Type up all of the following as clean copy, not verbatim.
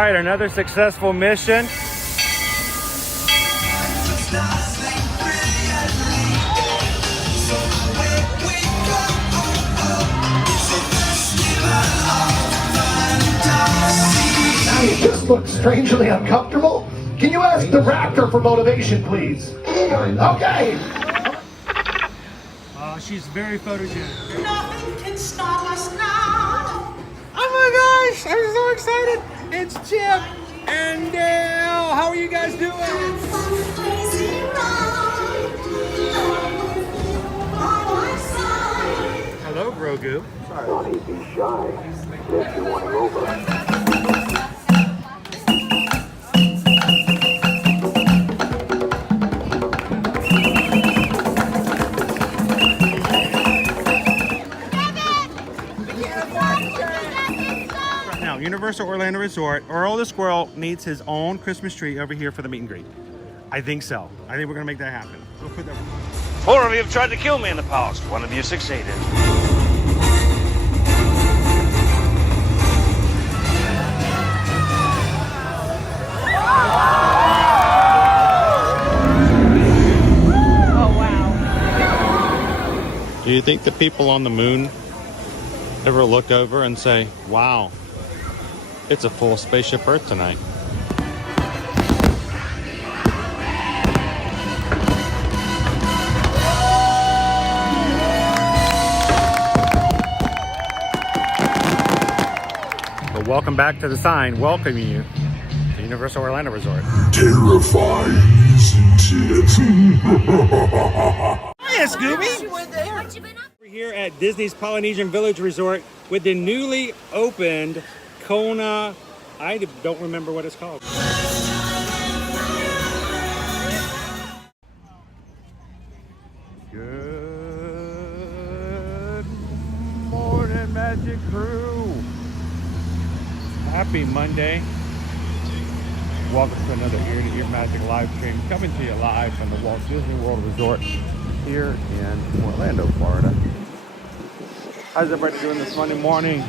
All right, another successful mission. You just look strangely uncomfortable. Can you ask the raptor for motivation, please? Okay. She's very photogenic. Nothing can stop us now. Oh my gosh, I'm so excited. It's Chip and Dale. How are you guys doing? Hello, Grogu. Sorry. Don't be shy. If you want to go over. Universal Orlando Resort, Earl the Squirrel needs his own Christmas tree over here for the meet and greet. I think so. I think we're gonna make that happen. We'll put that. 4 of you have tried to kill me in the past. 1 of you succeeded. Oh wow. Do you think the people on the moon ever look over and say, wow, it's a full spaceship Earth tonight? But welcome back to the sign welcoming you to Universal Orlando Resort. Terrifying, isn't it? Hiya, Scooby! We're here at Disney's Polynesian Village Resort with the newly opened Kona, I don't remember what it's called. Good morning, Magic Crew. Happy Monday. Welcome to another Ear-to-Ear Magic live stream, coming to you live from the Walt Disney World Resort here in Orlando, Florida. How's everybody doing this Monday morning?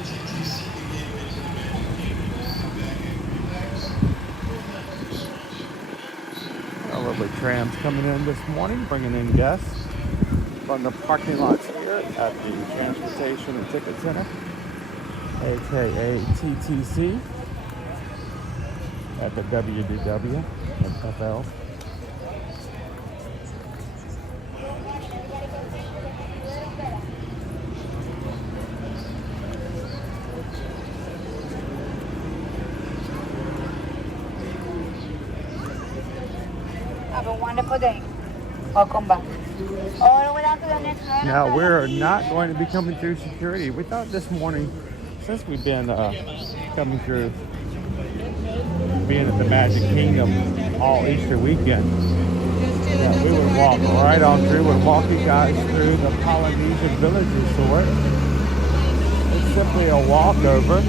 Our lovely trams coming in this morning, bringing in guests from the parking lots here at the Transportation and Ticket Center, aka TTC, at the WDW and FL. Have a wonderful day. Welcome back. All the way down to the next round. Now, we're not going to be coming through security. We thought this morning, since we've been coming through, being at the Magic Kingdom all Easter weekend, that we would walk right on through and walk you guys through the Polynesian Village Resort. It's simply a walkover.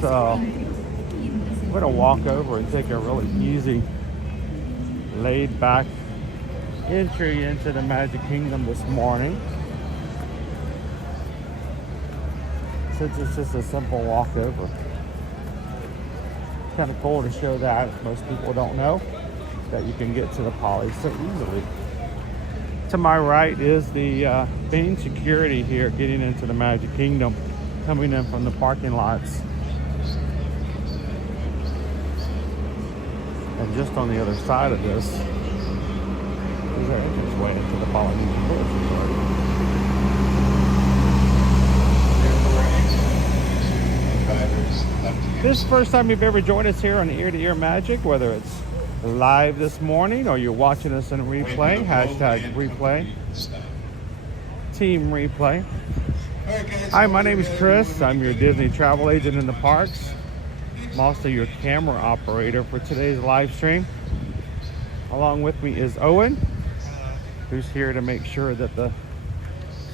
So we're gonna walk over and take a really easy, laid back entry into the Magic Kingdom this morning. Since it's just a simple walkover. Kind of cool to show that. Most people don't know that you can get to the Poly so easily. To my right is the main security here getting into the Magic Kingdom, coming in from the parking lots. And just on the other side of this is our entranceway into the Polynesian Village Resort. This is the first time you've ever joined us here on Ear-to-Ear Magic, whether it's live this morning or you're watching us in replay, hashtag replay, team replay. Hi, my name is Chris. I'm your Disney travel agent in the parks. I'm also your camera operator for today's live stream. Along with me is Owen, who's here to make sure that the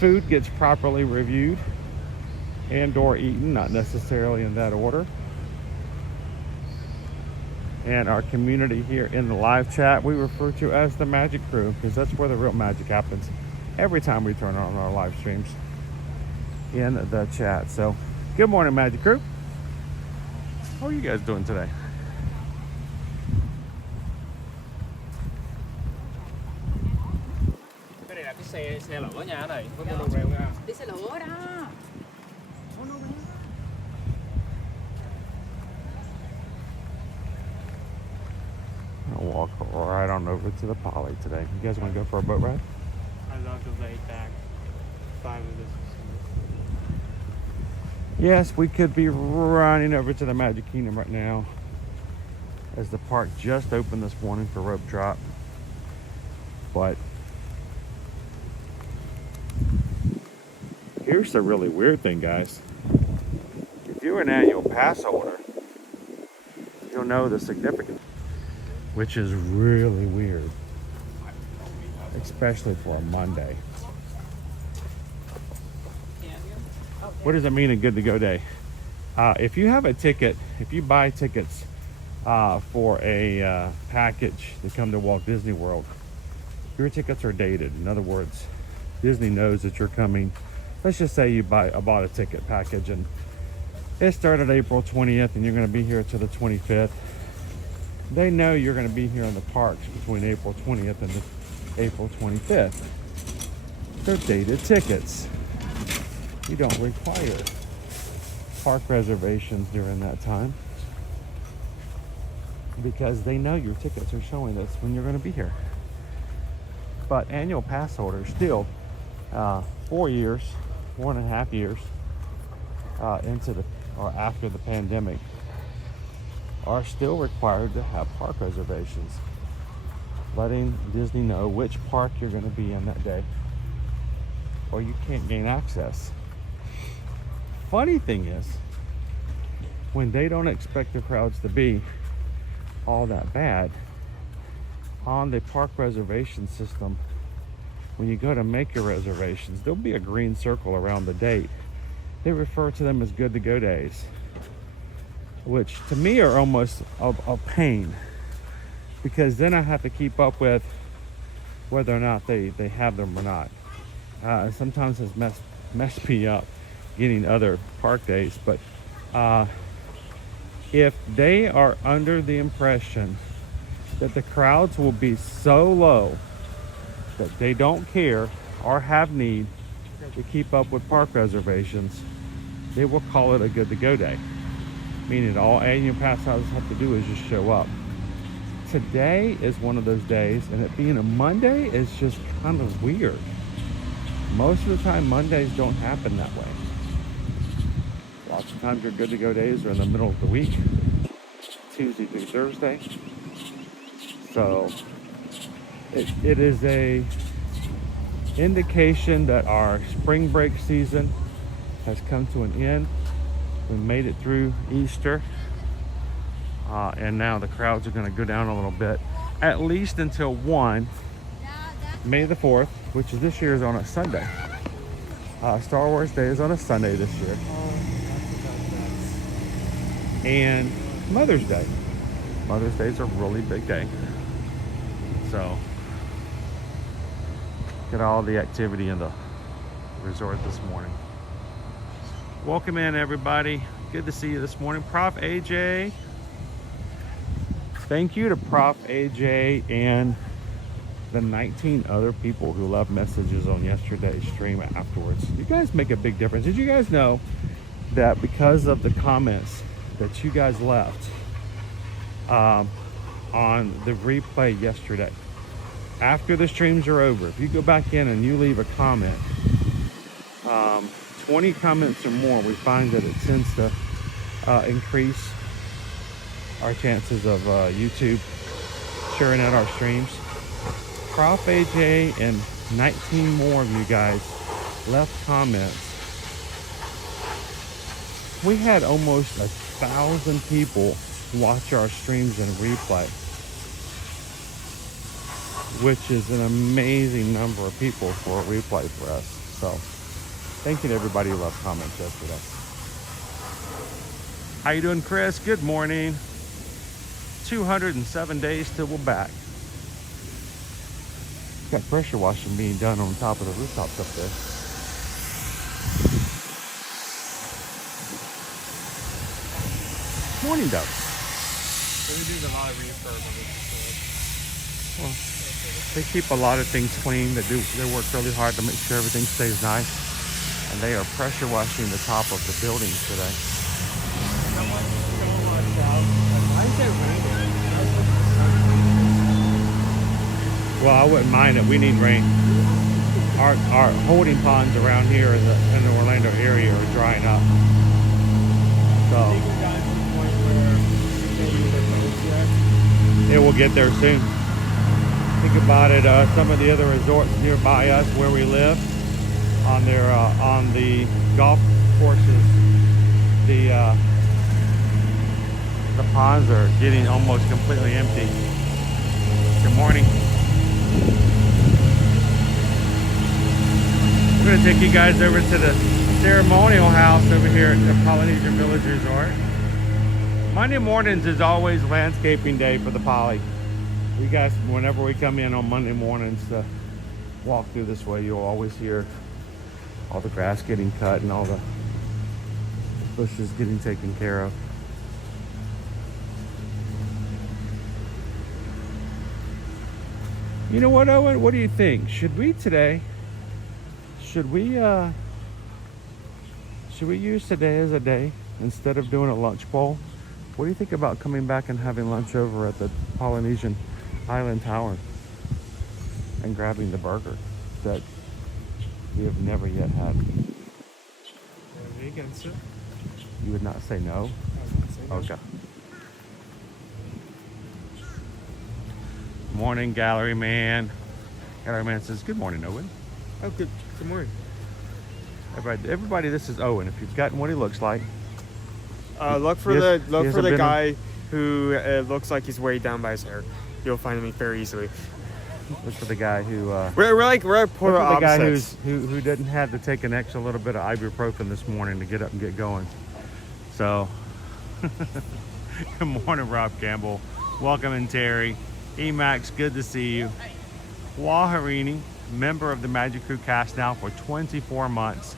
food gets properly reviewed and or eaten, not necessarily in that order. And our community here in the live chat, we refer to as the Magic Crew, because that's where the real magic happens every time we turn on our live streams. in the chat. So good morning, Magic Crew. How are you guys doing today? Cái này là cái xe lửa nhà này, với monorail nha. Đi xe lửa đó. I'll walk right on over to the Poly today. You guys want to go for a boat ride? I love the laid back vibe of this. Yes, we could be running over to the Magic Kingdom right now, as the park just opened this morning for rope drop. But here's the really weird thing, guys. If you're an annual pass holder, you'll know the significance, which is really weird, especially for a Monday. What does it mean a good to go day? If you have a ticket, if you buy tickets for a package to come to Walt Disney World, your tickets are dated. In other words, Disney knows that you're coming. Let's just say you bought a ticket package and it started April 20th and you're going to be here to the 25th. They know you're going to be here in the parks between April 20th and April 25th. They're dated tickets. You don't require park reservations during that time because they know your tickets are showing us when you're going to be here. But annual pass holders still 4 years, 1.5 years into the or after the pandemic are still required to have park reservations, letting Disney know which park you're going to be in that day, or you can't gain access. Funny thing is, when they don't expect the crowds to be all that bad, on the park reservation system, when you go to make your reservations, there'll be a green circle around the date. They refer to them as good to go days, which to me are almost a pain, because then I have to keep up with whether or not they have them or not. Sometimes it's messed me up getting other park days, but if they are under the impression that the crowds will be so low that they don't care or have need to keep up with park reservations, they will call it a good to go day, meaning all annual pass holders have to do is just show up. Today is one of those days, and it being a Monday is just kind of weird. Most of the time Mondays don't happen that way. Lots of times your good to go days are in the middle of the week, Tuesday through Thursday. So it is a indication that our spring break season has come to an end. We made it through Easter, and now the crowds are going to go down a little bit, at least until May the 4th, which is this year is on a Sunday. Star Wars Day is on a Sunday this year. And Mother's Day. Mother's Day is a really big day. So, get all the activity in the resort this morning. Welcome in, everybody. Good to see you this morning. Prof AJ. Thank you to Prof AJ and the 19 other people who left messages on yesterday's stream afterwards. You guys make a big difference. Did you guys know that because of the comments that you guys left on the replay yesterday, after the streams are over, if you go back in and you leave a comment, 20 comments or more, we find that it tends to increase our chances of YouTube sharing out our streams. Prof AJ and 19 more of you guys left comments. We had almost 1,000 people watch our streams in replay, which is an amazing number of people for a replay for us. So thank you to everybody who left comments yesterday. How you doing, Chris? Good morning. 207 days till we're back. Got pressure washing being done on top of the rooftops up there. morning though? We do a lot of refurb on this facility. Well, they keep a lot of things clean. They work really hard to make sure everything stays nice. And they are pressure washing the top of the buildings today. Well, I wouldn't mind it. We need rain. Our holding ponds around here in the Orlando area are drying up. So it will get there soon. Think about it. Some of the other resorts nearby us where we live, on the golf courses, the ponds are getting almost completely empty. Good morning. We're going to take you guys over to the ceremonial house over here at the Polynesian Village Resort. Monday mornings is always landscaping day for the Poly. You guys, whenever we come in on Monday mornings to walk through this way, you'll always hear all the grass getting cut and all the bushes getting taken care of. You know what, Owen? What do you think? Should we use today as a day instead of doing a lunch bowl? What do you think about coming back and having lunch over at the Polynesian Island Tower and grabbing the burger that we have never yet had? Are you against it? You would not say no? I would say no. Okay. Morning, gallery man. Gallery man says, good morning, Owen. Oh, good morning. Everybody, this is Owen. If you've gotten what he looks like. Look for the guy who looks like he's weighed down by his hair. You'll find me very easily. Look for the guy who. We're polar look for the guy opposites. who didn't have to take an extra little bit of ibuprofen this morning to get up and get going. So, good morning, Rob Campbell. Welcome in, Terry. Emax, good to see you. Waharini, member of the Magic Crew cast now for 24 months.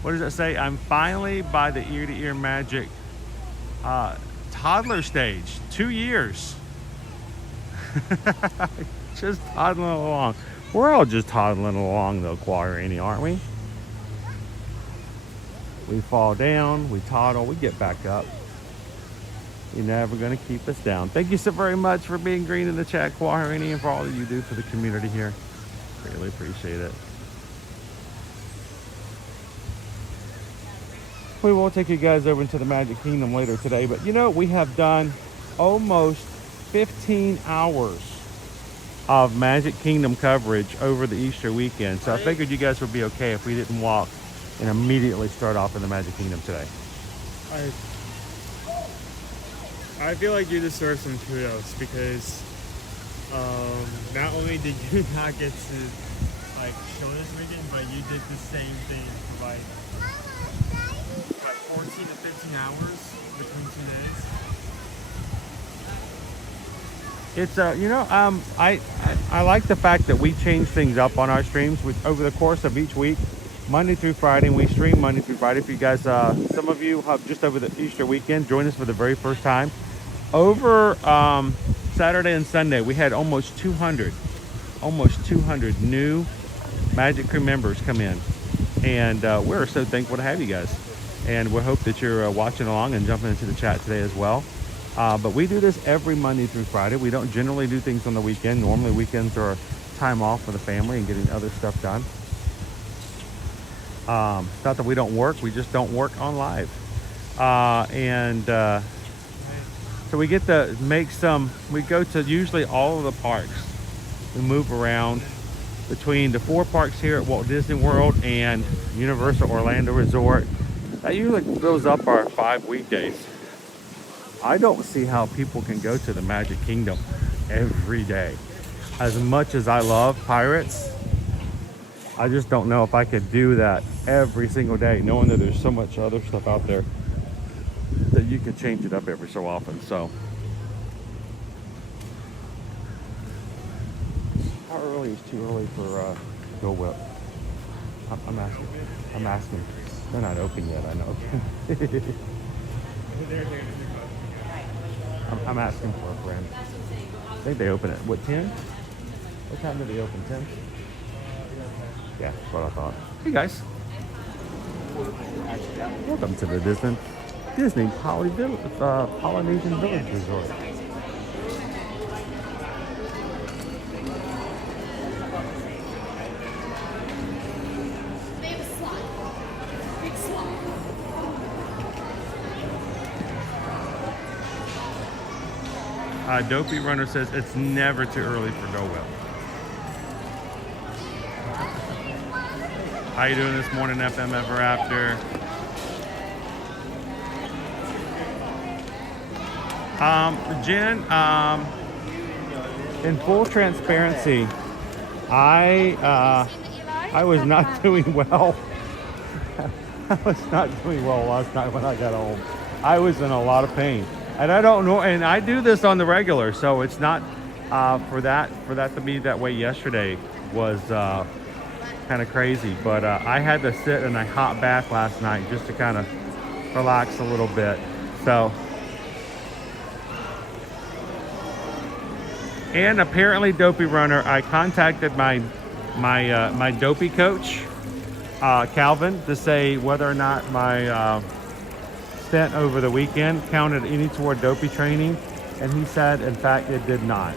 What does it say? I'm finally by the ear-to-ear magic toddler stage. 2 years. Just toddling along. We're all just toddling along though, Quarini, aren't we? We fall down, we toddle, we get back up. You're never going to keep us down. Thank you so very much for being green in the chat, Quarini, and for all that you do for the community here. Really appreciate it. We will take you guys over into the Magic Kingdom later today, but you know, we have done almost 15 hours of Magic Kingdom coverage over the Easter weekend. So I figured you guys would be okay if we didn't walk and immediately start off in the Magic Kingdom today. I feel like you deserve some kudos because not only did you not get to show this weekend, but you did the same thing for like 14 to 15 hours between 2 days. It's you know, I like the fact that we change things up on our streams over the course of each week, Monday through Friday. And we stream Monday through Friday. If you guys, some of you have just over the Easter weekend joined us for the very first time. Over Saturday and Sunday, we had almost 200 new Magic Crew members come in, and we're so thankful to have you guys. And we hope that you're watching along and jumping into the chat today as well. But we do this every Monday through Friday. We don't generally do things on the weekend. Normally weekends are time off for the family and getting other stuff done. It's not that we don't work, we just don't work on live. So we get to make we go to usually all of the parks. We move around between the 4 parks here at Walt Disney World and Universal Orlando Resort. That usually fills up our 5 weekdays. I don't see how people can go to the Magic Kingdom every day. As much as I love Pirates, I just don't know if I could do that every single day, knowing that there's so much other stuff out there that you can change it up every so often. So, how early is too early for Go Whip? I'm asking. They're not open yet, I know. I'm asking for a friend. I think they open at, what, 10? What time do they open, 10? Yeah, that's what I thought. Hey guys. Welcome to the Disney Polynesian Village Resort. Dopey Runner says it's never too early for Go Well. How you doing this morning, FM Ever After? Jen, in full transparency, I was not doing well. I was not doing well last night when I got home. I was in a lot of pain. And I don't know, and I do this on the regular, so it's not for that to be that way yesterday was kind of crazy. But I had to sit in a hot bath last night just to kind of relax a little bit. So, and apparently, Dopey Runner, I contacted my Dopey coach, Calvin, to say whether or not my stint over the weekend counted any toward Dopey training, and he said, in fact, it did not.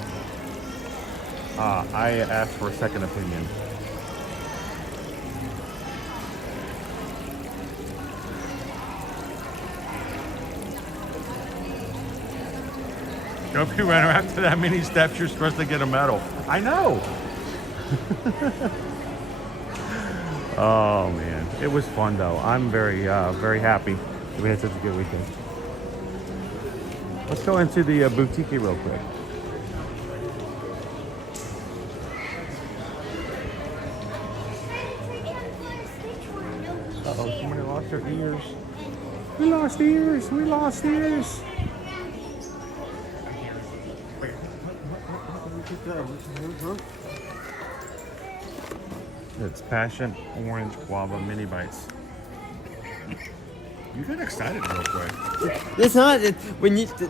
I asked for a second opinion. Dopey Runner, after that many steps, you're supposed to get a medal. I know. Oh man, it was fun though. I'm very happy. We had such a good weekend. Let's go into the boutique real quick. Uh-oh, somebody lost their ears. We lost ears. We lost ears. It's passion orange guava mini bites. You get excited real quick. It's not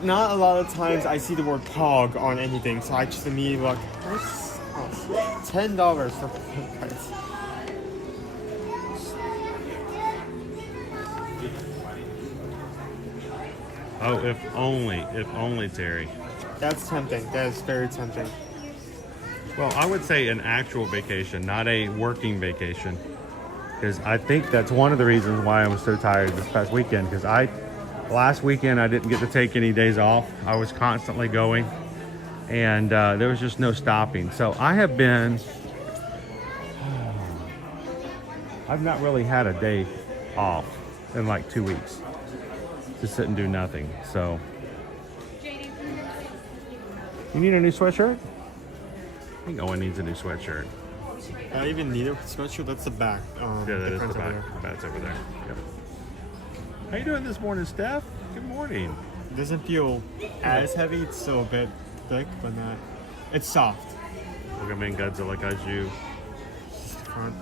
not a lot of times I see the word POG on anything, so I just immediately look. $10 for price. Oh, if only, Terry. That's tempting. That is very tempting. Well, I would say an actual vacation, not a working vacation. Because I think that's one of the reasons why I was so tired this past weekend. Because last weekend I didn't get to take any days off. I was constantly going. And there was just no stopping. So I've not really had a day off in like 2 weeks. Just sit and do nothing. So. You need a new sweatshirt? I think Owen needs a new sweatshirt. I even need a sweatshirt. That's the back. Yeah, that is the back. The back's over there. Yep. How you doing this morning, Steph? Good morning. It doesn't feel as heavy. It's still a bit thick, but not. It's soft. Look at me, Godzilla Kaiju. Front.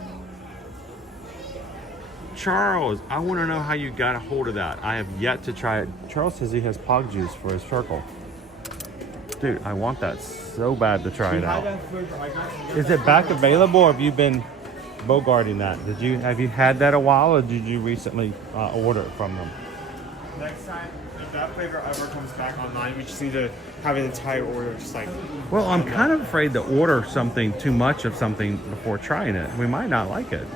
Charles, I want to know how you got a hold of that. I have yet to try it. Charles says he has Pog juice for his circle. Dude, I want that so bad to try it out. Is it back available, or have you been bogarting that? Have you had that a while, or did you recently order it from them? Next time, if that flavor ever comes back online, we just need to have an entire order. Just like. Well, I'm kind of afraid to order something too much of something before trying it. We might not like it.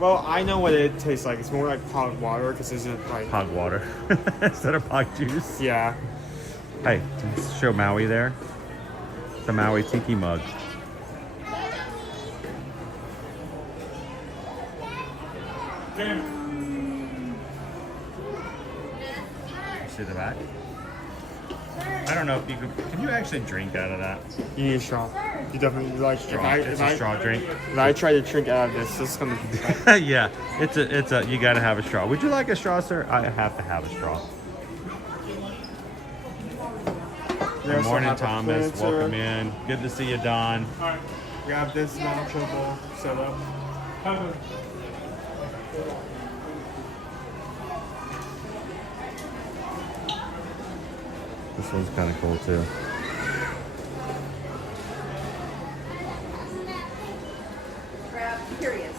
Well, I know what it tastes like. It's more like Pog water because it's like Pog water instead of Pog juice. Yeah. Hey, let's show Maui there. The Maui Tiki mug. See the back? I don't know if you can you actually drink out of that? You need a straw. You definitely like Straw. It's a straw drink. If I try to drink out of this, it's gonna be Yeah, it's a you gotta have a straw. Would you like a straw, sir? I have to have a straw. Good morning, Thomas. Welcome in. Good to see you, Don. Alright. Grab this nacho bowl, set up. This one's kind of cool too.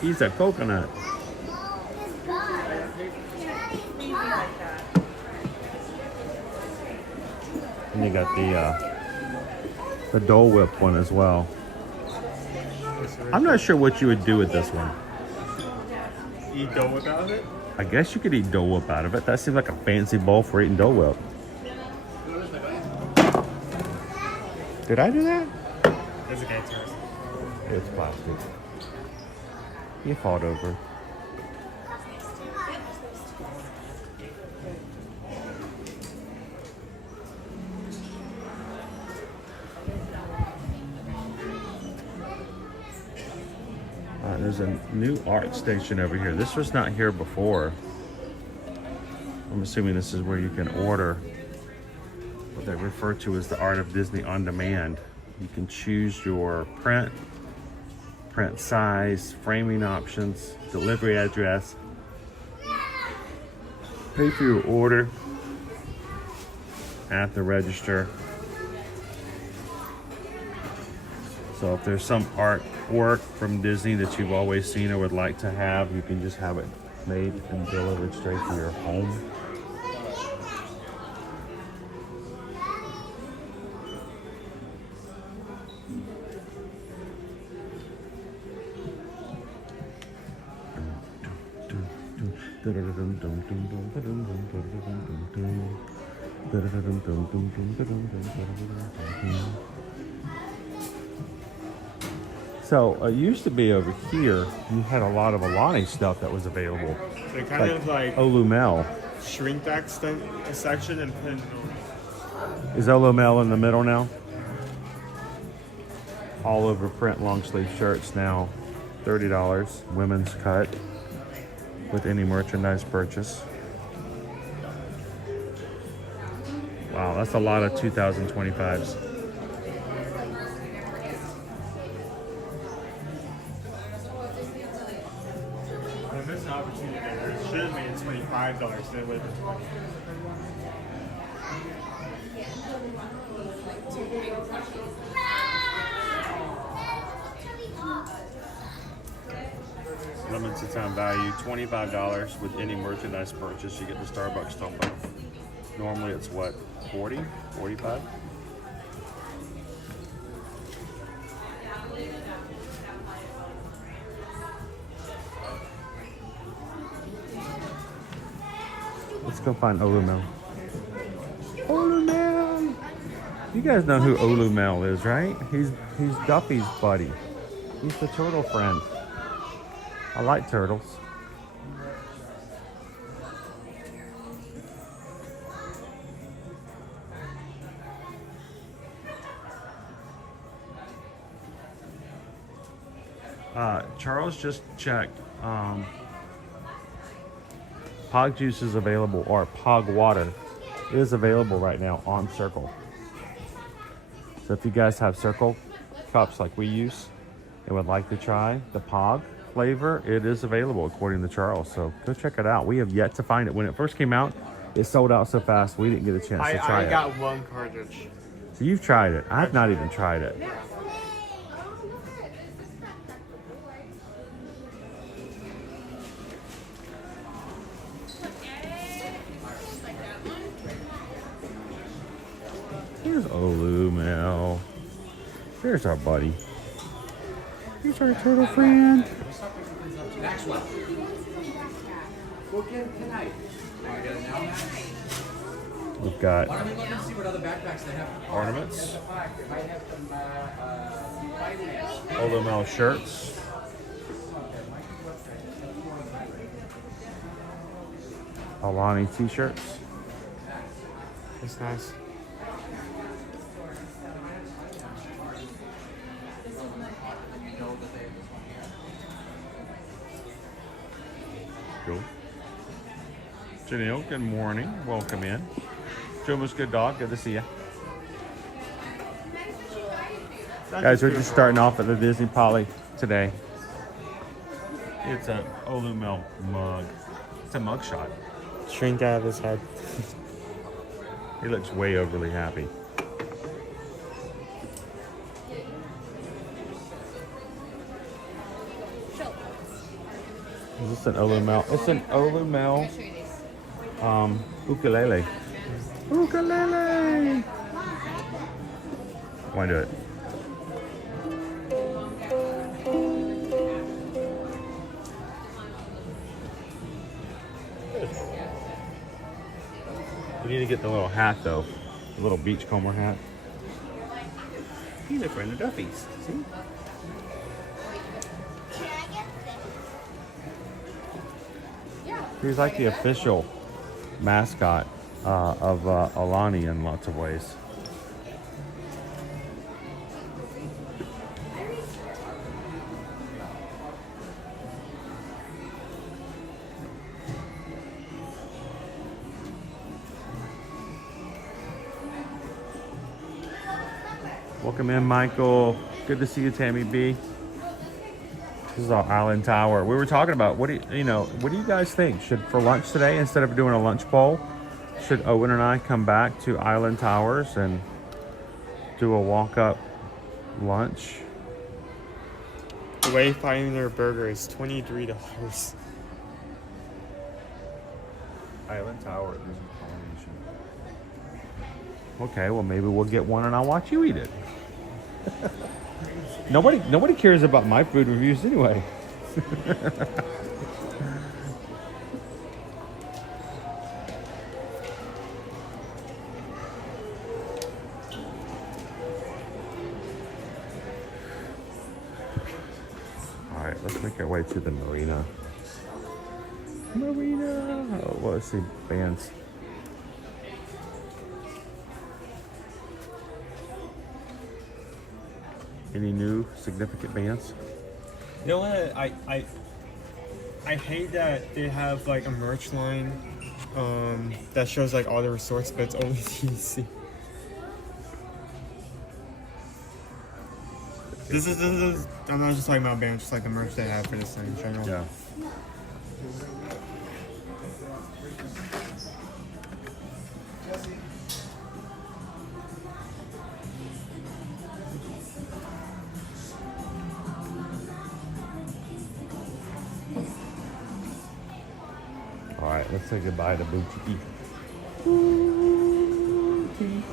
He's a coconut. And you got the Dole Whip one as well. I'm not sure what you would do with this one. Eat Dole Whip out of it? I guess you could eat Dole Whip out of it. That seems like a fancy bowl for eating Dole Whip. Did I do that? It's okay, it's yours. It's plastic. You fought over. There's a new art station over here. This was not here before. I'm assuming this is where you can order what they refer to as the Art of Disney on Demand. You can choose your print size, framing options, delivery address, pay for your order at the register. So if there's some artwork from Disney that you've always seen or would like to have, you can just have it made and delivered straight to your home. So it used to be over here, you had a lot of Alani stuff that was available. They kind of like Olumel. shrink that section and put it on. Is Olumel in the middle now? All over print long sleeve shirts now, $30, women's cut with any merchandise purchase. Wow, that's a lot of 2025s. I missed an opportunity there. It should have made it $25, then it would have been $20. Limited time value, $25 with any merchandise purchase. You get the Starbucks tumbler. Normally it's what, 40, 45? Let's go find Olumel. Olumel! You guys know who Olumel is, right? He's Duffy's buddy. He's the turtle friend. I like turtles. Charles just checked. Pog juice is available, or Pog water is available right now on Circle. So if you guys have Circle cups like we use and would like to try the Pog flavor, it is available according to Charles. So go check it out. We have yet to find it. When it first came out, it sold out so fast we didn't get a chance to try it. I got one cartridge. So you've tried it. I've not even tried it. Here's Olumel. There's our buddy. Here's our turtle friend. Next one. Book in tonight. We've got Why don't we look and see what other backpacks they have? ornaments, They might have some Olumel shirts, Alani t-shirts. That's nice. Cool. Janelle, good morning. Welcome in. Jomo's good dog. Good to see you. Guys, we're just starting off at the Disney Poly today. It's an Olumel mug. It's a mug shot. Shrink out of his head. He looks way overly happy. Is this an Olumel? It's an Olumel ukulele. Ukulele! Want to do it? You need to get the little hat though, the little beachcomber hat. He's a friend of Duffy's. See? He's like the official mascot of Alani in lots of ways. Welcome in, Michael. Good to see you, Tammy B. This is our Island Tower. We were talking about what do you guys think? Should for lunch today, instead of doing a lunch bowl, should Owen and I come back to Island Towers and do a walk-up lunch? The Wayfinder burger is $23. Island Tower. Okay, well maybe we'll get one and I'll watch you eat it. Nobody cares about my food reviews anyway. All right, let's make our way to the marina. Marina. Oh, well, let's see bands. Any new significant bands? You know what? I hate that they have like a merch line that shows like all the resorts, but it's only DC. This is I'm not just talking about bands, just like the merch they have for this thing in general. Yeah. All right, let's say goodbye to Boutique. Boutique.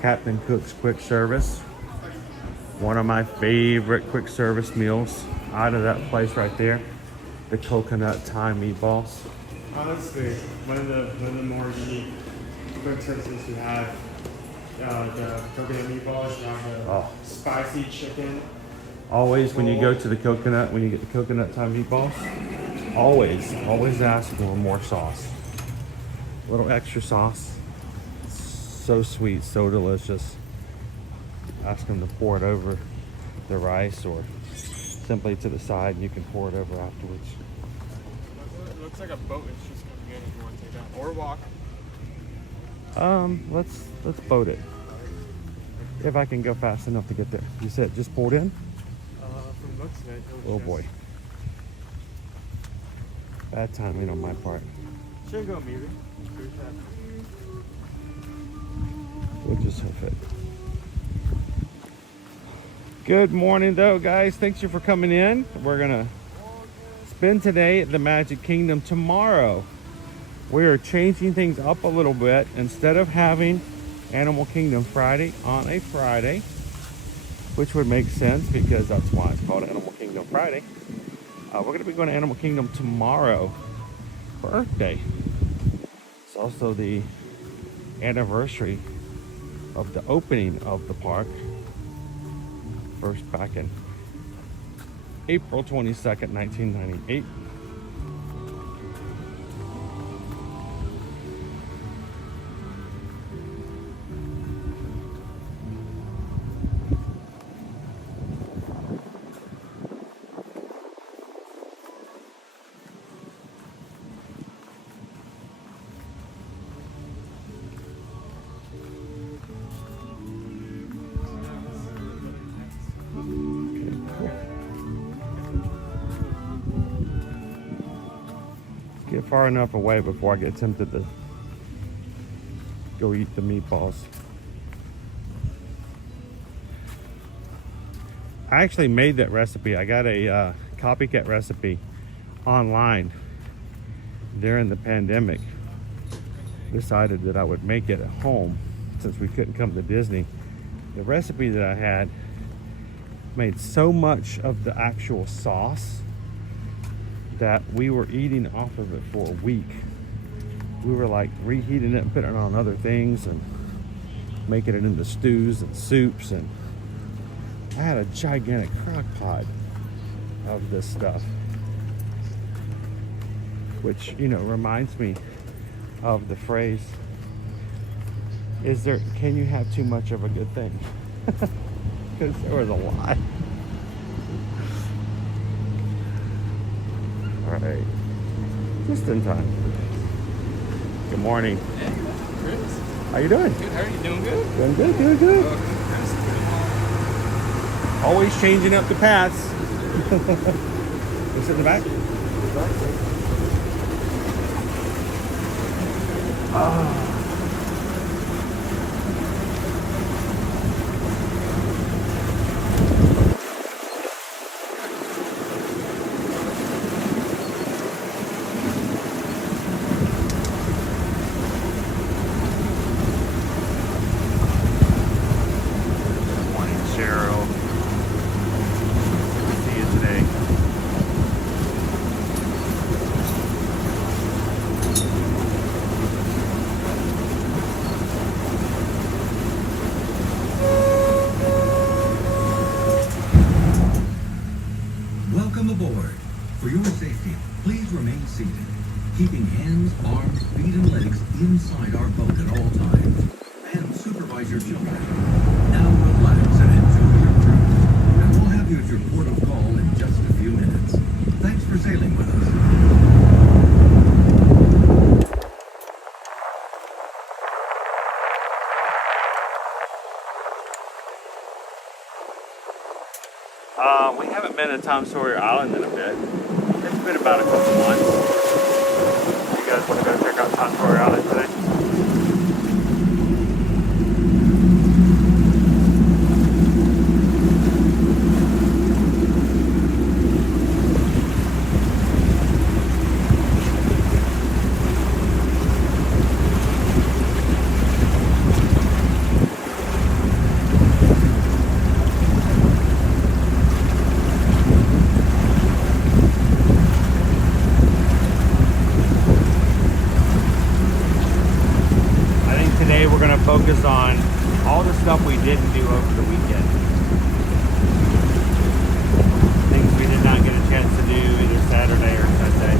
Captain Cook's Quick Service. One of my favorite quick service meals out of that place right there. The coconut thyme meatballs. Honestly, one of the more unique quick services you have. The coconut meatballs, you have the spicy chicken. Always when you go to the coconut, when you get the coconut thyme meatballs, always ask for more sauce. A little extra sauce. So sweet, so delicious. Ask them to pour it over the rice or simply to the side and you can pour it over afterwards. It looks like a boat is just coming in if you want to take that. Or walk. Let's boat it. If I can go fast enough to get there. You said just pulled in? From looks of it. Oh boy. Bad timing on my part. Should go maybe. We'll just hoof it. Good morning though, guys. Thanks you for coming in. We're gonna spend today at the Magic Kingdom. Tomorrow we are changing things up a little bit. Instead of having Animal Kingdom Friday on a Friday, which would make sense because that's why it's called Animal Kingdom Friday, we're gonna be going to Animal Kingdom tomorrow for Earth Day. It's also the anniversary of the opening of the park, first back in April 22nd, 1998. get far enough away before I get tempted to go eat the meatballs. I actually made that recipe. I got a copycat recipe online during the pandemic. Decided that I would make it at home since we couldn't come to Disney. The recipe that I had made so much of the actual sauce that we were eating off of it for a week. We were like reheating it and putting it on other things and making it into stews and soups, and I had a gigantic crock pot of this stuff, which, you know, reminds me of the phrase, can you have too much of a good thing? Because there was a lot. All right, just in time. Good morning. Hey, Chris. How you doing? Good. How are you? Doing good? Doing good, doing good. That's pretty Always changing up the paths. You sit in the back? Welcome aboard. For your safety, please remain seated, keeping hands, arms, feet, and legs inside our boat at all times. And supervise your children. Now relax and enjoy your cruise. And we'll have you at your port of call in just a few minutes. Thanks for sailing with us. We haven't been to Tom Sawyer Island in a bit. It's been about a couple months. You guys want to go check out Tom Sawyer Island today? Focus on all the stuff we didn't do over the weekend. Things we did not get a chance to do either Saturday or Sunday.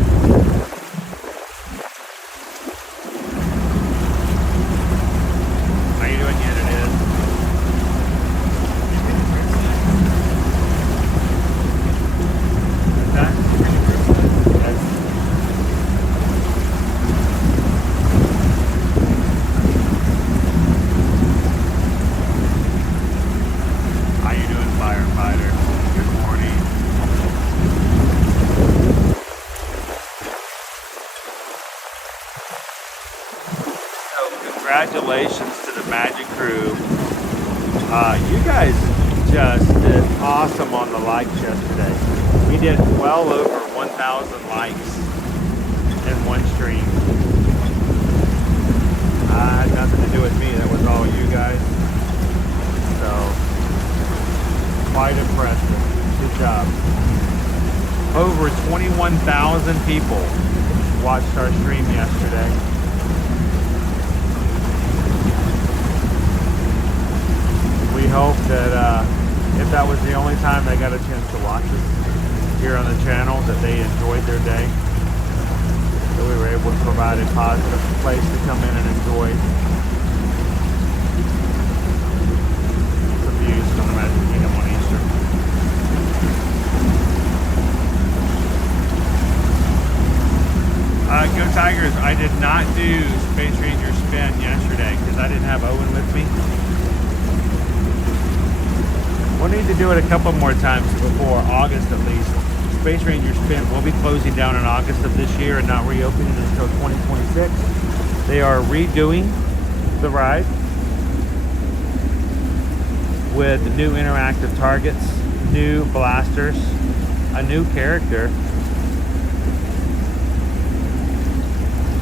How you doing, yet it is? What's that? Congratulations to the Magic Crew. You guys just did awesome on the likes yesterday. We did well over 1,000 likes in one stream. Had nothing to do with me, that was all you guys. So, quite impressive. Good job. Over 21,000 people watched our stream yesterday. We hope that if that was the only time they got a chance to watch us here on the channel, that they enjoyed their day. That we were able to provide a positive place to come in and enjoy some views from the Magic Kingdom on Easter. Go Tigers, I did not do Space Ranger Spin yesterday because I didn't have Owen with me. We'll need to do it a couple more times before August at least. Space Ranger Spin will be closing down in August of this year and not reopening until 2026. They are redoing the ride with new interactive targets, new blasters, a new character.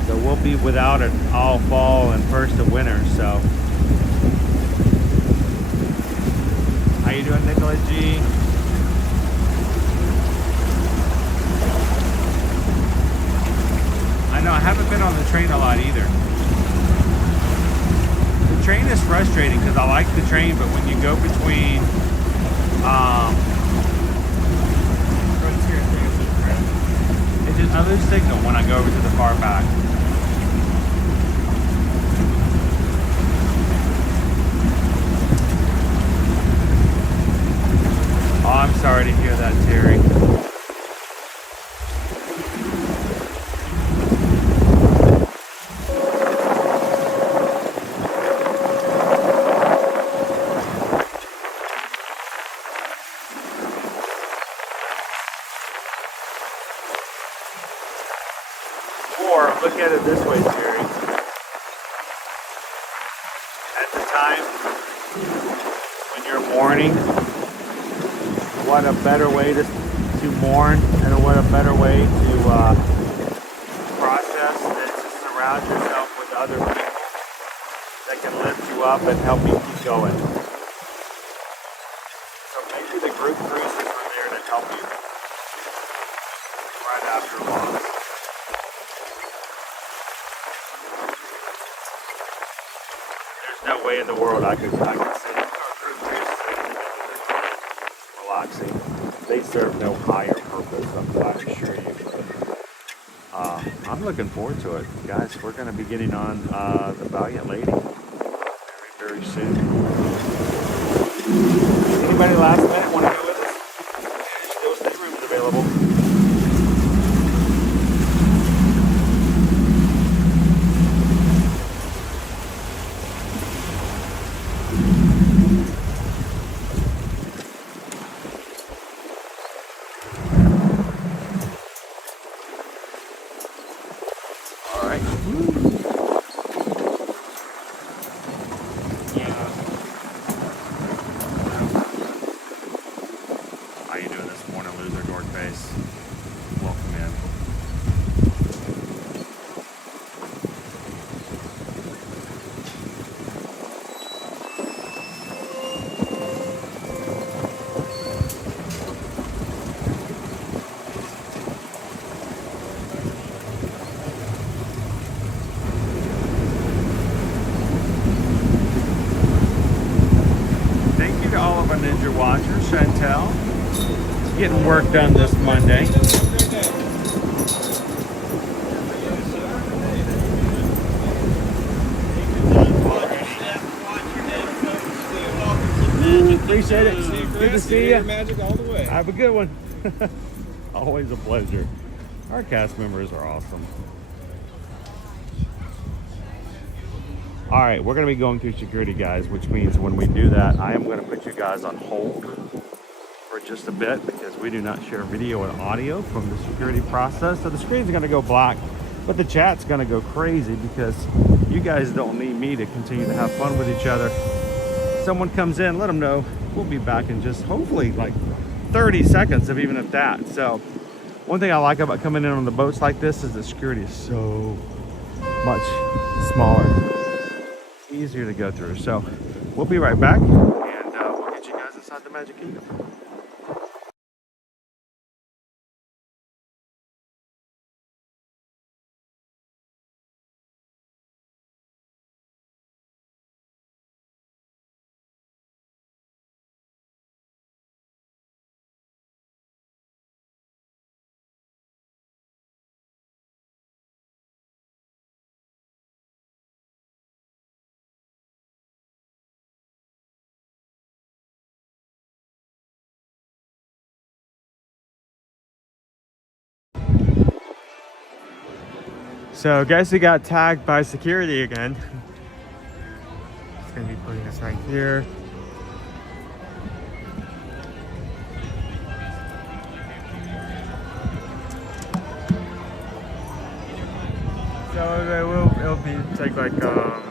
So we'll be without it all fall and first of winter. So how you doing, Nicola G? I know I haven't been on the train a lot either. The train is frustrating because I like the train, but when you go between it just I lose signal when I go over to the far back. Oh, I'm sorry to hear that, Terry. Or look at it this way, Terry. At the time when you're mourning, what a better way to mourn, and what a better way to process than to surround yourself with other people that can lift you up and help you keep going. So maybe the group cruises are there to help you right after loss. There's no way in the world I could say our group cruises relaxing. They serve no higher purpose, I'm glad to assure you. I'm looking forward to it. Guys, we're going to be getting on the Valiant Lady very, very soon. Anybody last minute want to go with us? There's still rooms available. Ninja Watcher, Chantel, getting work done this Monday. Appreciate it. Good to see you. Magic all the way. Have a good one. Always a pleasure. Our cast members are awesome. All right, we're going to be going through security, guys, which means when we do that, I am going to put you guys on hold for just a bit because we do not share video and audio from the security process. So the screen's going to go black, but the chat's going to go crazy because you guys don't need me to continue to have fun with each other. Someone comes in, let them know. We'll be back in just hopefully like 30 seconds, even if that. So one thing I like about coming in on the boats like this is the security is so much smaller. Easier to go through. So we'll be right back and we'll get you guys inside the Magic Kingdom. So guess we got tagged by security again. It's gonna be putting us right here. So it'll take like minute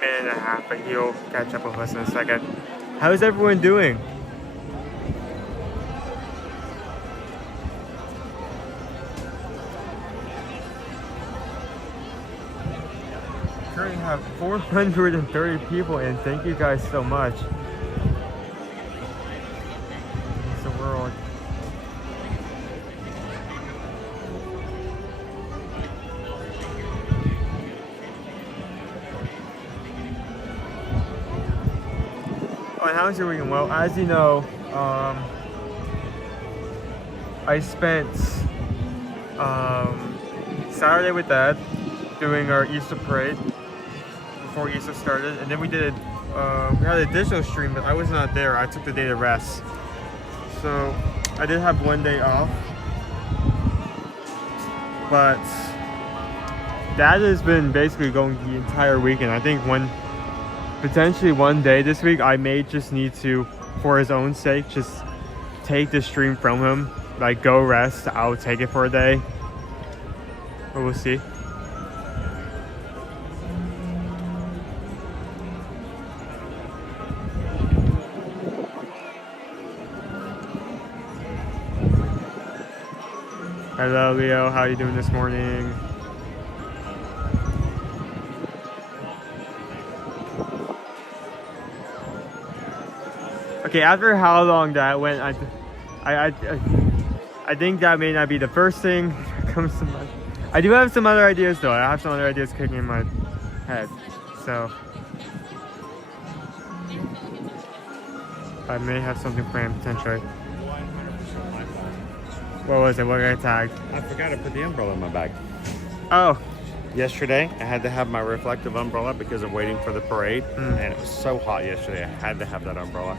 and a half, but he'll catch up with us in a second. How's everyone doing? Currently have 430 people in. Thank you guys so much. It's the world. Oh, and how's your weekend? Well, as you know, I spent Saturday with Dad doing our Easter parade before Easter started, and then we did we had a digital stream, but I was not there. I took the day to rest, so I did have one day off. But Dad has been basically going the entire weekend. I think potentially one day this week, I may just need to, for his own sake, just take the stream from him. Like, go rest. I'll take it for a day. But we'll see. Hello, Leo. How are you doing this morning? Okay, after how long that went, I think that may not be the first thing that comes to mind. I do have some other ideas though. I have some other ideas kicking in my head, so I may have something planned potentially. What was it? What got tagged? I forgot to put the umbrella in my bag. Oh. Yesterday, I had to have my reflective umbrella because I'm waiting for the parade, and it was so hot yesterday, I had to have that umbrella.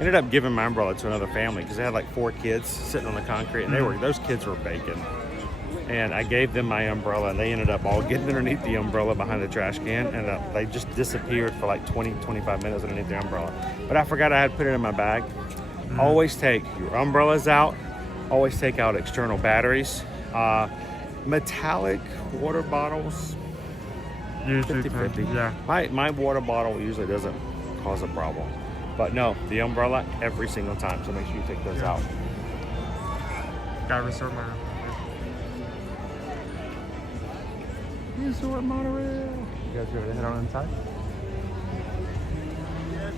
Ended up giving my umbrella to another family because they had like 4 kids sitting on the concrete, and those kids were baking. And I gave them my umbrella, and they ended up all getting underneath the umbrella behind the trash can, and they just disappeared for like 20-25 minutes underneath the umbrella. But I forgot I had put it in my bag. Always take your umbrellas out. Always take out external batteries. Metallic water bottles, Usually 50-50. Yeah. My water bottle usually doesn't cause a problem. But no, the umbrella every single time, so make sure you take those out. Gotta resort my Resort monorail. You guys ready to head on inside?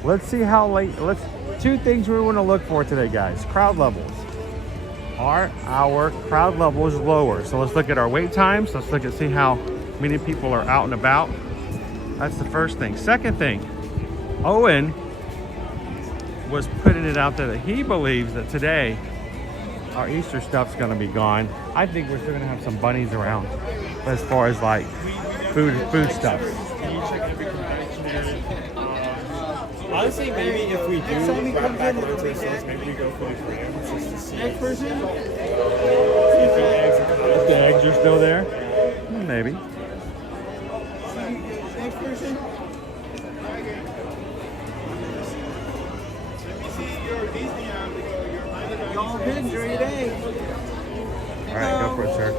Let's see how late. Two things we want to look for today, guys. Crowd levels. Are our crowd levels lower? So let's look at our wait times. Let's look at see how many people are out and about. That's the first thing. Second thing, Owen was putting it out there that he believes that today our Easter stuff's gonna be gone. I think we're still gonna have some bunnies around as far as like food stuff. Honestly, maybe if we do wrap back onto ourselves, maybe we go for the grams just to see. Egg version? See if the eggs are coming. If the eggs are still there? Maybe. Egg version? Y'all good during the day. All right, go for it, sir.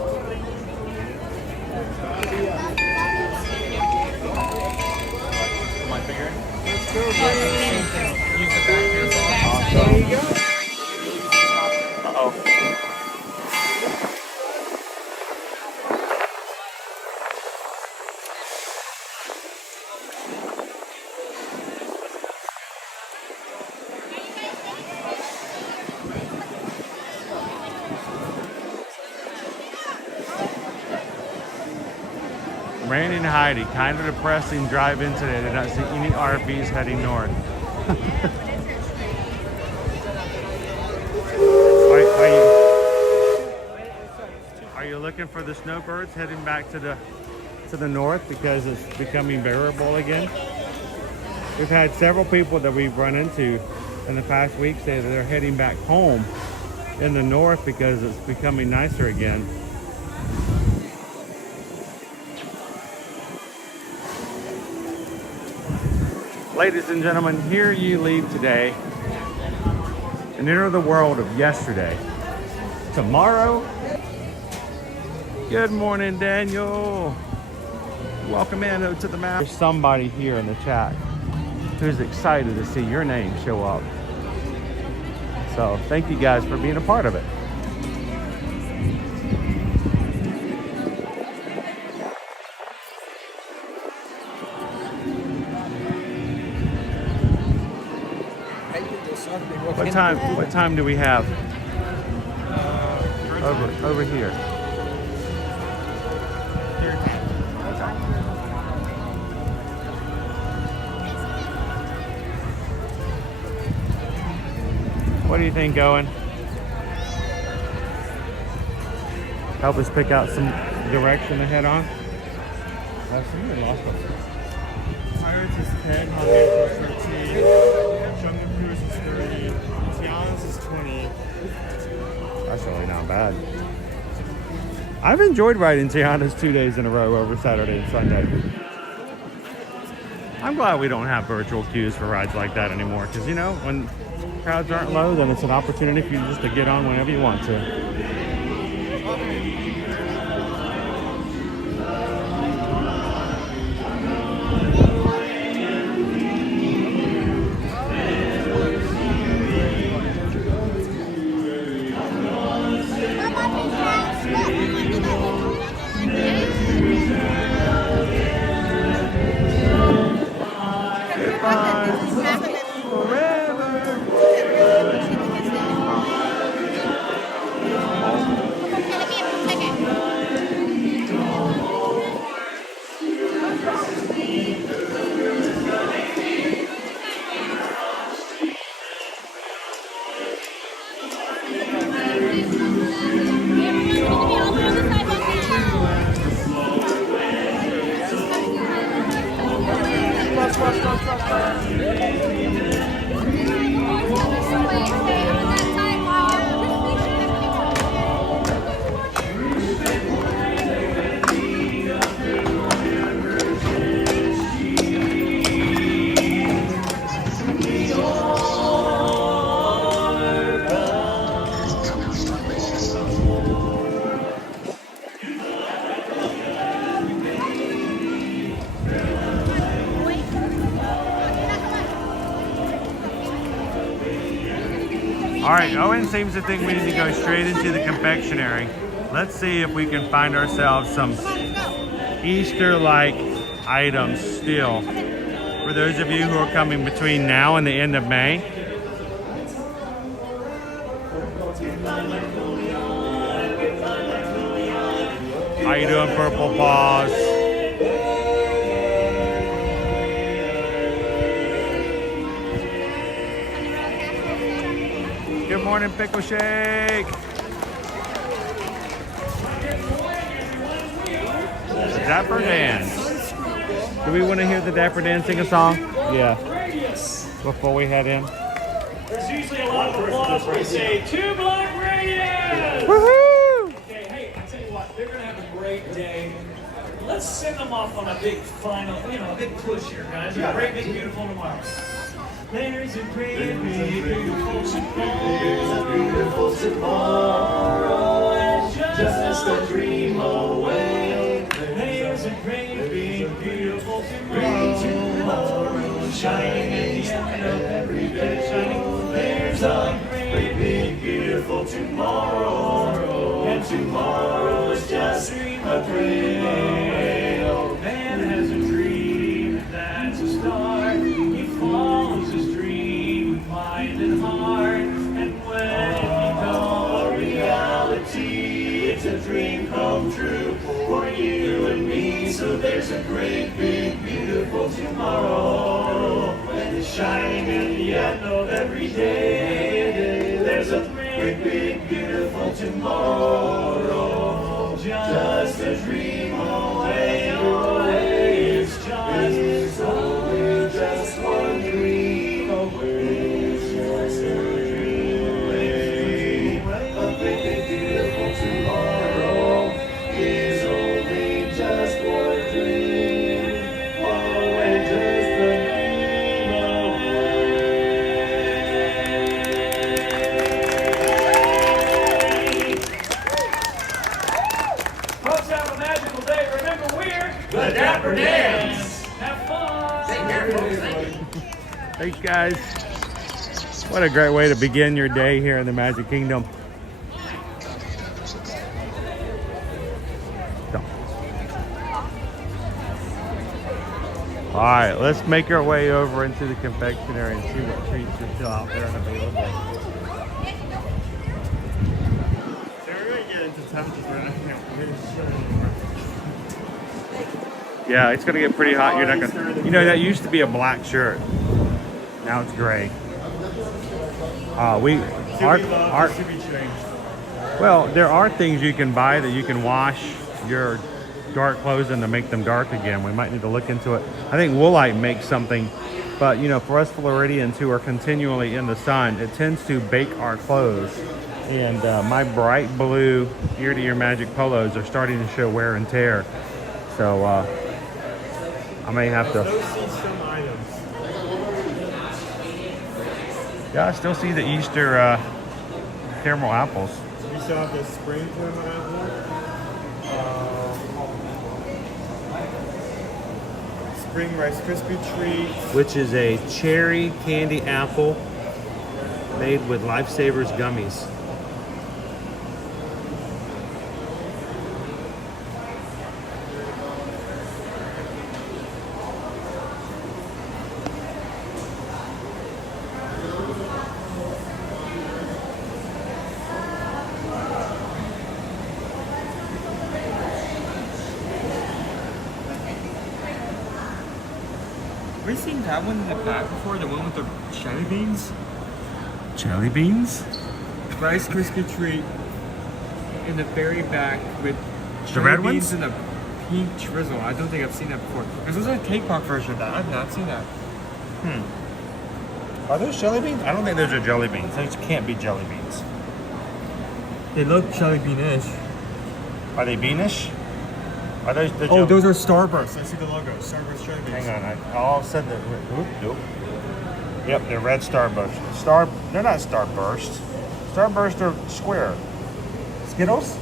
My finger. Let's go, Use the back here as well. There you go. Uh-oh. Randy and Heidi, kind of depressing drive-in today. Did not see any RVs heading north. Are you looking for the snowbirds heading back to the north because it's becoming bearable again? We've had several people that we've run into in the past week say that they're heading back home in the north because it's becoming nicer again. Ladies and gentlemen, here you leave today and enter the world of yesterday. Tomorrow Good morning, Daniel. Welcome in to the map. There's somebody here in the chat who's excited to see your name show up. So thank you guys for being a part of it. What time do we have? Over here. What do you think, Owen? Help us pick out some direction to head on. Somebody lost us. Pirates is 10, Honduras is 13, Jungle Cruise is 30, Tiana's is 20. That's really not bad. I've enjoyed riding Tiana's 2 days in a row over Saturday and Sunday. I'm glad we don't have virtual queues for rides like that anymore, because, you know, when crowds aren't low, then it's an opportunity for you just to get on whenever you want to. All right, Owen seems to think we need to go straight into the confectionery. Let's see if we can find ourselves some Easter-like items still. For those of you who are coming between now and the end of May. How you doing, Purple Paws? Good morning, Pickle Shake. The Dapper Dance. Do we want to hear the Dapper Dan sing a song? Yeah. Before we head in. There's usually a lot of applause when we say 2 Block Radius! Woohoo! Okay, hey, I tell you what, they're gonna have a great day. Let's send them off on a big final, a big push here, guys. A great, big, beautiful tomorrow. There's a great, big, beautiful tomorrow. It's just a dream away. There's a great, big, beautiful tomorrow. Shining in the end of every day. Shining. There's a great, big, beautiful tomorrow. And tomorrow is just a dream. Old man has a dream, that's a start. He follows his dream with mind and heart. And when it becomes a reality, it's a dream come true for you and me. So there's a great, big, beautiful tomorrow. And it's shining in the end of every day. There's a great, big, beautiful tomorrow. Just a dream away, away. It's just only just one dream away. It's just a dream away. A great, big, beautiful tomorrow is only just one dream away. Just a dream away. a dapper dance. Have fun. Thanks, guys. What a great way to begin your day here in the Magic Kingdom. All right, let's make our way over into the confectionery and see what treats are still out there and available. So we're gonna get into temperatures right now. Yeah, it's gonna get pretty hot. You're not gonna, you know, that used to be a black shirt. Now it's gray. Well, there are things you can buy that you can wash your dark clothes in to make them dark again. We might need to look into it. I think Woolite makes something, but you know, for us Floridians who are continually in the sun, it tends to bake our clothes. And my bright blue ear-to-ear Magic polos are starting to show wear and tear. So I may have to. Yeah, I still see the Easter caramel apples. We still have the spring caramel apple. Spring Rice Krispie treat, which is a cherry candy apple made with Lifesavers gummies. Have we seen that one in the back before? The one with the jelly beans? Jelly beans? Rice Krispie treat in the very back with The red jelly beans ones? and a pink drizzle. I don't think I've seen that before. There's also a cake pop version of that. I've not seen that. Are those jelly beans? I don't think those are jelly beans. Those can't be jelly beans. They look jelly bean-ish. Are they beanish? Are those the Oh, those are Starburst. I see the logo. Starburst jelly beans. Hang on, I all said that. Nope. Yep, they're red Starburst. They're not Starburst. Starburst are square. Skittles?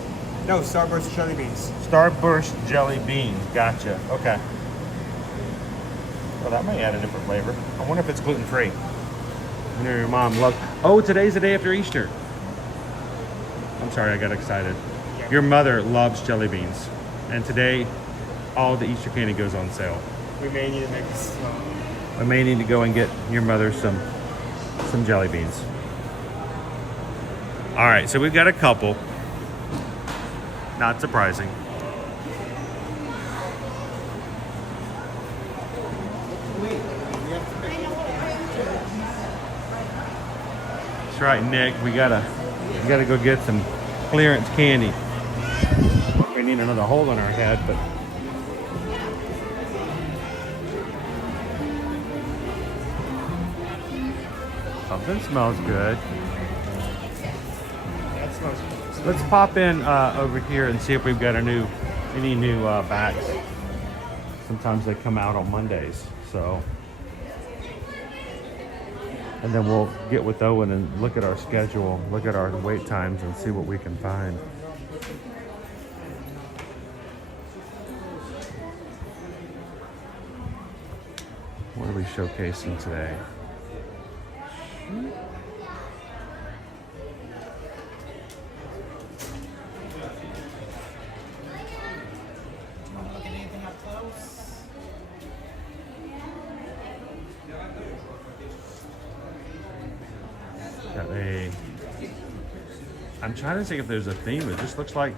No, Starburst jelly beans. Starburst jelly beans. Gotcha. Okay. Well, that may add a different flavor. I wonder if it's gluten free. I know your mom loves. Oh, today's the day after Easter. I'm sorry, I got excited. Your mother loves jelly beans, and today all the Easter candy goes on sale. We may need to make this. I may need to go and get your mother some jelly beans. All right, so we've got a couple. Not surprising. That's right, Nick. We gotta go get some clearance candy. We need another hole in our head, but something smells good. That smells good. Let's pop in over here and see if we've got any new bags. Sometimes they come out on Mondays, so. And then we'll get with Owen and look at our schedule, look at our wait times, and see what we can find. What are we showcasing today? I'm trying to think if there's a theme. It just looks like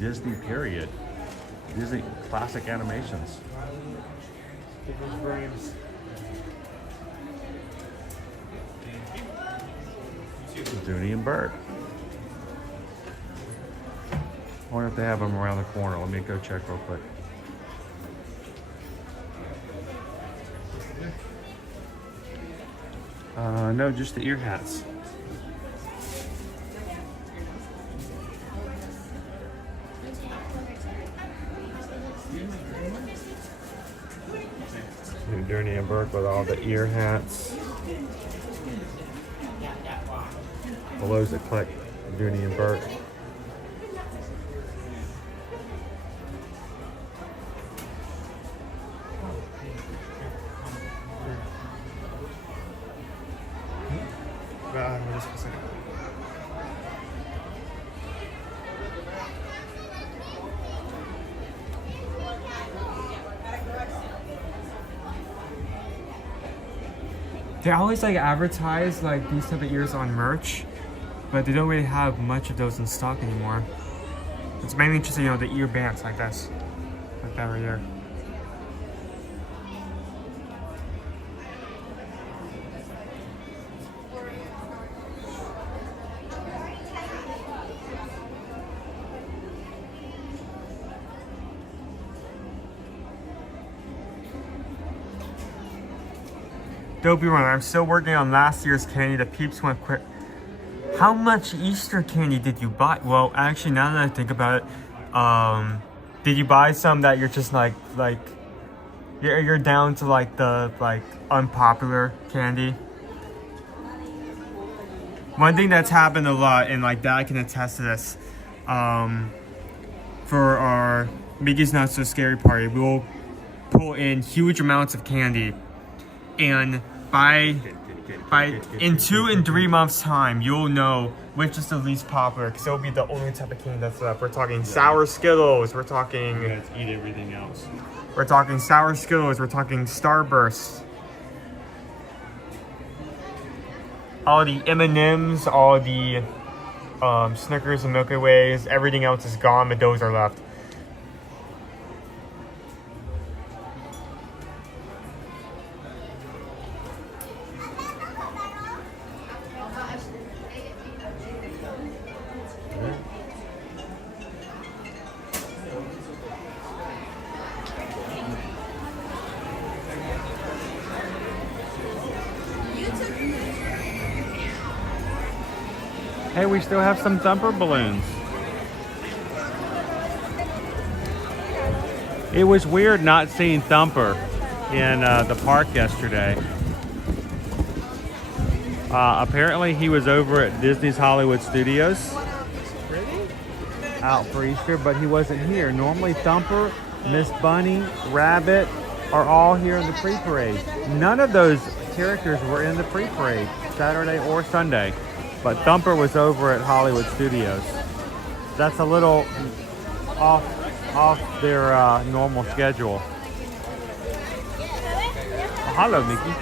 Disney period. Disney classic animations. People's brains. Dooney and Bert. I wonder if they have them around the corner. Let me go check real quick. No, just the ear hats. Dooney and Burke with all the ear hats. Below's that collect Dooney and Burke. They always like advertise like these type of ears on merch, but they don't really have much of those in stock anymore. It's mainly just, you know, the ear bands like this, like that right there. Dopey Runner, I'm still working on last year's candy. The peeps went quick. How much Easter candy did you buy? Well, actually, now that I think about it, did you buy some that you're just like you're down to like the unpopular candy? One thing that's happened a lot, and like Dad can attest to this, for our Mickey's Not So Scary party, we will pull in huge amounts of candy, and in 2 and 3 months time, you'll know which is the least popular, because it'll be the only type of candy that's left. We're talking sour Skittles, we're talking... You guys eat everything else. We're talking sour Skittles, we're talking Starburst. All the M&Ms, all the Snickers and Milky Ways, everything else is gone, but those are left. Hey, we still have some Thumper balloons. It was weird not seeing Thumper in the park yesterday. Apparently he was over at Disney's Hollywood Studios out for Easter, but he wasn't here. Normally Thumper, Miss Bunny, Rabbit are all here in the pre-parade. None of those characters were in the pre-parade, Saturday or Sunday. But Thumper was over at Hollywood Studios. That's a little off their normal schedule. Oh, hello, Mickey.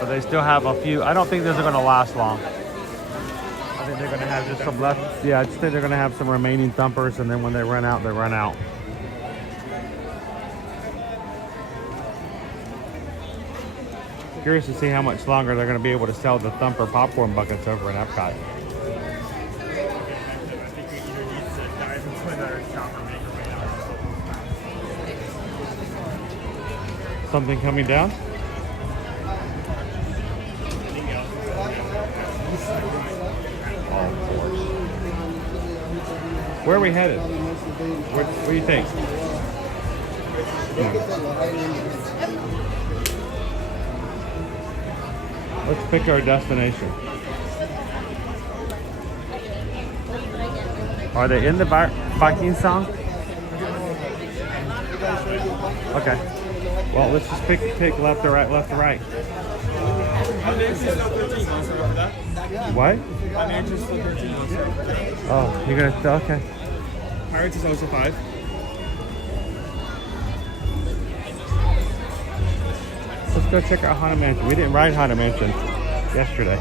But they still have a few. I don't think those are going to last long. I think they're going to have just some left. Yeah, I just think they're going to have some remaining Thumpers, and then when they run out, they run out. Curious to see how much longer they're going to be able to sell the Thumper popcorn buckets over in Epcot. Something coming down? Where are we headed? What do you think? Let's pick our destination. Are they in the Viking song? Okay. Well, let's just pick left or right, left or right. What? Oh, you're gonna, okay. Pirates is also 5. Let's go check out Haunted Mansion. We didn't ride Haunted Mansion yesterday.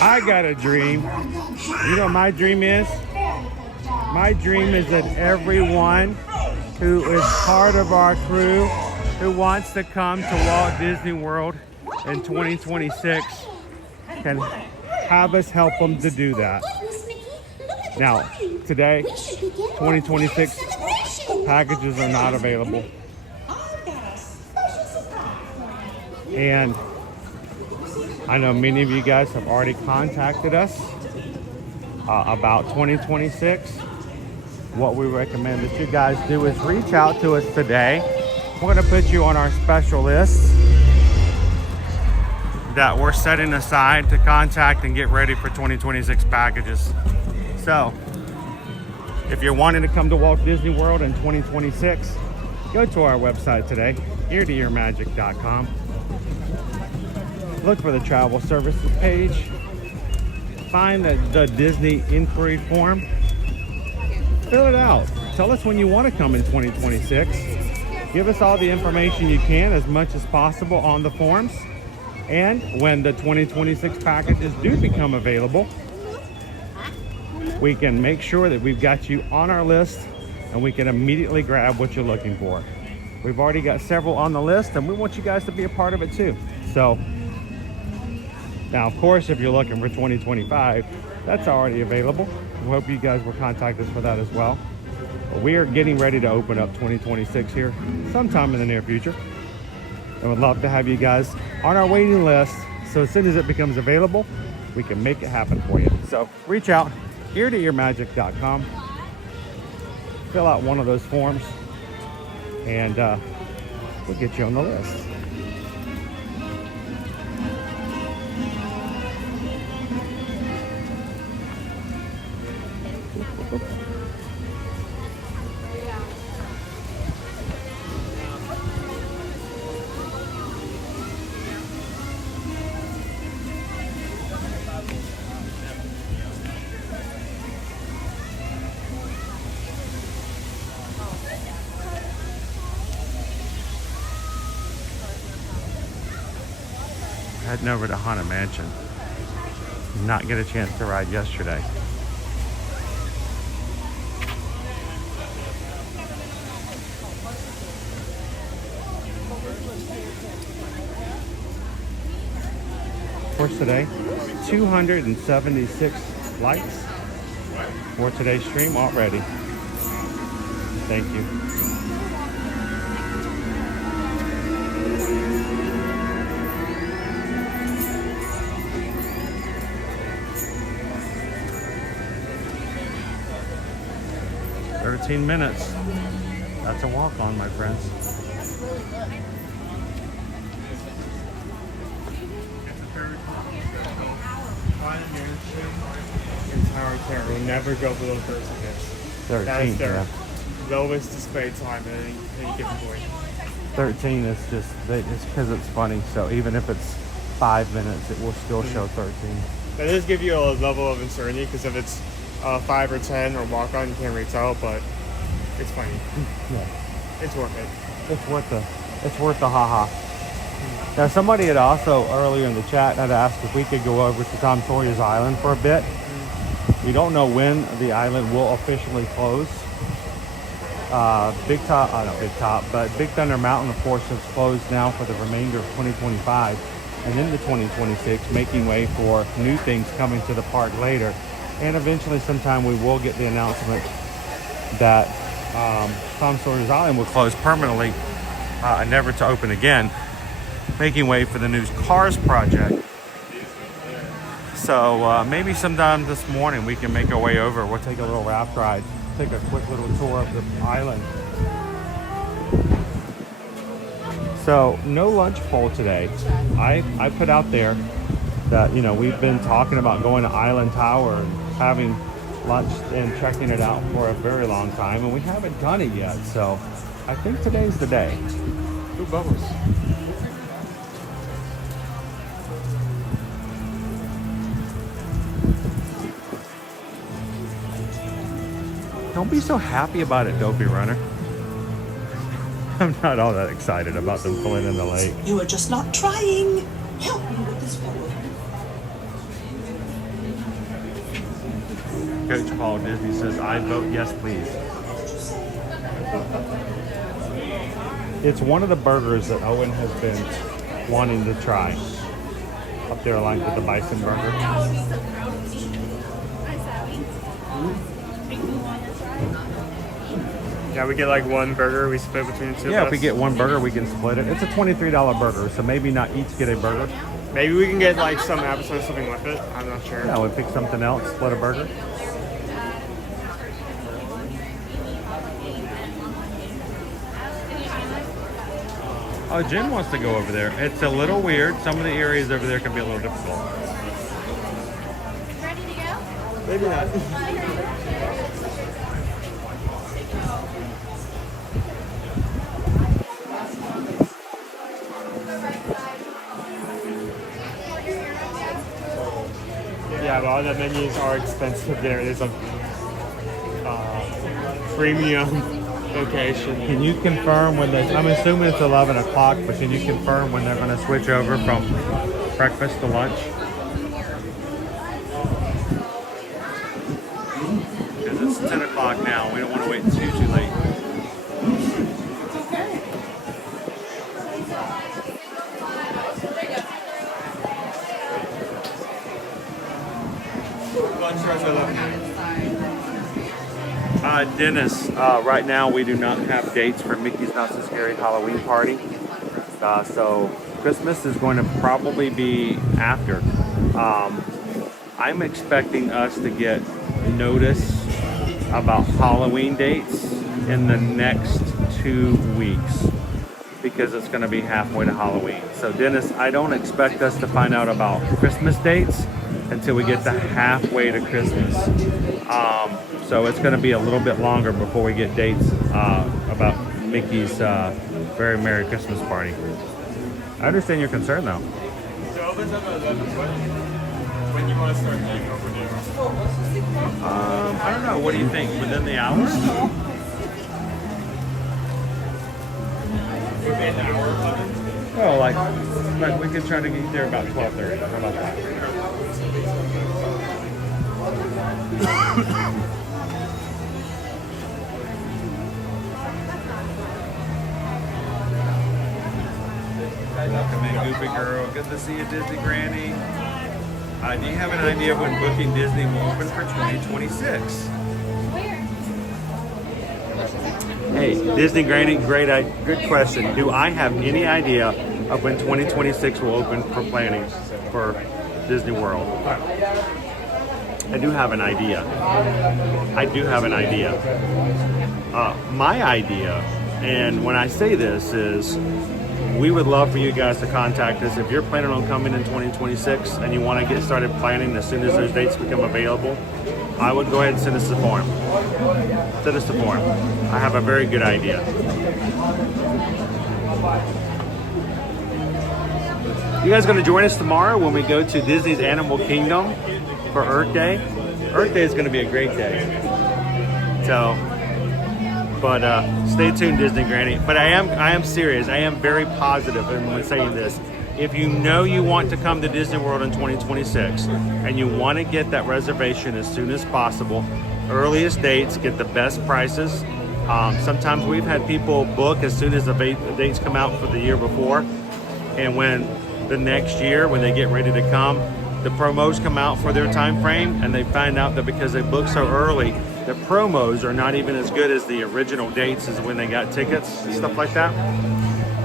I got a dream. You know what my dream is? My dream is that everyone who is part of our crew who wants to come to Walt Disney World in 2026 can have us help them to do that. Now, today, 2026 packages are not available. And I know many of you guys have already contacted us about 2026. What we recommend that you guys do is reach out to us today. We're going to put you on our special list that we're setting aside to contact and get ready for 2026 packages. So, if you're wanting to come to Walt Disney World in 2026, go to our website today, eartoearmagic.com. Look for the travel services page. Find the Disney inquiry form. Fill it out. Tell us when you want to come in 2026. Give us all the information you can, as much as possible, on the forms. And when the 2026 packages do become available, we can make sure that we've got you on our list and we can immediately grab what you're looking for. We've already got several on the list and we want you guys to be a part of it too. So now, of course, if you're looking for 2025, that's already available. We hope you guys will contact us for that as well. But we are getting ready to open up 2026 here sometime in the near future. And would love to have you guys on our waiting list, so as soon as it becomes available, we can make it happen for you. So reach out, eartoearmagic.com. Fill out one of those forms and we'll get you on the list. Heading over to Haunted Mansion. Not get a chance to ride yesterday. For today, 276 likes for today's stream already. Thank you. Minutes. That's a walk on, my friends. Entire tour will never go below 13 minutes. 13, that is their yeah. lowest display time at any given point. 13 is just, it's because it's funny. So even if it's 5 minutes, it will still show 13. That does give you a level of uncertainty, because if it's 5 or 10 or walk on, you can't really tell, but it's funny. Yeah. It's worth it. It's worth the haha. Now, somebody had also earlier in the chat had asked if we could go over to Tom Sawyer's Island for a bit. We don't know when the island will officially close. Big Thunder Mountain, of course, is closed now for the remainder of 2025 and into 2026, making way for new things coming to the park later. And eventually, sometime, we will get the announcement that Tom Sawyer's Island will close permanently and never to open again, making way for the new Cars project. So maybe sometime this morning we can make our way over. We'll take a little raft ride, take a quick little tour of the island. So no lunch poll today. I put out there that, you know, we've been talking about going to Island Tower and having lunch and checking it out for a very long time, and we haven't done it yet. So I think today's the day. Ooh, bubbles. Don't be so happy about it, Dopey Runner. I'm not all that excited about them pulling in the lake. You are just not trying. Help me with this fellow. Coach Paul Disney says, I vote yes, please. It's one of the burgers that Owen has been wanting to try. Up there like with the bison burger. Yeah, we get like one burger, we split between the two Yeah, of if we us. get one burger, we can split it. It's a $23 burger, so maybe not each get a burger. Maybe we can get like some appetizer something with it. I'm not sure. Yeah, we pick something else, split a burger. Oh, Jen wants to go over there. It's a little weird. Some of the areas over there can be a little difficult. Ready to go? Maybe not. Yeah, but all the menus are expensive there. There's a premium location. Can you confirm when I'm assuming it's 11 o'clock, but can you confirm when they're going to switch over from breakfast to lunch? Because it's 10 o'clock now. We don't want to wait too late. Lunch starts at 11. Dennis, right now we do not have dates for Mickey's Not So Scary Halloween party. So Christmas is going to probably be after. I'm expecting us to get notice about Halloween dates in the next 2 weeks because it's going to be halfway to Halloween. So Dennis, I don't expect us to find out about Christmas dates until we get to halfway to Christmas. So it's going to be a little bit longer before we get dates about Mickey's Very Merry Christmas party. I understand your concern though. So opens up at 11. When you want to start eating over there? I don't know. What do you think? Within the hour? Within an hour, 11? Well, like we could try to get there about 12:30. How about that? Welcome in, Goofy Girl. Good to see you, Disney Granny. Do you have an idea when Booking Disney will open for 2026? Hey, Disney Granny, good question. Do I have any idea of when 2026 will open for planning for Disney World? I do have an idea. My idea, and when I say this, is we would love for you guys to contact us. If you're planning on coming in 2026 and you want to get started planning as soon as those dates become available, I would go ahead and send us the form. I have a very good idea. You guys going to join us tomorrow when we go to Disney's Animal Kingdom for Earth Day? Earth Day is going to be a great day. So, but stay tuned, Disney Granny. But I am serious. I am very positive in saying this. If you know you want to come to Disney World in 2026 and you want to get that reservation as soon as possible, earliest dates, get the best prices. Sometimes we've had people book as soon as the dates come out for the year before. And when the next year, when they get ready to come, the promos come out for their time frame and they find out that because they booked so early, the promos are not even as good as the original dates as when they got tickets and stuff like that.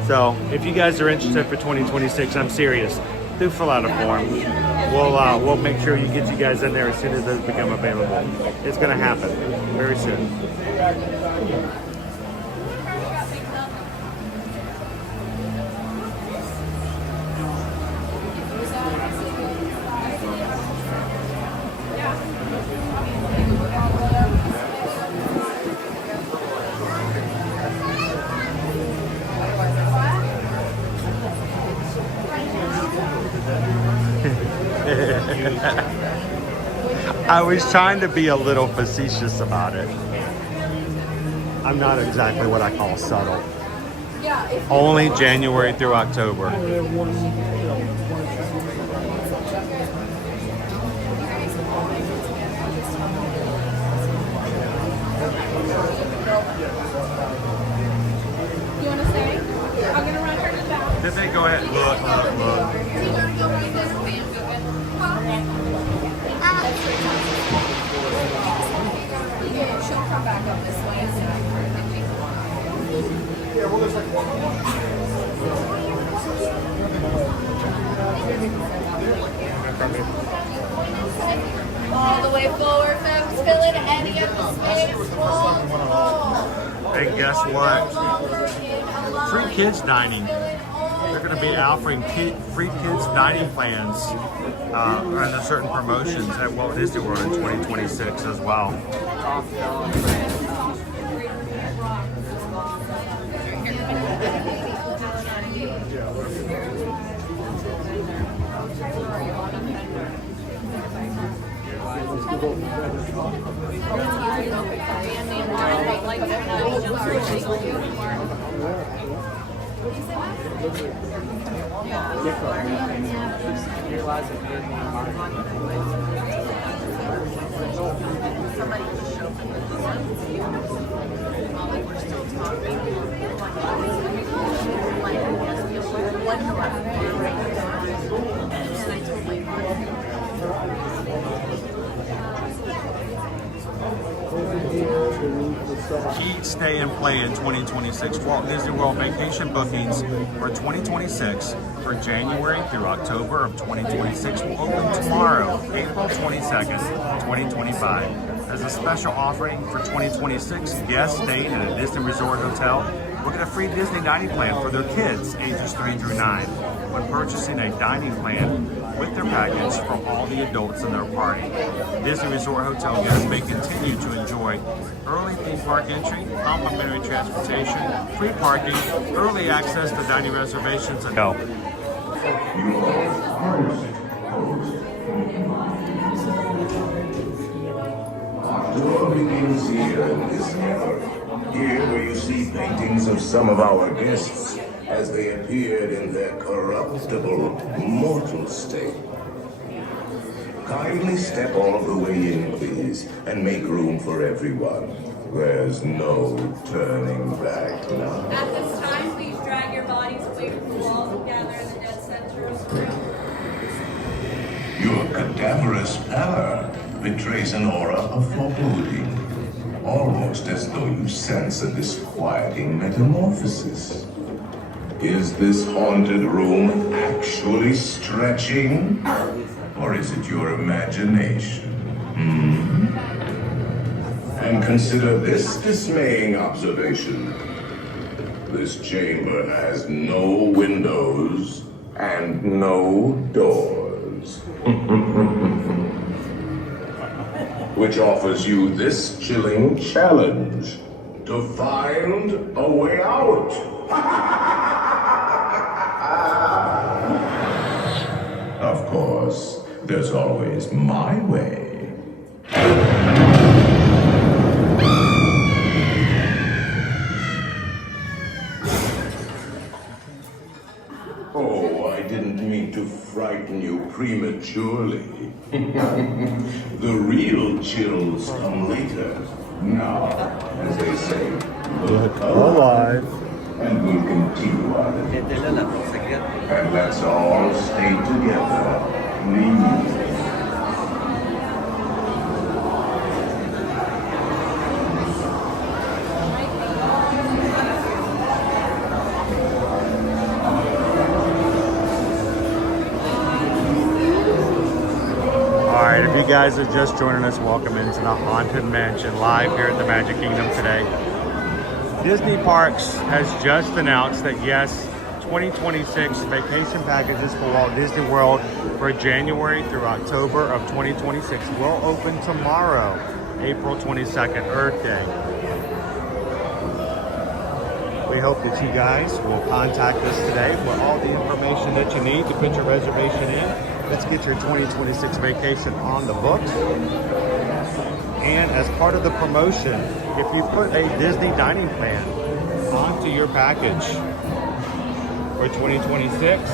So if you guys are interested for 2026, I'm serious, do fill out a form. We'll make sure you get you guys in there as soon as those become available. It's gonna happen very soon. I was trying to be a little facetious about it. I'm not exactly what I call subtle. Only January through October. You want to say? Disney, go ahead. Look. She'll come back up this way. Yeah, well, there's like one more. All the way forward, folks. Fill in any of the space. Hey, guess what? Free kids dining. They're going to be offering free kids dining plans under certain promotions at Walt Disney World in 2026 as well. Eat, Stay, and Play in 2026. Walt Disney World vacation bookings for 2026 for January through October of 2026 will open tomorrow, April 22nd, 2025. As a special offering for 2026, guests staying at a Disney Resort Hotel will get a free Disney dining plan for their kids ages 3 through 9 when purchasing a dining plan with their package for all the adults in their party. Disney Resort Hotel guests may continue to enjoy early theme park entry, complimentary transportation, free parking, early access to dining reservations, and help. Our begins here in this era. Here where you see paintings of some of our guests as they appeared in their corruptible, mortal state. Kindly step all of the way in, please, and make room for everyone. There's no turning back now. At this time, please drag your bodies away from the walls and gather in the dead center of the room. Your cadaverous pallor betrays an aura of foreboding, almost as though you sense a disquieting metamorphosis. Is this haunted room actually stretching? Or is it your imagination? And consider this dismaying observation. This chamber has no windows and no doors. Which offers you this chilling challenge to find a way out. Of course, there's always my way. Oh, I didn't mean to frighten you prematurely. The real chills come later. Now, as they say, look alive. And we'll continue on. And let's all stay together, please. Alright, if you guys are just joining us, welcome into the Haunted Mansion live here at the Magic Kingdom today. Disney Parks has just announced that yes, 2026 vacation packages for Walt Disney World for January through October of 2026 will open tomorrow, April 22nd, Earth Day. We hope that you guys will contact us today with all the information that you need to put your reservation in. Let's get your 2026 vacation on the books. And as part of the promotion, if you put a Disney dining plan onto your package for 2026,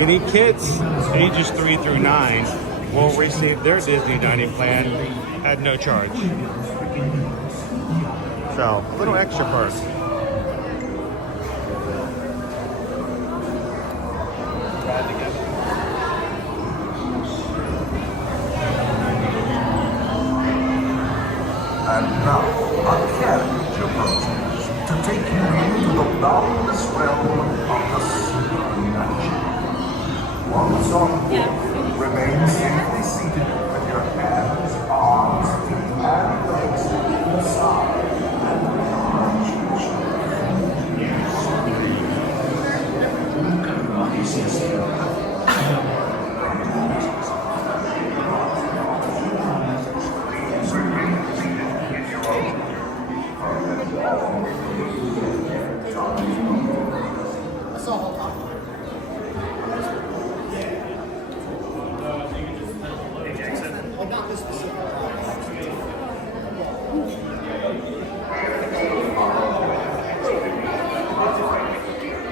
any kids ages 3 through 9 will receive their Disney dining plan at no charge. So a little extra perk. And now, a carriage approaches to take you into the boundless realm of the supernatural. Once on board, remain safely seated with your hands, arms, feet, and legs inside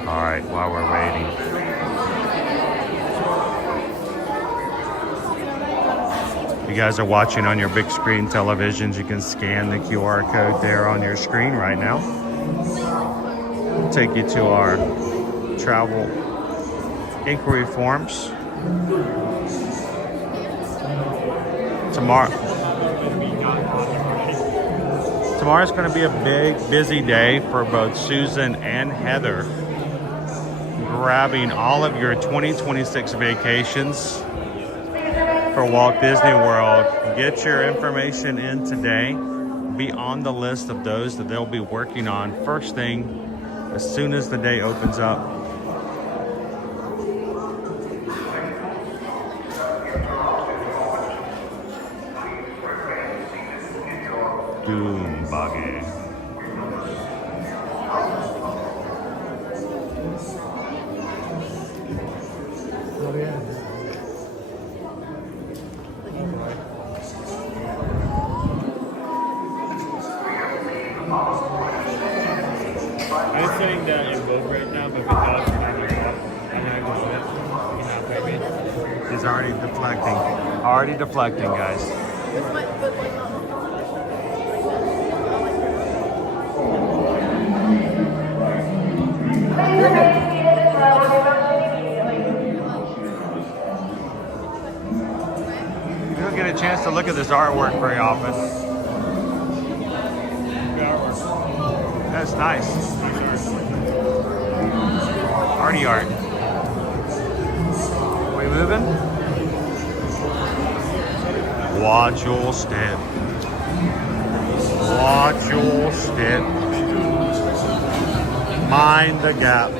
All right, while we're waiting. You guys are watching on your big screen televisions. You can scan the QR code there on your screen right now. We'll take you to our travel inquiry forms. Tomorrow's going to be a big, busy day for both Susan and Heather, grabbing all of your 2026 vacations for Walt Disney World. Get your information in today. Be on the list of those that they'll be working on first thing as soon as the day opens up. Doom buggy. Oh yeah. I'm sitting there in boat right now, but without turning it off. And I'm just He's already deflecting. Already deflecting, guys. You don't get a chance to look at this artwork very often. That's nice. Arty art. We moving? Watch your step. Watch your step. Mind the gap.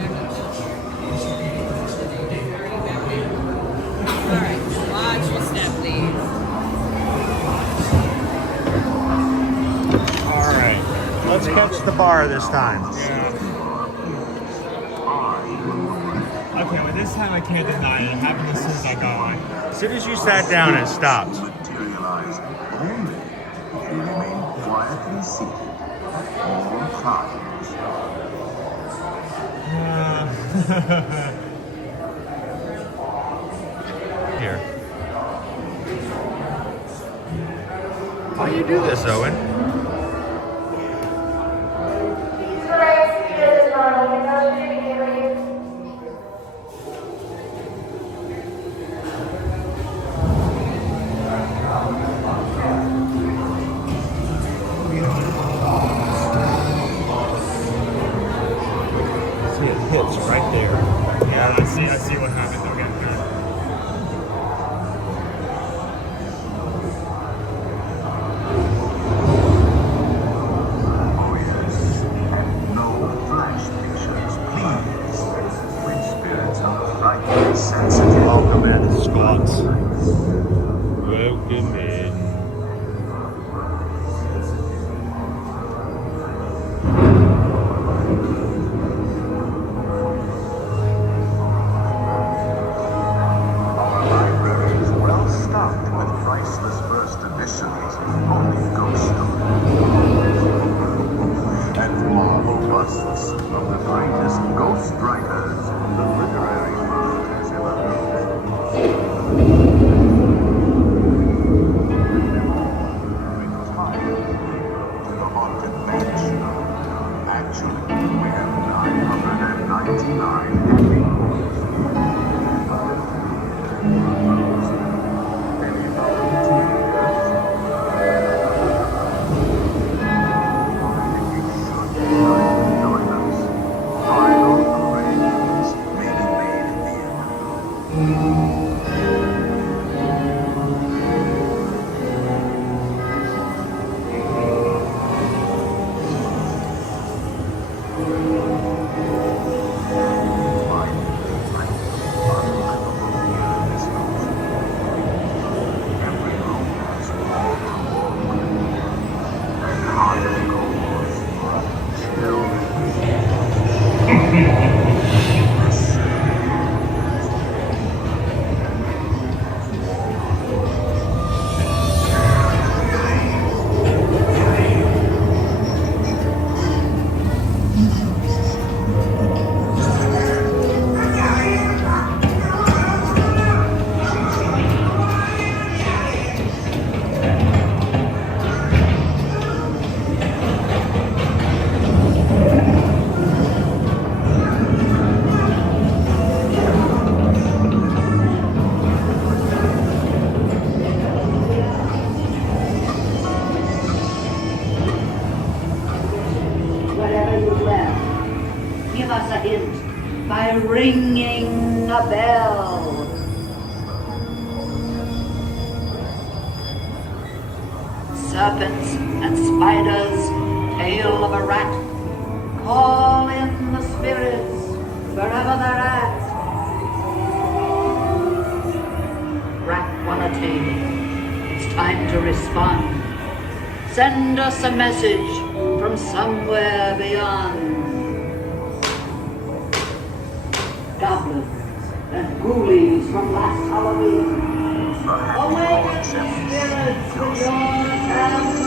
Alright, watch your step, please. Alright. Let's catch the bar this time. Yeah. Okay, well this time I can't deny it. It happened as soon as I got on. As soon as you sat down, it stopped. Materialize only if you remain quietly seated at all times. Here. Why do you do this, Owen? See, it hits right there. Yeah, I see what happened. Okay, good. Oh yes, and no flash pictures, please. When spirits are frightened, sensitive. Welcome in, squats. Welcome in. Our library is well stocked with priceless first editions, only ghost stories, and marvel busts of the greatest ghost writers the literary world has ever known. ringing a bell. Serpents and spiders, tail of a rat, call in the spirits wherever they're at. Rap on a table, it's time to respond. Send us a message from somewhere beyond. Goblins and ghoulies from last Halloween, awaken spirits with your tambourine.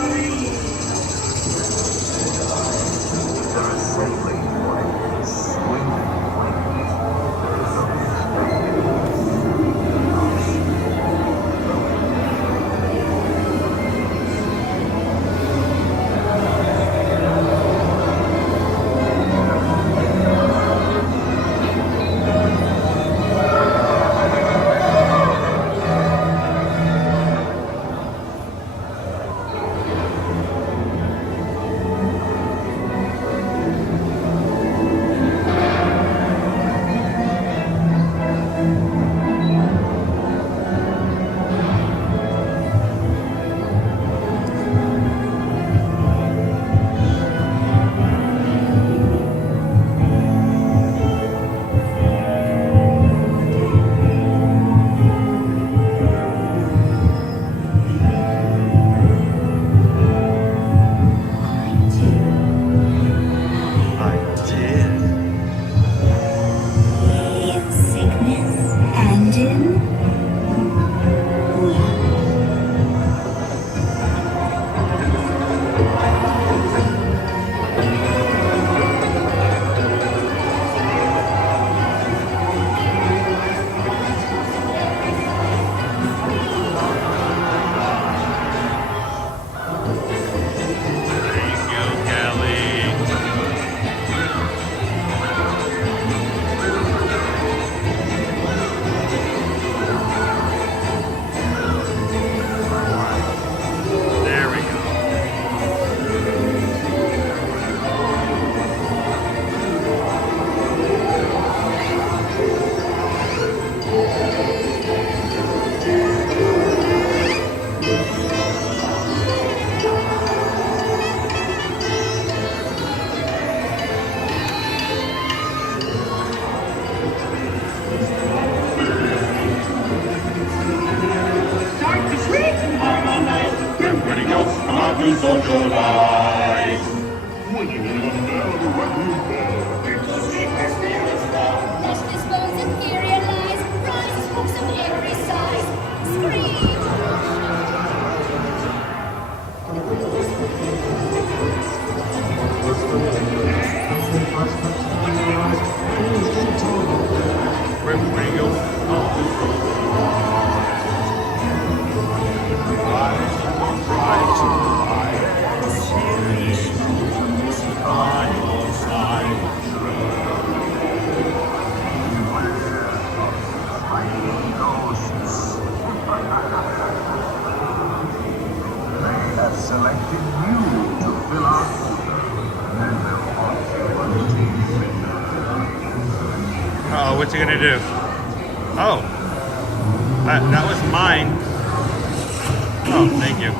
Uh-oh, what's he gonna do? Oh, that was mine. Oh, thank you.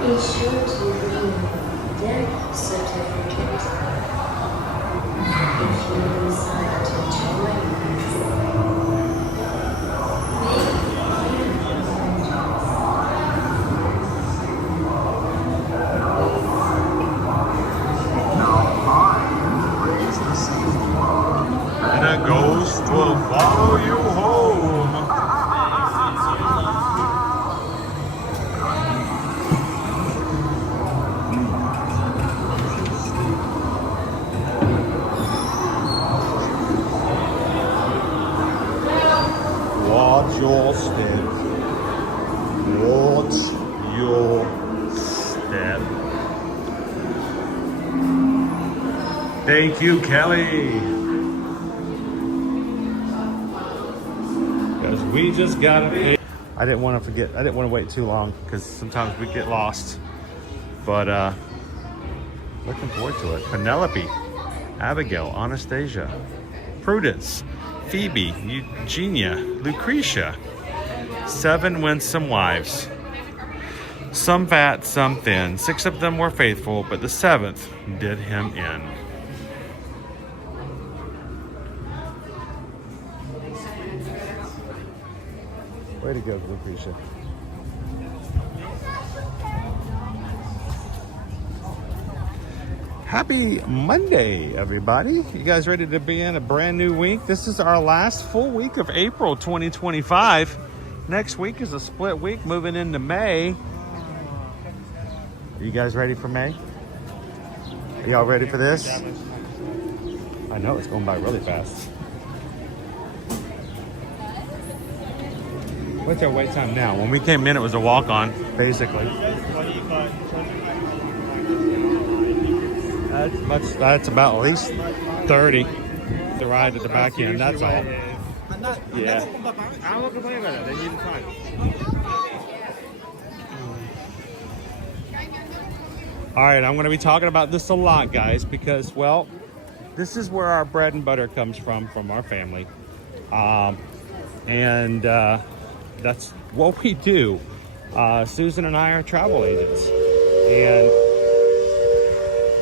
Be sure to bring death certificate if you decide to join us. And a ghost will follow you home. Watch your step. Watch your step. Thank you, Kelly. Because we just gotta pay. I didn't want to forget. I didn't want to wait too long because sometimes we get lost. But looking forward to it. Penelope, Abigail, Anastasia, Prudence, Phoebe, Eugenia, Lucretia. 7 winsome wives. Some fat, some thin. 6 of them were faithful, but the 7th did him in. Way to go, Lucretia. Happy Monday, everybody. You guys ready to be in a brand new week? This is our last full week of April 2025. Next week is a split week moving into May. Are you guys ready for May? Are y'all ready for this? I know it's going by really fast. What's our wait time now? When we came in, it was a walk-on, basically. That's about at least 30. The ride at the back end, that's all. Yeah. I won't complain about it. They need time. All right, I'm going to be talking about this a lot, guys, because, well, this is where our bread and butter comes from our family. That's what we do. Susan and I are travel agents. And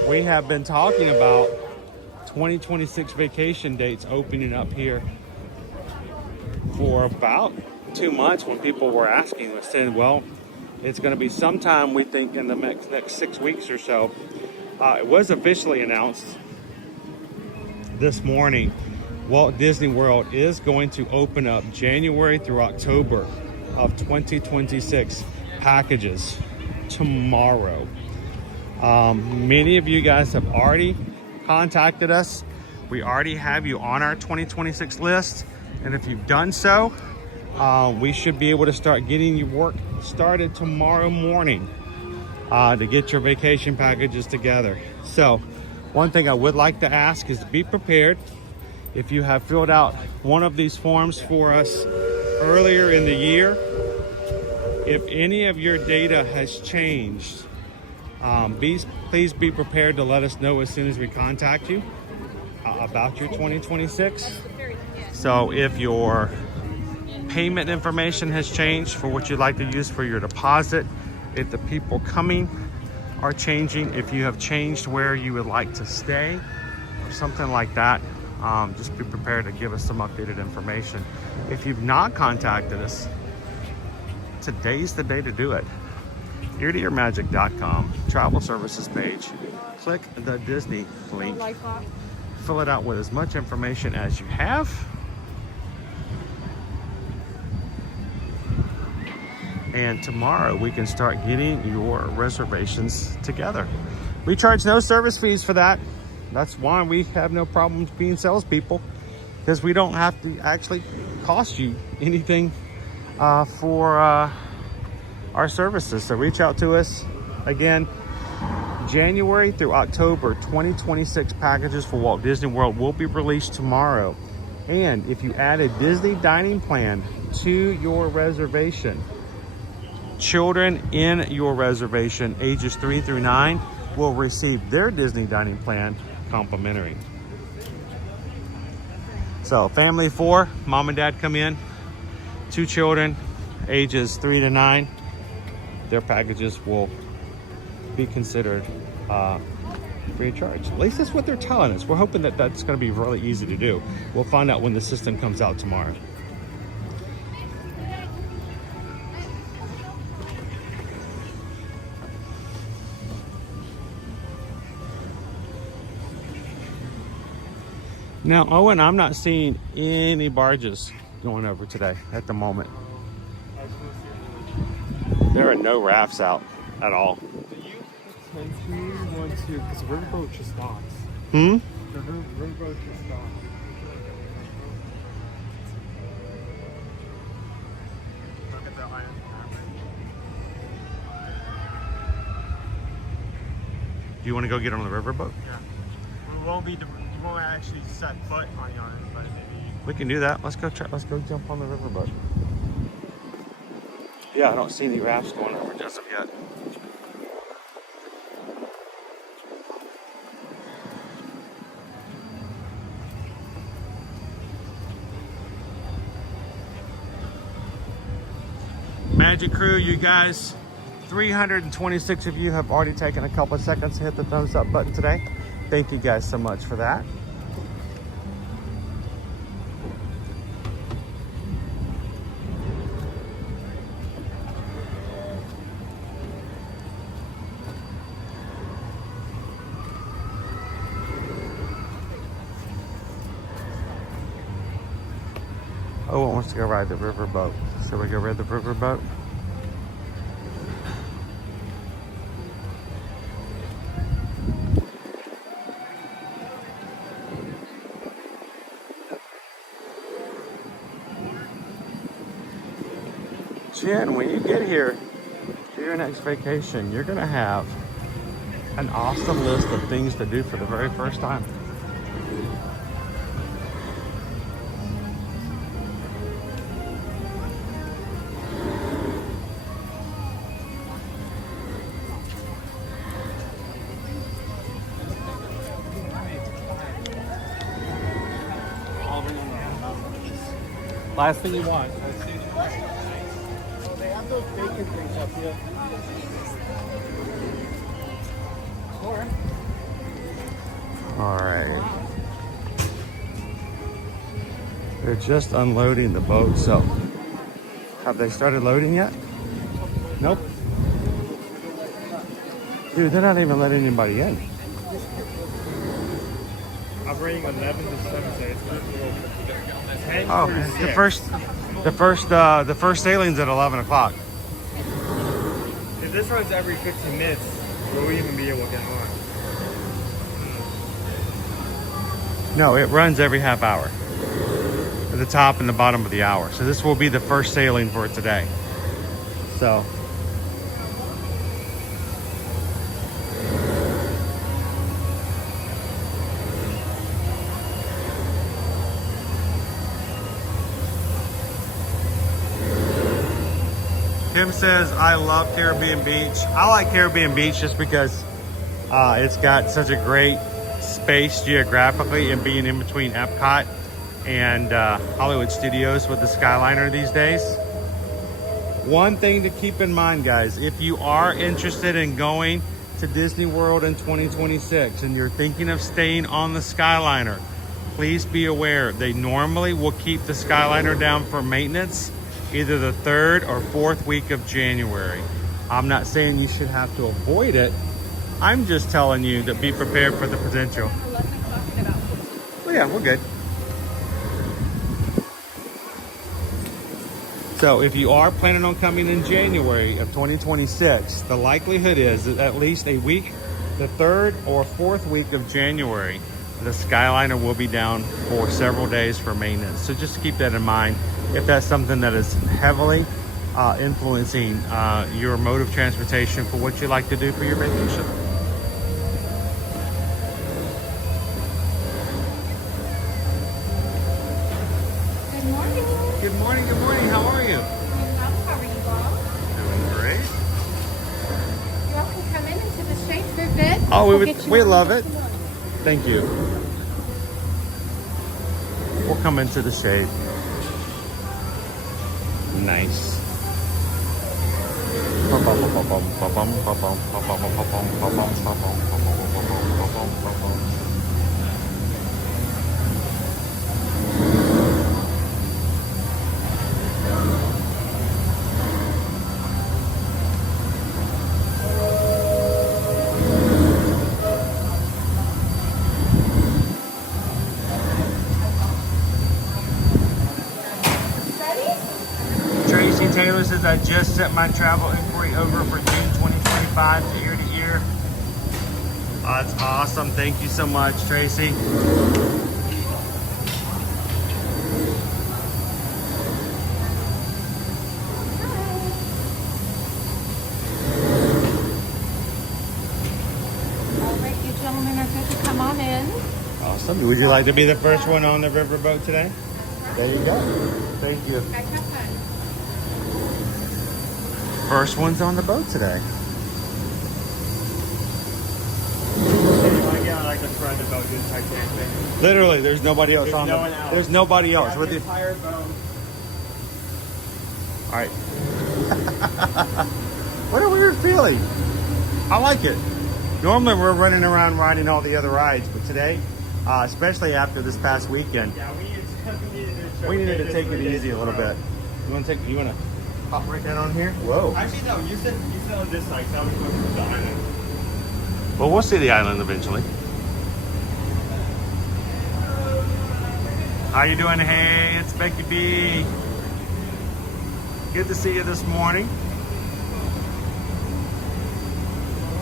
we have been talking about 2026 vacation dates opening up here for about 2 months when people were asking us, saying, well, it's going to be sometime, we think, in the next 6 weeks or so. It was officially announced this morning. Walt Disney World is going to open up January through October of 2026 packages tomorrow. Many of you guys have already contacted us. We already have you on our 2026 list. And if you've done so, we should be able to start getting your work started tomorrow morning to get your vacation packages together. So one thing I would like to ask is to be prepared. If you have filled out one of these forms for us earlier in the year, if any of your data has changed, please be prepared to let us know as soon as we contact you about your 2026. So if your payment information has changed for what you'd like to use for your deposit, if the people coming are changing, if you have changed where you would like to stay or something like that, just be prepared to give us some updated information. If you've not contacted us, today's the day to do it. eartoearmagic.com, travel services page. Click the Disney link. Fill it out with as much information as you have. And tomorrow we can start getting your reservations together. We charge no service fees for that. That's why we have no problems being salespeople, because we don't have to actually cost you anything for our services. So reach out to us. Again, January through October 2026 packages for Walt Disney World will be released tomorrow. And if you add a Disney dining plan to your reservation, children in your reservation ages 3 through 9 will receive their Disney dining plan complimentary. So family 4, mom and dad come in, 2 children ages 3 to 9, their packages will be considered free of charge. At least that's what they're telling us. We're hoping that that's going to be really easy to do. We'll find out when the system comes out tomorrow. Now, Owen, I'm not seeing any barges going over today at the moment. There are no rafts out at all. Do you potentially want to, because riverboat just docks. Hmm? The riverboat just docks. Look at the island. Do you want to go get on the riverboat? Yeah. We won't actually set foot on the island, but maybe. We can do that. Let's go jump on the riverboat. Yeah, I don't see any rafts going over just of yet. Magic Crew, you guys, 326 of you have already taken a couple of seconds to hit the thumbs up button today. Thank you guys so much for that. Owen wants to go ride the river boat. Shall we go ride the river boat? Jen, when you get here to your next vacation, you're gonna have an awesome list of things to do for the very first time. Last thing you want. They have those bacon things up here. All right. They're just unloading the boat, so have they started loading yet? Nope. Dude, they're not even letting anybody in. Operating 11 to 7, so it's not Oh, the first sailing's at 11 o'clock. If this runs every 15 minutes, will we even be able to get on? No, it runs every half hour. At the top and the bottom of the hour. So this will be the first sailing for today. So. Tim says, I love Caribbean Beach. I like Caribbean Beach just because it's got such a great space geographically and being in between Epcot and Hollywood Studios with the Skyliner these days. One thing to keep in mind, guys, if you are interested in going to Disney World in 2026 and you're thinking of staying on the Skyliner, please be aware they normally will keep the Skyliner down for maintenance either the 3rd or 4th week of January. I'm not saying you should have to avoid it. I'm just telling you to be prepared for the potential. Well, yeah, we're good. So if you are planning on coming in January of 2026, the likelihood is that at least a week, the 3rd or 4th week of January, the Skyliner will be down for several days for maintenance. So just keep that in mind if that's something that is heavily influencing your mode of transportation for what you like to do for your vacation. Good morning. Good morning, good morning. How are you? How are you all? Doing great. You all can come in into the shade for a bit. Oh, We'll get you we on love the it. Thank you. We'll come into the shade. Nice. Taylor says, I just sent my travel inquiry over for June 2025 ear to ear. That's awesome. Thank you so much, Tracy. All right, you gentlemen are good to come on in. Awesome. Would you like to be the first one on the riverboat today? There you go. Thank you. Guys, have fun. First one's on the boat today. Like the front of the boat, do the Titanic thing. Literally, there's nobody else There's on no the one else. There's nobody else. Yeah, With the you. entire boat. All right. What a weird feeling. I like it. Normally we're running around riding all the other rides, but today, especially after this past weekend, Yeah, we needed to take it easy a little bit. You want to pop right down on here? Whoa. Actually, no. You said on this side. So I was going to the island. Well, we'll see the island eventually. How you doing? Hey, it's Becky B. Good to see you this morning.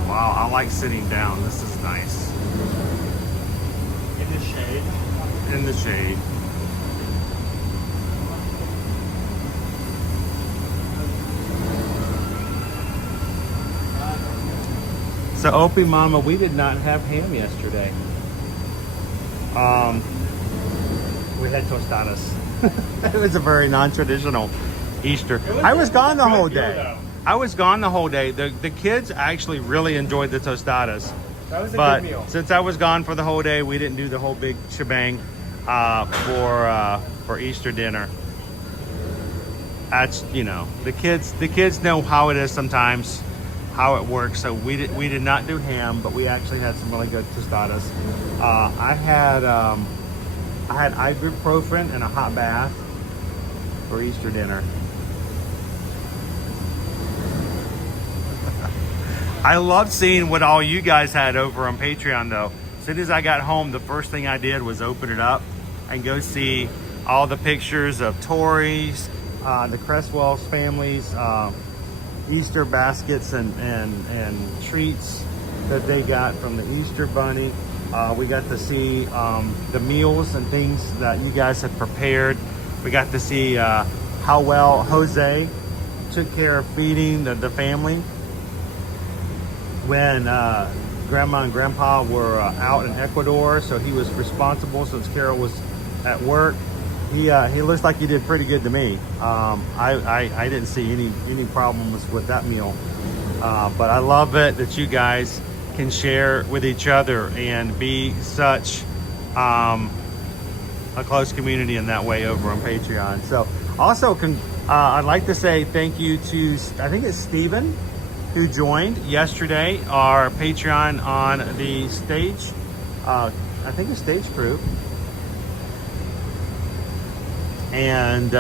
Wow, I like sitting down. This is nice. In the shade. In the shade. So Opie Mama, we did not have ham yesterday. We had tostadas. It was a very non-traditional Easter. I was gone the whole day. I was gone the whole day. The kids actually really enjoyed the tostadas. That was a But good meal. since I was gone for the whole day, we didn't do the whole big shebang for Easter dinner. That's, you know, the kids know how it is sometimes, how it works. So we did not do ham, but we actually had some really good tostadas. I had ibuprofen and a hot bath for Easter dinner. I loved seeing what all you guys had over on Patreon, though. As soon as I got home, the first thing I did was open it up and go see all the pictures of Tori's, the Cresswell's families, Easter baskets and treats that they got from the Easter Bunny. We got to see the meals and things that you guys had prepared. We got to see how well Jose took care of feeding the family when Grandma and Grandpa were out in Ecuador, so he was responsible since Carol was at work. He looks like he did pretty good to me. I didn't see any problems with that meal, but I love it that you guys can share with each other and be such a close community in that way over on Patreon. So also I'd like to say thank you to, I think it's Steven, who joined yesterday our Patreon on the stage, I think it's stage crew. And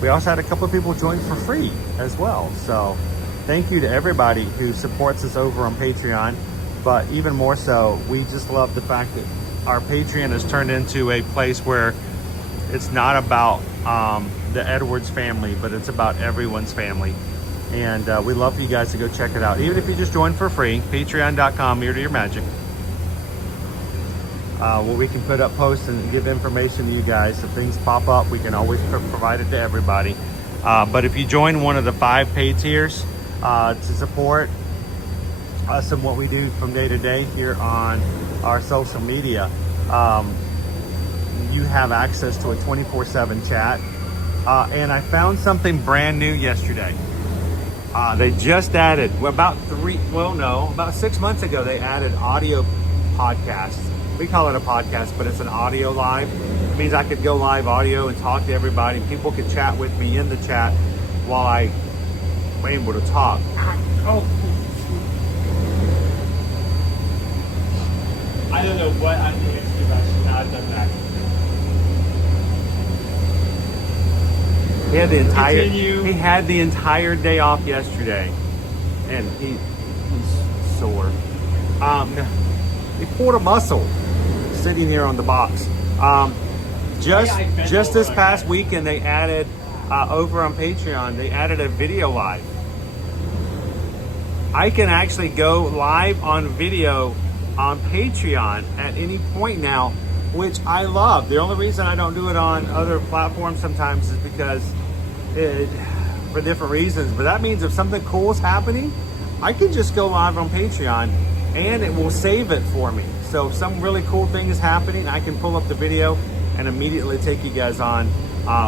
we also had a couple of people join for free as well. So thank you to everybody who supports us over on Patreon. But even more so, we just love the fact that our Patreon has turned into a place where it's not about the Edwards family, but it's about everyone's family. And we love for you guys to go check it out. Even if you just join for free, patreon.com, ear to your magic. Where we can put up posts and give information to you guys. If things pop up, we can always provide it to everybody. But if you join one of the 5 paid tiers to support us and what we do from day to day here on our social media, you have access to a 24/7 chat. And I found something brand new yesterday. They just added, about 6 months ago, they added audio podcasts. We call it a podcast, but it's an audio live. It means I could go live audio and talk to everybody. People could chat with me in the chat while I'm able to talk. Oh. I don't know what I think it's because I should not have done that. He had the entire day off yesterday, and he's sore. He pulled a muscle sitting here on the box. Just this past weekend, they added over on Patreon. They added a video live. I can actually go live on video on Patreon at any point now, which I love. The only reason I don't do it on other platforms sometimes is because for different reasons. But that means if something cool is happening, I can just go live on Patreon and it will save it for me. So if some really cool thing is happening, I can pull up the video and immediately take you guys on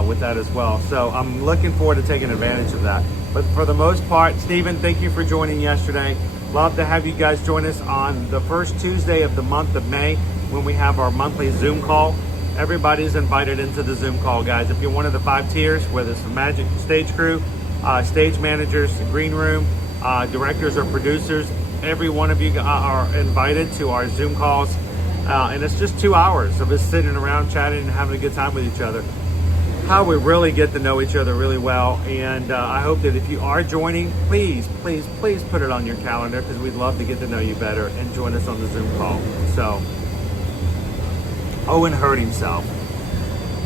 with that as well. So I'm looking forward to taking advantage of that. But for the most part, Stephen, thank you for joining yesterday. Love to have you guys join us on the first Tuesday of the month of May when we have our monthly Zoom call. Everybody's invited into the Zoom call, guys. If you're one of the 5 tiers, whether it's the Magic Stage Crew, stage managers, green room, directors or producers, every one of you are invited to our Zoom calls. And it's just 2 hours of us sitting around chatting and having a good time with each other. How we really get to know each other really well. And I hope that if you are joining, please put it on your calendar, because we'd love to get to know you better and join us on the Zoom call. So Owen hurt himself.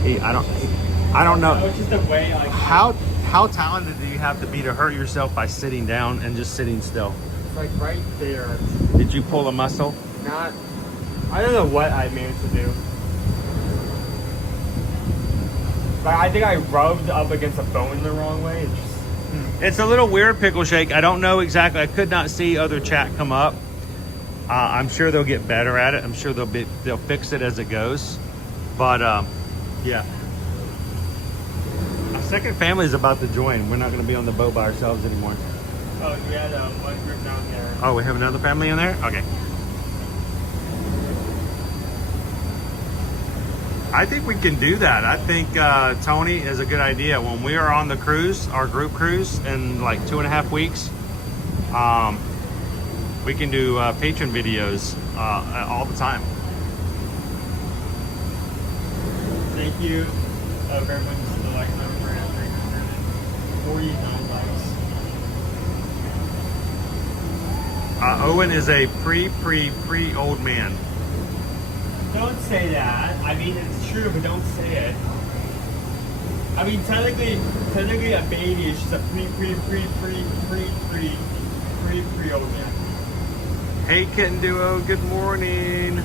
I don't know. It's just the way, like, how talented do you have to be to hurt yourself by sitting down and just sitting still? it's like right there. Did you pull a muscle? Not. I don't know what I managed to do. Like, I think I rubbed up against a bone the wrong way. It's a little weird, Pickle Shake. I don't know exactly. I could not see other chat come up. I'm sure they'll get better at it. I'm sure they'll fix it as it goes. But yeah. Our second family is about to join. We're not going to be on the boat by ourselves anymore. Oh, we had one group down there. Oh, we have another family in there? Okay. I think we can do that. I think Tony is a good idea. When we are on the cruise, our group cruise, in like 2.5 weeks, we can do patron videos all the time. Thank you, everyone, for the like number and 349 likes. Owen is a pre old man. Don't say that. I mean, it's true, but don't say it. I mean, technically, a baby is just a pre old man. Hey, Kitten Duo. Good morning.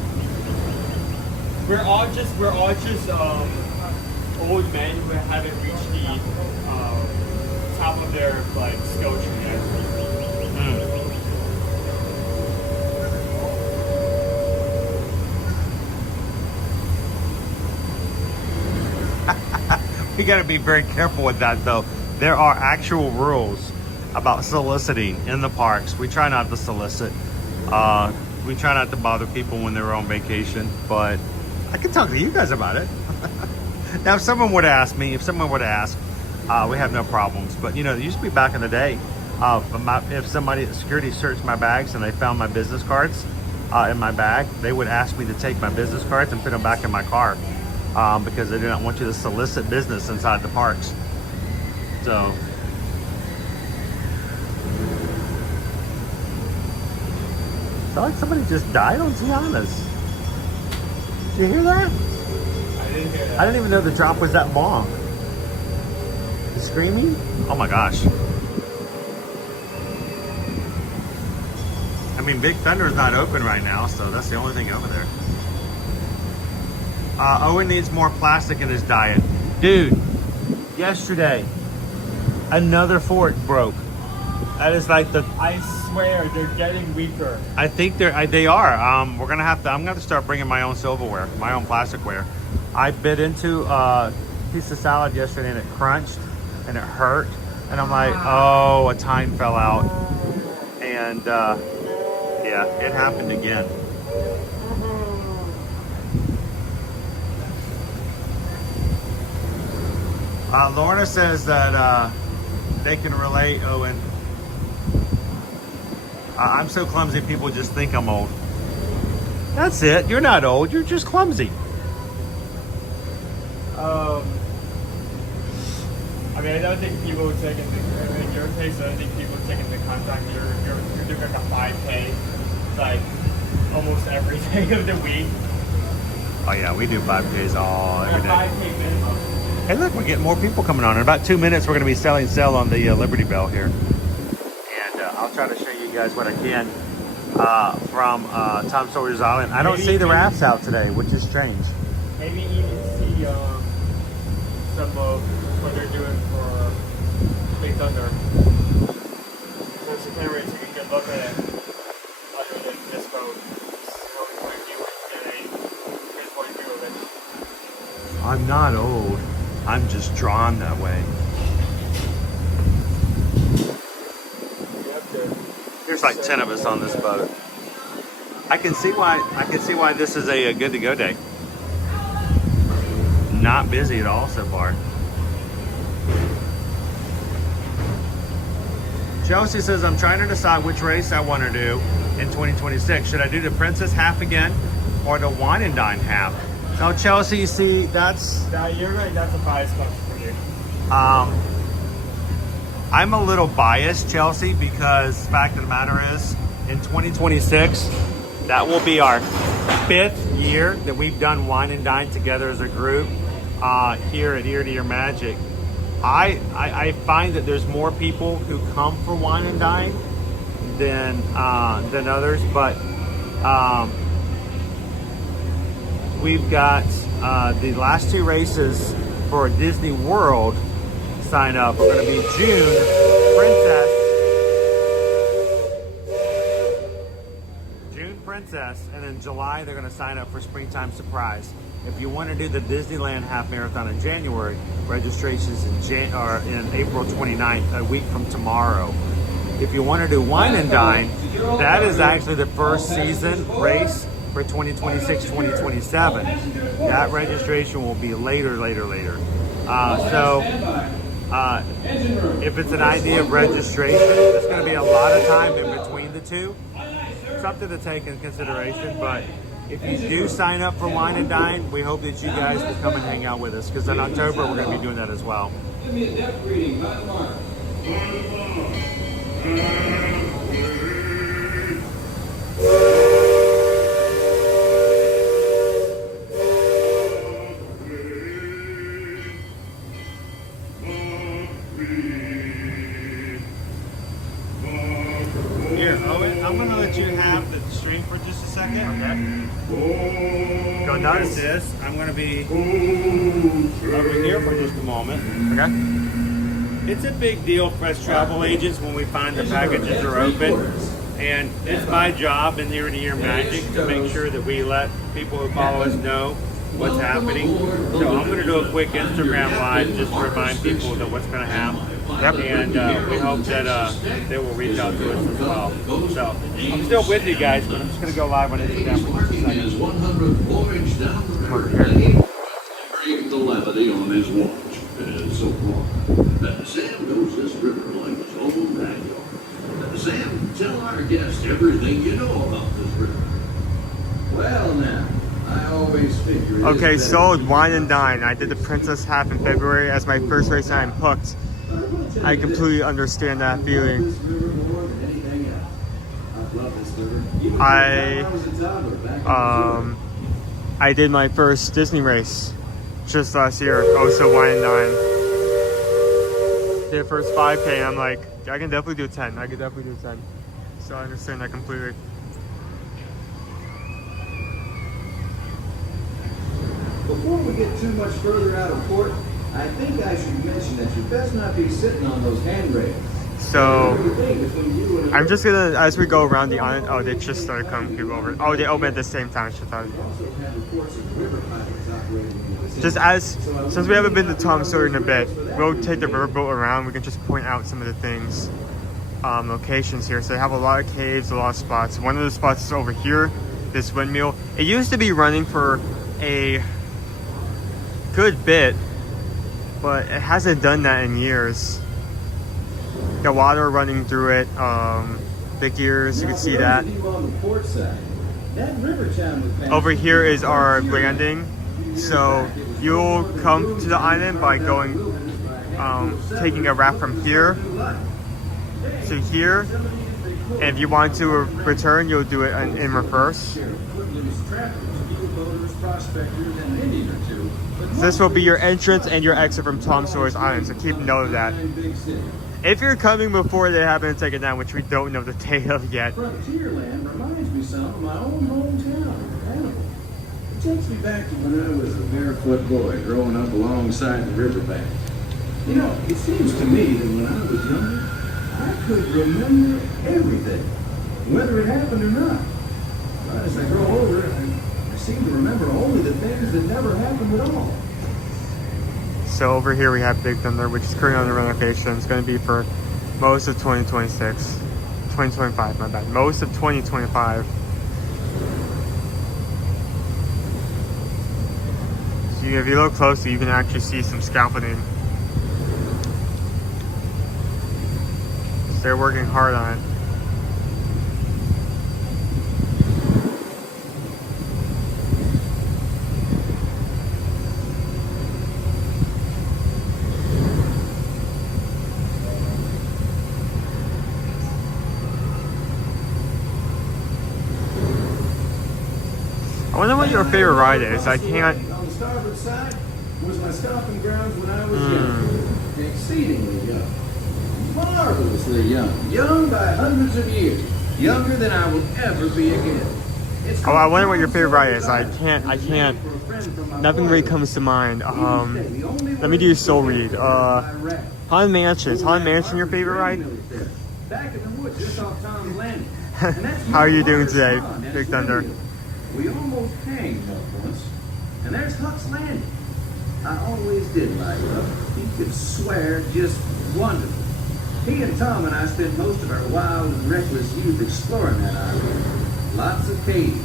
We're all just old men who haven't reached the top of their like skill tree yet. We got to be very careful with that, though. There are actual rules about soliciting in the parks. We try not to solicit. We try not to bother people when they're on vacation, but I can talk to you guys about it. Now, if someone would ask me, we have no problems. But, you know, it used to be back in the day, if somebody at security searched my bags and they found my business cards in my bag, they would ask me to take my business cards and put them back in my car. Because they do not want you to solicit business inside the parks. So, I feel like somebody just died on Tiana's. Did you hear that? I didn't hear that. I didn't even know the drop was that long. The screaming? Oh my gosh. I mean, Big Thunder is not open right now, so that's the only thing over there. Owen needs more plastic in his diet. Dude, yesterday, another fork broke. That is like the... I swear, they're getting weaker. I think they are. I'm gonna have to start bringing my own silverware, my own plasticware. I bit into a piece of salad yesterday and it crunched and it hurt. And I'm like, oh, a tine fell out. And yeah, it happened again. Lorna says that they can relate, Owen. I'm so clumsy, people just think I'm old. That's it. You're not old. You're just clumsy. I mean, I don't think people would take into, in your case, I don't think people would take into contact you're doing like a 5K, like almost every day of the week. Oh yeah, we do 5Ks every day. 5K minimum. Hey look, we're getting more people coming on. In about 2 minutes, we're going to be selling sail on the Liberty Bell here. And I'll try to show you guys what I can from Tom Sawyer's Island. I don't see the rafts out today, which is strange. Maybe even see some of what they're doing for Big Thunder. Since you can't really take a good look at it other than this boat. What we try to do is get a good point of view of it. I'm not old. I'm just drawn that way. There's like 10 of us on this boat. I can see why this is a good to go day. Not busy at all so far. Chelsea says, I'm trying to decide which race I want to do in 2026. Should I do the Princess half again or the Wine and Dine half? Now, Chelsea, you see, You're right, that's a bias question for you. I'm a little biased, Chelsea, because the fact of the matter is, in 2026, that will be our 5th year that we've done Wine and Dine together as a group here at Ear to Ear Magic. I find that there's more people who come for Wine and Dine than others, but we've got the last 2 races for Disney World sign up. We're going to be June Princess, and in July they're going to sign up for Springtime Surprise. If you want to do the Disneyland Half Marathon in January, registration's in April 29th, a week from tomorrow. If you want to do Wine and Dine, that is actually the first season race for 2026-2027. That registration will be later. If it's an idea of registration, there's going to be a lot of time in between the two. Something to take in consideration, but if you do sign up for Wine and Dine, we hope that you guys will come and hang out with us, because in October we're going to be doing that as well. Give me a depth reading, by the mark. Here, Owen, I'm going to let you have the stream for just a second. Okay. Go notice this. I'm going to be over here for just a moment. Okay. It's a big deal for us travel agents when we find the packages are open. And it's my job in Ear to Ear Magic to make sure that we let people who follow us know what's happening. So I'm going to do a quick Instagram live just to remind people that what's going to happen. Yep. And we hope that they will reach out to us as well. So I'm still with you guys, but I'm just going to go live on Instagram for just a second. His 100th voyage down the river, and he braved the levity on his watch. So wrong. Sam knows this river like his own backyard. Sam, tell our guests everything you know about this river. Well, now, I always figure. Okay, so Wine and Dine. I did the Princess half in February as my first race, and I'm hooked. I completely understand that feeling. I did my first Disney race just last year, also Wine and Dine. Did the first 5K, and I'm like, I can definitely do 10. I can definitely do 10. So I understand that completely. Before we get too much further out of port, I think I should mention that you best not be sitting on those handrails. So I'm just gonna, as we go around the island. Oh, they just started coming people over. Oh, they open at the same time. Since we haven't been to Tom Sawyer in a bit, we'll take the riverboat around. We can just point out some of the things, locations here. So they have a lot of caves, a lot of spots. One of the spots is over here, this windmill. It used to be running for a good bit, but it hasn't done that in years. The water running through it, the gears, you can see that. Over here is our landing. So you'll come to the island by going, taking a raft from here to here. And if you want to return, you'll do it in reverse. This will be your entrance and your exit from Tom Sawyer's Island, so keep note of that. If you're coming before they happen to take it down, which we don't know the date of yet. Frontierland reminds me some of my own hometown, Hannibal. It takes me back to when I was a barefoot boy growing up alongside the riverbank. You know, it seems to me that when I was younger, I could remember everything, whether it happened or not. But as I grow older, I seem to remember only the things that never happened at all. So over here we have Big Thunder, which is currently under renovation. It's going to be for most of 2025, my bad. Most of 2025. So if you look closely, you can actually see some scaffolding. So they're working hard on it. I wonder what your favorite ride is. I can't. On the starboard side was my stomping grounds when I was young. Exceedingly young. Marvelously young. Young by hundreds of years. Younger than I will ever be again. Oh, I wonder what your favorite ride is. I can't. Nothing really comes to mind. Let me do a soul read. Haunted Mansion. Is Haunted Mansion your favorite ride? Back in the woods just off Tom's Landing. How are you doing today, Big Thunder? We almost hanged Huck once, and there's Huck's Landing. I always did like Huck. He could swear just wonderful. He and Tom and I spent most of our wild and reckless youth exploring that island. Lots of caves,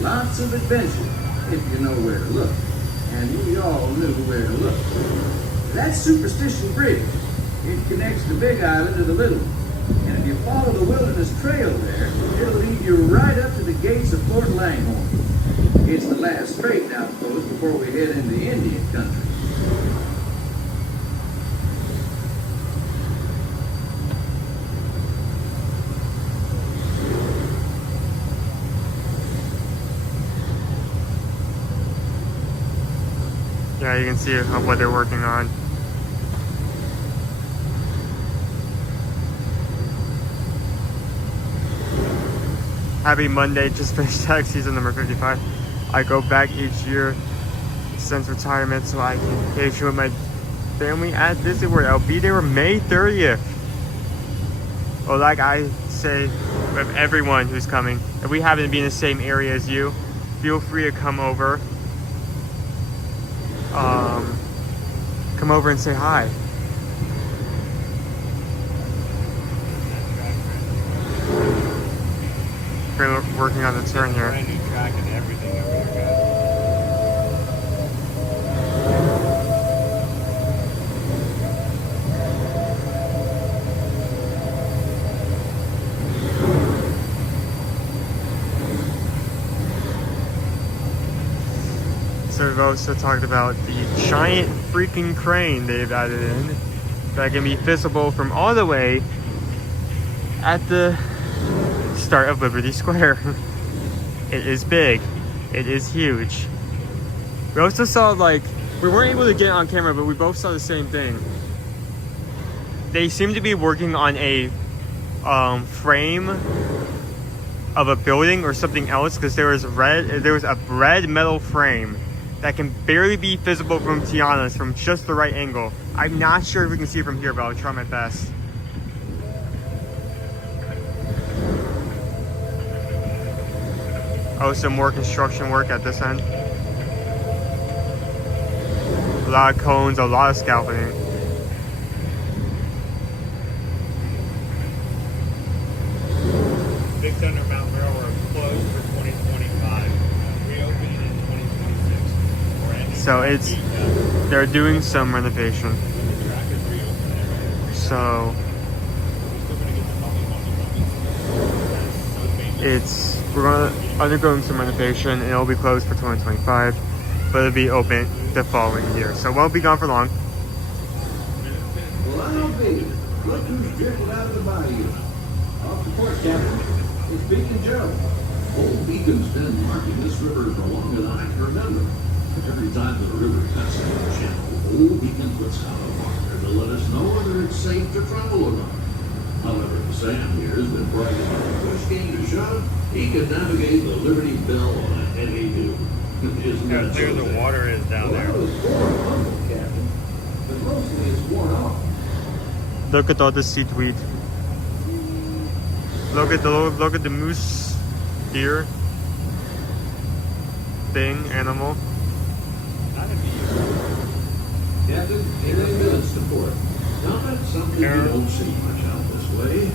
lots of adventure, if you know where to look. And we all knew where to look. That's Superstition Bridge. It connects the big island to the little one. And if you follow the wilderness trail there, it'll lead you right up to the gates of Fort Langhorne. It's the last straight outpost before we head into Indian country. Yeah, you can see what they're working on. Happy Monday, just finished tax season number 55. I go back each year since retirement so I can vacation with my family at Disney World. I'll be there May 30th. Well, like I say with everyone who's coming, if we happen to be in the same area as you, feel free to come over. Come over and say hi. We're working on the turn here. Brand new track and everything over there, So we've also talked about the giant freaking crane they've added in that can be visible from all the way at the start of Liberty Square. It is big. It is huge. We also saw, like, we weren't able to get it on camera, but we both saw the same thing. They seem to be working on a frame of a building or something else, because there was a red metal frame that can barely be visible from Tiana's from just the right angle. I'm not sure if we can see it from here, but I'll try my best. Oh, some more construction work at this end. A lot of cones, a lot of scaffolding. Big Thunder Mountain Railroad closed for 2025. Reopening in 2026. So they're doing some renovation. So we're undergoing some renovation, and it'll be closed for 2025, but it'll be open the following year. So it won't be gone for long. Well, I'll be. Look who's drifted out of the bayou. Off the port, Captain. It's Beacon Joe. Old Beacon's been marking this river for longer than I can remember. Every time the river cuts into the channel, Old Beacon puts out a marker to let us know whether it's safe to travel or not. However, Sam here has been bragging about the push game to shove. He can navigate the Liberty Bell on a heavy dew. How clear the water is down there. Well, it was born humble, Captain. But mostly it's worn off. Look at all the seaweed. Look at the moose, deer, thing, animal. Yeah, planted in a minutes to pour it. Now that's something you don't see much out this way.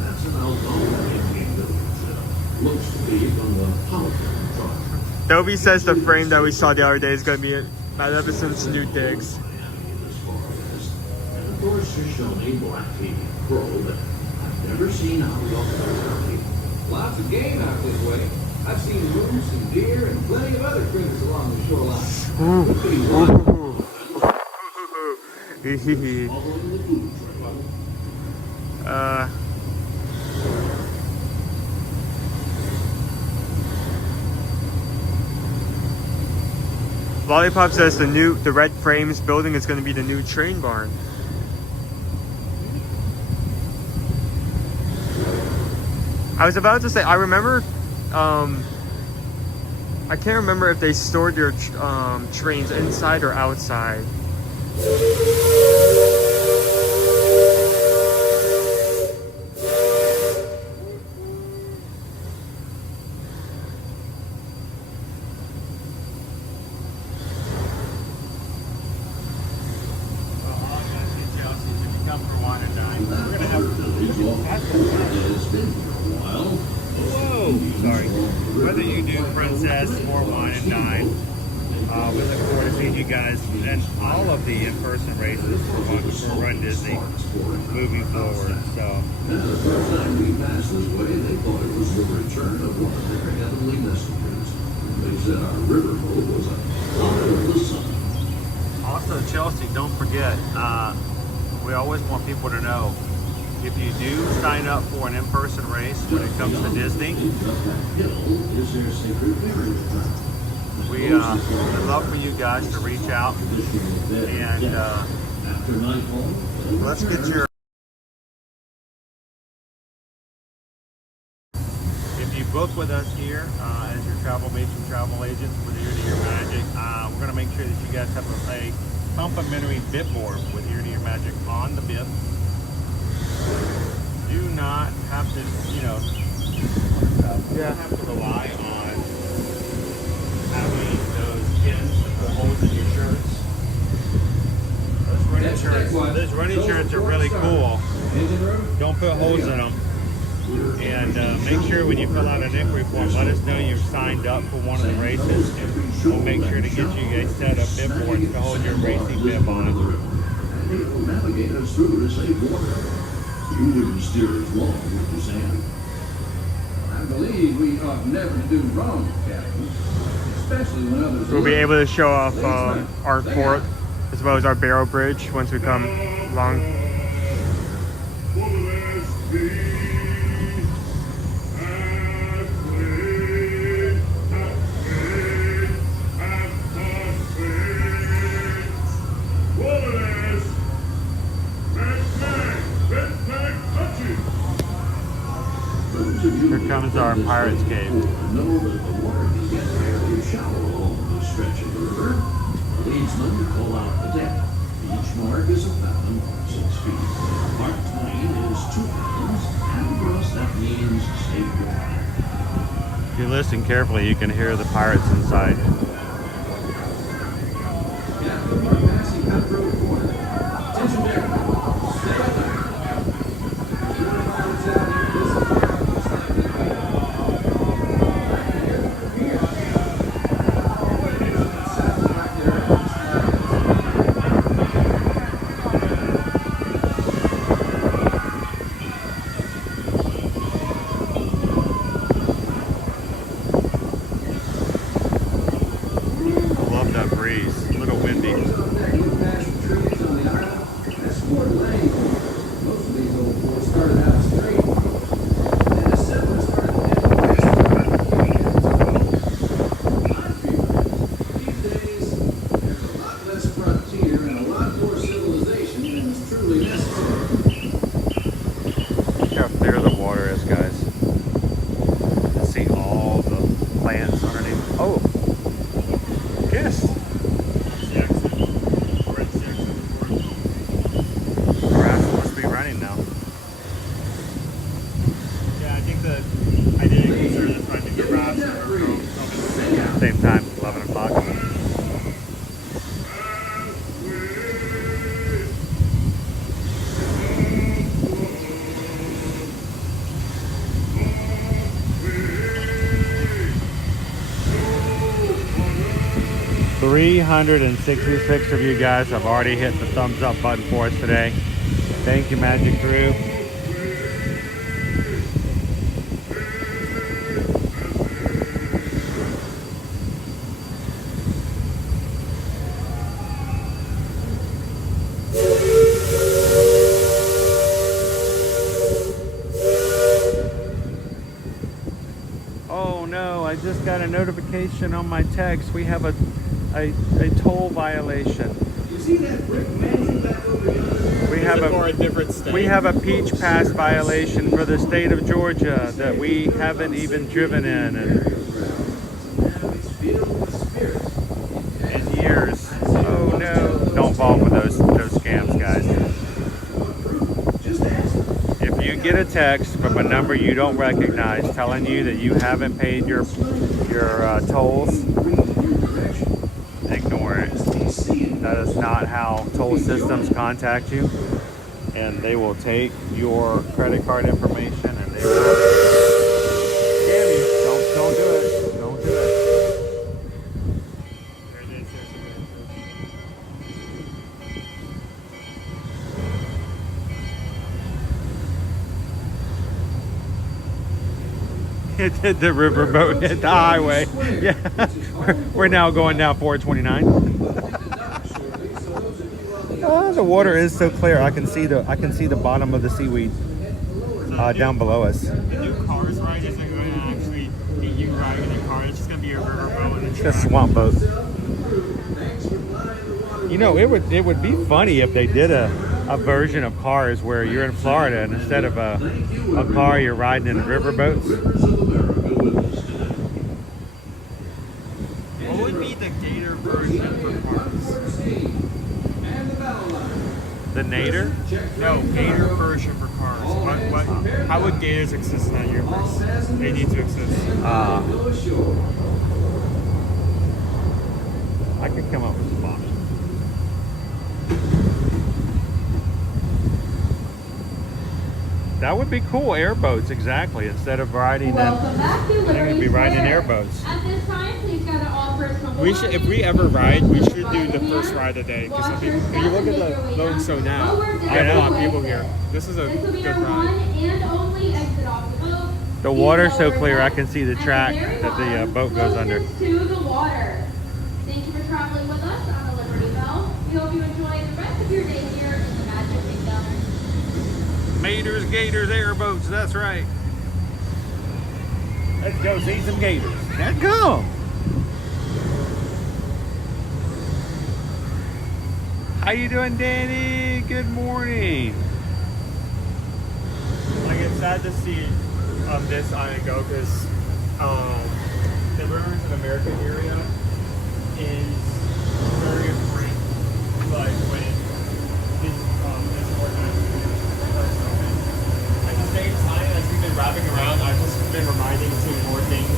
That's an Algonquin village that looks to be from the Powhatan tribe. Dobie says the frame that we saw the other day is going to be Magnificent's new digs. And of course, there's Shawnee black-tailed crow that I've never seen out of the county. Lots of game out this way. I've seen moose and deer and plenty of other critters along the shoreline. Could be one. Lollipop says the red frames building is going to be the new train barn. I was about to say, I remember, I can't remember if they stored their trains inside or outside. Sorry. Whether you do Princess or Wine and Dine, we look forward to seeing you guys and all of the in-person races for Run Disney moving forward. So, the first time we passed this way, they thought it was the return of one of their heavenly messengers. They said our riverboat was a product of the sun. Also, Chelsea, don't forget, we always want people to know, if you do sign up for an in-person race when it comes to Disney, we would love for you guys to reach out and let's get your... If you book with us here as your travel agents with Ear to Ear Magic, we're going to make sure that you guys have a complimentary bib board with Ear to Ear Magic on the bib. Do not have to, you don't have to rely on having those pins to put holes in your shirts. Those running shirts are really cool. Don't put holes in them. And make sure when you fill out an inquiry form, let us know you've signed up for one of the races, and we'll make sure to get you a set of bib boards to hold your racing bib on. And it will navigate us through to safe water. You wouldn't steer as long, would you, Sam? I believe we ought never to do wrong, Captain. Especially when others... We'll be able to show off our fort as well as our barrel bridge once we come along. Here comes our Pirates Cave. Know that the water can get fairly shallow along this stretch of the river. Leadsmen pull out the deck. Each mark is 1 fathom, 6 feet. Mark 20 is 2 fathoms, and for us that means safe water. If you listen carefully, you can hear the pirates inside. Captain, we're passing Cutthroat Corner. Attention there. Stay up there. Same time, 11 o'clock. 366 of you guys have already hit the thumbs up button for us today. Thank you, Magic Crew. Oh no, I just got a notification on my text. We have a toll violation. You see that brick mansion back over yonder? We have For a different state. We have a peach pass violation for the state of Georgia that we haven't even driven in years. Oh no! Don't fall for those scams, guys. If you get a text from a number you don't recognize telling you that you haven't paid your tolls, ignore it. That is not how toll systems contact you, and they will take your credit card information and they will scam you. Don't do it. Don't do it. It did the riverboat hit the highway. Yeah, we're now going down 429. The water is so clear. I can see the bottom of the seaweed down below us. The new cars ride isn't going to actually be you driving the car. It's just going to be a riverboat. It's a swamp boat. You know, it would be funny if they did a version of Cars where you're in Florida and instead of a car, you're riding in riverboats. What would be the gator version for Cars? The Nader? No, gator version for Cars. How would gators exist in that universe? They need to exist. I could come up with some options. That would be cool, airboats, exactly. Instead of riding Welcome back to they're going to be Liberty riding Square. airboats. At this time, please gather all personal We should, if we ever ride, we should do the first ride of the day. Because if you look at the loading show now, we have a lot of people here. This is a This will be good our one ride. and only exit off the boat. The water's so clear, I can see the track that the boat goes under. Closest to the water. Thank you for traveling with us on the Liberty Bell. We hope you enjoy the rest of your day here in the Magic Kingdom. Maters, gators, airboats, that's right. Let's go see some gators. Let's go. How you doing, Danny? Good morning. Like, it's sad to see this on and go because the Rivers in America area is very important. Like when this organization starts open. At the same time, as we've been wrapping around, I've just been reminding to more things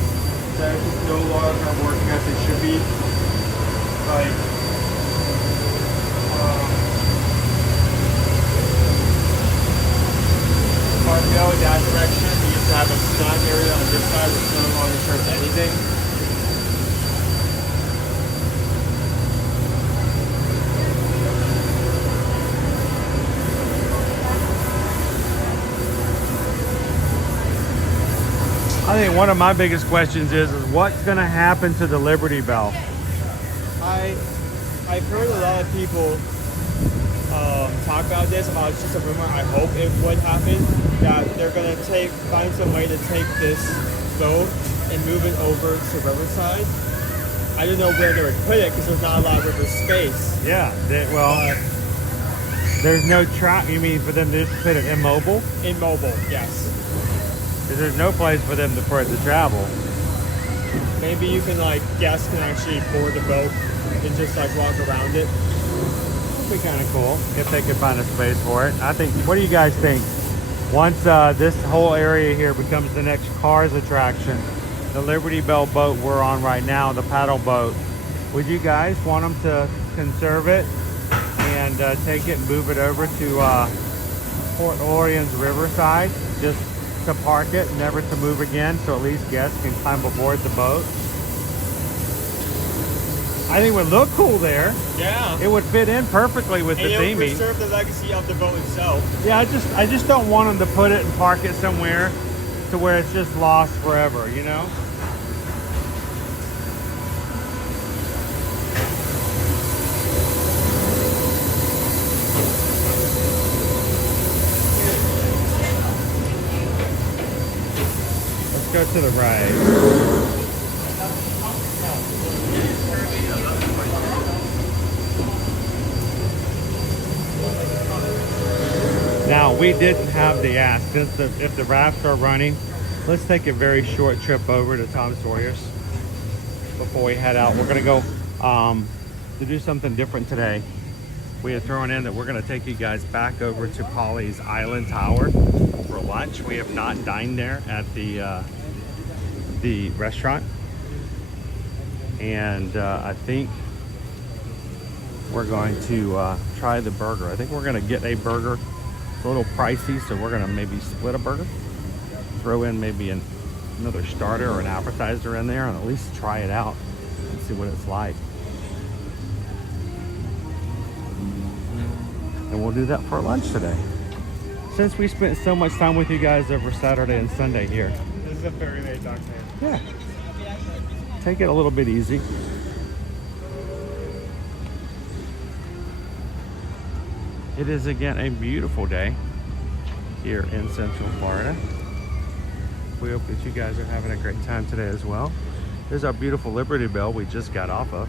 that are just no longer working as they should be. Like our go in that direction, we used to have a snack area on this side which no longer serves anything. I think one of my biggest questions is what's going to happen to the Liberty Bell? I've heard a lot of people talk about this, about it's just a rumor. I hope it would happen, that they're going to find some way to take this boat and move it over to Riverside. I don't know where they would put it because there's not a lot of river space. Yeah, there's no track. You mean for them to just put it immobile? Immobile, yes. Because there's no place for them for it to travel. Maybe you can, like, guests can actually board the boat and just, like, walk around it. That'd be kind of cool if they could find a space for it. I think. What do you guys think? Once this whole area here becomes the next Cars attraction, the Liberty Bell boat we're on right now, the paddle boat, would you guys want them to conserve it and take it and move it over to Port Orleans Riverside, just to park it, never to move again, so at least guests can climb aboard the boat? I think it would look cool there. Yeah. It would fit in perfectly with the And it would theming. preserve the legacy of the boat itself. Yeah, I just don't want them to put it and park it somewhere to where it's just lost forever, you know? Let's go to the right. Now, we didn't have the ask. If the rafts are running, let's take a very short trip over to Tom Sawyer's before we head out. We're going to go to do something different today. We had thrown in that we're going to take you guys back over to Polly's Island Tower for lunch. We have not dined there at the restaurant. And I think we're going to try the burger. I think we're going to get a burger. It's a little pricey, so we're gonna maybe split a burger, throw in maybe another starter or an appetizer in there, and at least try it out and see what it's like. And we'll do that for lunch today. Since we spent so much time with you guys over Saturday and Sunday here. This is a very late dock day. Yeah. Take it a little bit easy. It is again a beautiful day here in Central Florida. We hope that you guys are having a great time today as well. There's our beautiful Liberty Bell we just got off of.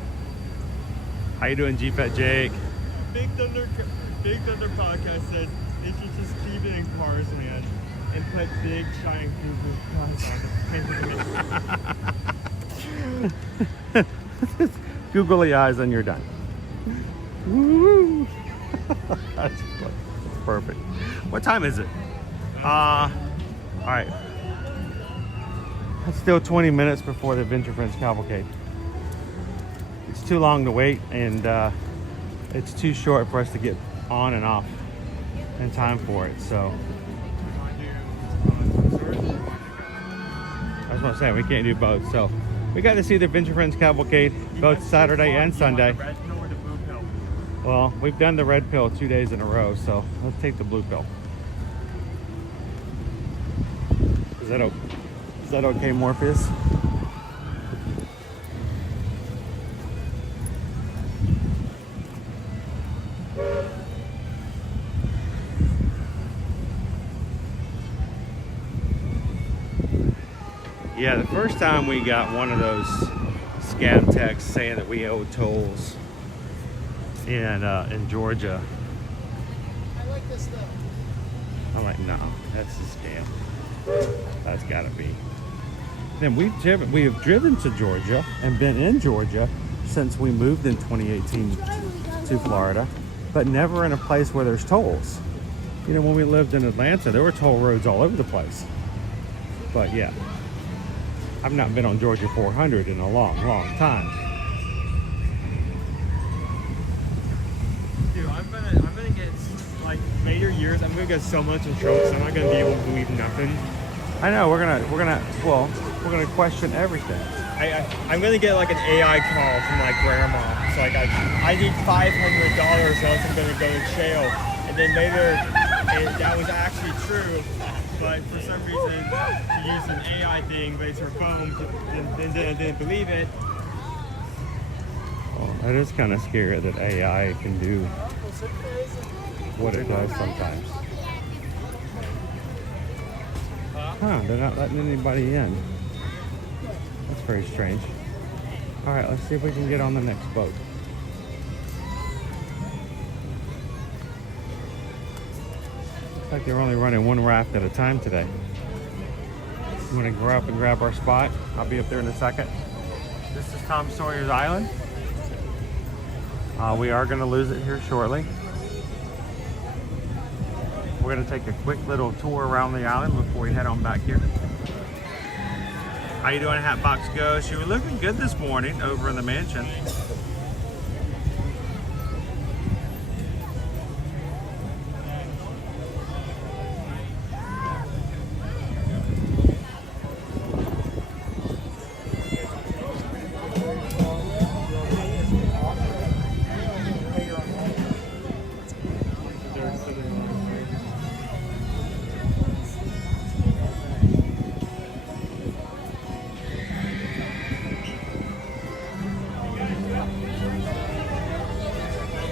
How you doing, G-Fat Jake? Big Thunder podcast says they should just keep it in Cars Land and put big giant Google eyes on it. Googly eyes and you're done. Woo! That's perfect. What time is it? All right. It's still 20 minutes before the Adventure Friends Cavalcade. It's too long to wait, and it's too short for us to get on and off in time for it. So that's what I'm saying. We can't do both. So we got to see the Adventure Friends Cavalcade both Saturday and Sunday. Well, we've done the red pill 2 days in a row, so let's take the blue pill. Is that okay, Morpheus? Yeah, the first time we got one of those scam texts saying that we owed tolls in Georgia. I like this stuff. I'm like, no, that's a scam. That's gotta be. Then we have driven to Georgia and been in Georgia since we moved in 2018 to Florida, but never in a place where there's tolls. You know, when we lived in Atlanta, there were toll roads all over the place. But yeah, I've not been on Georgia 400 in a long time. Dude, I'm gonna get, like, later years, I'm gonna get so much in trouble because I'm not gonna be able to believe nothing. I know, we're gonna question everything. I'm gonna get like an AI call from my grandma. It's like I need $500 else I'm gonna go to jail. And then later, that was actually true, but for some reason she used an AI thing, raised her phone, and didn't believe it. Well, it is kind of scary that AI can do what it does sometimes. Huh, they're not letting anybody in. That's very strange. All right, let's see if we can get on the next boat. Looks like they're only running one raft at a time today. I'm gonna go up and grab our spot. I'll be up there in a second. This is Tom Sawyer's Island. We are gonna lose it here shortly. We're gonna take a quick little tour around the island before we head on back here. How you doing, Hatbox Ghost? You were looking good this morning over in the mansion.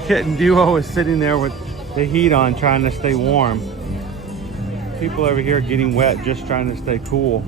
kitten duo is sitting there with the heat on trying to stay warm. People over here getting wet just trying to stay cool.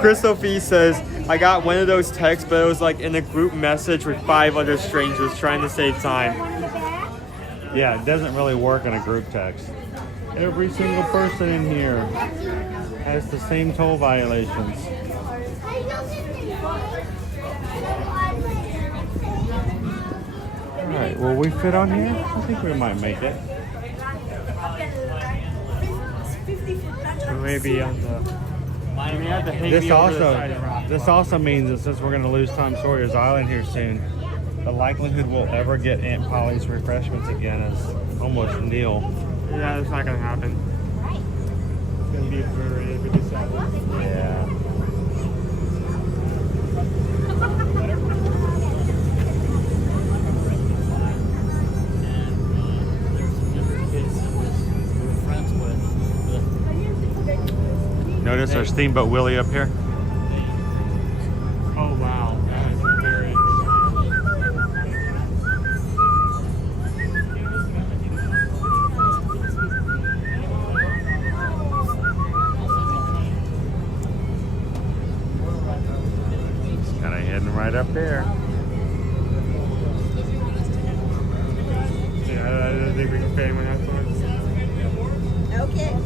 Christophe says, I got one of those texts, but it was like in a group message with 5 other strangers trying to save time. Yeah, it doesn't really work in a group text. Every single person in here has the same toll violations. Alright, will we fit on here? I think we might make it. Maybe on the... This also means that since we're going to lose Tom Sawyer's Island here soon, the likelihood we'll ever get Aunt Polly's refreshments again is almost nil. Yeah, it's not going to happen. It's going to be very, really sad. Yeah. Notice our Steamboat Willie up here. Oh wow, that is very. It's kind of heading right up there. Yeah, I don't think we can pay him when that's on. Okay.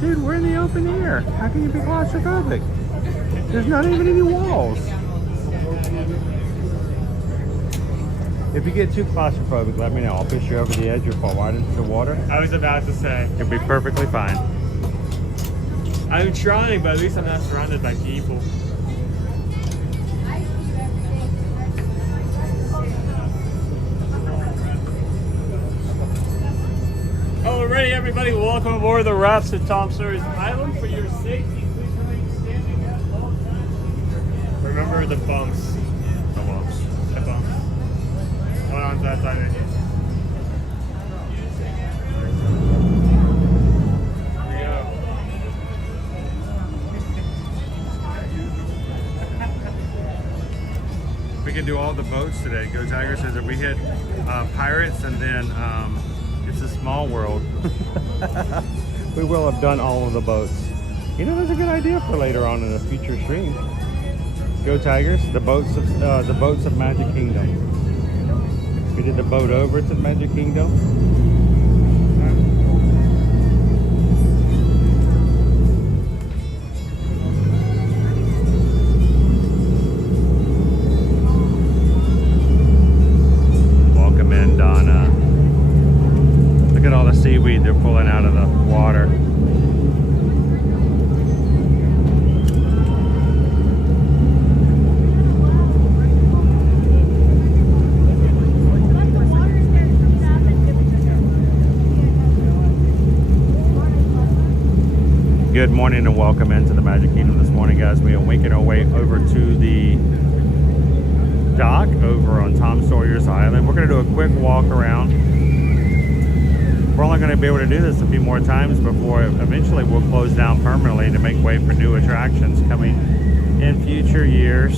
Dude, we're in the open air. How can you be claustrophobic? There's not even any walls. If you get too claustrophobic, let me know. I'll push you over the edge or fall right into the water. I was about to say. You'll be perfectly fine. I'm trying, but at least I'm not surrounded by people. Alrighty, everybody, welcome aboard the rafts at Tom Sawyer's Island. For your safety, please remain standing at all times. Remember the bumps. The bumps. The bumps. One on that side of you. We can do all the boats today. Go Tiger says that we hit Pirates and then It's a Small World. We will have done all of the boats. You know, that's a good idea for later on in a future stream. Go Tigers! The boats of Magic Kingdom. We did the boat over to Magic Kingdom. Seaweed they're pulling out of the water. good morning and welcome into the Magic Kingdom this morning, guys. We are making our way over to the dock over on Tom Sawyer's Island. We're going to do a quick walk around. We're only going to be able to do this a few more times before eventually we'll close down permanently to make way for new attractions coming in future years.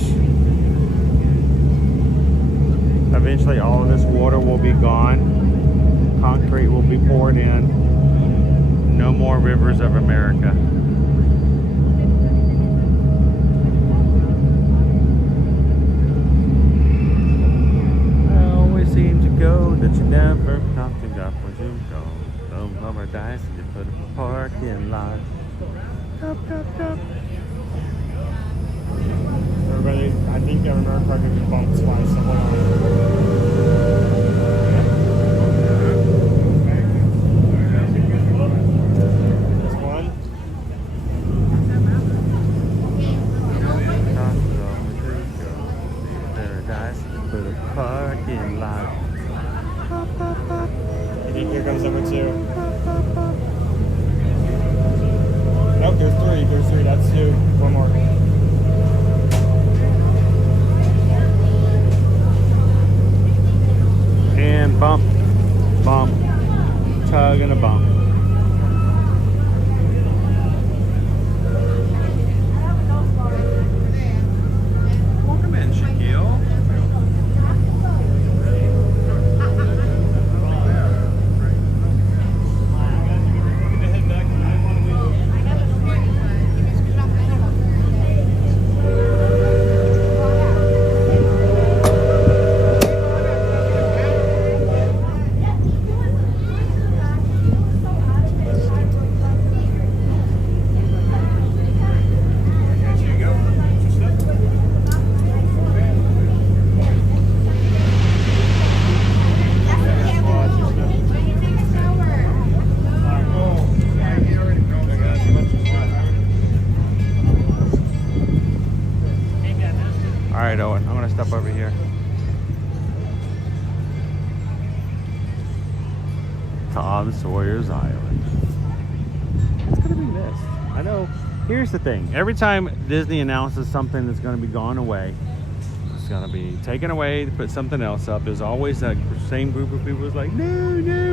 Eventually all of this water will be gone. Concrete will be poured in. No more rivers of America. I always seem to go that you never come to God for you go. Don't rubber dice and you put a parking lot. Cup, cup, cup. Everybody, I think I remember correctly, we bumped twice, so hold on. Parking lot. I think here comes number 2. Nope, there's 3. There's 3. That's 2. One more. And bump, bump, tug and a bump. Welcome in, Shaquille. All right, Owen, I'm gonna step over here. Tom Sawyer's Island. It's gonna be missed. I know. Here's the thing. Every time Disney announces something that's gonna be gone away, it's gonna be taken away to put something else up, there's always that same group of people who's like, no,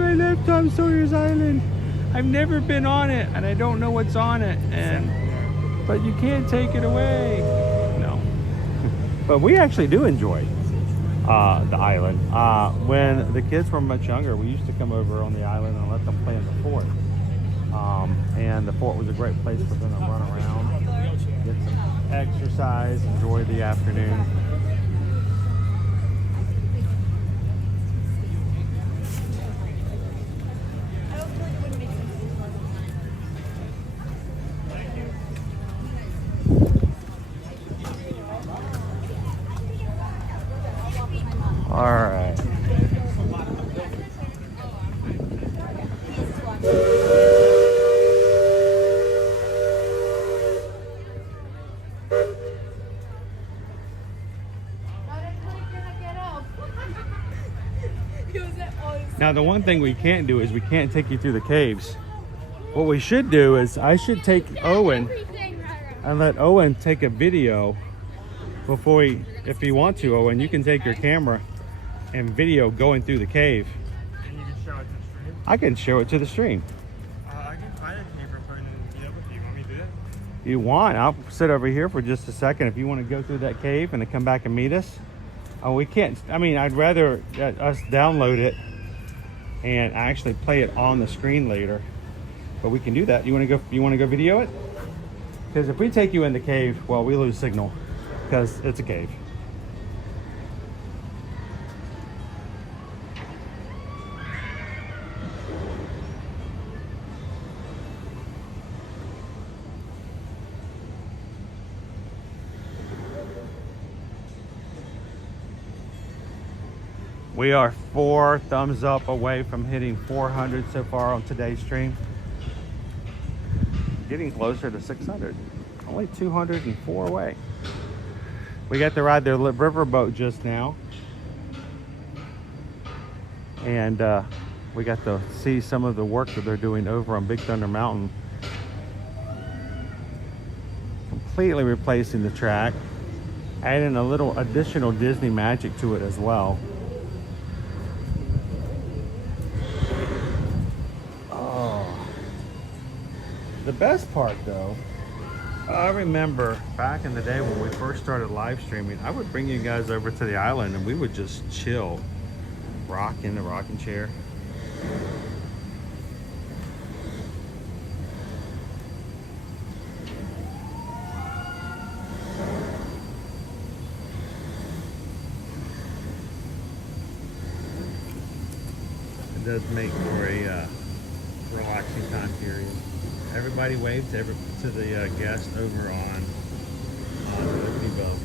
I love Tom Sawyer's Island. I've never been on it and I don't know what's on it, but you can't take it away. No. But we actually do enjoy the island. When the kids were much younger, we used to come over on the island and let them play in the fort. And the fort was a great place for them to run around, get some exercise, enjoy the afternoon. All right. Now the one thing we can't do is we can't take you through the caves. What we should do is I should take Owen and let Owen take a video before he, if you want to, Owen, you can take your camera and video going through the cave. And you can show it to the stream? I can show it to the stream. I can find a camera and put it in the video if you want me to do that. You want? I'll sit over here for just a second if you want to go through that cave and then come back and meet us. Oh, we can't. I mean, I'd rather us download it and actually play it on the screen later. But we can do that. You want to go? You want to go video it? Because if we take you in the cave, well, we lose signal because it's a cave. We are 4 thumbs up away from hitting 400 so far on today's stream. Getting closer to 600. Only 204 away. We got to ride their riverboat just now. And we got to see some of the work that they're doing over on Big Thunder Mountain. completely replacing the track, adding a little additional Disney magic to it as well. Oh, the best part though, I remember back in the day when we first started live streaming, I would bring you guys over to the island and we would just chill, rock in the rocking chair. It does make for a relaxing time period. Everybody wave to the guest over on the Liberty Bell.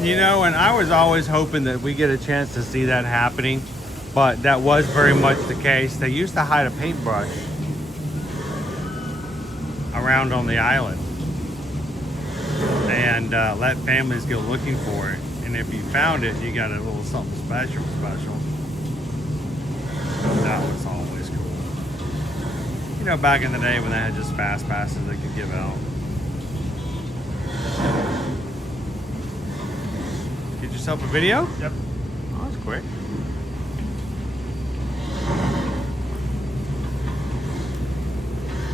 You know, and I was always hoping that we get a chance to see that happening, but that was very much the case. They used to hide a paintbrush around on the island and let families go looking for it. And if you found it, you got a little something special. That was always cool. You know, back in the day when they had just fast passes they could give out. Get yourself a video? Yep. Oh, that's quick.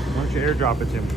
Why don't you airdrop it to me?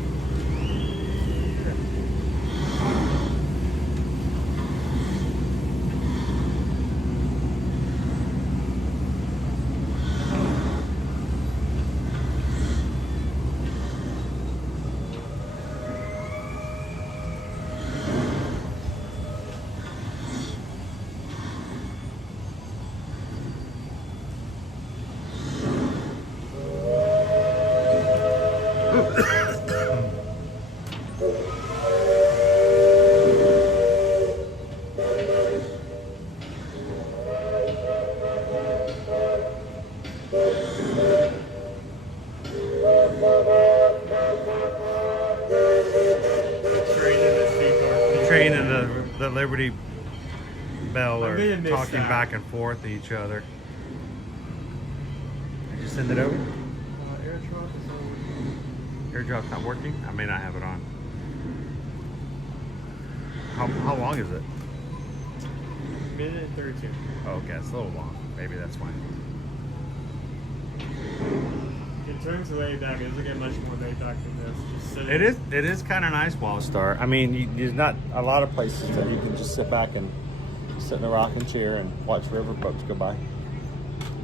Train and the Liberty Bell are talking back and forth to each other. Did you send it over? Airdrop's not working? I may not have it on. How long is it? Minute and 32. Oh, okay, it's a little long. Maybe that's why. In terms of laid back, it doesn't get much more laid back than this. Just sitting. It is kind of nice while Star. I mean, there's not a lot of places that you can just sit back and sit in a rocking chair and watch river boats go by.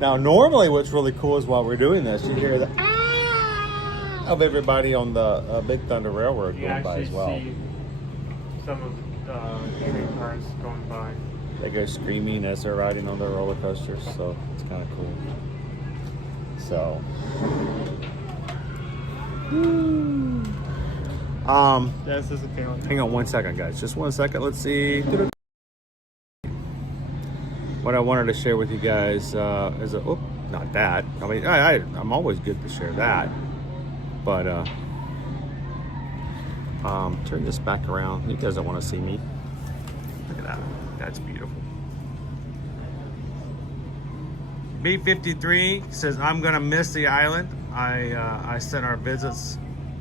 Now, normally what's really cool is while we're doing this, you hear the of everybody on the Big Thunder Railroad going by as well. See some of the train cars going by. They go screaming as they're riding on their roller coasters, so it's kind of cool. So, This is a feeling. hang on one second, guys. Just 1 second. Let's see. What I wanted to share with you guys is not that. I mean, I'm always good to share that, but turn this back around. You guys don't want to see me. Look at that. That's beautiful. B53 says, I'm gonna miss the island. I spent our visits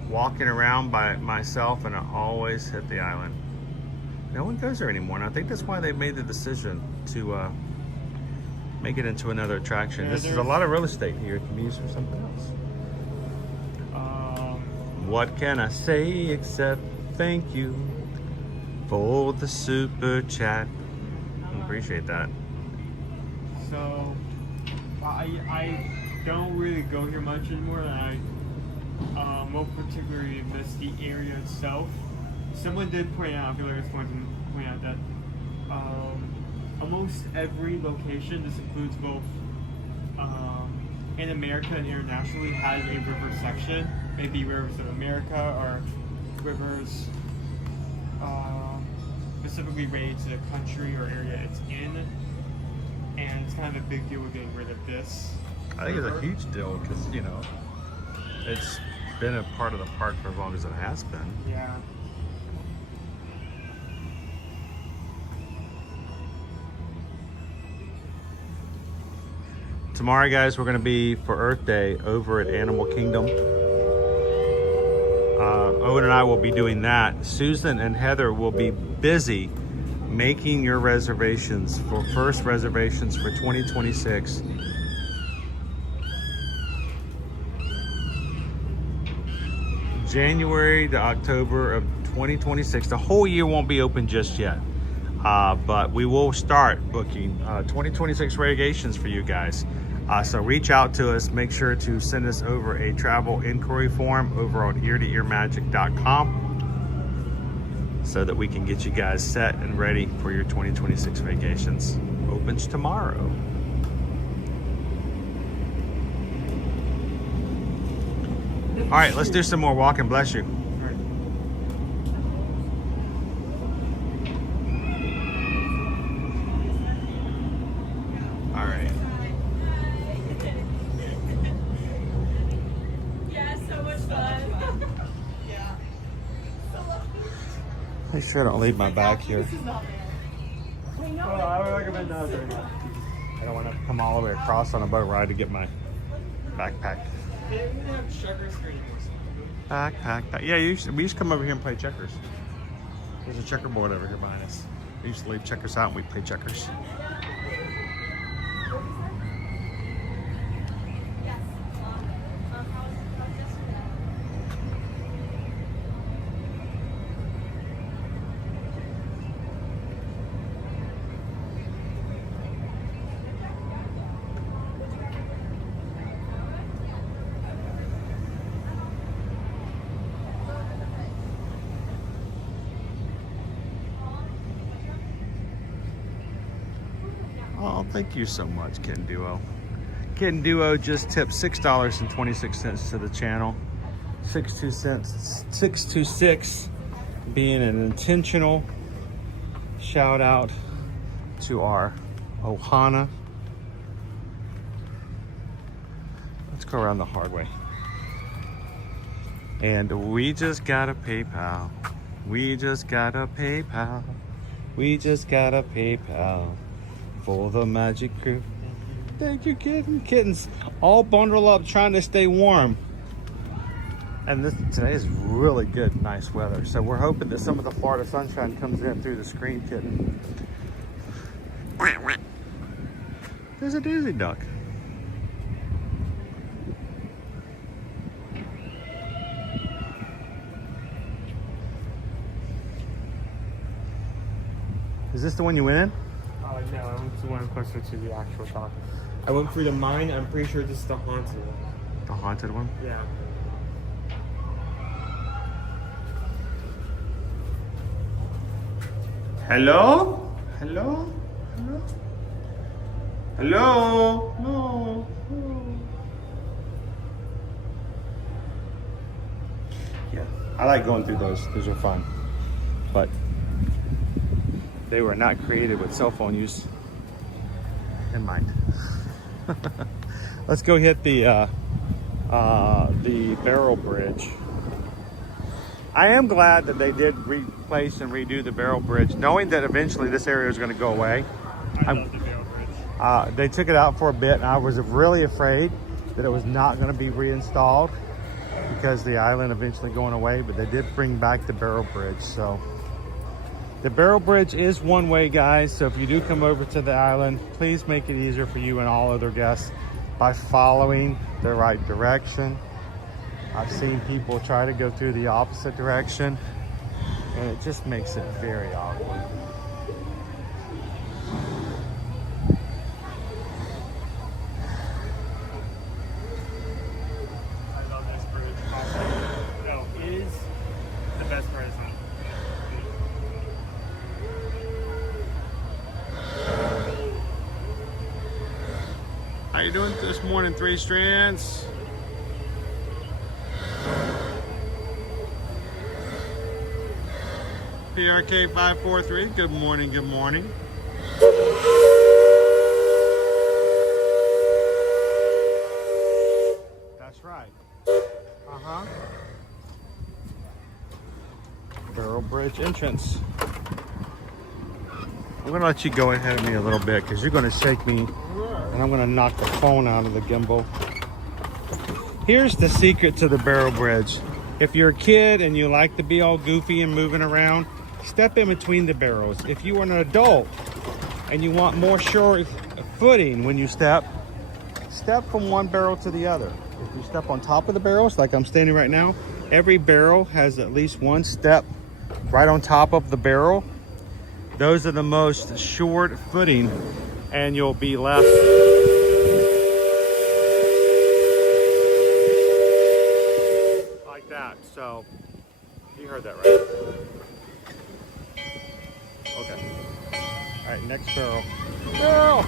walking around by myself and I always hit the island. No one goes there anymore, and I think that's why they made the decision to make it into another attraction. Yeah, This is a lot of real estate here. It can be used for something else. What can I say except thank you for the super chat? I appreciate that. So, I don't really go here much anymore. I won't particularly miss the area itself. Someone did point out, I feel like it's going to point out that almost every location, this includes both in America and internationally, has a river section. Maybe Rivers of America or rivers specifically related to the country or area it's in. And it's kind of a big deal with getting rid of this. I think it's a huge deal because, you know, it's been a part of the park for as long as it has been. Yeah. Tomorrow, guys, we're going to be for Earth Day over at Animal Kingdom. Owen and I will be doing that. Susan and Heather will be busy making your reservations for first reservations for 2026. January to October of 2026. The whole year won't be open just yet. But we will start booking 2026 reservations for you guys. So reach out to us. Make sure to send us over a travel inquiry form over on eartoearmagic.com so that we can get you guys set and ready for your 2026 vacations. Opens tomorrow. All right, let's do some more walking. Bless you. Make sure I don't leave my bag here. Well, I would recommend not doing that. I don't want to come all the way across on a boat ride to get my backpack. They even have checkers for you. Backpack. Yeah, we used to come over here and play checkers. There's a checkerboard over here behind us. We used to leave checkers out and we'd play checkers. Oh, thank you so much, Kitten Duo. Kitten Duo just tipped $6.26 to the channel. 626 being an intentional shout out to our Ohana. Let's go around the hard way. And we just got a PayPal. We just got a PayPal. We just got a PayPal for the Magic Crew. Thank you, kittens. All bundled up trying to stay warm. And today is really good, nice weather. So we're hoping that some of the Florida sunshine comes in through the screen, kitten. There's a doozy duck. Is this the one you went in? No, I went to the one closer to the actual dock. I went through the mine. I'm pretty sure this is the haunted one. The haunted one? Yeah. Hello? Hello? Hello? Hello? No. Yeah, I like going through those. Those are fun. But they were not created with cell phone use in mind. Let's go hit the barrel bridge. I am glad that they did replace and redo the barrel bridge, knowing that eventually this area is going to go away. I love the barrel bridge. They took it out for a bit, and I was really afraid that it was not going to be reinstalled because the island eventually going away, but they did bring back the barrel bridge. So The barrel bridge is one way, guys, so if you do come over to the island, please make it easier for you and all other guests by following the right direction. I've seen people try to go through the opposite direction, and it just makes it very awkward. I love this bridge. No, it is the best part of the summer. How you doing this morning, Three Strands? PRK 543, good morning, good morning. That's right. Uh-huh. Barrel Bridge entrance. I'm gonna let you go ahead of me a little bit because you're gonna shake me and I'm gonna knock the phone out of the gimbal. Here's the secret to the barrel bridge. If you're a kid and you like to be all goofy and moving around, step in between the barrels. If you are an adult and you want more sure footing when you step from one barrel to the other. If you step on top of the barrels, like I'm standing right now, every barrel has at least one step right on top of the barrel. Those are the most short footing, and you'll be left like that. So you heard that right. Okay. All right, next barrel. Barrel!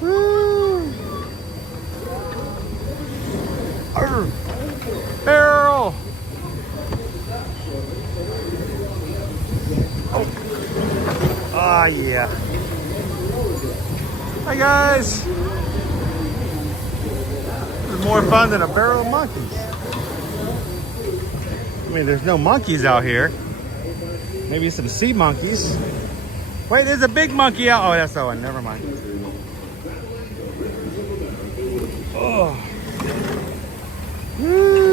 Woo! Woo! Arr! Barrel! Oh, yeah. Hi, guys. This is more fun than a barrel of monkeys. I mean, there's no monkeys out here. Maybe some sea monkeys. Wait, there's a big monkey out. Oh, that's Owen. Never mind. Oh. Woo.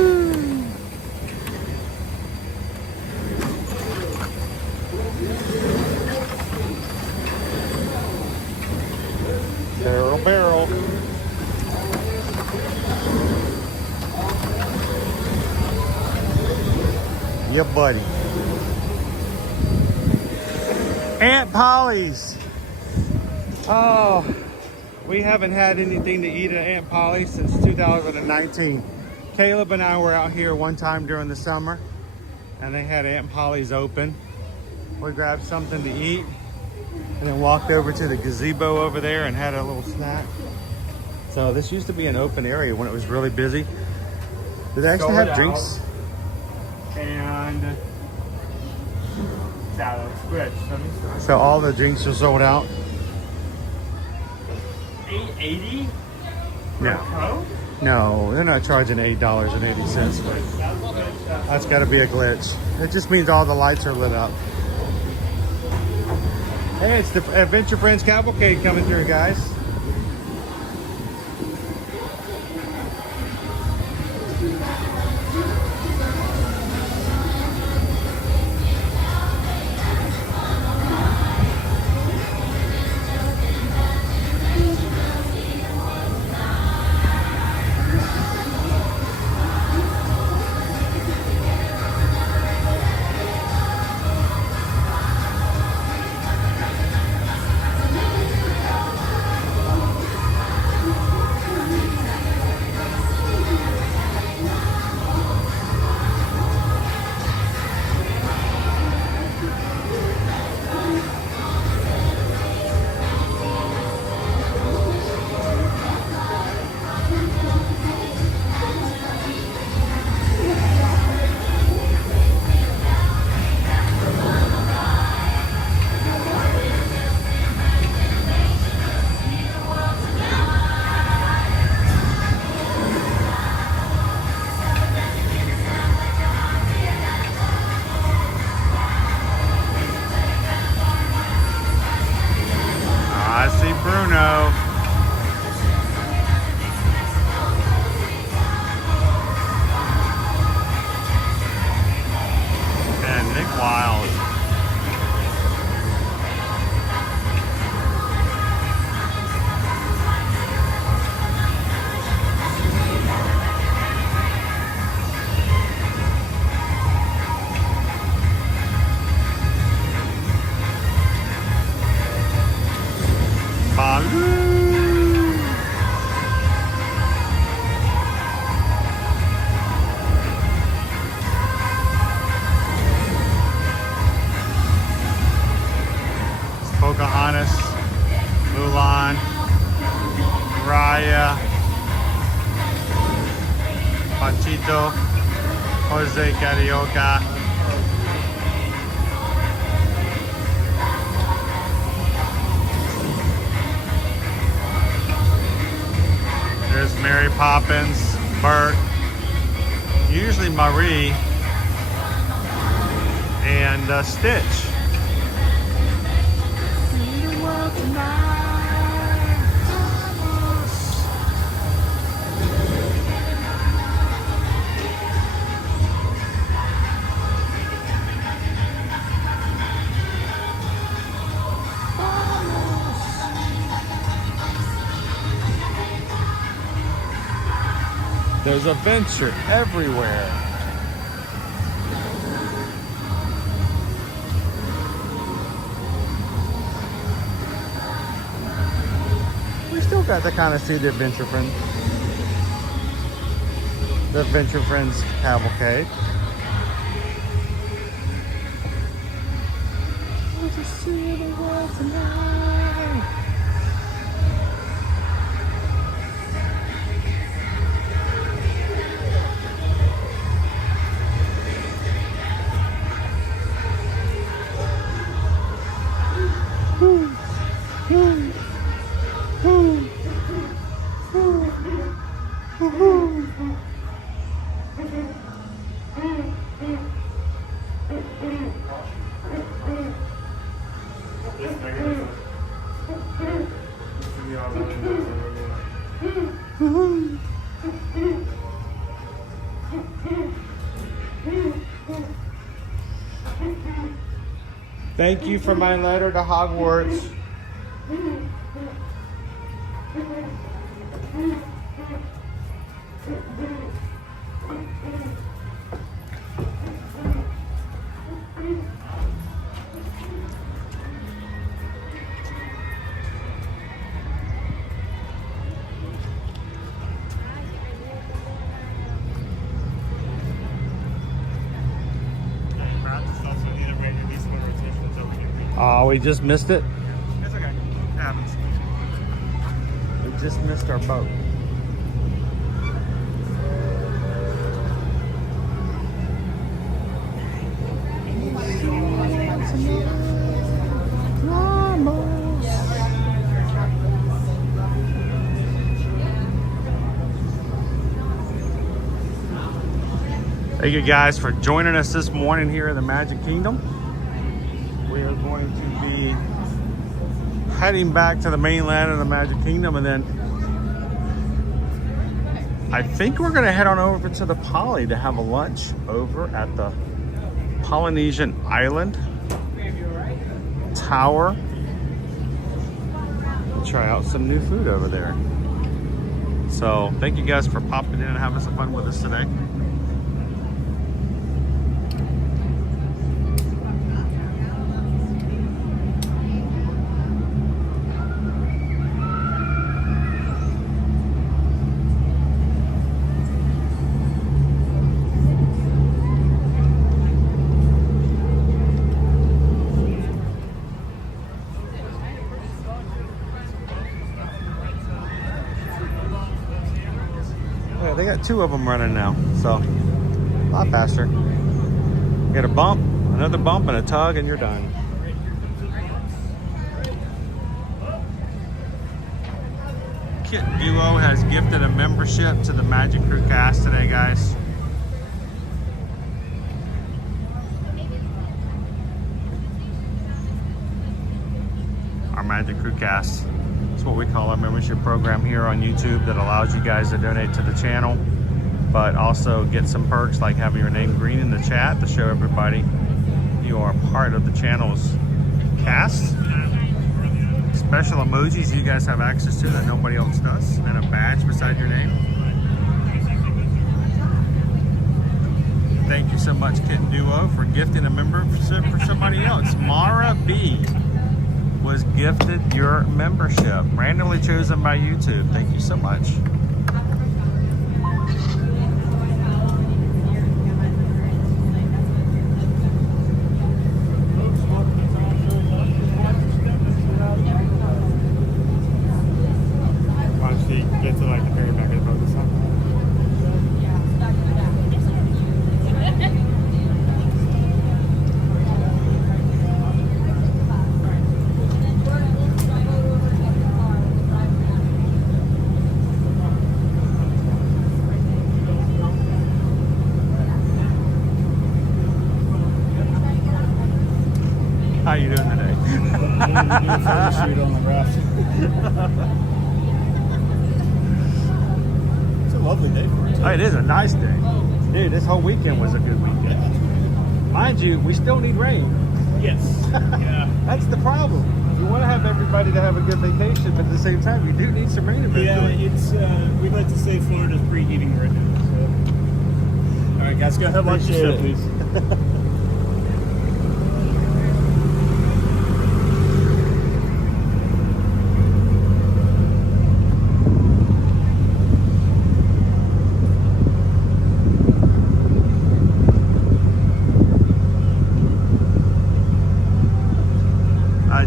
Barrel, barrel. Yeah, buddy. Aunt Polly's. Oh, we haven't had anything to eat at Aunt Polly's since 2019. Caleb and I were out here one time during the summer, and they had Aunt Polly's open. We grabbed something to eat, and then walked over to the gazebo over there and had a little snack. So this used to be an open area when it was really busy. Did they actually have drinks? And salad, squid. So all the drinks are sold out? $8.80? No. No, they're not charging $8.80. That's got to be a glitch. It just means all the lights are lit up. Hey, it's the Adventure Friends Cavalcade coming through, guys. Salut! It's Pocahontas, Mulan, Raya, Panchito, Jose Carioca. There's Mary Poppins, Bert, usually Marie, and Stitch. There's adventure everywhere. We still got to kind of see the Adventure Friends. The Adventure Friends cavalcade. Let's just see the world tonight. Thank you for my letter to Hogwarts. Oh, we just missed it? It's okay. It happens. We just missed our boat. Thank you guys for joining us this morning here in the Magic Kingdom. We are going to be heading back to the mainland of the Magic Kingdom, and then I think we're going to head on over to the Poly to have a lunch over at the Polynesian Island Tower. Try out some new food over there. So thank you guys for popping in and having some fun with us today. Yeah, they got two of them running now, so a lot faster. Get a bump, another bump, and a tug, and you're done. Kit Duo has gifted a membership to the Magic Crew cast today, guys. Our Magic Crew cast. It's what we call our membership program here on YouTube that allows you guys to donate to the channel, but also get some perks like having your name green in the chat to show everybody you are part of the channel's cast. Special emojis you guys have access to that nobody else does, and a badge beside your name. Thank you so much, Kit Duo, for gifting a membership for somebody else. Mara B. was gifted your membership, randomly chosen by YouTube. Thank you so much. Once we get to like the very back of the boat this time. How you doing today? Shoot on the raft. It's a lovely day for it. Oh, it is a nice day. Dude, this whole weekend was a good weekend. Mind you, we still need rain. Yes. Yeah. That's the problem. We want to have everybody to have a good vacation, but at the same time, you do need some rain eventually. Yeah, it's we'd like to say Florida's preheating right now. So. All right, guys, go ahead, watch your step, please.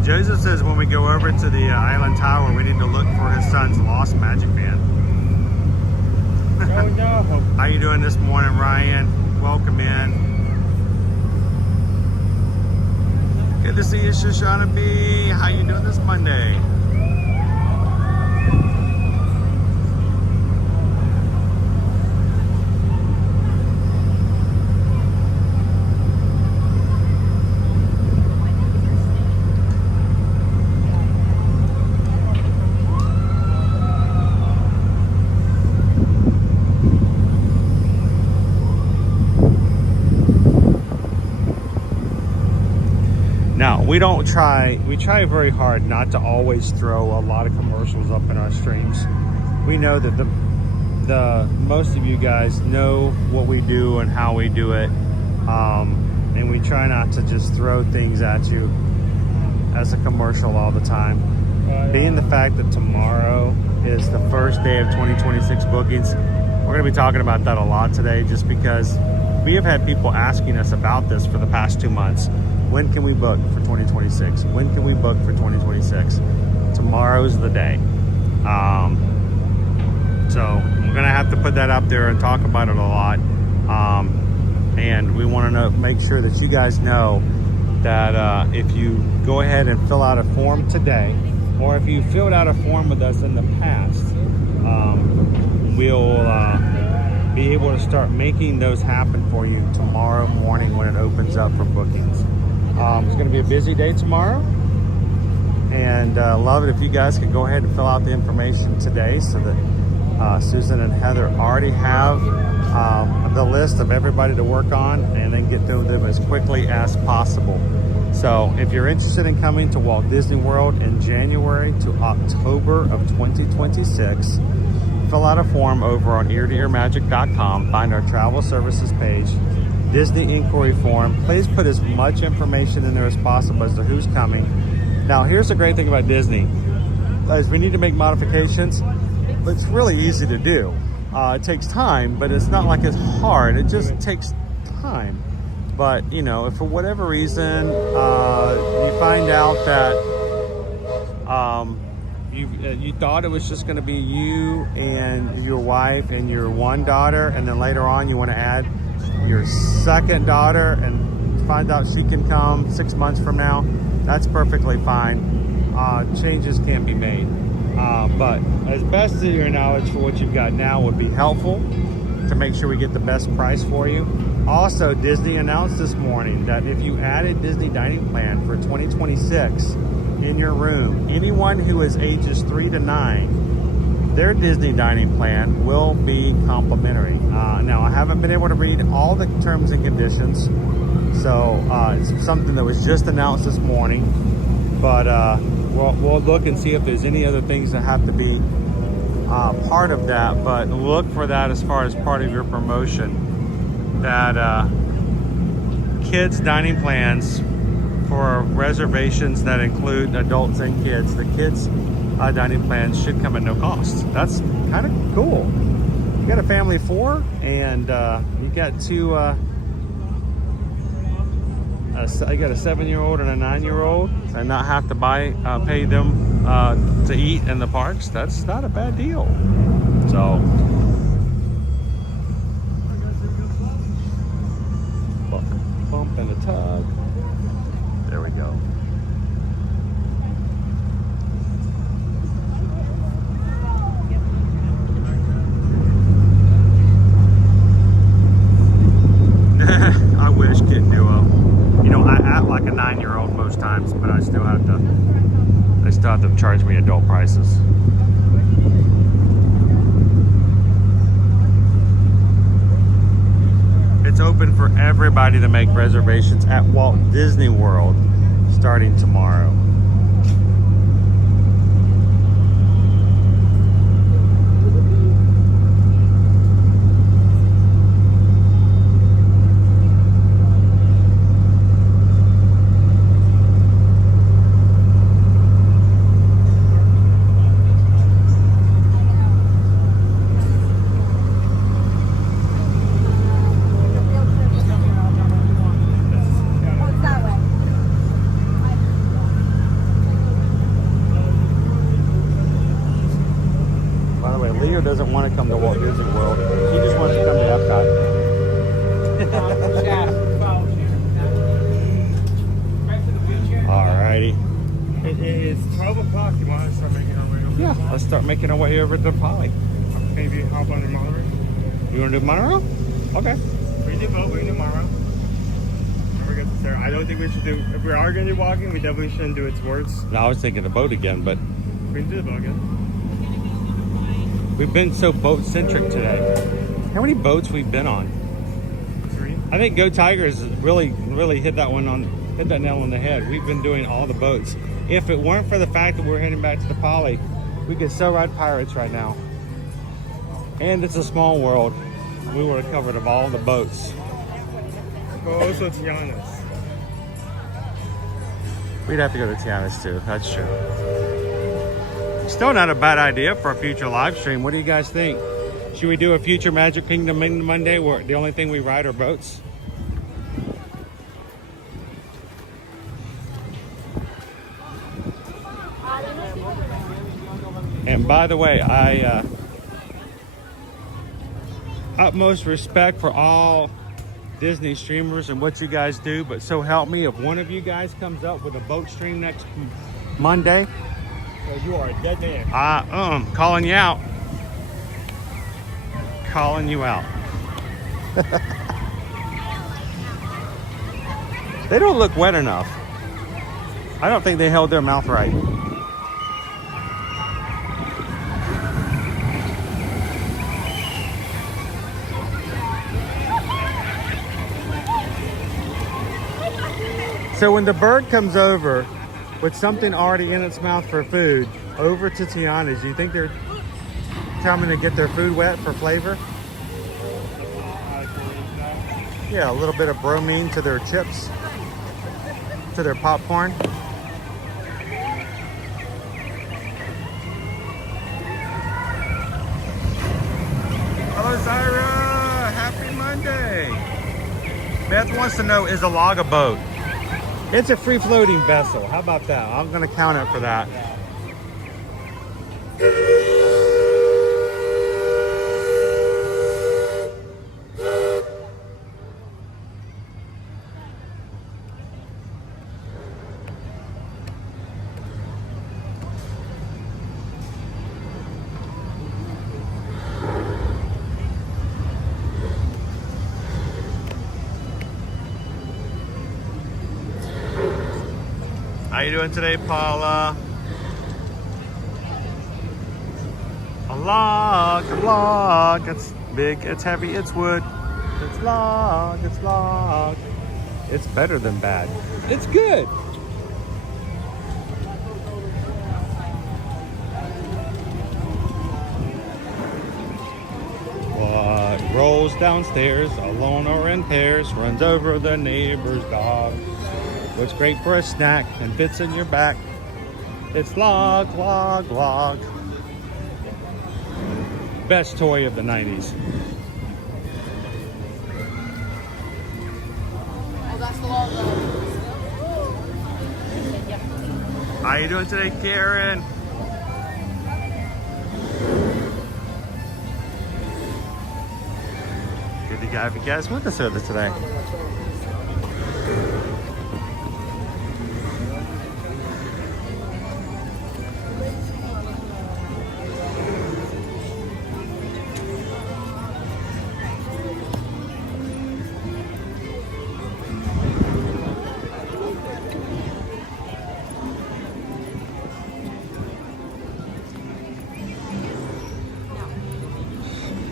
Joseph says when we go over to the Island Tower, we need to look for his son's lost magic band. Oh no! How you doing this morning, Ryan? Welcome in. Good to see you, Shoshana B. How you doing this Monday? Now, we try very hard not to always throw a lot of commercials up in our streams. We know that the most of you guys know what we do and how we do it. And we try not to just throw things at you as a commercial all the time. Being the fact that tomorrow is the first day of 2026 bookings, we're going to be talking about that a lot today, just because we have had people asking us about this for the past 2 months. When can we book for 2026? When can we book for 2026? Tomorrow's the day. So we're gonna have to put that up there and talk about it a lot. And we want to make sure that you guys know that if you go ahead and fill out a form today, or if you filled out a form with us in the past, we'll be able to start making those happen for you tomorrow morning when it opens up for bookings. It's going to be a busy day tomorrow, and love it if you guys could go ahead and fill out the information today, so that Susan and Heather already have the list of everybody to work on, and then get through them as quickly as possible. So if you're interested in coming to Walt Disney World in January to October of 2026, fill out a form over on eartoearmagic.com, find our travel services page, Disney inquiry form. Please put as much information in there as possible as to who's coming. Now, here's the great thing about Disney, is we need to make modifications, but it's really easy to do. It takes time, but it's not like it's hard. It just takes time. But, you know, if for whatever reason you find out that you thought it was just going to be you and your wife and your one daughter, and then later on you want to add your second daughter and find out she can come 6 months from now, that's perfectly fine. Changes can be made. But as best of your knowledge for what you've got now would be helpful to make sure we get the best price for you. Also, Disney announced this morning that if you added Disney dining plan for 2026 in your room, anyone who is ages 3 to 9, their Disney dining plan will be complimentary. Now, I haven't been able to read all the terms and conditions, so it's something that was just announced this morning. But we'll look and see if there's any other things that have to be part of that. But look for that as far as part of your promotion. That kids dining plans for reservations that include adults and kids. The kids dining plans should come at no cost. That's kind of cool. You got a family of 4, and you got two. You got a 7-year-old and a 9-year-old, and not have to pay them to eat in the parks. That's not a bad deal. So, bump and a tug. There we go. I wish Kid Duo. You know, I act like a 9-year-old most times, but I still have to. They still have to charge me adult prices. It's open for everybody to make reservations at Walt Disney World starting tomorrow. Leo doesn't want to come to Walt Disney World. She just wants to come to Epcot. Alrighty. It's 12 o'clock. You want to start making our way over? Yeah, let's start making our way over to the Poly. Maybe hop on the monorail? You want to do monorail? Okay. We can do both. We can do monorail. Never get to there. I don't think we should do. If we are going to do walking, we definitely shouldn't do it towards. No, I was thinking the boat again, but we can do the boat again. We've been so boat-centric today. How many boats we've been on? 3. I think Go Tigers really hit that nail on the head. We've been doing all the boats. If it weren't for the fact that we're heading back to the Poly, we could so ride pirates right now. And it's a small world. We would have covered of all the boats. Well, also Tiana's. We'd have to go to Tiana's too. That's true. Still not a bad idea for a future live stream. What do you guys think? Should we do a future Magic Kingdom Monday where the only thing we ride are boats? And by the way, I utmost respect for all Disney streamers and what you guys do, but so help me, if one of you guys comes up with a boat stream next Monday, you are a dead man. Calling you out. Calling you out. They don't look wet enough. I don't think they held their mouth right. So when the bird comes over with something already in its mouth for food over to Tiana's, do you think they're coming to get their food wet for flavor? Yeah, a little bit of bromine to their chips, to their popcorn. Hello, Zyra. Happy Monday. Beth wants to know, is a log a boat? It's a free-floating vessel. How about that? I'm going to count it for that. How you doing today, Paula? A log, it's big, it's heavy, it's wood. It's log. It's better than bad. It's good. What rolls downstairs, alone or in pairs, runs over the neighbor's dog. What's great for a snack and fits in your back? It's log, log, log. Best toy of the 90s. Oh, that's the logo. How you doing today, Karen? Good to have you guys with us today.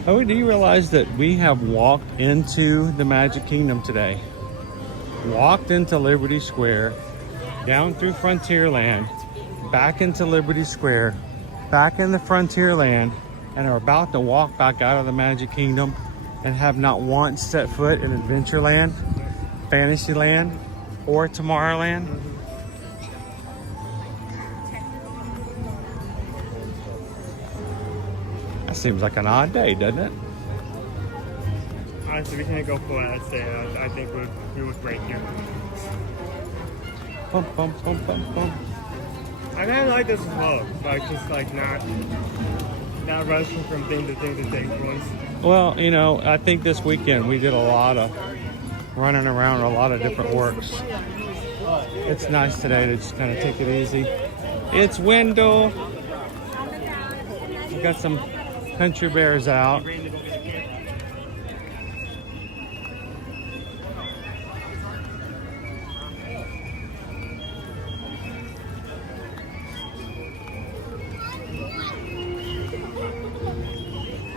Oh, do you realize that we have walked into the Magic Kingdom today? Walked into Liberty Square, down through Frontierland, back into Liberty Square, back into Frontierland, and are about to walk back out of the Magic Kingdom and have not once set foot in Adventureland, Fantasyland, or Tomorrowland. That seems like an odd day, doesn't it? Honestly, we can't go full out today. I think we look great here. Bum, bum, bum, bum, bum. I kind of like this as well. Like, just like not rushing from thing to thing to thing, boys. Well, you know, I think this weekend we did a lot of running around a lot of different works. It's nice today to just kind of take it easy. It's Wendell. We got some country bears out.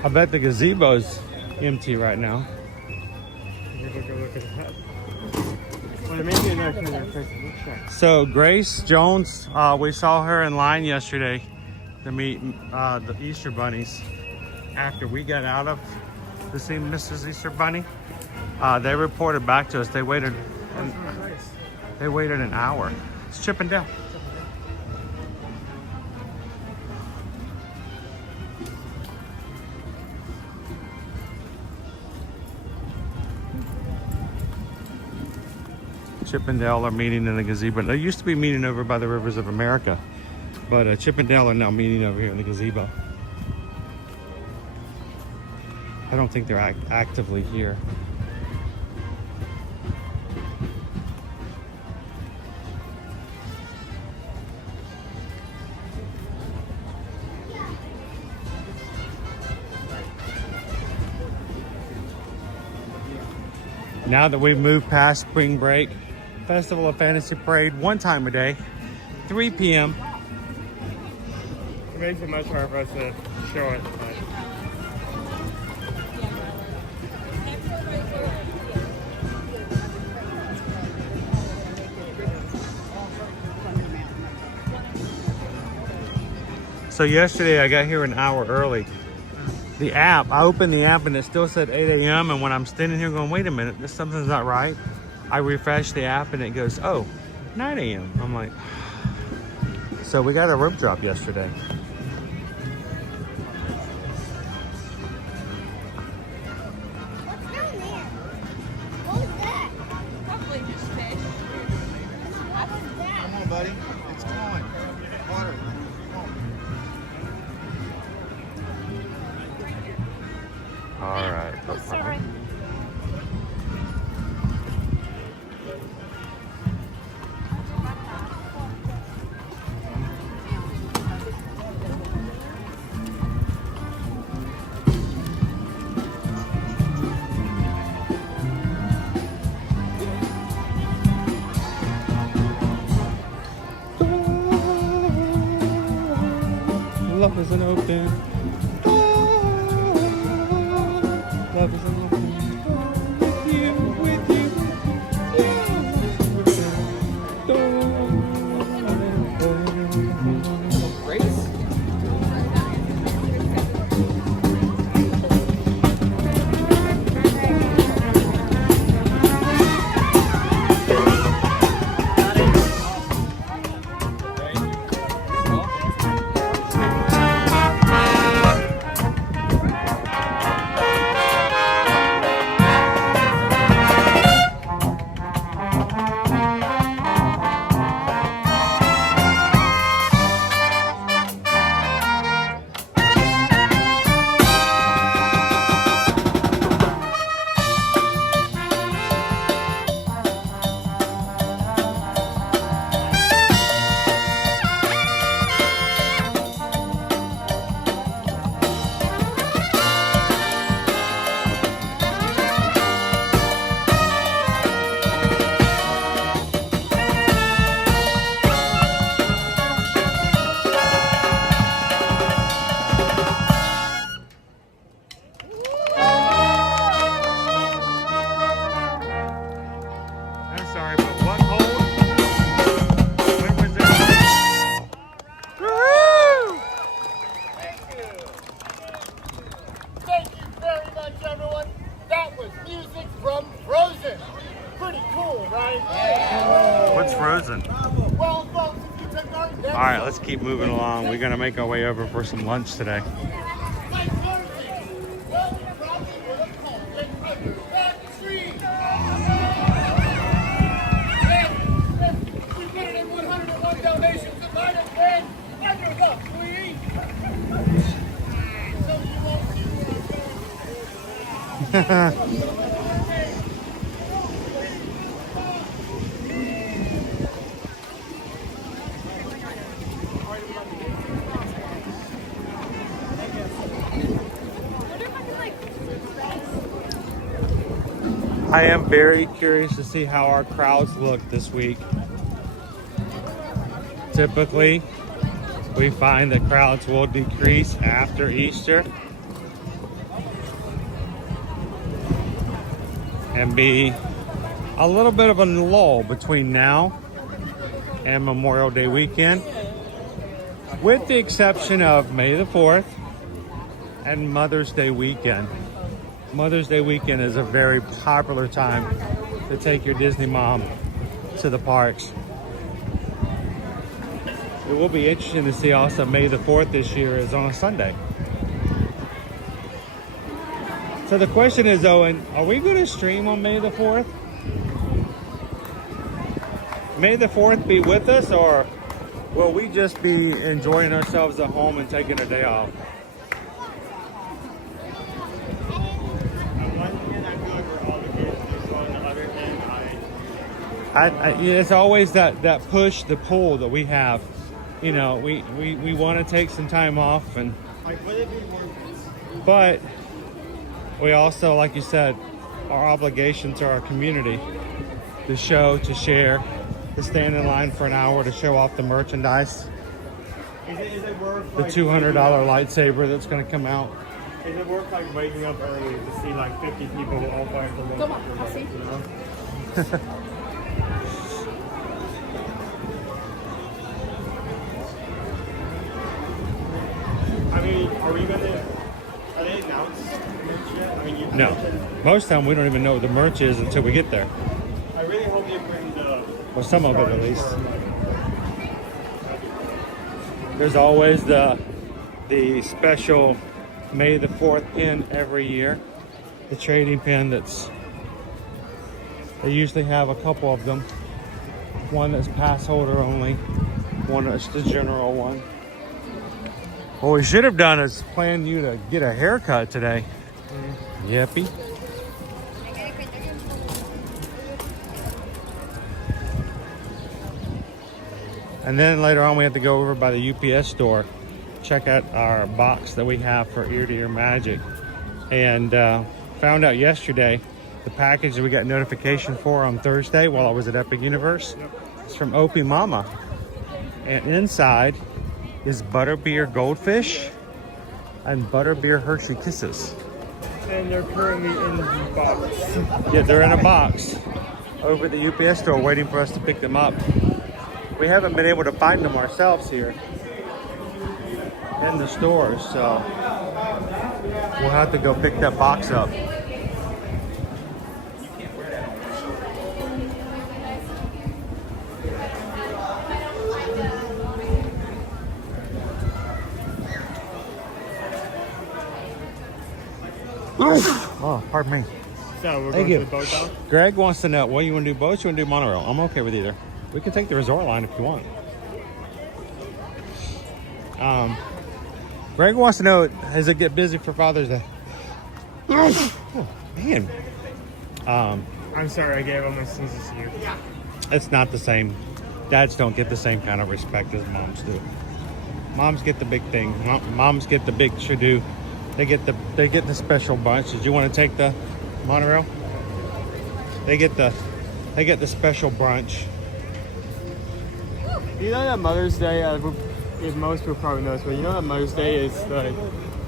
I bet the gazebo's empty right now. So Grace Jones, we saw her in line yesterday to meet the Easter bunnies. After we got out of to see Mrs. Easter Bunny, they reported back to us. They waited an hour. It's Chip and Dale. Chip and Dale are meeting in the gazebo. They used to be meeting over by the Rivers of America, but Chip and Dale are now meeting over here in the gazebo. I don't think they're actively here. Now that we've moved past spring break, Festival of Fantasy Parade, one time a day, 3 p.m. It makes it much harder for us to show it. So yesterday I got here an hour early. The app, I opened the app and it still said 8 a.m. and when I'm standing here going, wait a minute, something's not right. I refresh the app and it goes, oh, 9 a.m. I'm like, so we got a rope drop yesterday. Come on, buddy. It's going. Water. All right. Oh, sorry. Love isn't open. Love isn't open. With you, with you. frozen. All right, let's keep moving along. We're gonna make our way over for some lunch today. I am very curious to see how our crowds look this week. Typically, we find that crowds will decrease after Easter and be a little bit of a lull between now and Memorial Day weekend, with the exception of May the 4th and Mother's Day weekend. Mother's Day weekend is a very popular time to take your Disney mom to the parks. It will be interesting to see also May the 4th this year is on a Sunday. So the question is, Owen, are we going to stream on May the 4th? May the 4th be with us, or will we just be enjoying ourselves at home and taking a day off? It's always that push, the pull that we have. You know, we want to take some time off, and but we also, like you said, our obligation to our community to show, to share, to stand in line for an hour to show off the merchandise. Is it worth the $200 lightsaber that's going to come out. Is it worth like waking up early to see like 50 people all fight for one? Come on, I'll see. You know? I mean, are they announced merch yet? I mean, No. Most of the time we don't even know what the merch is until we get there. I really hope they bring the... Well, some of it at least. There's always the special May the 4th pin every year. The trading pin they usually have a couple of them. One that's pass holder only. One that's the general one. What we should have done is plan you to get a haircut today. Yippee. And then later on we have to go over by the UPS store, check out our box that we have for Ear to Ear Magic. And found out yesterday the package that we got notification for on Thursday while I was at Epic Universe is from Opie Mama. And inside is Butterbeer Goldfish and Butterbeer Hershey Kisses. And they're currently in the box. Yeah, they're in a box over at the UPS store waiting for us to pick them up. We haven't been able to find them ourselves here in the stores, so we'll have to go pick that box up. Oh, pardon me. So we're Thank going you. to the boat down? Greg wants to know, what you want to do, boats or you want to do monorail? I'm okay with either. We can take the resort line if you want. Greg wants to know, does it get busy for Father's Day? Oh, man. I'm sorry, I gave all my scissors here. It's not the same. Dads don't get the same kind of respect as moms do. Moms get the big thing. Moms get the big to-do. They get the special bunch. Did you want to take the monorail? They get the special brunch. You know that Mother's Day, most people probably know this, but you know that Mother's Day is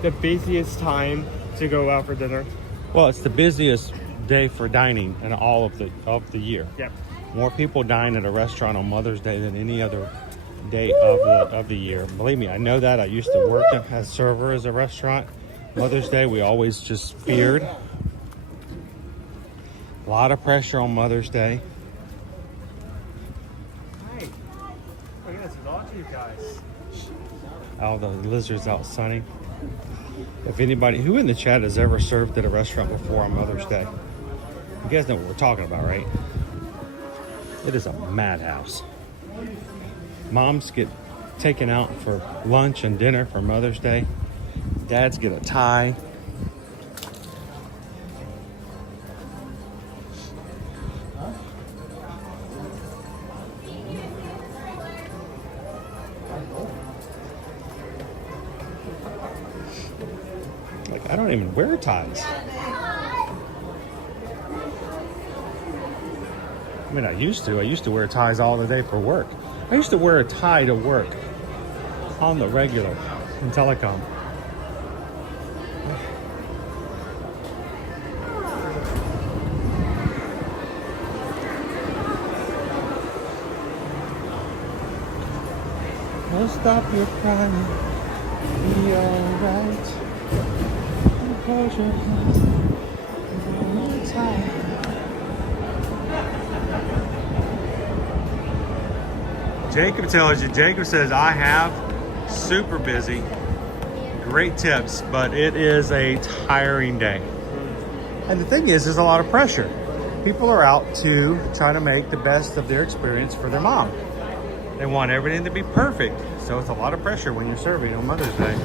the busiest time to go out for dinner? Well, it's the busiest day for dining in all of the year. Yep. More people dine at a restaurant on Mother's Day than any other day of the year. Believe me, I know that. I used to work as a server as a restaurant. Mother's Day, we always just feared. A lot of pressure on Mother's Day. All the lizards out sunning. If anybody, who in the chat has ever served at a restaurant before on Mother's Day? You guys know what we're talking about, right? It is a madhouse. Moms get taken out for lunch and dinner for Mother's Day. Dads get a tie. Like, I don't even wear ties. I mean, I used to wear ties all the day for work. I used to wear a tie to work on the regular in telecom. Don't stop your crying. Be alright. Close your eyes. One time. Jacob tells you, Jacob says, I have super busy. Great tips, but it is a tiring day. And the thing is, there's a lot of pressure. People are out to try to make the best of their experience for their mom. They want everything to be perfect. So it's a lot of pressure when you're serving on Mother's Day.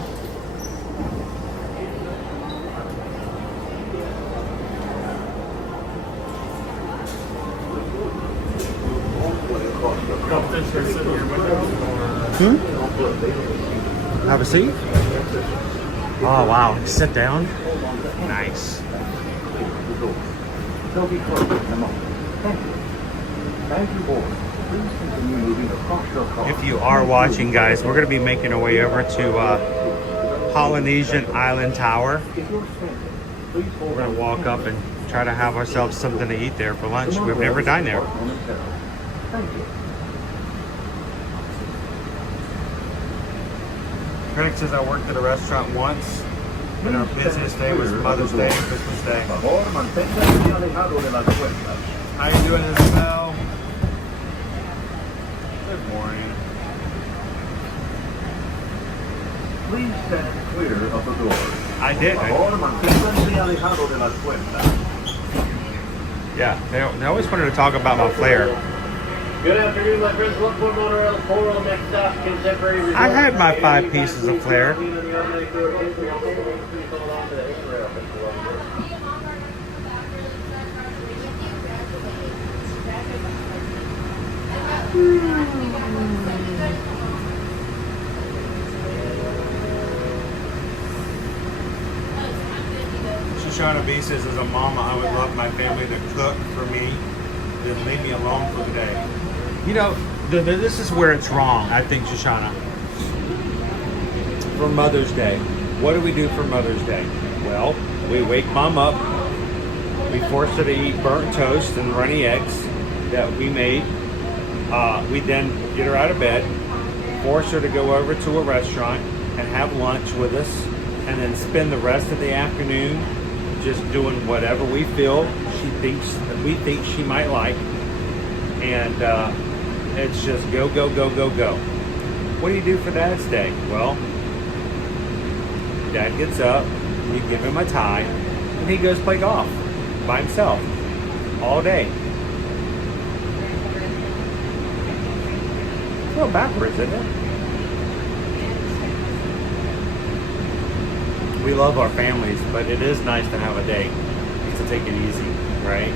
Have a seat? Oh wow, sit down. Nice. If you are watching, guys, we're going to be making our way over to Polynesian Island Tower. We're going to walk up and try to have ourselves something to eat there for lunch. We've never dined there. Craig says I worked at a restaurant once, and our busiest day was Mother's Day and Christmas Day. How you doing, Isabel? Good morning. Please stand clear of the door. I did. Yeah, they always wanted to talk about my flair. Good afternoon, my friends. Lookport Monorail 4 on next stop, Contemporary Resort. I had my 5 pieces of flair. Shoshana B says, as a mama, I would love my family to cook for me, then leave me alone for the day. You know, this is where it's wrong, I think, Shoshana. For Mother's Day, what do we do for Mother's Day? Well, we wake Mom up, we force her to eat burnt toast and runny eggs that we made. We then get her out of bed, force her to go over to a restaurant and have lunch with us, and then spend the rest of the afternoon just doing whatever we feel we think she might like. And it's just go, go, go, go, go. What do you do for Dad's Day? Well, Dad gets up, we give him a tie, and he goes play golf by himself all day. It's a little backwards, isn't it? We love our families, but it is nice to have a day to take it easy, right?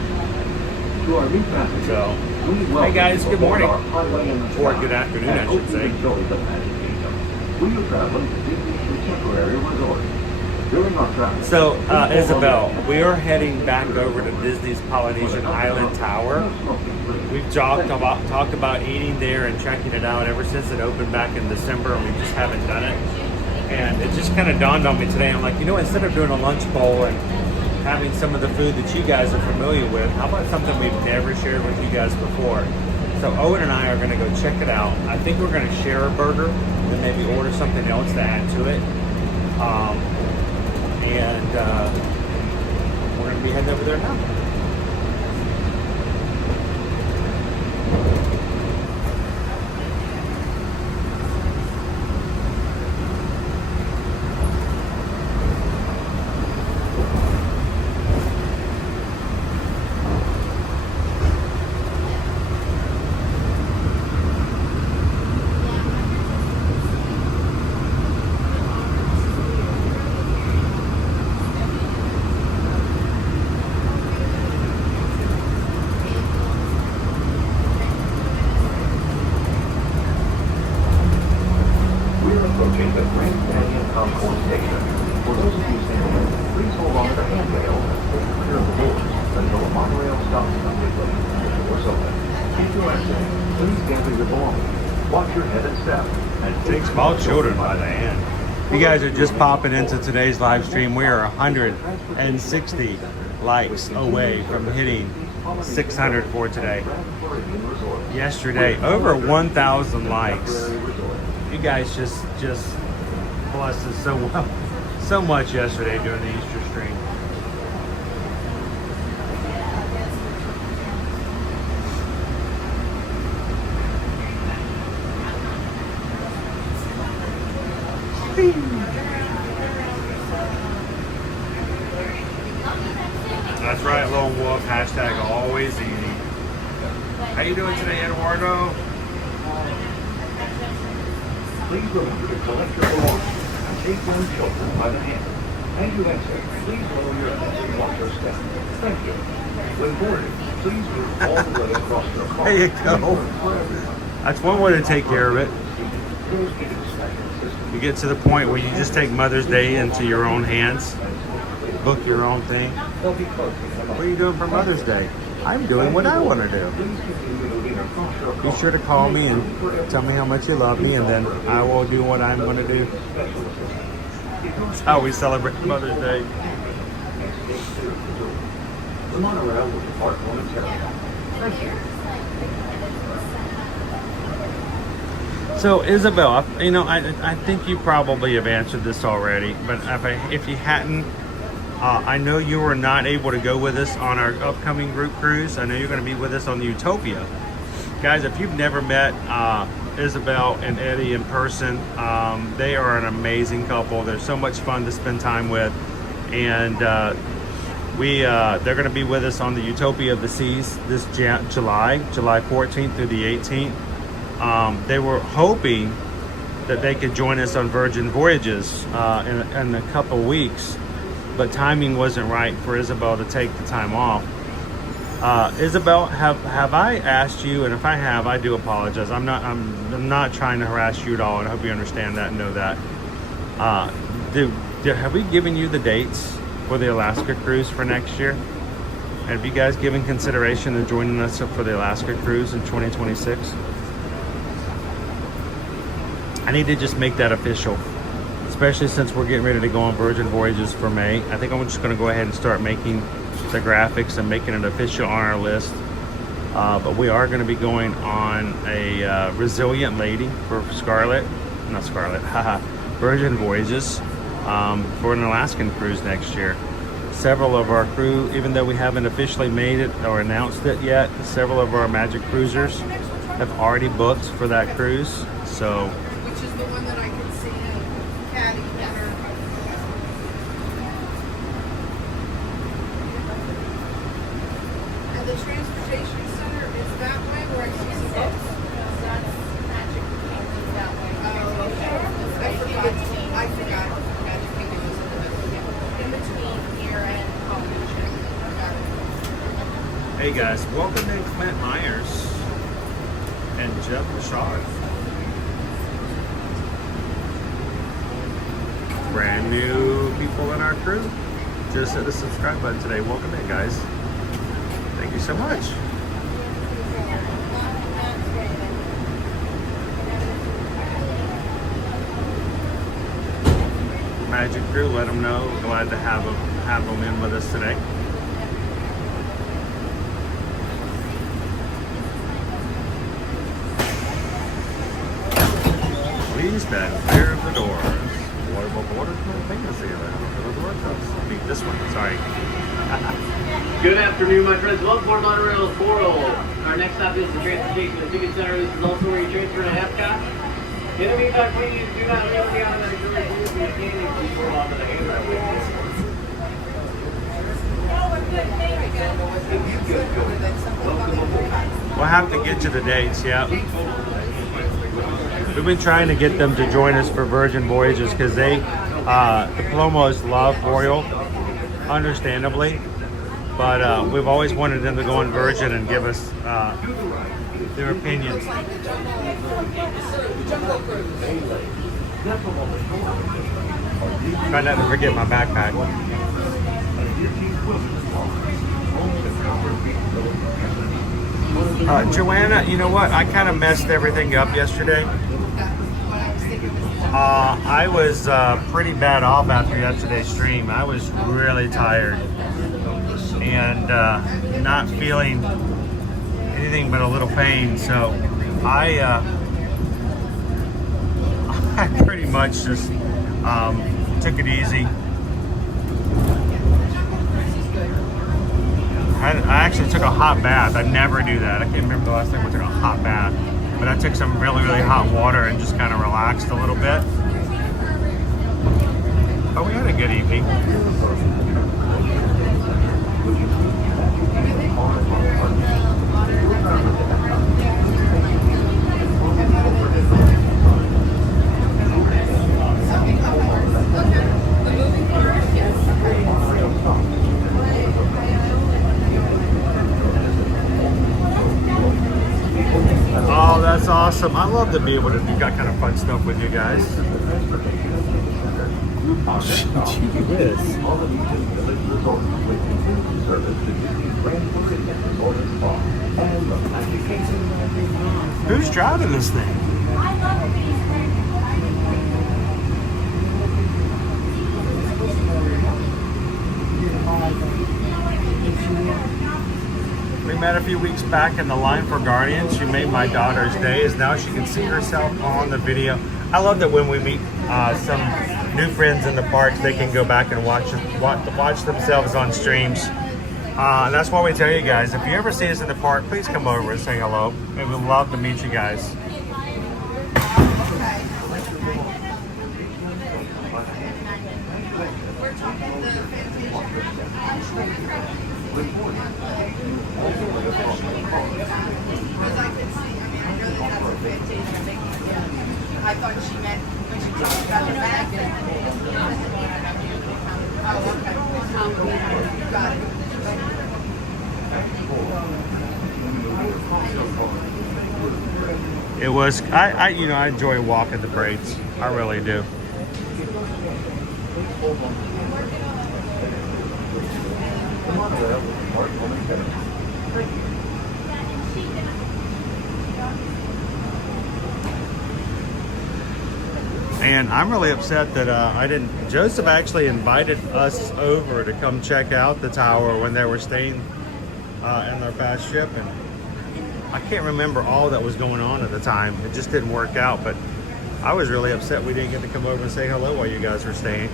So, hey guys, good morning. Or good afternoon, I should say. So, Isabel, we are heading back over to Disney's Polynesian Island Tower. We've talked about eating there and checking it out ever since it opened back in December, and we just haven't done it. And it just kind of dawned on me today. I'm like, you know, instead of doing a lunch bowl and having some of the food that you guys are familiar with, how about something we've never shared with you guys before? So Owen and I are going to go check it out. I think we're going to share a burger and maybe order something else to add to it. We're going to be heading over there now. station. For those of you standing, please hold on to the handrail and stay clear of the doors until the monorail stops completely and the doors open. If you are saying, please gather your belongings, watch your head and step, and Take small children by the hand. You guys are just popping into today's live stream. We are 160 likes away from hitting 600 for today. Yesterday, over 1,000 likes. You guys just blessed us so much yesterday during the Easter stream. That's right, Lone Wolf. Hashtag always easy. How you doing today, Eduardo? please remember to collect your belongings and take young children by the hand. As you exit, please lower your head and watch your step. Thank you. When boarding, please move all the way across your car. There you go. That's one way to take care of it. You get to the point where you just take Mother's Day into your own hands, book your own thing. What are you doing for Mother's Day? I'm doing what I want to do. Be sure to call me and tell me how much you love me, and then I will do what I'm going to do. That's how we celebrate Mother's Day. The monorail will depart momentarily. Thank you. So Isabel, you know, I think you probably have answered this already, but if you hadn't, I know you were not able to go with us on our upcoming group cruise. I know you're going to be with us on the Utopia. Guys, if you've never met Isabel and Eddie in person, they are an amazing couple. They're so much fun to spend time with, and they're going to be with us on the Utopia of the Seas this July 14th through the 18th. They were hoping that they could join us on Virgin Voyages in a couple weeks, but timing wasn't right for Isabel to take the time off. Isabel, have I asked you? And if I have, I do apologize. I'm not trying to harass you at all, and I hope you understand that and know that. Have we given you the dates for the Alaska cruise for next year? Have you guys given consideration to joining us for the Alaska cruise in 2026? I need to just make that official, especially since we're getting ready to go on Virgin Voyages for May. I think I'm just going to go ahead and start making the graphics and making it official on our list. But we are going to be going on a Resilient Lady for Virgin Voyages for an Alaskan cruise next year. Several of our crew, even though we haven't officially made it or announced it yet, several of our Magic Cruisers have already booked for that cruise. So. Which is the one that I can see in Caddy better. And the transportation center is that way where I see some boats? That's Magic Kingdom that way. Oh, okay. I forgot. Magic Kingdom is in between here and College. Hey guys, welcome in Clint Myers and Jeff Bouchard. Brand new people in our crew. Just hit the subscribe button today. Welcome in, guys. Thank you so much. Magic crew, let them know. Glad to have them in with us today. Please stand clear of the doors. This one, sorry. Good afternoon, my friends. Welcome to Monorail Portal. Our next stop is the Transportation and Ticket Center. This is also where you transfer to Epcot. In the meantime, please do not leave the automatic doors. Please be standing. Please hold on to the handrail. We'll have to get to the dates, yeah. We've been trying to get them to join us for Virgin Voyages because the Palomos love Royal, understandably, but we've always wanted them to go on Virgin and give us their opinions. Try not to forget my backpack. Joanna, you know what? I kind of messed everything up yesterday. I was pretty bad off after yesterday's stream. I was really tired and not feeling anything but a little pain. So I pretty much just took it easy. I actually took a hot bath. I never do that. I can't remember the last time I took a hot bath. But I took some really, really hot water and just kind of relaxed a little bit. But we had a good evening. Oh, that's awesome. I love to be able to do that kind of fun stuff with you guys. Who's driving this thing? We met a few weeks back in the line for Guardians. She made my daughter's day, as now she can see herself on the video. I love that when we meet some new friends in the parks, they can go back and watch themselves on streams. And that's why we tell you guys, if you ever see us in the park, please come over and say hello. We would love to meet you guys. I thought she meant when she talked about the bag. Oh, okay. Got it. It was, I enjoy walking the parades. I really do. And I'm really upset that I didn't. Joseph actually invited us over to come check out the tower when they were staying in their past ship, and I can't remember all that was going on at the time. It just didn't work out, but I was really upset we didn't get to come over and say hello while you guys were staying.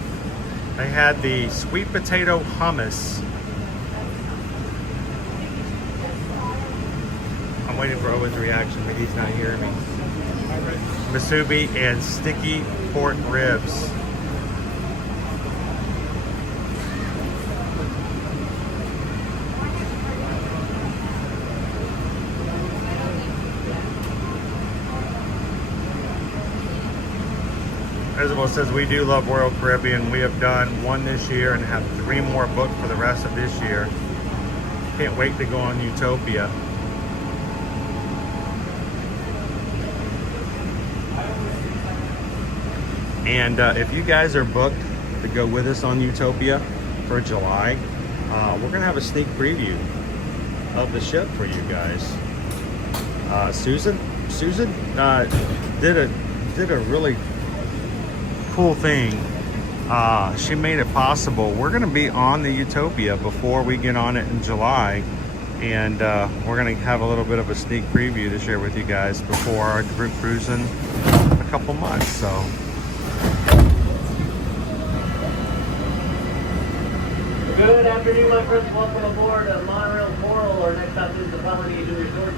They had the sweet potato hummus. I'm waiting for Owen's reaction, but he's not hearing me. Masubi and sticky pork ribs. Isabel says we do love Royal Caribbean. We have done one this year and have 3 more booked for the rest of this year. Can't wait to go on Utopia. And if you guys are booked to go with us on Utopia for July, we're gonna have a sneak preview of the ship for you guys. Susan did a really cool thing. She made it possible. We're gonna be on the Utopia before we get on it in July, and we're gonna have a little bit of a sneak preview to share with you guys before our group cruising in a couple months. So. Good afternoon, my friends. Welcome aboard Monorail Coral. Our next stop is the Polynesian Resort.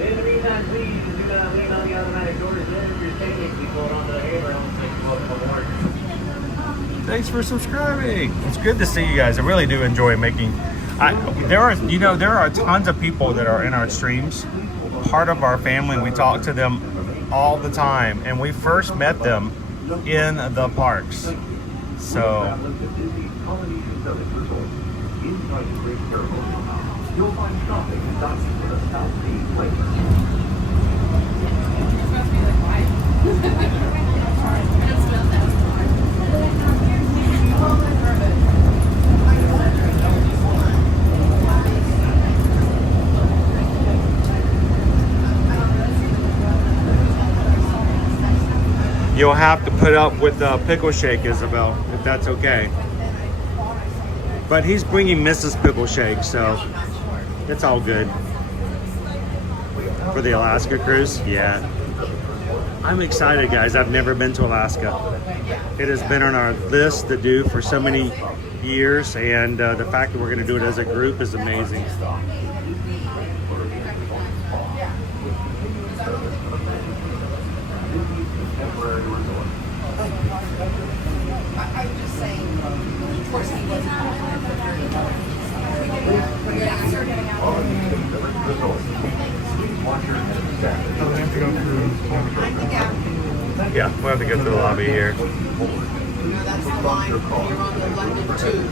In the meantime, please do not lean on the automatic doors. If you're staying, please hold on to the handrail and take welcome aboard. Thanks for subscribing. It's good to see you guys. I really do enjoy making. There are tons of people that are in our streams, part of our family. We talk to them all the time, and we first met them in the parks. So. Inside the Great Carousel, you'll find shopping and dining with a South Sea flavor. It's supposed to be like white. you'll have to put up with Pickle Shake, Isabel, if that's okay. But he's bringing Mrs. Pickle Shake, so it's all good. For the Alaska cruise, yeah. I'm excited, guys. I've never been to Alaska. It has been on our list to do for so many years, and the fact that we're going to do it as a group is amazing. Yeah, we'll have to go through the lobby here. That's the line. You're on the London Tube.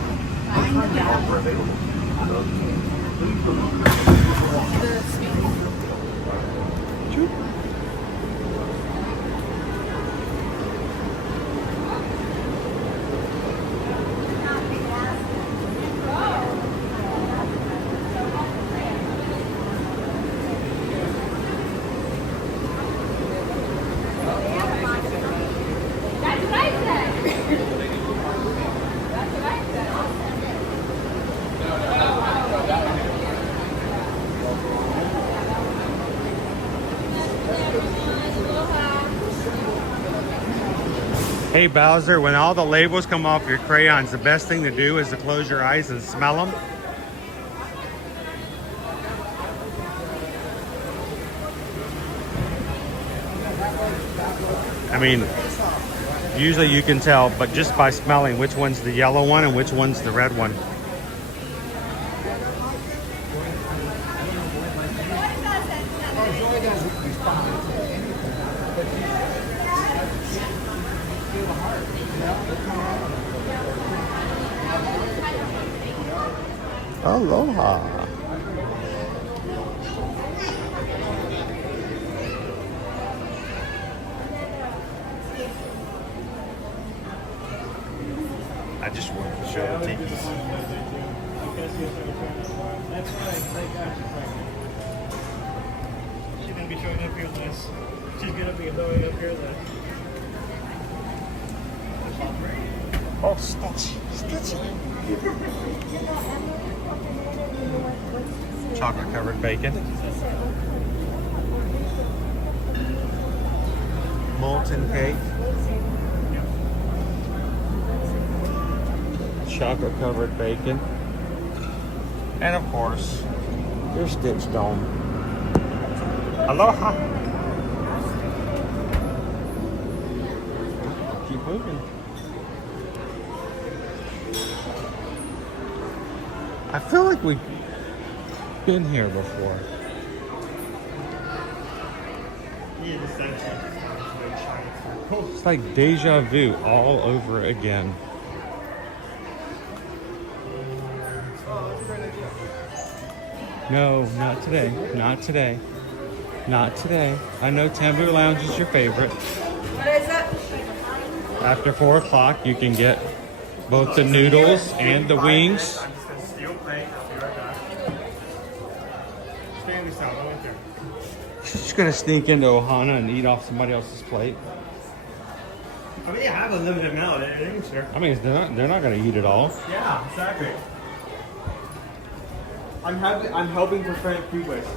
Hey Bowser, when all the labels come off your crayons, the best thing to do is to close your eyes and smell them. I mean, usually you can tell, but just by smelling which one's the yellow one and which one's the red one. Aloha. I just wanted to show the tikis. That's right. She's gonna be showing up here less. She's gonna be showing up here less. Oh, Stitch. Chocolate covered bacon. Molten cake. Chocolate covered bacon. And of course, your Stitch Dome. Aloha. Keep moving. I feel like we've been here before. It's like deja vu all over again. No, not today. Not today. Not today. I know Tambu Lounge is your favorite. What is it? After 4 o'clock, you can get both the noodles and the wings. She's gonna sneak into Ohana and eat off somebody else's plate. I mean, I have a limited amount. Sure. I mean, they're not gonna eat it all. Yeah, exactly. I'm helping prevent food waste.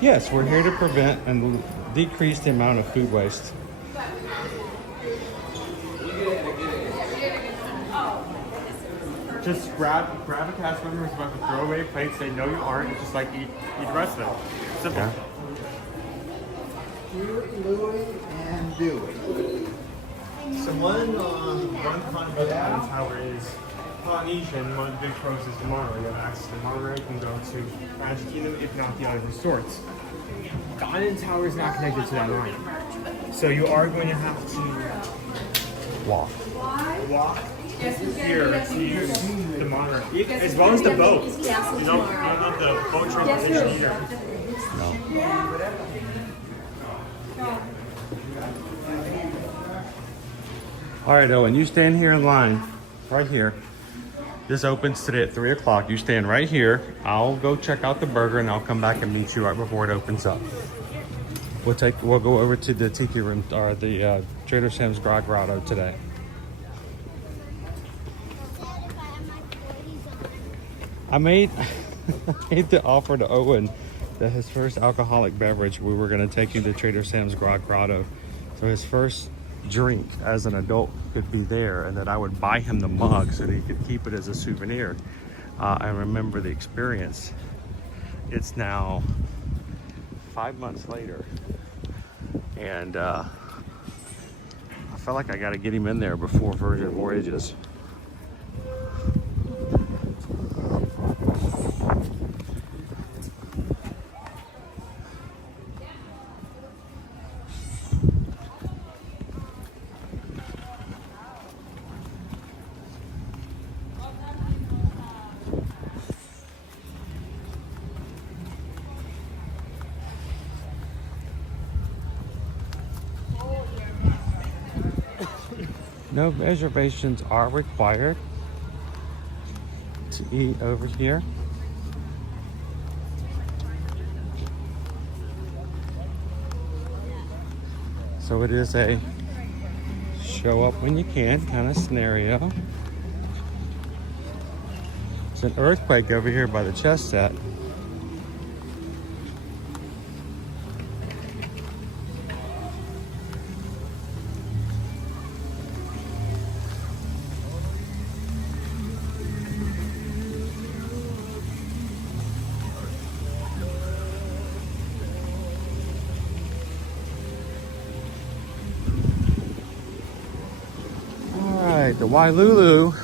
Yes, we're here to prevent and decrease the amount of food waste. Just grab a cast member who's about to throw away plates. They know you aren't. It's just like eat the rest of it. Simple. Yeah. Louie and Dewey. So one fun about the tower is Polynesian. One of the big pros is the monorail. You have access to the monorail. You can go to Magic Kingdom, if not the other resorts. The Island Tower is not connected to that line, so you are going to have to walk here to use the monorail, as well as the boat. You don't have the boat transportation either. No. All right, Owen, you stand here in line, right here. This opens today at 3 o'clock. You stand right here. I'll go check out the burger and I'll come back and meet you right before it opens up. We'll go over to the Tiki Room or the Trader Sam's Grotto today. I made the offer to Owen that his first alcoholic beverage, we were going to take him to Trader Sam's Grotto. So his first drink as an adult could be there, and that I would buy him the mug so that he could keep it as a souvenir. I remember the experience. It's now 5 months later, and I feel like I got to get him in there before Virgin Voyages. No reservations are required to eat over here. So it is a show up when you can kind of scenario. It's an earthquake over here by the chess set. The Wailulu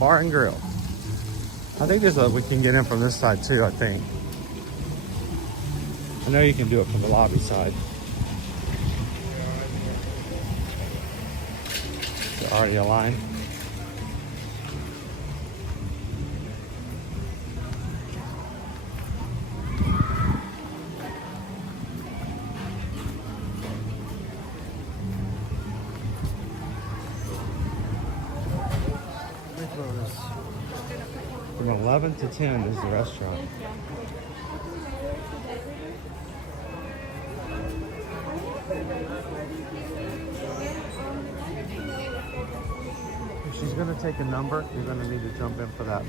Bar and Grill. I think we can get in from this side too, I think. I know you can do it from the lobby side. Is there already a line? From 11 to 10 is the restaurant. If she's going to take a number, you're going to need to jump in for that.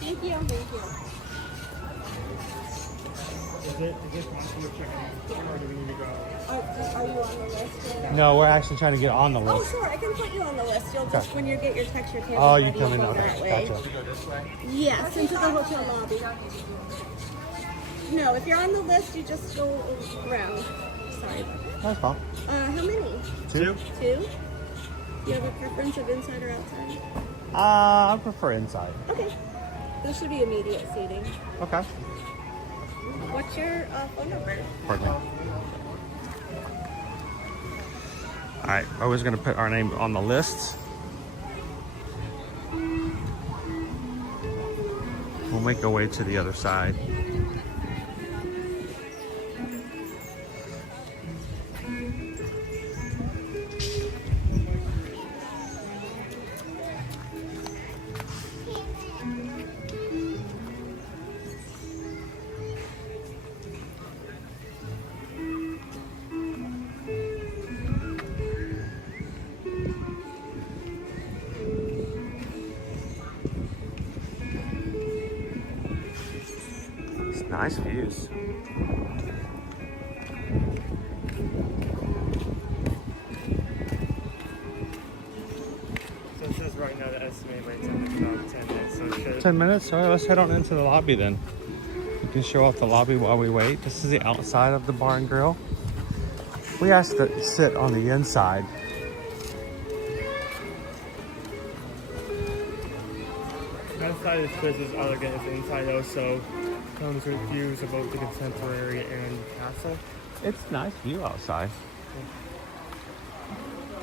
Thank you. Thank you. Is it possible to check in, or do we need to go? Are you on the list? No, we're actually trying to get on the Oh, list. sure. I can put you on the list. You'll just, when you get your text, your camera Oh, ready, you come in. go Okay, that way. gotcha. Go this way? Yes, into the hotel lobby. No, if you're on the list, you just go around. Sorry. That's fine. How many? 2. 2? Do you have a preference of inside or outside? I prefer inside. Okay. This should be immediate seating. Okay. What's your phone number? Pardon me. All right, I was going to put our name on the list. We'll make our way to the other side. Nice views. So it says right now the estimated wait time is about 10 minutes. So it should... 10 minutes? All right, let's head on into the lobby then. We can show off the lobby while we wait. This is the outside of the bar and grill. We asked to sit on the inside outside is just as elegant as the inside also comes with views of both the contemporary and castle. It's a nice view outside.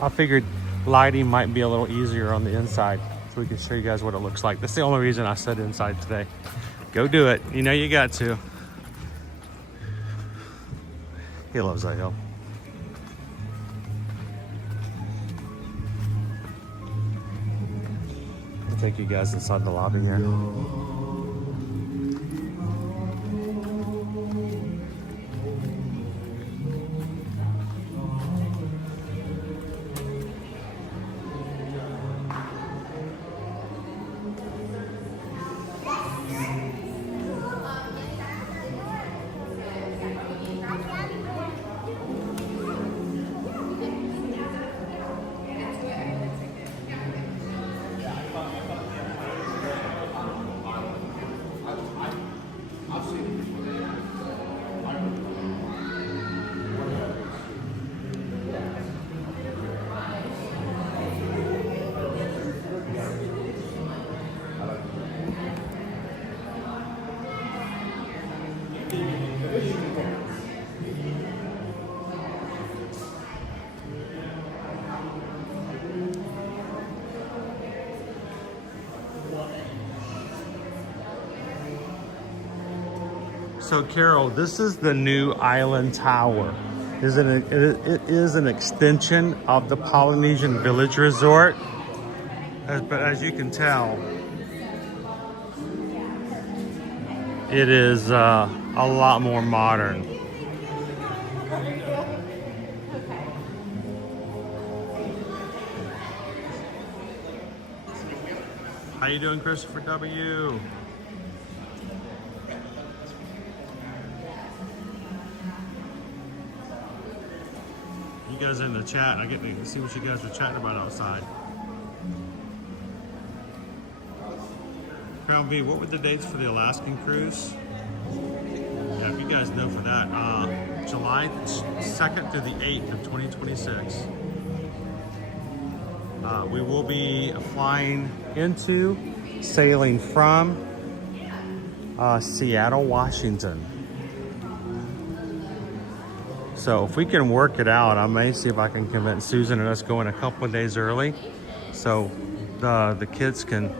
I figured lighting might be a little easier on the inside so we can show you guys what it looks like. That's the only reason I said inside today. Go do it. You know you got to. He loves that hill. I'll take you guys inside the lobby here. So Carol, this is the new Island Tower. It is an extension of the Polynesian Village Resort. But as you can tell, it is a lot more modern. How you doing, Christopher W? You guys in the chat. I get to see what you guys are chatting about outside. Crown V, what were the dates for the Alaskan cruise? Yeah, if you guys know for that, July 2nd through the 8th of 2026. We will be flying into, sailing from Seattle, Washington. So if we can work it out, I may see if I can convince Susan and us going a couple of days early, so the kids can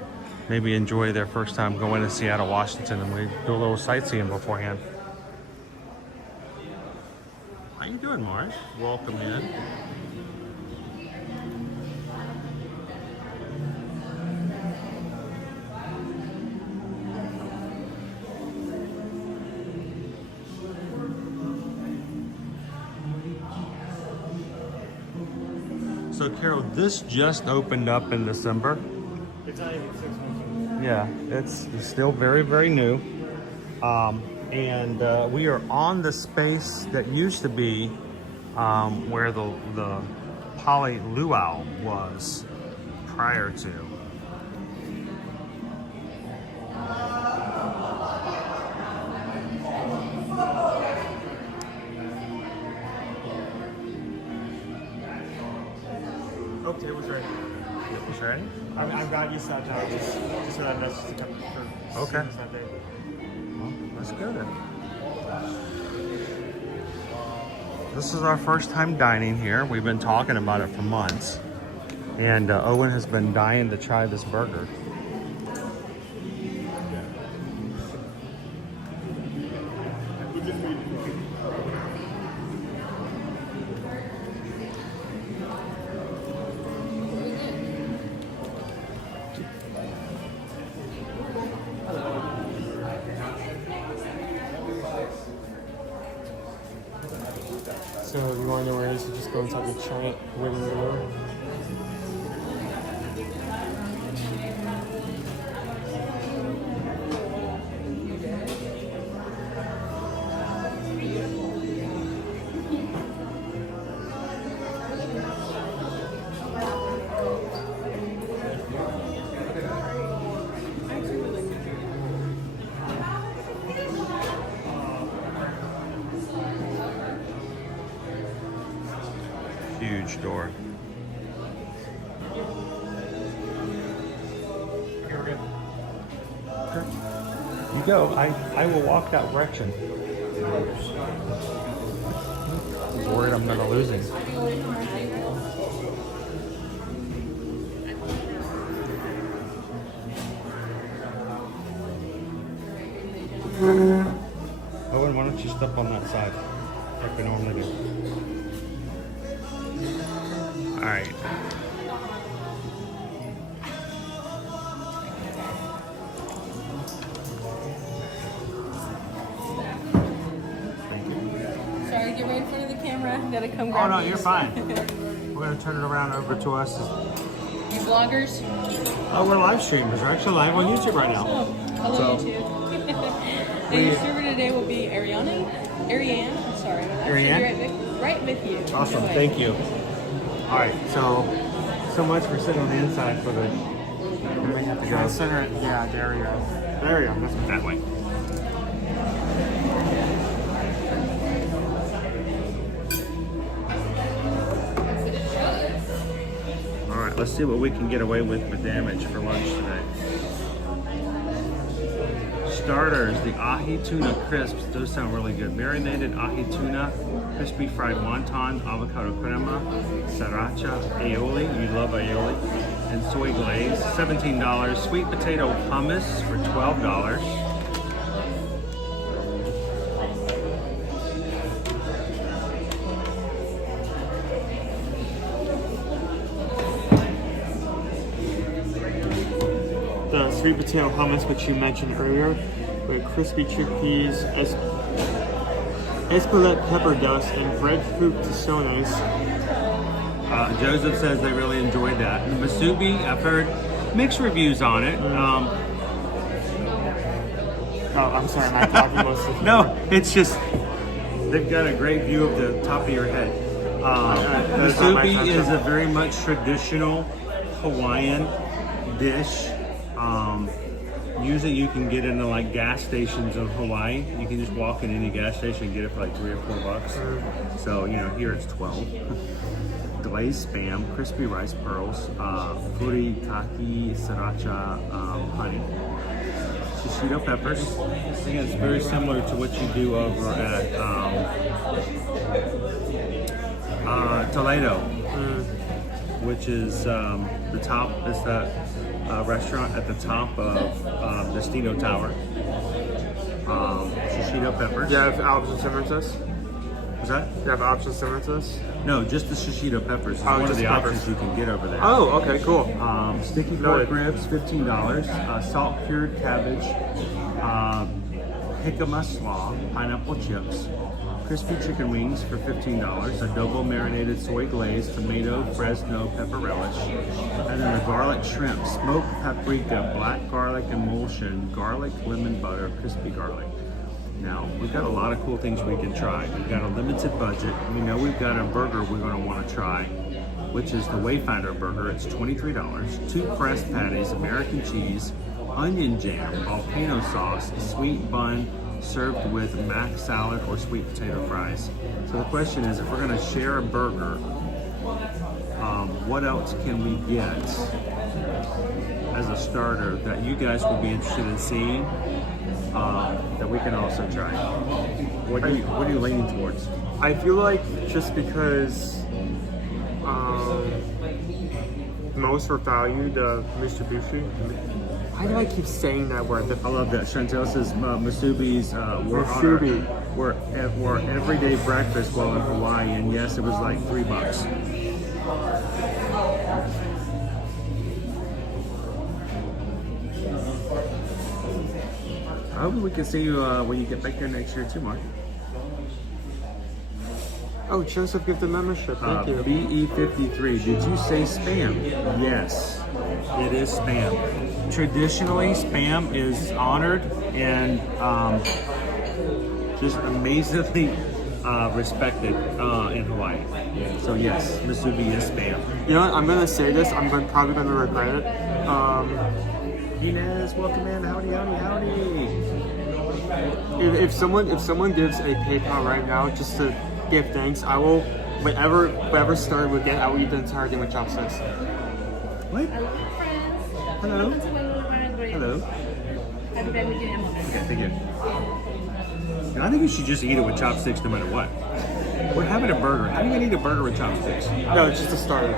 maybe enjoy their first time going to Seattle, Washington, and we do a little sightseeing beforehand. How you doing, Mark? Welcome in. So Carol, this just opened up in December. It's not even 6 months. Yeah, it's still very, very new. And we are on the space that used to be where the Poly Luau was prior to. Oh, table's ready. Table's ready? I've got you sat down just for that message to come for. Okay. It's not there. Well, let's go then. This is our first time dining here. We've been talking about it for months. And Owen has been dying to try this burger. So if you want to know where it is, you just go inside the giant wooden door. Huge door. Okay, we're good. go. I will walk that direction. I'm worried I'm gonna lose him. Owen, why don't you step on that side like we normally do? Alright. Sorry, get right in front of the camera. Gotta come Oh grab no, these. you're fine. We're gonna turn it around over to us. You vloggers? Oh, we're live streamers. We're actually live on YouTube right now. Oh, hello YouTube. And your server today will be Ariane. I'm sorry. Ariane? Right with you. Awesome, Enjoy. thank you. Alright, so much for sitting on the inside for the... We may have to go. Center it. Yeah, there we go. There we go. That's that way. Alright, let's see what we can get away with for damage for lunch today. Starters, the ahi tuna crisps. Those sound really good. Marinated ahi tuna, crispy fried wonton, avocado crema, sriracha, aioli. You love aioli. And soy glaze, $17. Sweet potato hummus for $12. The sweet potato hummus, which you mentioned earlier, with crispy chickpeas, Espelette pepper dust, and breadfruit tostones. Joseph says they really enjoyed that. The musubi, I've heard mixed reviews on it. Oh, I'm sorry, I'm not talking mostly. No, it's just they've got a great view of the top of your head. Musubi is a very much traditional Hawaiian dish. Usually you can get into like gas stations in Hawaii. You can just walk in any gas station and get it for like $3 or $4. So, you know, here it's 12. Glazed spam, crispy rice pearls, furikake, sriracha, honey. Shishito peppers. Again, it's very similar to what you do over at Toledo, which is the top, is that restaurant at the top of Destino Tower. Shishito peppers. Do you have options similar to this? What's that? Do you have options similar to this? No, just the shishito peppers. It's one of the options you can get over there. Oh, okay, cool. Sticky pork ribs, $15. Salt cured cabbage, jicama slaw, pineapple chips, crispy chicken wings for $15. Adobo marinated soy glaze, tomato, Fresno pepper relish, and then the garlic shrimp, smoked paprika, black garlic emulsion, garlic lemon butter, crispy garlic. Now, we've got a lot of cool things we can try. We've got a limited budget. We know we've got a burger we're going to want to try, which is the Wayfinder burger. It's $23. 2 pressed patties, American cheese, onion jam, volcano sauce, a sweet bun, served with mac salad or sweet potato fries. So the question is, if we're going to share a burger, what else can we get as a starter that you guys would be interested in seeing? That we can also try. What are you leaning towards? I feel like just because most for value, the Mitsubishi. Why do I keep saying that word? I love that. Chantel says Musubis were everyday breakfast while in Hawaii, and yes, it was like $3. I hope we can see you when you get back here next year too, Mark. Oh, Joseph, give the membership. Thank you. BE53. Did you say spam? Yes, it is spam. Traditionally, spam is honored and just amazingly respected in Hawaii. So yes, musubi is spam. You know what? I'm gonna say this. I'm probably gonna regret it. Inez, welcome in. Howdy, howdy, howdy. If someone gives a PayPal right now just to give thanks, I will whatever starter we get, I will eat the entire thing with chopsticks. What? Hello. Hello. I'll be back with you in a moment. Okay, thank you. And I think you should just eat it with chopsticks no matter what. We're having a burger. How do you eat a burger with chopsticks? No, it's just a starter.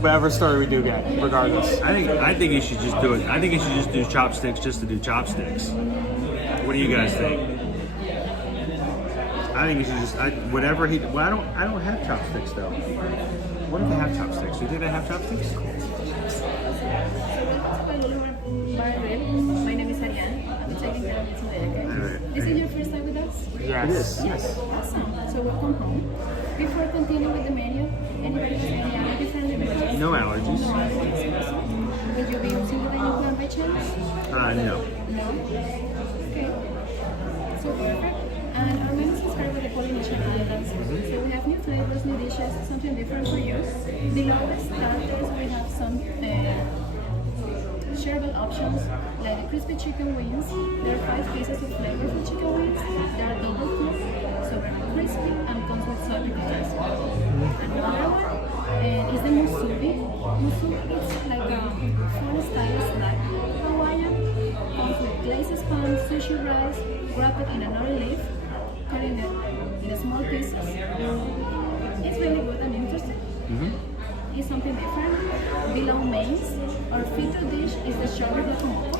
Whatever starter we do get, regardless. I think you should just do it. I think you should just do chopsticks just to do chopsticks. What do you guys think? I think you should just whatever he. Well, I don't have chopsticks though. What if they have chopsticks? Do you think they have chopsticks? My name is Ariane. I'll be taking care of you today. Is it your first time with us? Yes. It is. Yes. Awesome. So welcome home. Before continuing with the menu, anybody has any allergy-friendly beverages? No allergies. Will you be using the dining plan by chance? No. No? Okay. So perfect. And our menus is very with the Polynesian Islands. So we have new flavors, new dishes, something different for you. Below the starters, we have some shareable options like the crispy chicken wings. There are 5 pieces of flavor for chicken wings. They are double cooked, so very crispy and comes with soybean dressing. Another one is the musubi. Musubi is like a foreign-style snack Hawaiian. Comes with glazed spam, sushi rice, wrapped in a nori leaf, cut in small pieces. It's really good and interesting. It's something different. Below mains, our featured dish is the strawberry guacamole.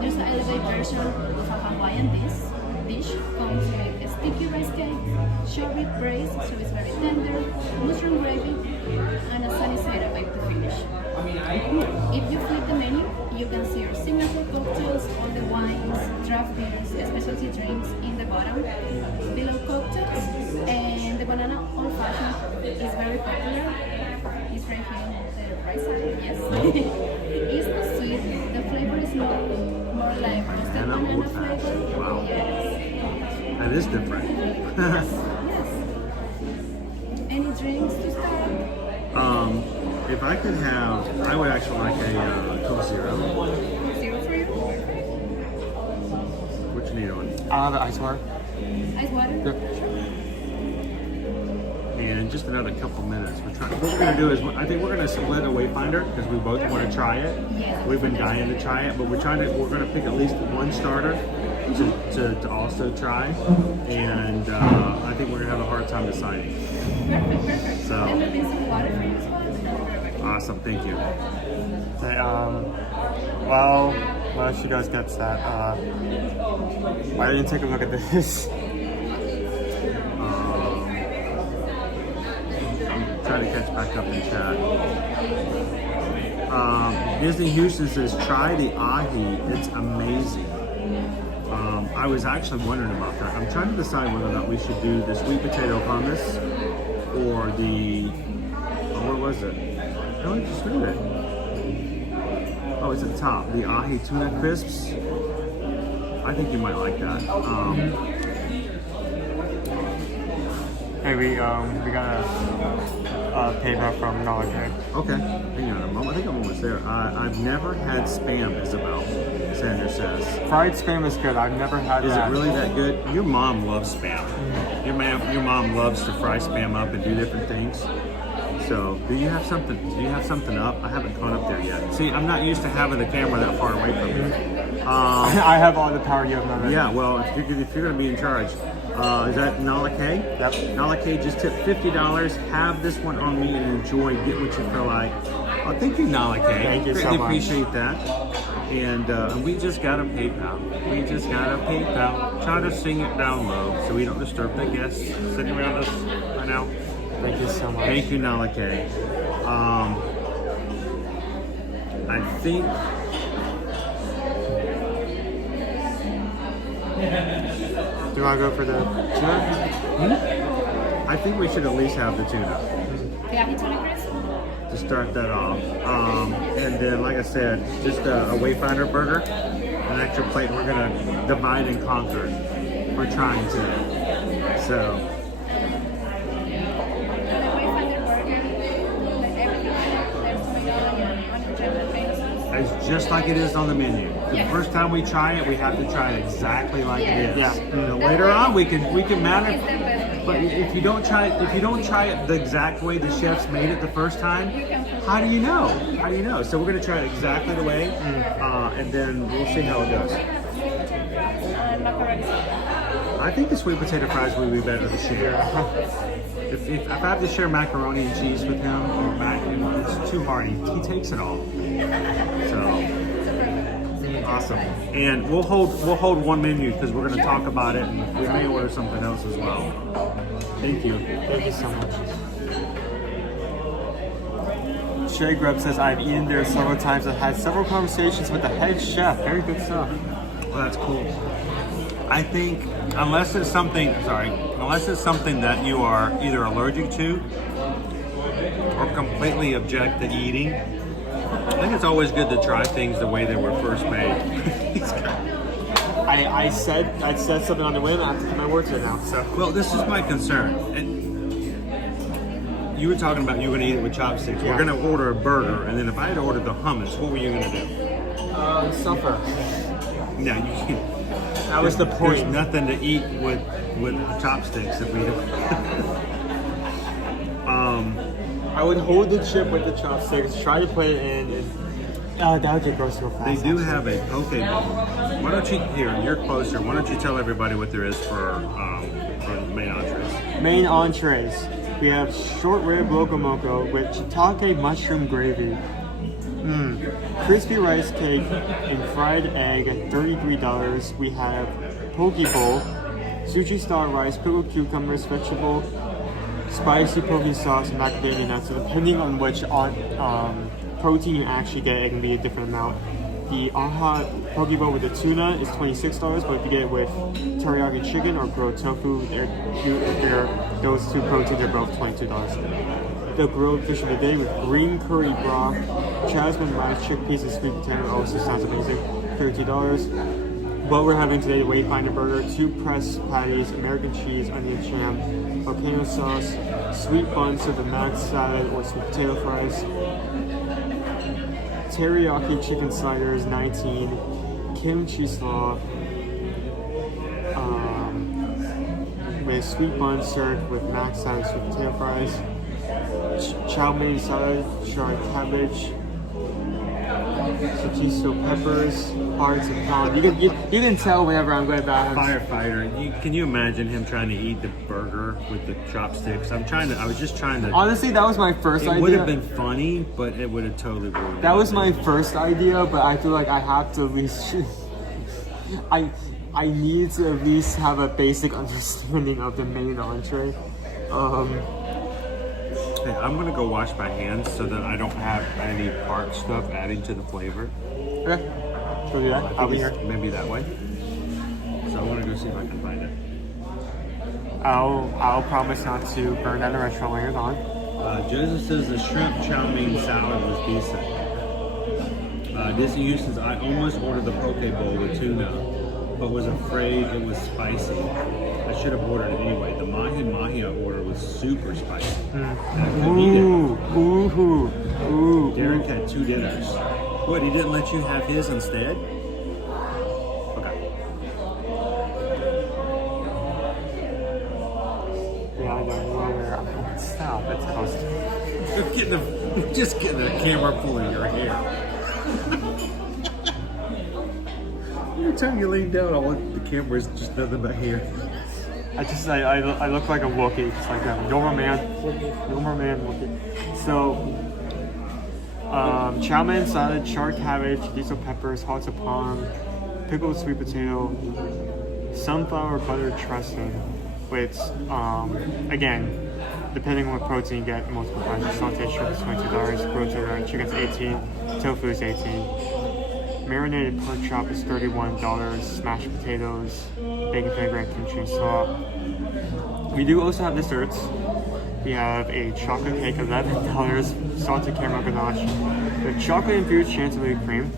There's an elevated version of a Hawaiian dish. Comes with a sticky rice cake, strawberry braised, so it's very tender, mushroom gravy, and a sunny side up to finish. If you flip the menu, you can see your signature cocktails, all the wines, draft beers, specialty drinks in the bottom. Below cocktails, and the banana old fashioned is very popular. It's right here on the right side, yes. It's not sweet, the flavor is more like roasted banana flavor. Wow. Yes. That is different. Yes. Any drinks to start? If I could have, I would actually like a Coke Zero. Zero for you? What you need on? The ice water. Ice water? Yep. And just another couple minutes. What we're going to do is, I think we're going to split a Wayfinder because we both want to try it. Yeah. We've been dying to try it, but we're going to pick at least one starter to also try. And I think we're going to have a hard time deciding. Perfect. So. And there'll be some water for you as well. Awesome, thank you. Okay, while she goes gets that, why don't you take a look at this? I'm trying to catch back up in chat. Disney Houston says, try the ahi, it's amazing. I was actually wondering about that. I'm trying to decide whether or not we should do the sweet potato hummus or the, where was it? Oh, I just read it. Oh, it's at the top. The ahi tuna crisps. I think you might like that. Hey, we got a paper from Knowledge. Okay, hang on a moment. I think I'm almost there. I've never had Spam, Isabel, Sanders says. Fried Spam is good. I've never had that. Is it really that good? Your mom loves Spam. Your mom loves to fry Spam up and do different things. So, do you have something up? I haven't gone up there yet. See, I'm not used to having the camera that far away from me. I have all the power you have none. Yeah, well, if you're going to be in charge, is that Nala K? Yep. Nala K just tipped $50. Have this one on me and enjoy. Get what you feel like. Oh, thank you, Nala K. Thank you so much. Appreciate that. And we just got a PayPal. Try to sing it down low so we don't disturb the guests sitting around us right now. Thank you so much. Thank you, Nala K. I think. Do you want to go for the tuna? I think we should at least have the tuna. Yeah, tuna crisp? To start that off. And then, like I said, just a Wayfinder burger, an extra plate. We're going to divide and conquer. We're trying to. So. It's just like it is on the menu. The first time we try it, we have to try it exactly like it is. Yeah. Later on, we can manage. But if you don't try it the exact way the chefs made it the first time, how do you know? How do you know? So we're gonna try it exactly the way, and then we'll see how it goes. I think the sweet potato fries would be better to share. If I have to share macaroni and cheese with him, or it's too hard. He takes it all. So awesome. And we'll hold one menu because we're going to talk about it, and we may order something else as well. Thank you. Thank you so much. Shay Grubb says, I've eaten there several times. I've had several conversations with the head chef. Very good stuff. Well, that's cool. I think unless it's something that you are either allergic to or completely object to eating, I think it's always good to try things the way they were first made. I said something on the way, and I have to keep my words right now. So well, this is my concern. You were talking about you were going to eat it with chopsticks. Yeah. We're going to order a burger, and then if I had ordered the hummus, what were you going to do? Suffer. No, you can't. That was the point. There's nothing to eat with chopsticks if we I would hold the chip with the chopsticks, try to put it in, and that would get gross real fast. They do have a poke bowl. Why don't you, you're closer, why don't you tell everybody what there is for main entrees? Main entrees. We have short rib locomoco with shiitake mushroom gravy. Crispy rice cake and fried egg at $33. We have poke bowl, sushi style rice, pickled cucumbers, vegetable, spicy poke sauce, and macadamia nuts. So depending on which protein you actually get, it can be a different amount. The aha poke bowl with the tuna is $26, but if you get it with teriyaki chicken or grilled tofu, those two proteins are both $22. The grilled fish of the day with green curry broth, jasmine rice, chickpeas, and sweet potato also sounds amazing. $32. What we're having today, the Wayfinder burger, 2 pressed patties, American cheese, onion jam, volcano sauce, sweet bun, so the mac salad or sweet potato fries, teriyaki chicken sliders, 19, kimchi slaw, with sweet bun served with mac salad, sweet potato fries, chow mein salad, charred cabbage, Sajisto peppers, hearts and palm. You can tell whenever I'm going back. Firefighter. Can you imagine him trying to eat the burger with the chopsticks? I was just trying to. Honestly, that was my first idea. It would have been funny, but it would have totally ruined it. That was my first idea, but I feel like I have to at least. I need to at least have a basic understanding of the main entree. Hey, I'm gonna go wash my hands so that I don't have any park stuff adding to the flavor. Okay. So do that. I'll be here. Maybe that way. So I want to go see if I can find it. I'll promise not to burn down the restaurant later on. Joseph says the shrimp chow mein salad was decent. Disney Houston's I almost ordered the poke bowl with tuna, but was afraid it was spicy. I should have ordered it anyway. The mahi I ordered was super spicy. And I couldn't eat it. Derek had 2 dinners. What, he didn't let you have his instead? Okay. Yeah, I don't know where I'm going. Stop, it's close. You're just getting a camera pulling your hair. Every time you lean down, all the camera's just nothing but hair. I look like a Wookiee. It's like a Doberman Wookiee. So, chow mein salad, charred cabbage, diesel peppers, hearts of palm, pickled sweet potato, sunflower butter dressing with, again, depending on what protein you get, multiple kinds of sauteed shrimp is $22, grilled chicken's $18, tofu is $18, marinated pork chop is $31, smashed potatoes, bacon vinaigrette, kimchi sauce. We do also have desserts. We have a chocolate cake, $11, salted caramel ganache with chocolate infused chantilly cream,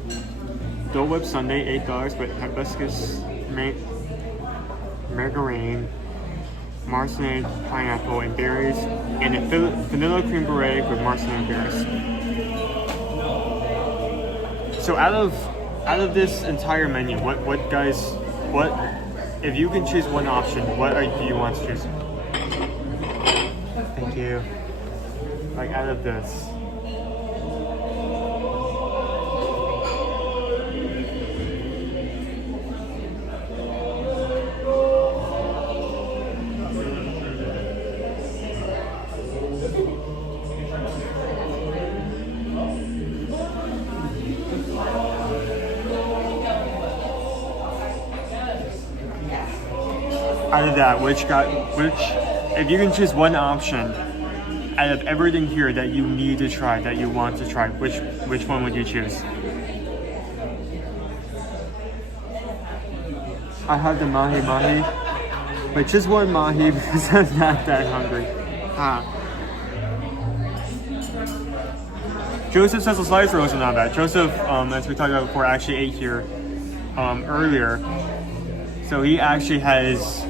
Dole Whip sundae, $8 with hibiscus, margarine, marcinet, pineapple, and berries, and a vanilla cream beret with marcinet and berries. So out of this entire menu, what if you can choose one option, what do you want to choose? Thank you. Like out of this. Out of that, which if you can choose one option out of everything here that you need to try, that you want to try, which one would you choose? I have the mahi mahi, but just one mahi because I'm not that hungry. Joseph says the slice rolls are not bad. Joseph, as we talked about before, actually ate here earlier, so he actually has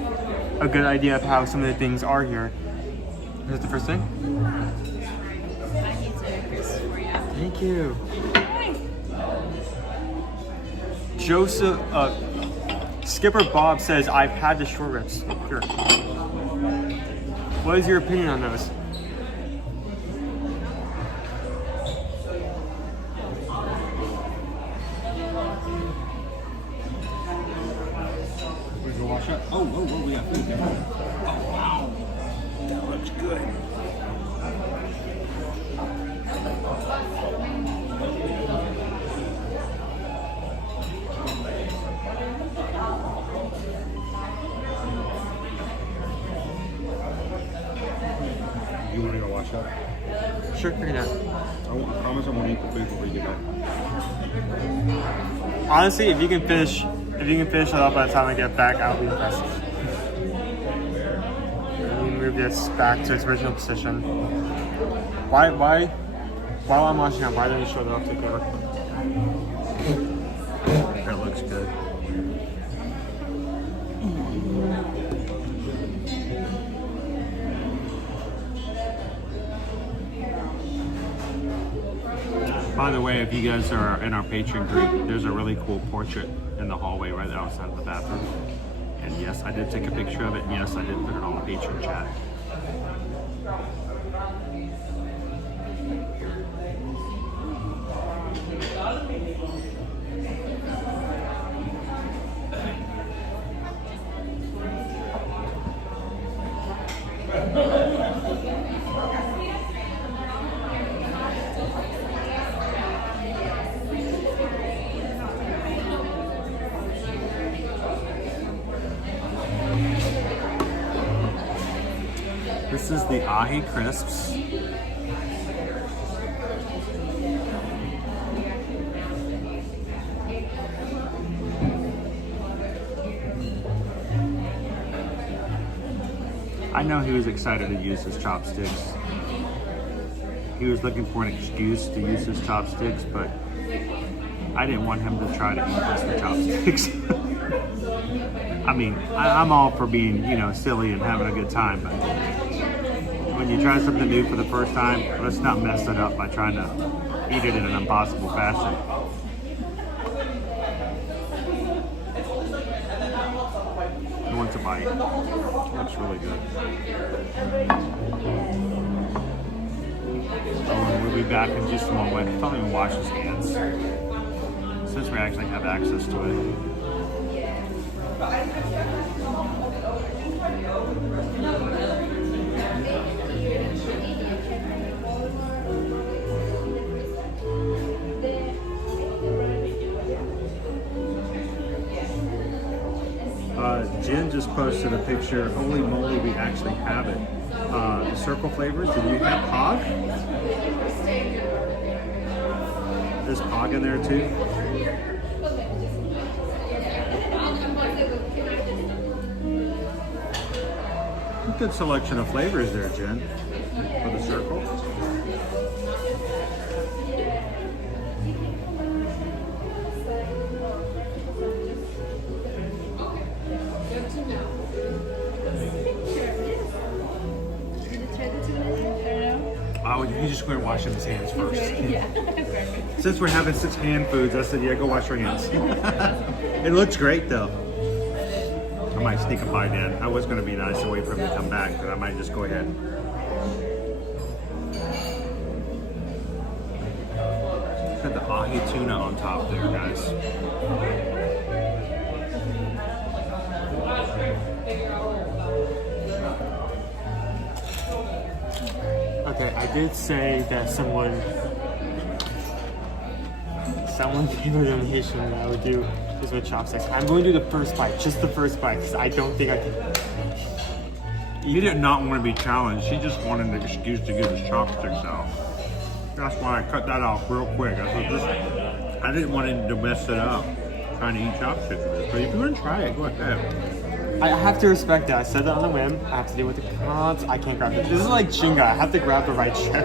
a good idea of how some of the things are here. Is that the first thing? Thank you. Joseph, Skipper Bob says, I've had the short ribs. Here. What is your opinion on those? Oh, we got food there. Oh, wow. That looks good. You want to go wash up? Sure, figure it out. I promise I'm going to eat the food before you get back. Honestly, if you can finish it up by the time I get back, I'll be impressed. Let me move this back to its original position. While I'm watching it, why don't you show that off to the camera? That looks good. By the way, if you guys are in our Patreon group, there's a really cool portrait in the hallway right outside of the bathroom. And yes, I did take a picture of it, and yes, I did put it on the Patreon chat. This is the ahi crisps. I know he was excited to use his chopsticks. He was looking for an excuse to use his chopsticks, but I didn't want him to try to eat this with chopsticks. I mean, I'm all for being, silly and having a good time, but when you try something new for the first time, let's not mess it up by trying to eat it in an impossible fashion. Who wants a bite? Looks really good. Owen will be back in just a moment. He'll even wash his hands, since we actually have access to it. Jen just posted a picture. Holy moly, we actually have it. The circle flavors. Did you have Pog? There's Pog in there too. Good selection of flavors there, Jen, for the circle. Oh, you just go and wash his hands first. Yeah. Since we're having such hand foods, I said, yeah, go wash your hands. It looks great though. I might sneak a bite in. I was going to be nice and wait for him to come back, but I might just go ahead. ahi tuna on top there, guys. Okay, I did say that someone gave a donation that I would do this with chopsticks. I'm going to do the first bite, just the first bite, because I don't think I can. He did not want to be challenged. He just wanted an excuse to get his chopsticks out. That's why I cut that off real quick. I didn't want him to mess it up trying to eat chopsticks with this. But if you want to try it, go ahead. I have to respect that. I said that on a whim. I have to deal with the cons. I can't grab it. This is like Jenga. I have to grab the right chip.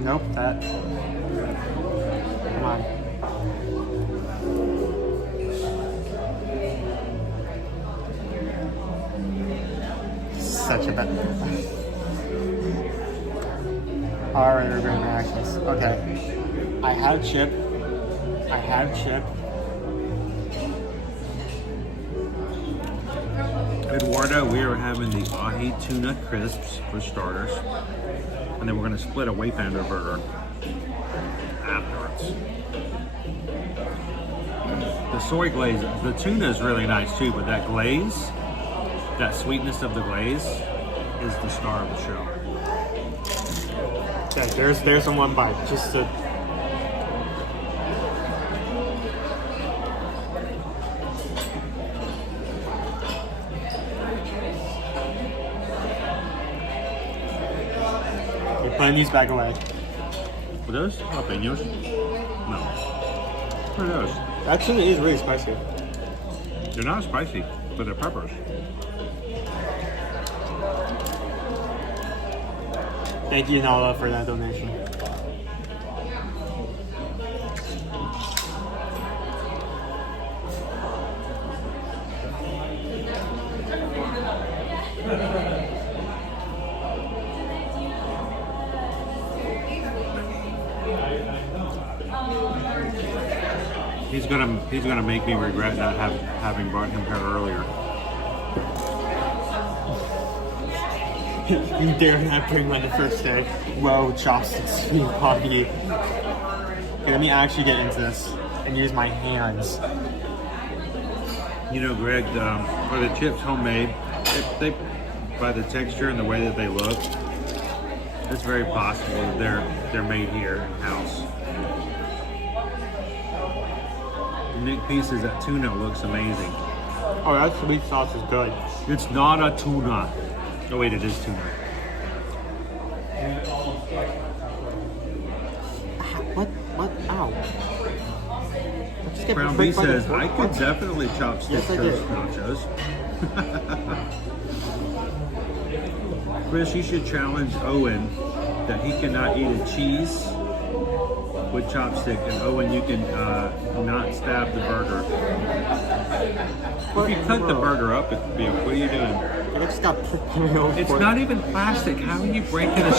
Nope, that. Come on. Such a bad. Alright, we're going reactions. Okay. I have chip. Eduardo, we are having the ahi tuna crisps for starters. And then we're going to split a wayfinder burger afterwards. The soy glaze, the tuna is really nice too, but that glaze, that sweetness of the glaze is the star of the show. Okay, there's a one bite, just to... You're putting these back away. Are those jalapenos? No. What are those? That tuna is really spicy. They're not spicy, but they're peppers. Thank you, Nala, for that donation. He's gonna make me regret not having brought him here earlier. You dare not bring one the first day. Whoa, chopsticks, you hobby. Okay, let me actually get into this and use my hands. You know, Greg, are the chips homemade? They, by the texture and the way that they look, it's very possible that they're made here in-house. Nick Pieces, that tuna looks amazing. Oh, that sweet sauce is good. It's not a tuna. Oh wait, it is tuna. What? Ow. Brown B says, I could definitely chop sticks those nachos. Chris, you should challenge Owen that he cannot eat a cheese with chopstick, and Owen, you can not stab the burger. If you cut the burger up, it could be. What are you doing? It's not even plastic. How are you breaking a?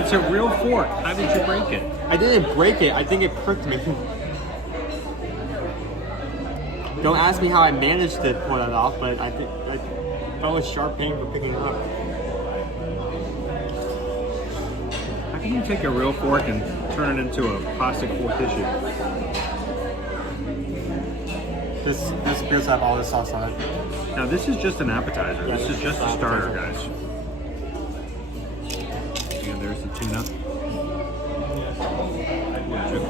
It's a real fork. How did you break it? I didn't break it. I think it pricked me. Don't ask me how I managed to pull that off, but I think I felt a sharp pain for picking it up. How can you take a real fork and turn it into a plastic fork tissue? This appears to have all the sauce on it. Now this is just an appetizer. This is just a starter, guys. And there's the tuna. Chip.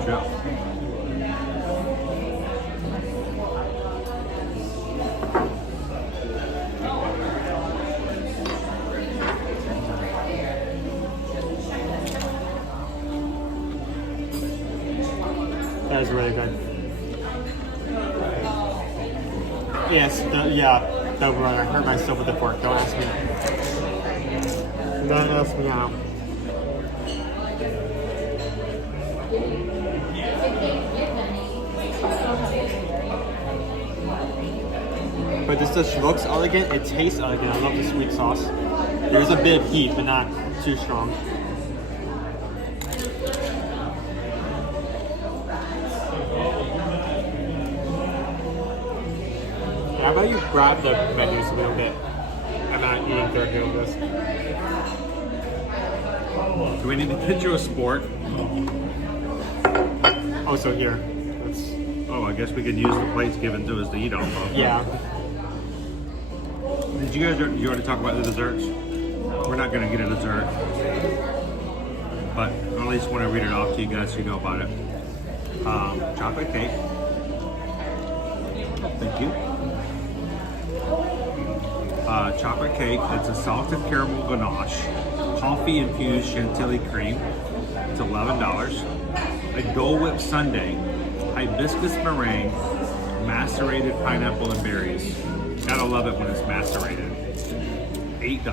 That is really good. Yes, the run. I hurt myself with the fork. Don't ask me. Don't ask me how. But this dish looks elegant. It tastes elegant. I love the sweet sauce. There's a bit of heat, but not too strong. How about you grab the menu so we don't get... I'm not eating directly with this. Do we need to get you a sport? Oh, so here. Oh, I guess we could use the plates given to us to eat off of. Yeah. Did you already talk about the desserts? We're not going to get a dessert. But I at least want to read it off to you guys so you know about it. Chocolate cake. Thank you. Chocolate cake. It's a salted caramel ganache, coffee infused chantilly cream. It's $11. A Dole Whip sundae, hibiscus meringue, macerated pineapple and berries. Gotta love it when it's macerated. $8.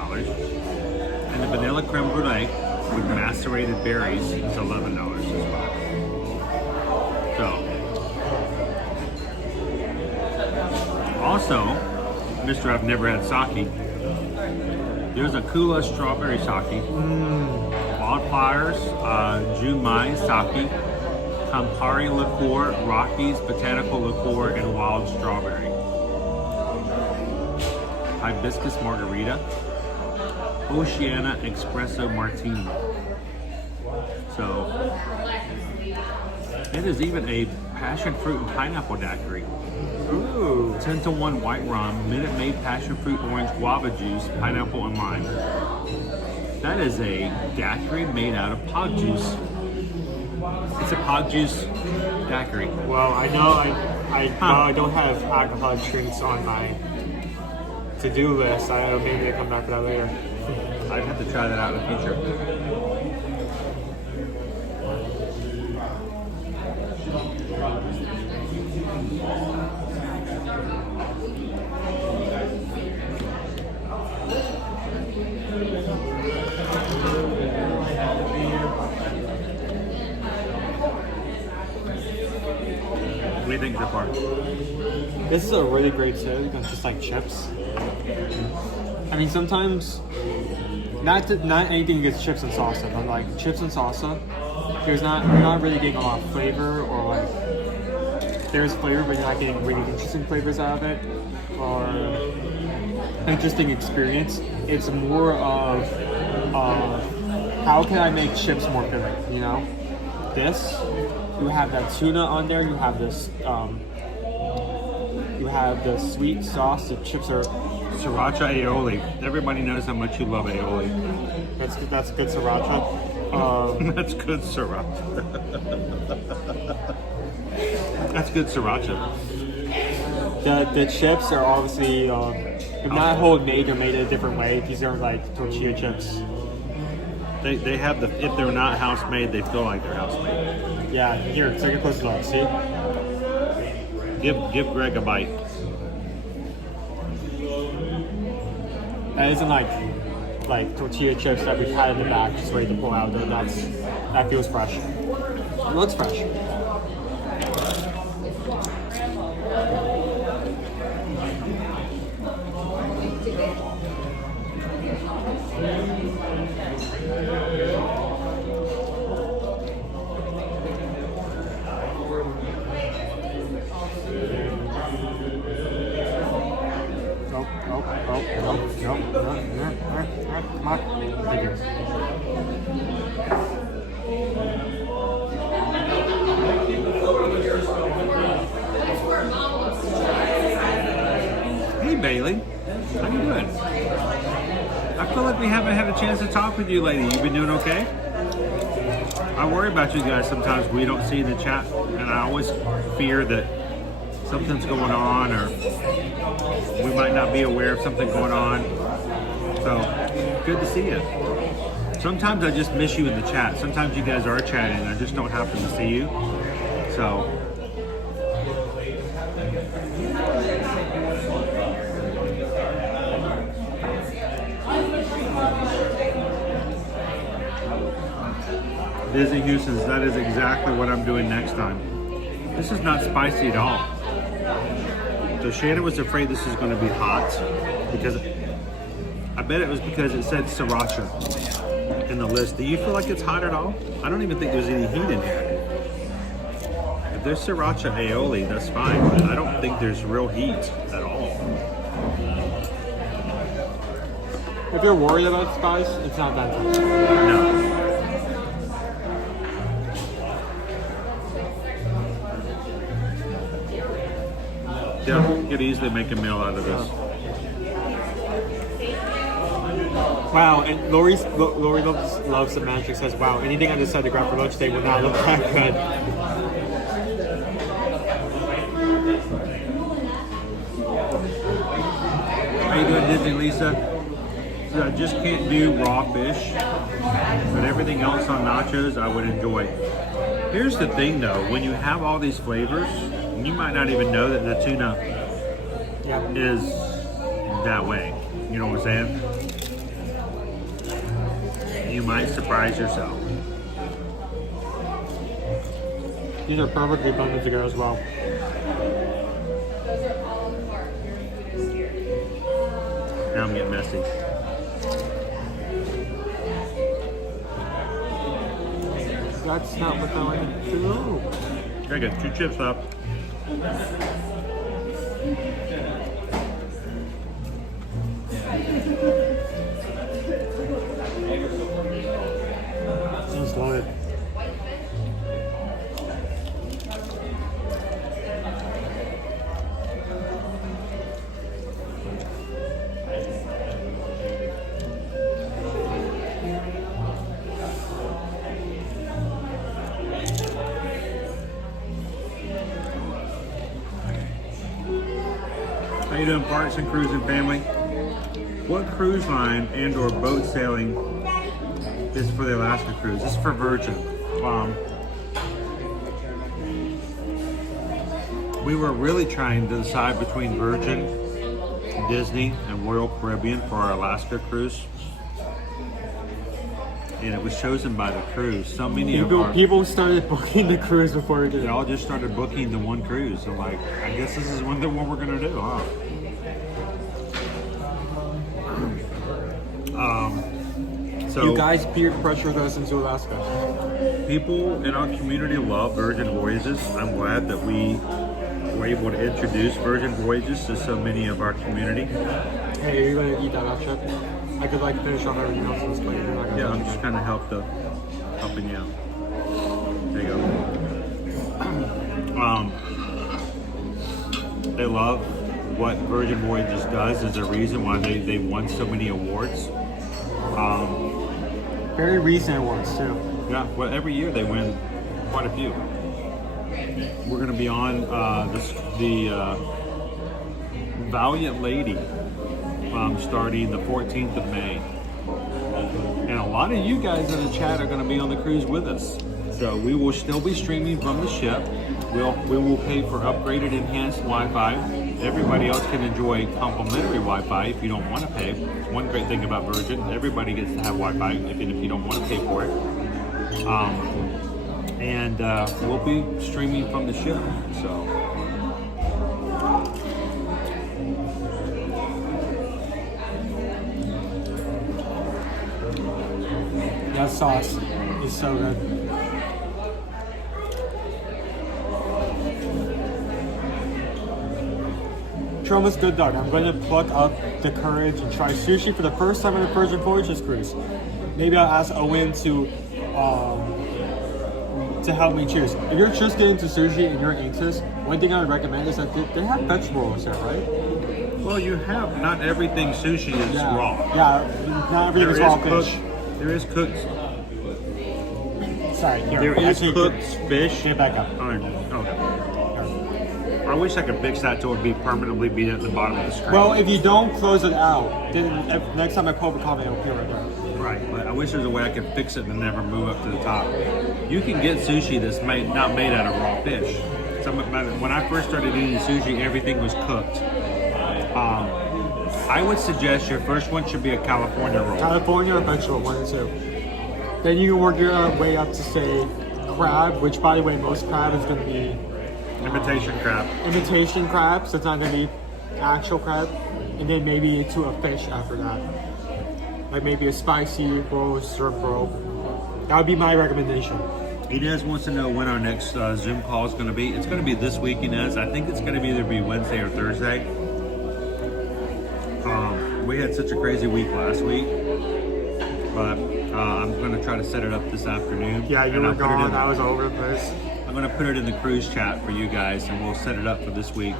And the vanilla creme brulee with macerated berries is $11 as well. So, also, Mr. I've never had sake. There's a Kula strawberry sake, Wildflowers, Junmai sake, Campari liqueur, Rockies botanical liqueur, and wild strawberry. Hibiscus margarita, Oceana espresso martini. So, it is even a passion fruit and pineapple daiquiri. Ooh. 10-to-1 white rum, Minute Maid passion fruit, orange, guava juice, pineapple, and lime. That is a daiquiri made out of pod juice. It's a pod juice daiquiri. Well, I know I don't have alcoholic drinks on my to-do list. I don't know, maybe I'll come back for that later. I'd have to try that out in the future. What do you think so far? This is a really great soda because it's just like chips. I mean, sometimes not anything against chips and salsa, but like chips and salsa, you're not really getting a lot of flavor, or like there's flavor, but you're not getting really interesting flavors out of it, or interesting experience. It's more of how can I make chips more filling? You know, this you have that tuna on there. You have this. You have the sweet sauce. The chips are. Sriracha aioli. Everybody knows how much you love aioli. That's good sriracha. That's good sriracha. That's good sriracha. The chips are obviously, if not homemade, they're made a different way. These are like tortilla chips. They have the, if they're not house made, they feel like they're house made. Yeah, here, take a closer look. See? Give Greg a bite. That isn't like tortilla chips that we've had in the back, just ready to pull out. That feels fresh. It looks fresh. Come on. Thank you. Hey Bailey, how you doing? I feel like we haven't had a chance to talk with you lately. You been doing okay? I worry about you guys sometimes we don't see in the chat, and I always fear that something's going on, or we might not be aware of something going on. So, good to see you. Sometimes I just miss you in the chat. Sometimes you guys are chatting and I just don't happen to see you. So, Disney Houston's, that is exactly what I'm doing next time. This is not spicy at all. So Shannon was afraid this is going to be hot because I bet it was because it said sriracha in the list. Do you feel like it's hot at all? I don't even think there's any heat in here. If there's sriracha aioli, that's fine, but I don't think there's real heat at all. If you're worried about spice, it's not that bad. No. Yeah, you could easily make a meal out of this. Wow, and Lori loves the magic. Says, "Wow, anything I decide to grab for lunch today will not look that good." How you doing, Disney Lisa? So I just can't do raw fish, but everything else on nachos I would enjoy. Here's the thing though, when you have all these flavors, you might not even know that the tuna is that way. You know what I'm saying? You might surprise yourself. These are perfectly blended together as well. Now I'm getting messy. That's not what I wanted to do. I got 2 chips up. It's loaded. How you doing, Parks and Cruising family? What cruise line and or boat sailing is for the Alaska cruise? This is for Virgin. We were really trying to decide between Virgin, Disney, and Royal Caribbean for our Alaska cruise. And it was chosen by the cruise. So many people started booking the cruise before we did. They all just started booking the one cruise. So like, I guess this is what we're gonna do, huh? So you guys peer pressured us into Alaska. People in our community love Virgin Voyages. I'm glad that we were able to introduce Virgin Voyages to so many of our community. Hey, are you gonna eat that last chip? I could like finish off everything else in this plate. Yeah, I'm just kind of helping you out. There you go. They love what Virgin Voyages does. Is a reason why they won so many awards. Very recent awards too. Yeah, well, every year they win quite a few. We're going to be on the Valiant Lady starting the 14th of May. And a lot of you guys in the chat are going to be on the cruise with us. So we will still be streaming from the ship. We will pay for upgraded enhanced Wi-Fi. Everybody else can enjoy complimentary Wi-Fi if you don't want to pay. One great thing about Virgin, everybody gets to have Wi-Fi even if you don't want to pay for it. And we'll be streaming from the ship. So. That sauce is so good. Almost good, dog. I'm going to pluck up the courage and try sushi for the first time on a Virgin Voyages cruise. Maybe I'll ask Owen to help me choose. If you're just getting to sushi and you're anxious, one thing I would recommend is that they have vegetable rolls there, right? Well, you have not everything sushi is raw. Yeah, not everything is raw fish. There is cooked. Sorry, here. There is cooked fish. Get back up. Okay. I wish I could fix that till it be permanently be at the bottom of the screen. Well, if you don't close it out, then next time I pull up a comment, it'll appear right there. Right, but I wish there was a way I could fix it and never move up to the top. You can get sushi that's not made out of raw fish. When I first started eating sushi, everything was cooked. I would suggest your first one should be a California roll. California or vegetable, 1 and 2. Then you can work your way up to say crab, which by the way, most crab is going to be imitation crab. Imitation crab, so it's not going to be actual crab. And then maybe to a fish after that. Like maybe a spicy roll, shrimp roll. That would be my recommendation. Inez wants to know when our next Zoom call is going to be. It's going to be this week, Inez. I think it's going to either be Wednesday or Thursday. We had such a crazy week last week, but I'm going to try to set it up this afternoon. Yeah, you were gone. I was over this. I'm going to put it in the cruise chat for you guys, and we'll set it up for this week.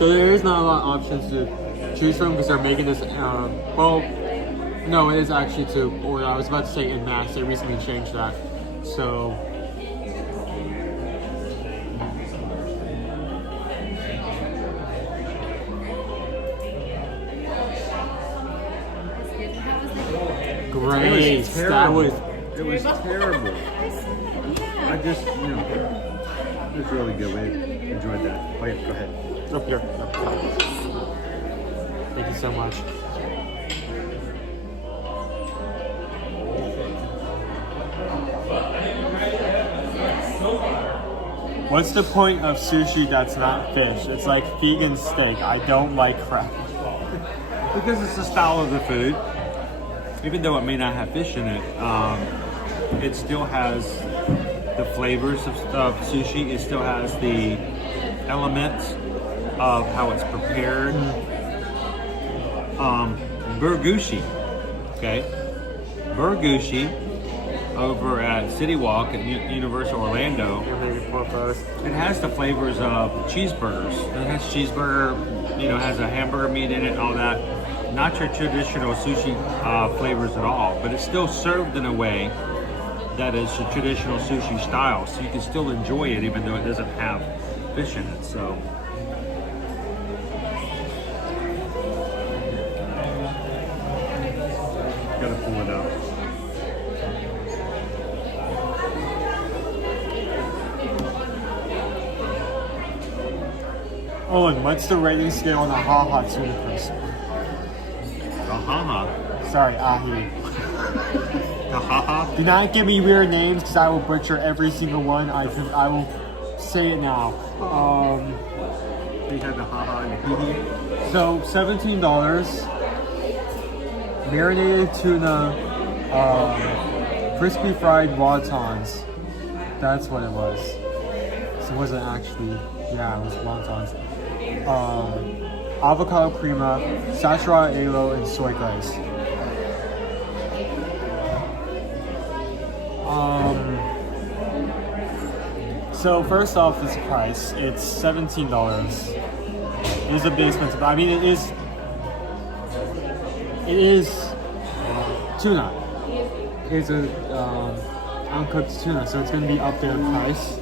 So there is not a lot of options to choose from because they're making this. Well, no, it is actually to order. I was about to say in mass. They recently changed that. So. Great. That was. It was terrible. I just, you know, it was really good. We enjoyed that. Oh yeah, go ahead. Up here. Thank you so much. What's the point of sushi that's not fish? It's like vegan steak. I don't like crab. Because it's the style of the food. Even though it may not have fish in it, it still has the flavors of sushi. It still has the elements of how it's prepared. Burgushi, okay? Burgushi over at City Walk at Universal Orlando. It has the flavors of cheeseburgers. It has cheeseburger, you know, has a hamburger meat in it, all that. Not your traditional sushi flavors at all, but it's still served in a way that is the traditional sushi style, so you can still enjoy it even though it doesn't have fish in it. So gotta pull it out. Owen, what's the rating scale on the Ha-Ha tuna crisp? Sorry, ahi. Do not give me weird names because I will butcher every single one. I will say it now. We had the ha-ha and the hee-hee. So $17. Marinated tuna, crispy fried wontons. That's what it was. So it wasn't actually, yeah, it was wontons. Avocado crema, sashira alo, and soy glaze. So first off, this price, it's $17. It is a bit expensive. I mean, it is tuna. It's a uncooked tuna, so it's going to be up there in price.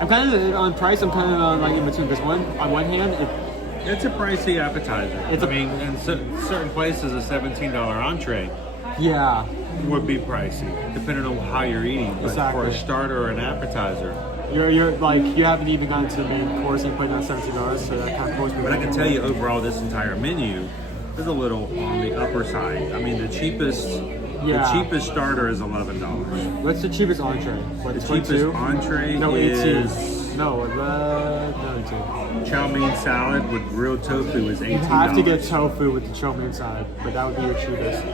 I'm kind of on price. I'm kind of like in between. Because on one hand, it's a pricey appetizer. I mean, in certain places, a $17 entree. Yeah. Would be pricey, depending on how you're eating. But Exactly. for a starter or an appetizer, you're like you haven't even gotten to the main course and putting out $17, so that kind of forced me. but I can tell you overall, this entire menu is a little on the upper side. I mean, the cheapest starter is $11. What's the cheapest entree? What, the 22? cheapest entree No, 18. is no, 18. chow mein salad with grilled tofu is $18. You have to get tofu with the chow mein salad, but that would be your cheapest.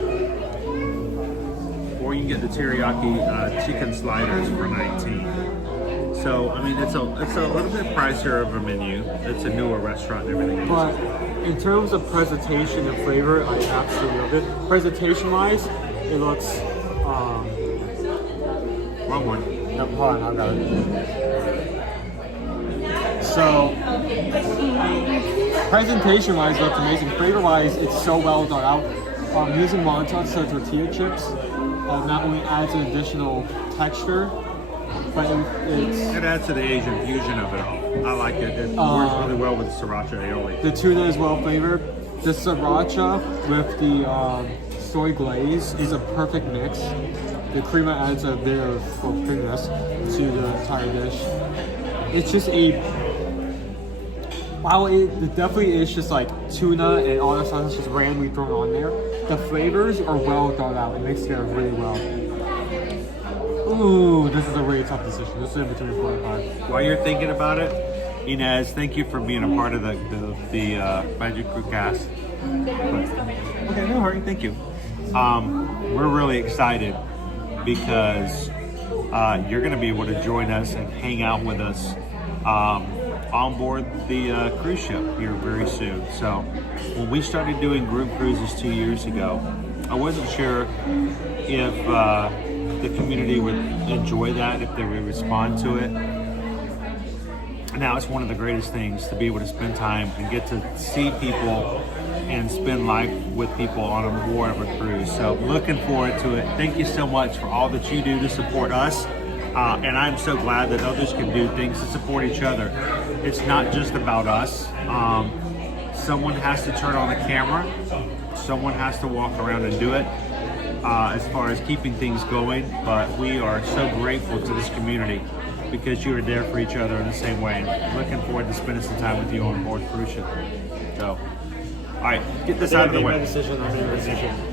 Or you can get the teriyaki chicken sliders for $19. So I mean, it's a little bit pricier of a menu. It's a newer restaurant and everything. But in terms of presentation and flavor, I absolutely love it. Presentation-wise, it looks. Wrong one. Yep, hold on, I got it. So, presentation-wise, it looks amazing. Flavor-wise, it's so well thought out. Using wontons, so tortilla chips, not only adds an additional texture, but it adds to the Asian fusion of it all. I like it. It works really well with sriracha aioli. The tuna is well flavored. The sriracha with the soy glaze is a perfect mix. The crema adds a bit of creaminess to the entire dish. It's just while it definitely is just like tuna and all that sauce is just randomly thrown on there, the flavors are well thought out. It mixes together really well. Ooh, this is a really tough decision. This is in between 4 and 5. While you're thinking about it, Inez, thank you for being a part of the Magic Crew cast. Okay, no hurry, thank you. We're really excited because you're going to be able to join us and hang out with us on board the cruise ship here very soon. So when we started doing group cruises 2 years ago, I wasn't sure if the community would enjoy that, if they would respond to it. now it's one of the greatest things to be able to spend time and get to see people and spend life with people on a more of a cruise. So looking forward to it. Thank you so much for all that you do to support us. And I'm so glad that others can do things to support each other. It's not just about us. Someone has to turn on the camera. Someone has to walk around and do it as far as keeping things going. But we are so grateful to this community because you are there for each other in the same way. And looking forward to spending some time with you on board cruise ship. So, all right, get this out of the way.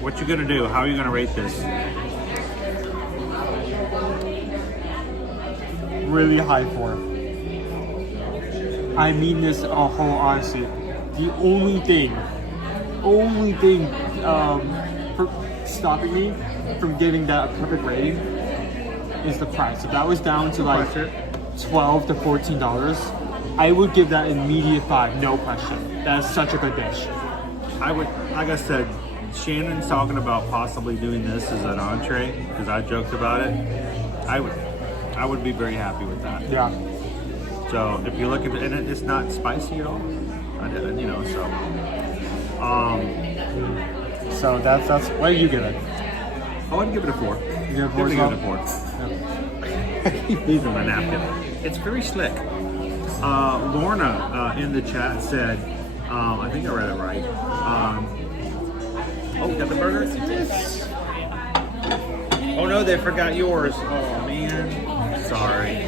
What you gonna do? How are you gonna rate this? Really high for. I mean this a whole honesty. The only thing for stopping me from giving that a perfect rating is the price. If that was down to like $12 to $14, I would give that immediate 5, no question. That is such a good dish. I would, like I said, Shannon's talking about possibly doing this as an entree because I joked about it. I would be very happy with that. Yeah. So if you look at it, and it's not spicy at all, you know. So that's what do you give it? I would give it a 4. You give it a 4? Definitely give it a 4. I keep losing my napkin. It's very slick. Lorna in the chat said, I think I read it right. Oh, got the burger? Oh no, they forgot yours. Oh man, sorry.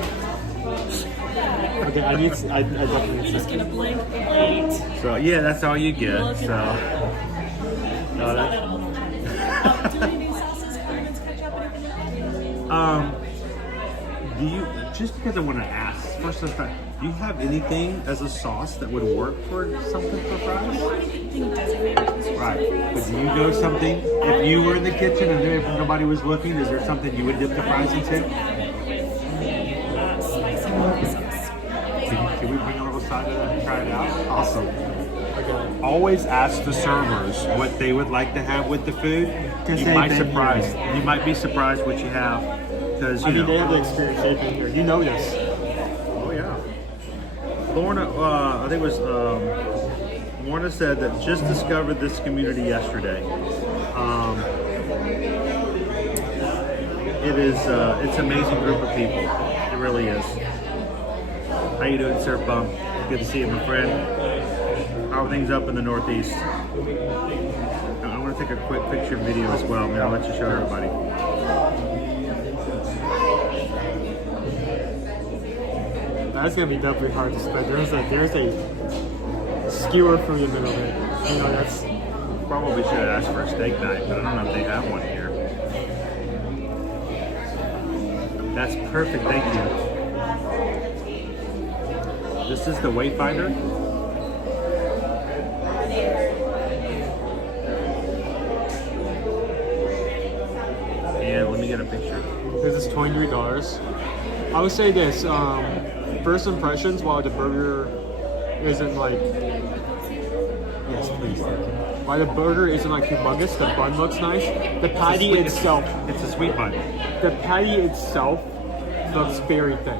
Okay, I definitely need Just get a blank plate. So yeah, that's all you get. So. No, Do you need sauces, condiments, ketchup, anything? Do you, just because I want to ask, first of all, do you have anything as a sauce that would work for something for fries? We don't have anything designated to Right, but do you know something? If you were in the kitchen and if nobody was looking, is there something you would dip the fries into? Spicy barbecue sauce. Can we bring a little side of that and try it out? Awesome. Okay. Always ask the servers what they would like to have with the food. You might be surprised what you have. Because I mean, they have the experience. They've been here. You know this. Oh yeah. Lorna, I think it was Lorna said that just discovered this community yesterday. It's an amazing group of people. It really is. How you doing, Sir Bum? Good to see you, my friend. How are things up in the Northeast? I want to take a quick picture video as well. I'll let you show everybody. That's gonna be definitely hard to spread. There's a skewer through the middle of it. You know, that's probably should have asked for a steak knife, but I don't know if they have one here. That's perfect, thank you. This is the Wayfinder. And let me get a picture. This is $23. I would say this. First impressions, while the burger isn't like, yes, please. While the burger isn't like humongous, the bun looks nice. The patty itself, it's a sweet bun. The patty itself looks very thick.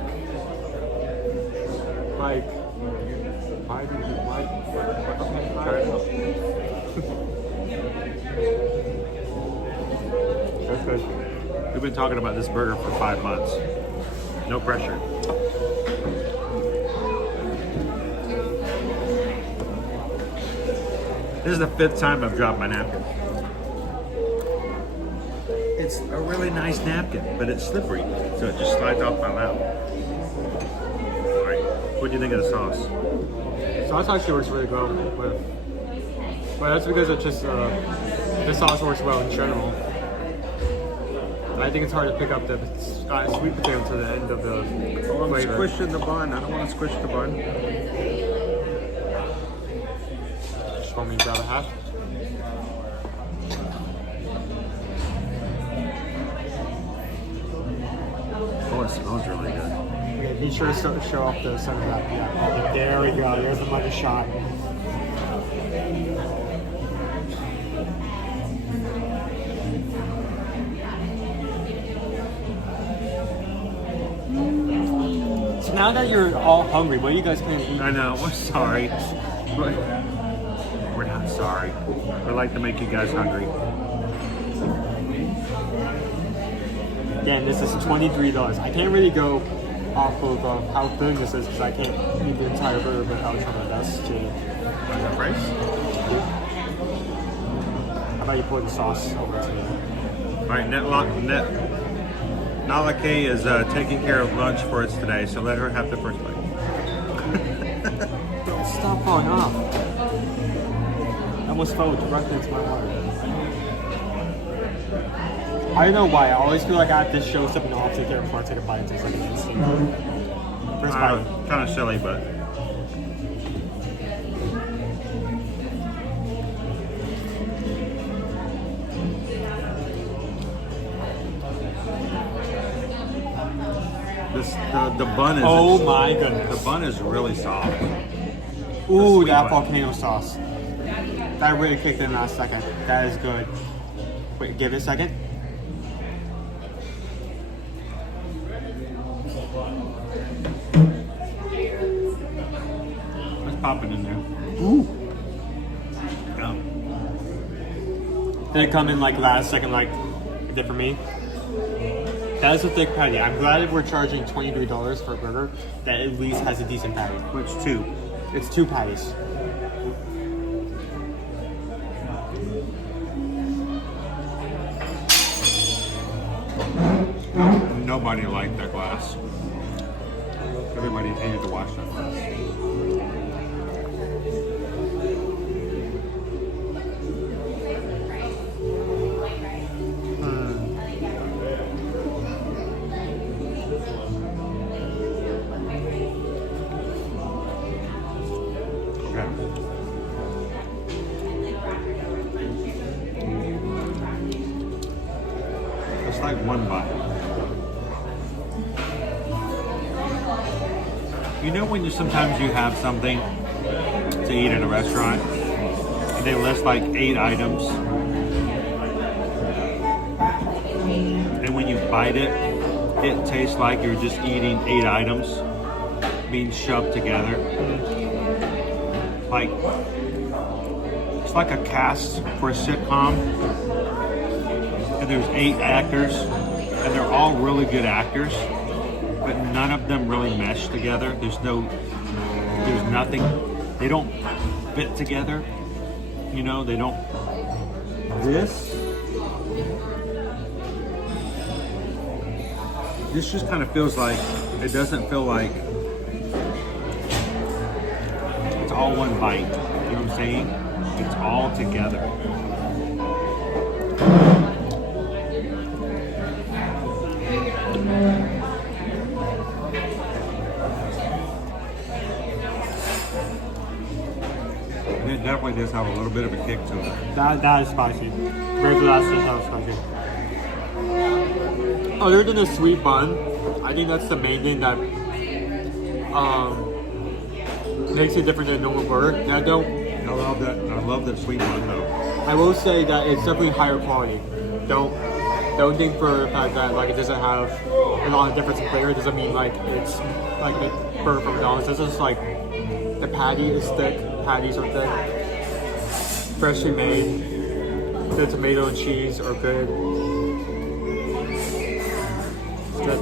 Like, why did you like? Okay, try it. That's good. We've been talking about this burger for 5 months. No pressure. This is the 5th time I've dropped my napkin. It's a really nice napkin, but it's slippery, so it just slides off my lap. All right, what do you think of the sauce? Sauce actually works really well, but that's because it's just the sauce works well in general. I think it's hard to pick up the sweet potato to the end of the I'm flavor. squishing the bun. I don't want to squish the bun. Just want me to grab a half? Oh, it smells really good. Okay, be sure to show off the center of that. Yeah. There we go. There's the money shot. now that you're all hungry, what are you guys going to eat? I know, we're sorry. We're not sorry. We like to make you guys hungry. Again, this is $23. I can't really go off of how thin this is because I can't eat the entire burger, but I'll try my best to. Is that rice? How about you pour the sauce over to me? All right, Nalake is taking care of lunch for us today, so let her have the first bite. Stop falling off. I almost fell directly into my water. I don't know why. I always feel like I have to show something off to there before I take a bite. It takes like an instant. First bite. Kind of silly, but. The bun is. Oh my goodness. The bun is really soft. Ooh, that volcano sauce. That really kicked in last second. That is good. Wait, give it a second. Let's pop it in there. Ooh. Yeah. Did it come in like last second like it did for me? That is a thick patty. I'm glad that we're charging $23 for a burger that at least has a decent patty. Which two? It's 2 patties. Nobody liked that glass. Everybody hated to wash that glass. It's like one bite. You know when sometimes you have something to eat at a restaurant and they list like 8 items, and when you bite it, it tastes like you're just eating 8 items being shoved together. Like it's like a cast for a sitcom, and there's 8 actors, and they're all really good actors, but none of them really mesh together. There's nothing. They don't fit together. You know, they don't. This just kind of feels like, it doesn't feel like it's all one bite. You know what I'm saying? It's all together. It definitely does have a little bit of a kick to it. That is spicy. Very that's just how spicy. Other than the sweet bun, I think that's the main thing that makes it different than a normal burger. Now, I love that sweet bun though. I will say that it's definitely higher quality. Don't think for the fact that like it doesn't have a lot of difference in flavor. It doesn't mean like it's like a burger from McDonald's. It's just like the patty is thick. Patties are thick, freshly made. The tomato and cheese are good. It's good.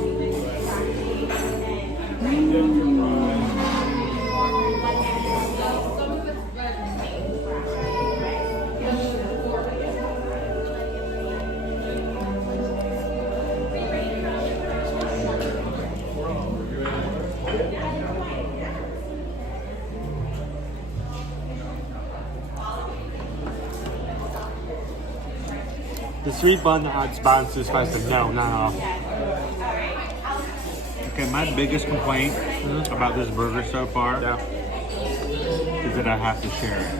The sweet bun adds balance to the spice, but no, not at all. Okay, my biggest complaint about this burger so far is that I have to share it.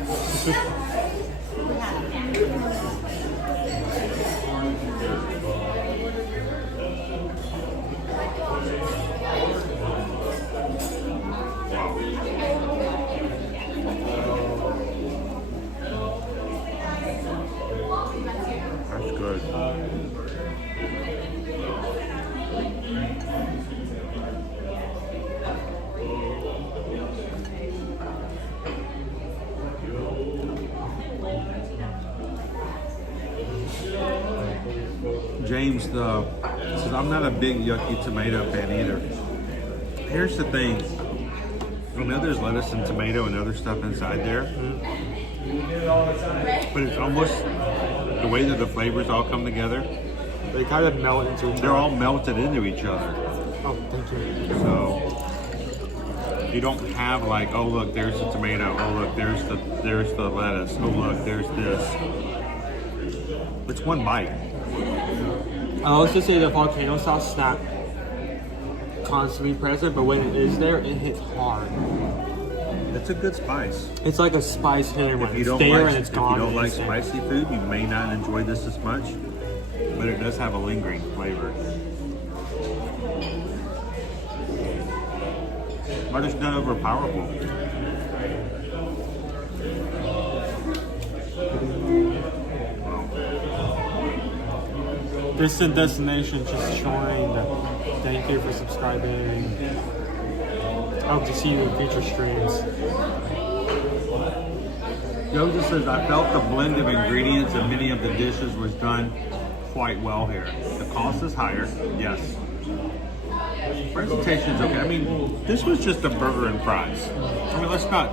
James says, I'm not a big yucky tomato fan either. Here's the thing. I know there's lettuce and tomato and other stuff inside there. But it's almost the way that the flavors all come together. They kind of melt into each other. They're all melted into each other. Oh, thank you. So you don't have like, oh look, there's the tomato. Oh look, there's the lettuce. Oh look, there's this. It's one bite. I also say the volcano sauce is not constantly present, but when it is there, it hits hard. It's a good spice. It's like a spice hitter when If you it's don't there like, and it's if gone. you don't like instant. spicy food, you may not enjoy this as much, but it does have a lingering flavor. But it's not overpowerful. Distant Destination just joined. Thank you for subscribing. Hope to see you in future streams. Joe just says, I felt the blend of ingredients in many of the dishes was done quite well here. The cost is higher, yes. Presentation's okay. I mean, this was just a burger and fries. I mean, let's not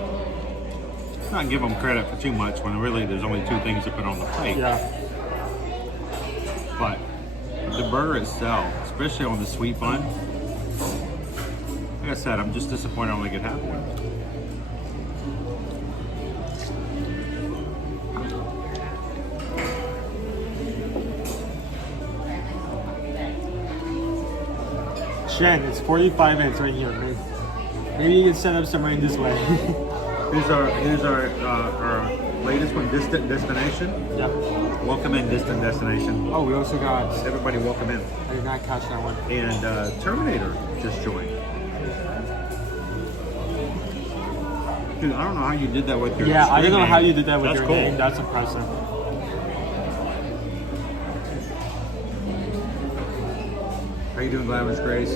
give them credit for too much when really there's only two things to put on the plate. Yeah. But the burger itself, especially on the sweet bun, like I said, I'm just disappointed I only get half one. Jen, it's 45 minutes right here. Maybe you can set up somewhere in this way. Here's our latest one, Distant Destination. Yeah. Welcome in, Distant Destination. Oh, we also got... Everybody welcome in. I did not catch that one. And Terminator just joined. Dude, I don't know how you did that with your Yeah, I don't know name. how you did that with That's your cool. name. That's impressive. How you doing, Glamorous Grace?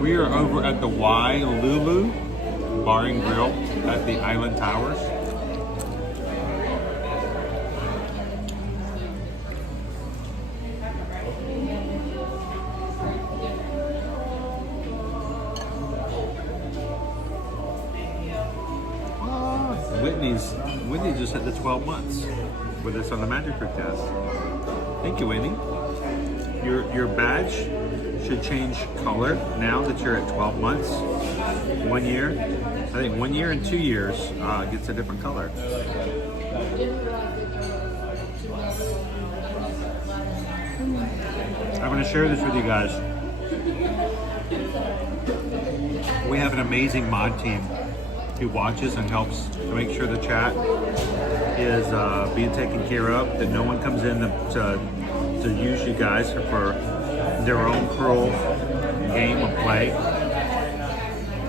We are over at the Y Lulu Bar and Grill at the Island Towers. Whitney just hit the 12 months with us on the Magic Trick test. Thank you, Whitney. Your badge should change color now that you're at 12 months. 1 year. I think 1 year and 2 years gets a different color. I'm going to share this with you guys. We have an amazing mod team who watches and helps to make sure the chat is being taken care of, that no one comes in to use you guys for their own cruel game of play.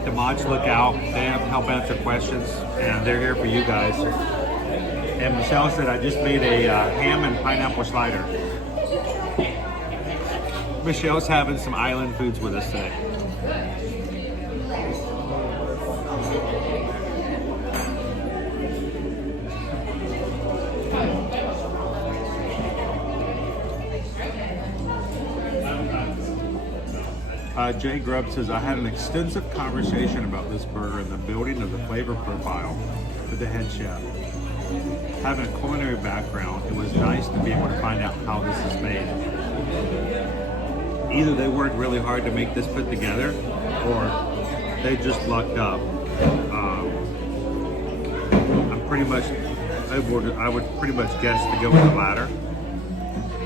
The mods look out, they have to help answer questions, and they're here for you guys. And Michelle said, I just made a ham and pineapple slider. Michelle's having some island foods with us today. Jay Grubb says, I had an extensive conversation about this burger and the building of the flavor profile with the head chef. Having a culinary background, it was nice to be able to find out how this is made. Either they worked really hard to make this put together, or they just lucked up. I would pretty much guess to go with the latter,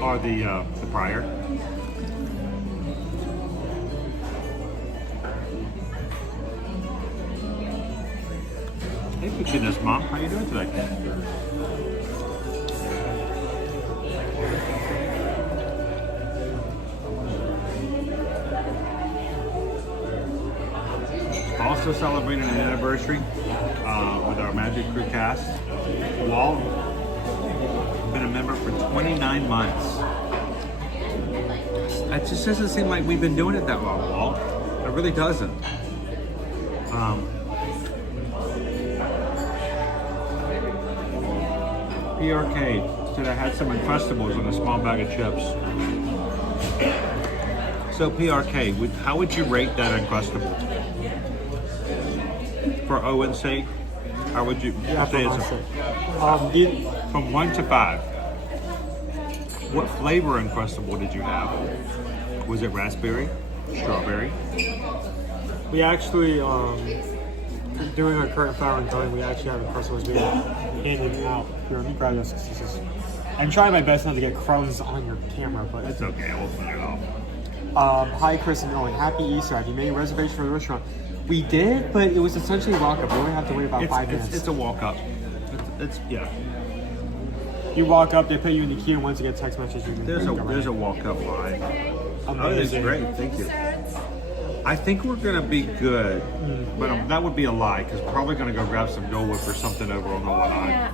or the prior. Hey, Pichiness Mom, how you doing today? Also celebrating an anniversary with our Magic Crew cast. Walt, been a member for 29 months. It just doesn't seem like we've been doing it that long, Walt. It really doesn't. PRK said I had some Uncrustables and a small bag of chips. So PRK, how would you rate that Uncrustable? For Owen's sake, how would you say it's from 1 to 5? What flavor Uncrustable did you have? Was it raspberry, strawberry? We actually, during our current flower and going, we actually have Uncrustables being handed out. Here, let me grab this. I'm trying my best not to get crumbs on your camera, but it's okay. We'll figure it out. Hi, Chris and Owen. Happy Easter. Have you made a reservation for the restaurant? We did, but it was essentially a walk-up. We only have to wait about 5 minutes. It's a walk-up. Yeah. You walk up, they put you in the queue, and once you get text message, you can There's a walk-up line. Oh, that's great. Thank you. I think we're gonna be good, but that would be a lie because we're probably gonna go grab some Dole Whip or something over on the one eye.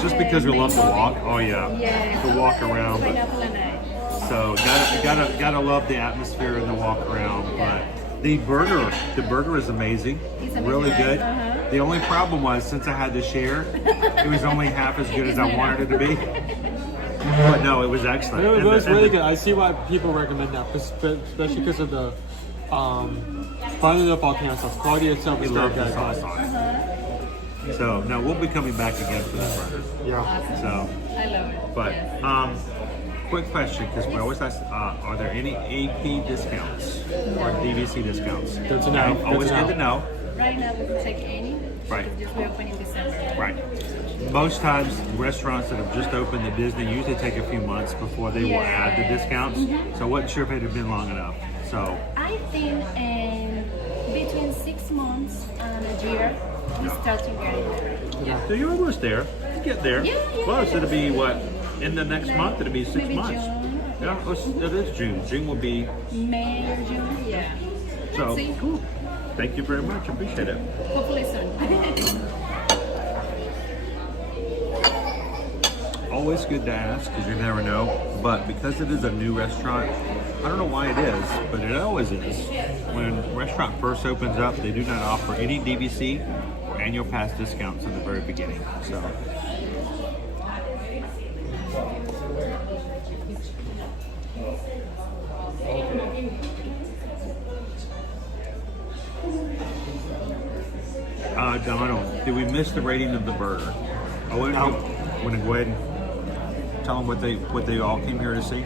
Just because we love to walk. Oh yeah, to walk around. But, so gotta love the atmosphere and the walk around. But the burger is amazing, really good. The only problem was since I had to share, it was only half as good as I wanted it to be. But no, it was excellent. It was really good. I see why people recommend that, especially because of the bun and the volcano sauce. Quality itself is very good. So no, we'll be coming back again for that burger. Yeah. So I love it. But quick question, because we always ask, are there any AP discounts or DVC discounts? Good to know. Always good to know. Right now we can take any. Right. Just reopen in December. Right. Most times, restaurants that have just opened at Disney usually take a few months before they will add the discounts. So I wasn't sure if it had been long enough. So I think between 6 months and a year, we start to get it. yeah. So you're almost there. You get there. Yeah. Close. It'll be what? In the next month, it'll be 6 Maybe months. June. Yeah, it is June. June will be. May or June, yeah. So See? cool. Thank you very much. Appreciate it. Hopefully soon. Always good to ask because you never know. But because it is a new restaurant, I don't know why it is, but it always is. When a restaurant first opens up, they do not offer any DVC or annual pass discounts in the very beginning. So. Donald, did we miss the rating of the burger? I want to go ahead and tell them what they all came here to see.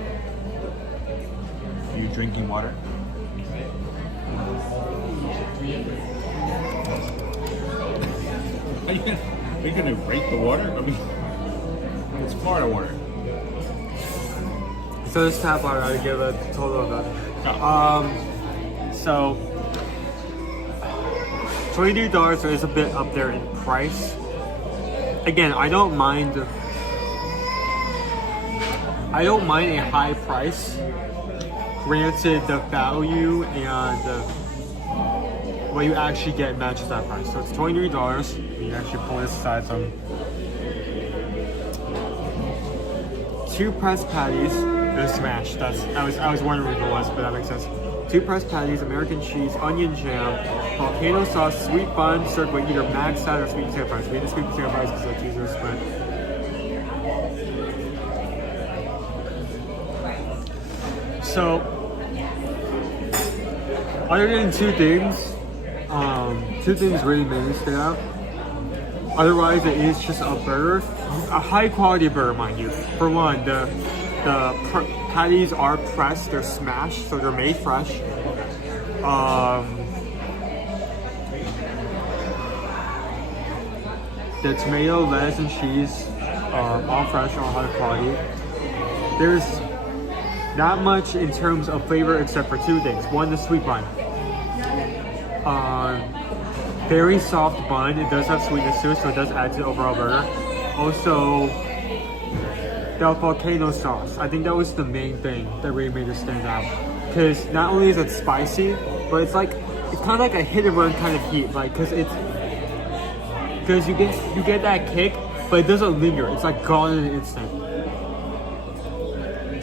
Are you drinking water? Are you going to rate the water? I mean, it's Florida water. So this tap water, I would give a total of so $22 is a bit up there in price. Again, I don't mind a high price. Granted, the value and what you actually get matches that price. So it's $23. You can actually pull this aside some. 2 pressed patties. They're smashed. I was wondering what it was, but that makes sense. 2 pressed patties, American cheese, onion jam, volcano sauce, sweet bun, served with either maxed out or sweet potato fries. We need the sweet potato fries because that's easier to spread. So, other than two things really made me stand out. Otherwise, it is just a burger, a high quality burger, mind you. For one, the patties are pressed, they're smashed, so they're made fresh. The tomato, lettuce, and cheese, all fresh, all high quality. There's not much in terms of flavor except for 2 things. One, the sweet bun. Very soft bun. It does have sweetness to it, so it does add to the overall burger. Also, the volcano sauce. I think that was the main thing that really made it stand out. Because not only is it spicy, but it's kind of like a hit and run kind of heat. Because you get that kick, but it doesn't linger. It's like gone in an instant.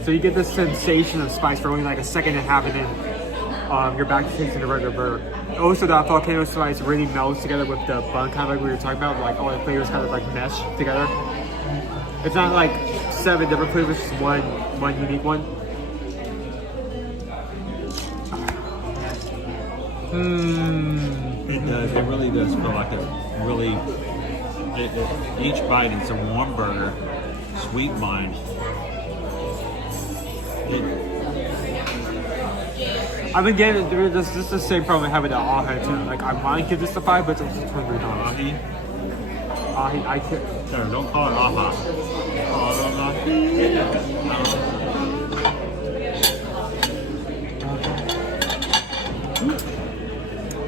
So you get this sensation of spice for only like a second and a half, and then you're back to tasting the regular burger. Also, that volcano slice really melts together with the bun, kind of like we were talking about. Like all the flavors kind of like mesh together. It's not like 7 different flavors, just one unique one. It does. It really does feel like a really. Each bite, it's a warm burger, sweet bun. I've been getting this is the same problem having the ahi too. Like I might give this a 5, but it's just $23. Ahi, I can't. Sorry, don't call it aha. Call it ahi.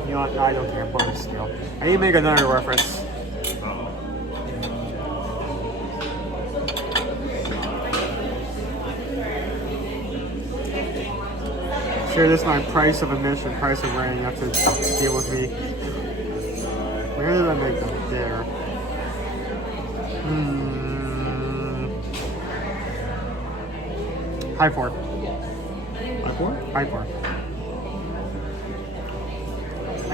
You know what? I don't care. Bonus scale. I need to make another reference. Sure, this is my price of admission, price of rent. You have to deal with me. Where did I make them? There. High 4. High 4? High 4.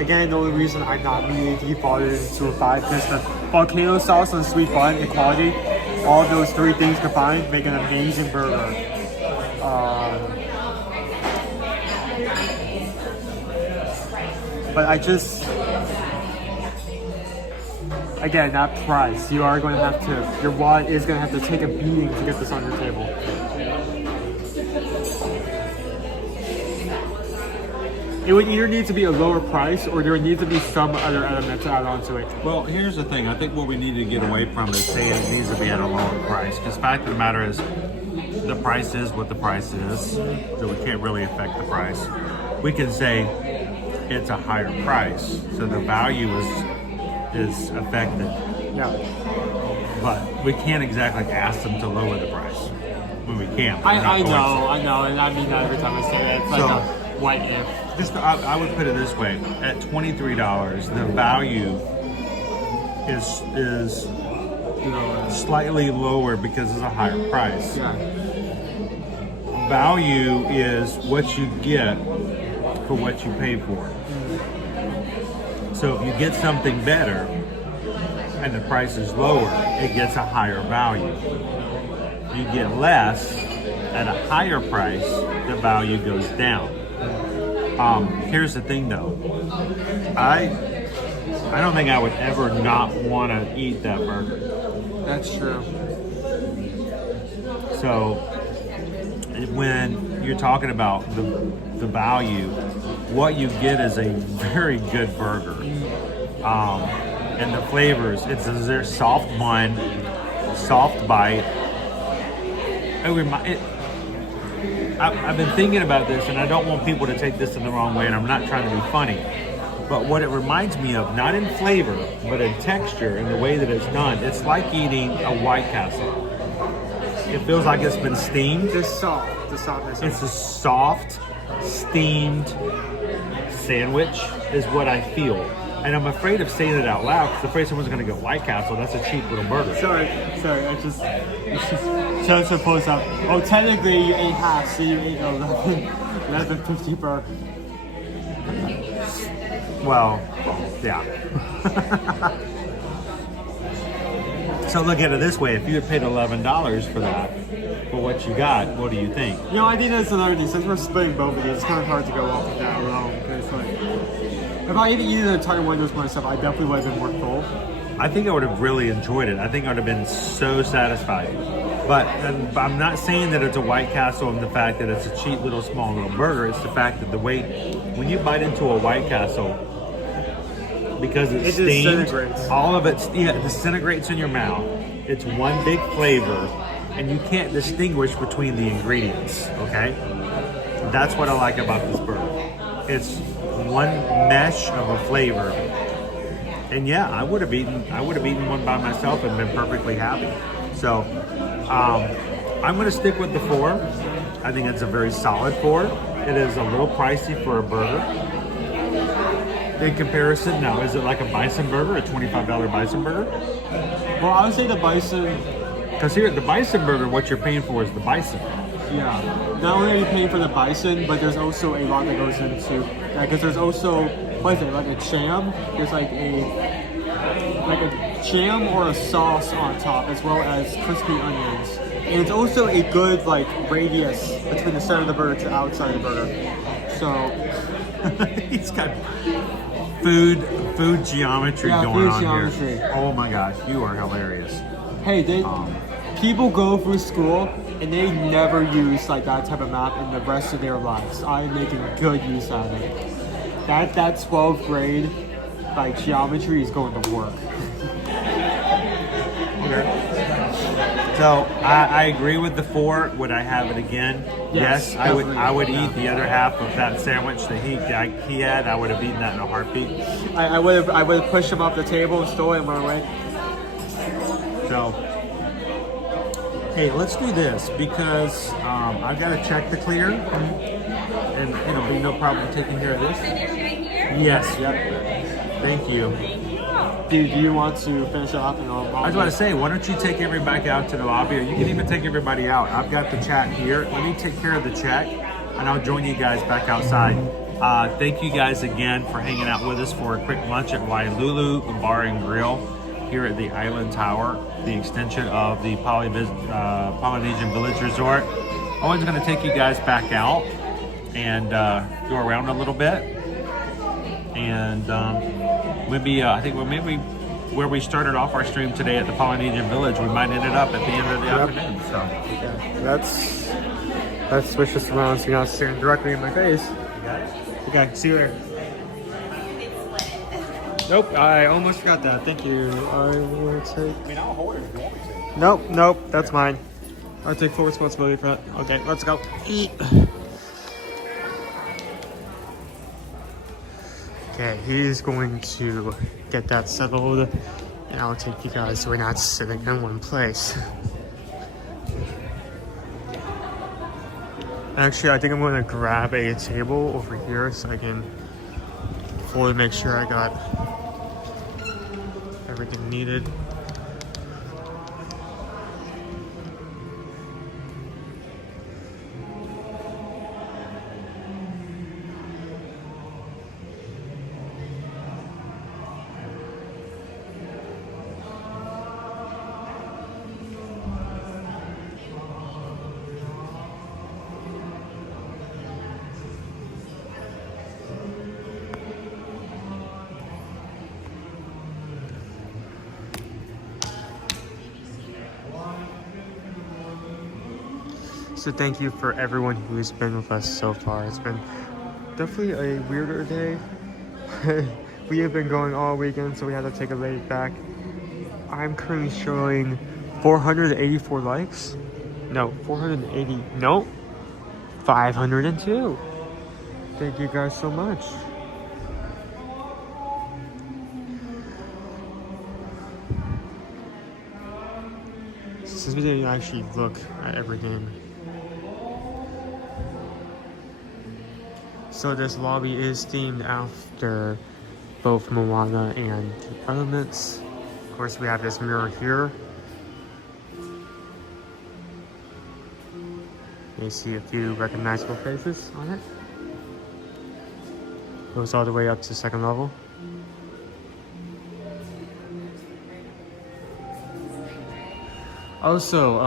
Again, the only reason I'm not immediately defaulted into a 5 because the volcano sauce and sweet bun and quality, all those 3 things combined make an amazing burger. But I just, again, that price, you are going to have to, your wallet is going to have to take a beating to get this on your table. It would either need to be a lower price or there would need to be some other element to add on to it. Well, here's the thing. I think what we need to get away from is saying it needs to be at a lower price. Because the fact of the matter is, the price is what the price is. So we can't really affect the price. We can say it's a higher price, so the value is affected. Yeah. But we can't exactly ask them to lower the price when we can't. I know, and I mean that every time I say that. It's like a what if. Just I would put it this way: at $23, the value is slightly lower because it's a higher price. Yeah. Value is what you get for what you pay for. So if you get something better and the price is lower, it gets a higher value. You get less at a higher price, the value goes down. Here's the thing though, I don't think I would ever not want to eat that burger. That's true. So when you're talking about the value, what you get is a very good burger. And the flavors, it's a soft bun, soft bite. I've been thinking about this, and I don't want people to take this in the wrong way, and I'm not trying to be funny. But what it reminds me of, not in flavor, but in texture and the way that it's done, it's like eating a White Castle. It feels like it's been steamed. The softness. It's a soft, steamed sandwich is what I feel. And I'm afraid of saying it out loud because I'm afraid someone's going to go, White Castle, that's a cheap little burger. Sorry, it's just to post up. Oh, technically you ate half, so you ate 11.50 burger. Well, yeah. So look at it this way: if you had paid $11 for that, for what you got, what do you think? You know, I think that's another thing. Since we're splitting both of these, it's kind of hard to go off of that alone. Because like, if I even eaten an entire one of those myself, I definitely would have been more full. I think I would have really enjoyed it. I think I would have been so satisfied. But I'm not saying that it's a White Castle and the fact that it's a cheap little small little burger. It's the fact that the way when you bite into a White Castle, because it's steamed, all of it disintegrates in your mouth. It's one big flavor, and you can't distinguish between the ingredients. Okay, that's what I like about this burger. It's one mesh of a flavor, and yeah, I would have eaten one by myself and been perfectly happy. So I'm going to stick with the 4. I think it's a very solid 4. It is a little pricey for a burger. In comparison, now, is it like a bison burger, a $25 bison burger? Well, I would say the bison. Because here, the bison burger, what you're paying for is the bison. Yeah. Not only are you paying for the bison, but there's also a lot that goes into. Because there's also, what is it, like a jam? There's like a jam or a sauce on top, as well as crispy onions. And it's also a good like radius between the center of the burger to the outside of the burger. So he's got food geometry going on here. Oh my gosh, you are hilarious. Hey, people go through school and they never use like that type of map in the rest of their lives. I'm making good use out of it. That 12th grade like geometry is going to work. So I agree with the 4. Would I have it again? Yes, I would eat the other half of that sandwich that he had. I would have eaten that in a heartbeat. I would have pushed him off the table and stole it and run away. So hey, let's do this because I've got to check the clear, and it'll be no problem taking care of this. Yes. Yep. Thank you. Do you want to finish it off? I was about to say, why don't you take everybody out to the lobby, or you can even take everybody out. I've got the chat here. Let me take care of the chat, and I'll join you guys back outside. Thank you guys again for hanging out with us for a quick lunch at Wailulu Bar and Grill here at the Island Tower, the extension of the Polynesian Village Resort. Owen's going to take you guys back out and go around a little bit. And maybe where we started off our stream today at the Polynesian Village, we might end it up at the end of the afternoon. So let's switch this around so you're not staring directly in my face. Okay, see you there. Nope, I almost forgot that. Thank you. I will take. I'll hold it if you want me to. Nope, that's mine. I take full responsibility for that. Okay, let's go eat. Okay, he's going to get that settled, and I'll take you guys so we're not sitting in one place. Actually, I think I'm going to grab a table over here so I can fully make sure I got everything needed. So thank you for everyone who's been with us so far. It's been definitely a weirder day. We have been going all weekend, so we had to take a laid back. I'm currently showing 484 likes. No, 480. No, 502. Thank you guys so much. Since we didn't actually look at everything. So this lobby is themed after both Moana and Elements. Of course, we have this mirror here. You see a few recognizable faces on it. Goes all the way up to second level. Also,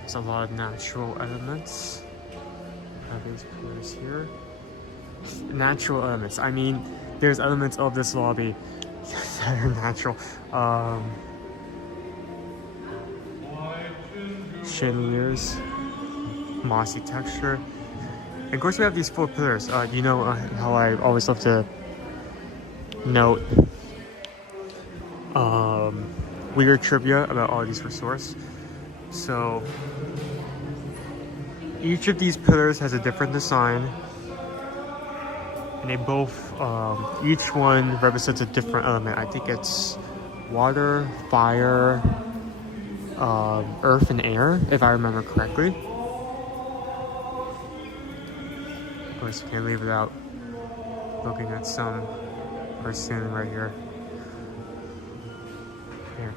there's a lot of natural elements. Have these pillars here. Natural elements. I mean, there's elements of this lobby that are natural. Chandeliers, mossy texture. And of course, we have these 4 pillars. You know how I always love to note weird trivia about all these resorts. So each of these pillars has a different design, and they both each one represents a different element. I think it's water, fire, earth, and air, if I remember correctly. Of course, you can't leave without looking at some person right here. Here.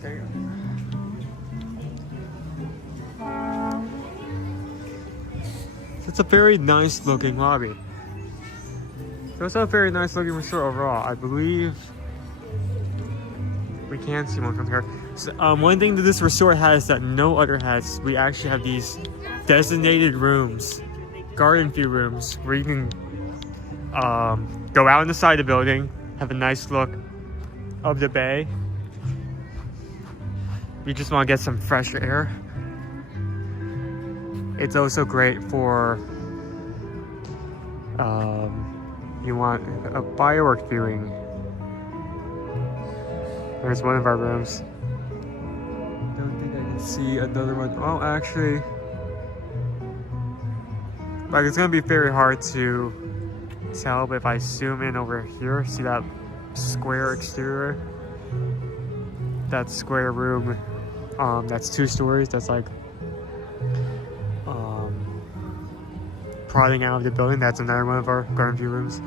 There you go. a very nice looking lobby. So it's a very nice looking resort overall. I believe we can see one from here. So, one thing that this resort has that no other has, we actually have these designated rooms, garden view rooms, where you can go out on the side of the building, have a nice look of the bay. You just want to get some fresh air. It's also great for you want a fireworks viewing. There's one of our rooms. Don't think I can see another one. Oh, actually, like it's gonna be very hard to tell, but if I zoom in over here, see that square exterior? That square room, that's 2 stories. That's like prodding out of the building. That's another one of our garden view rooms.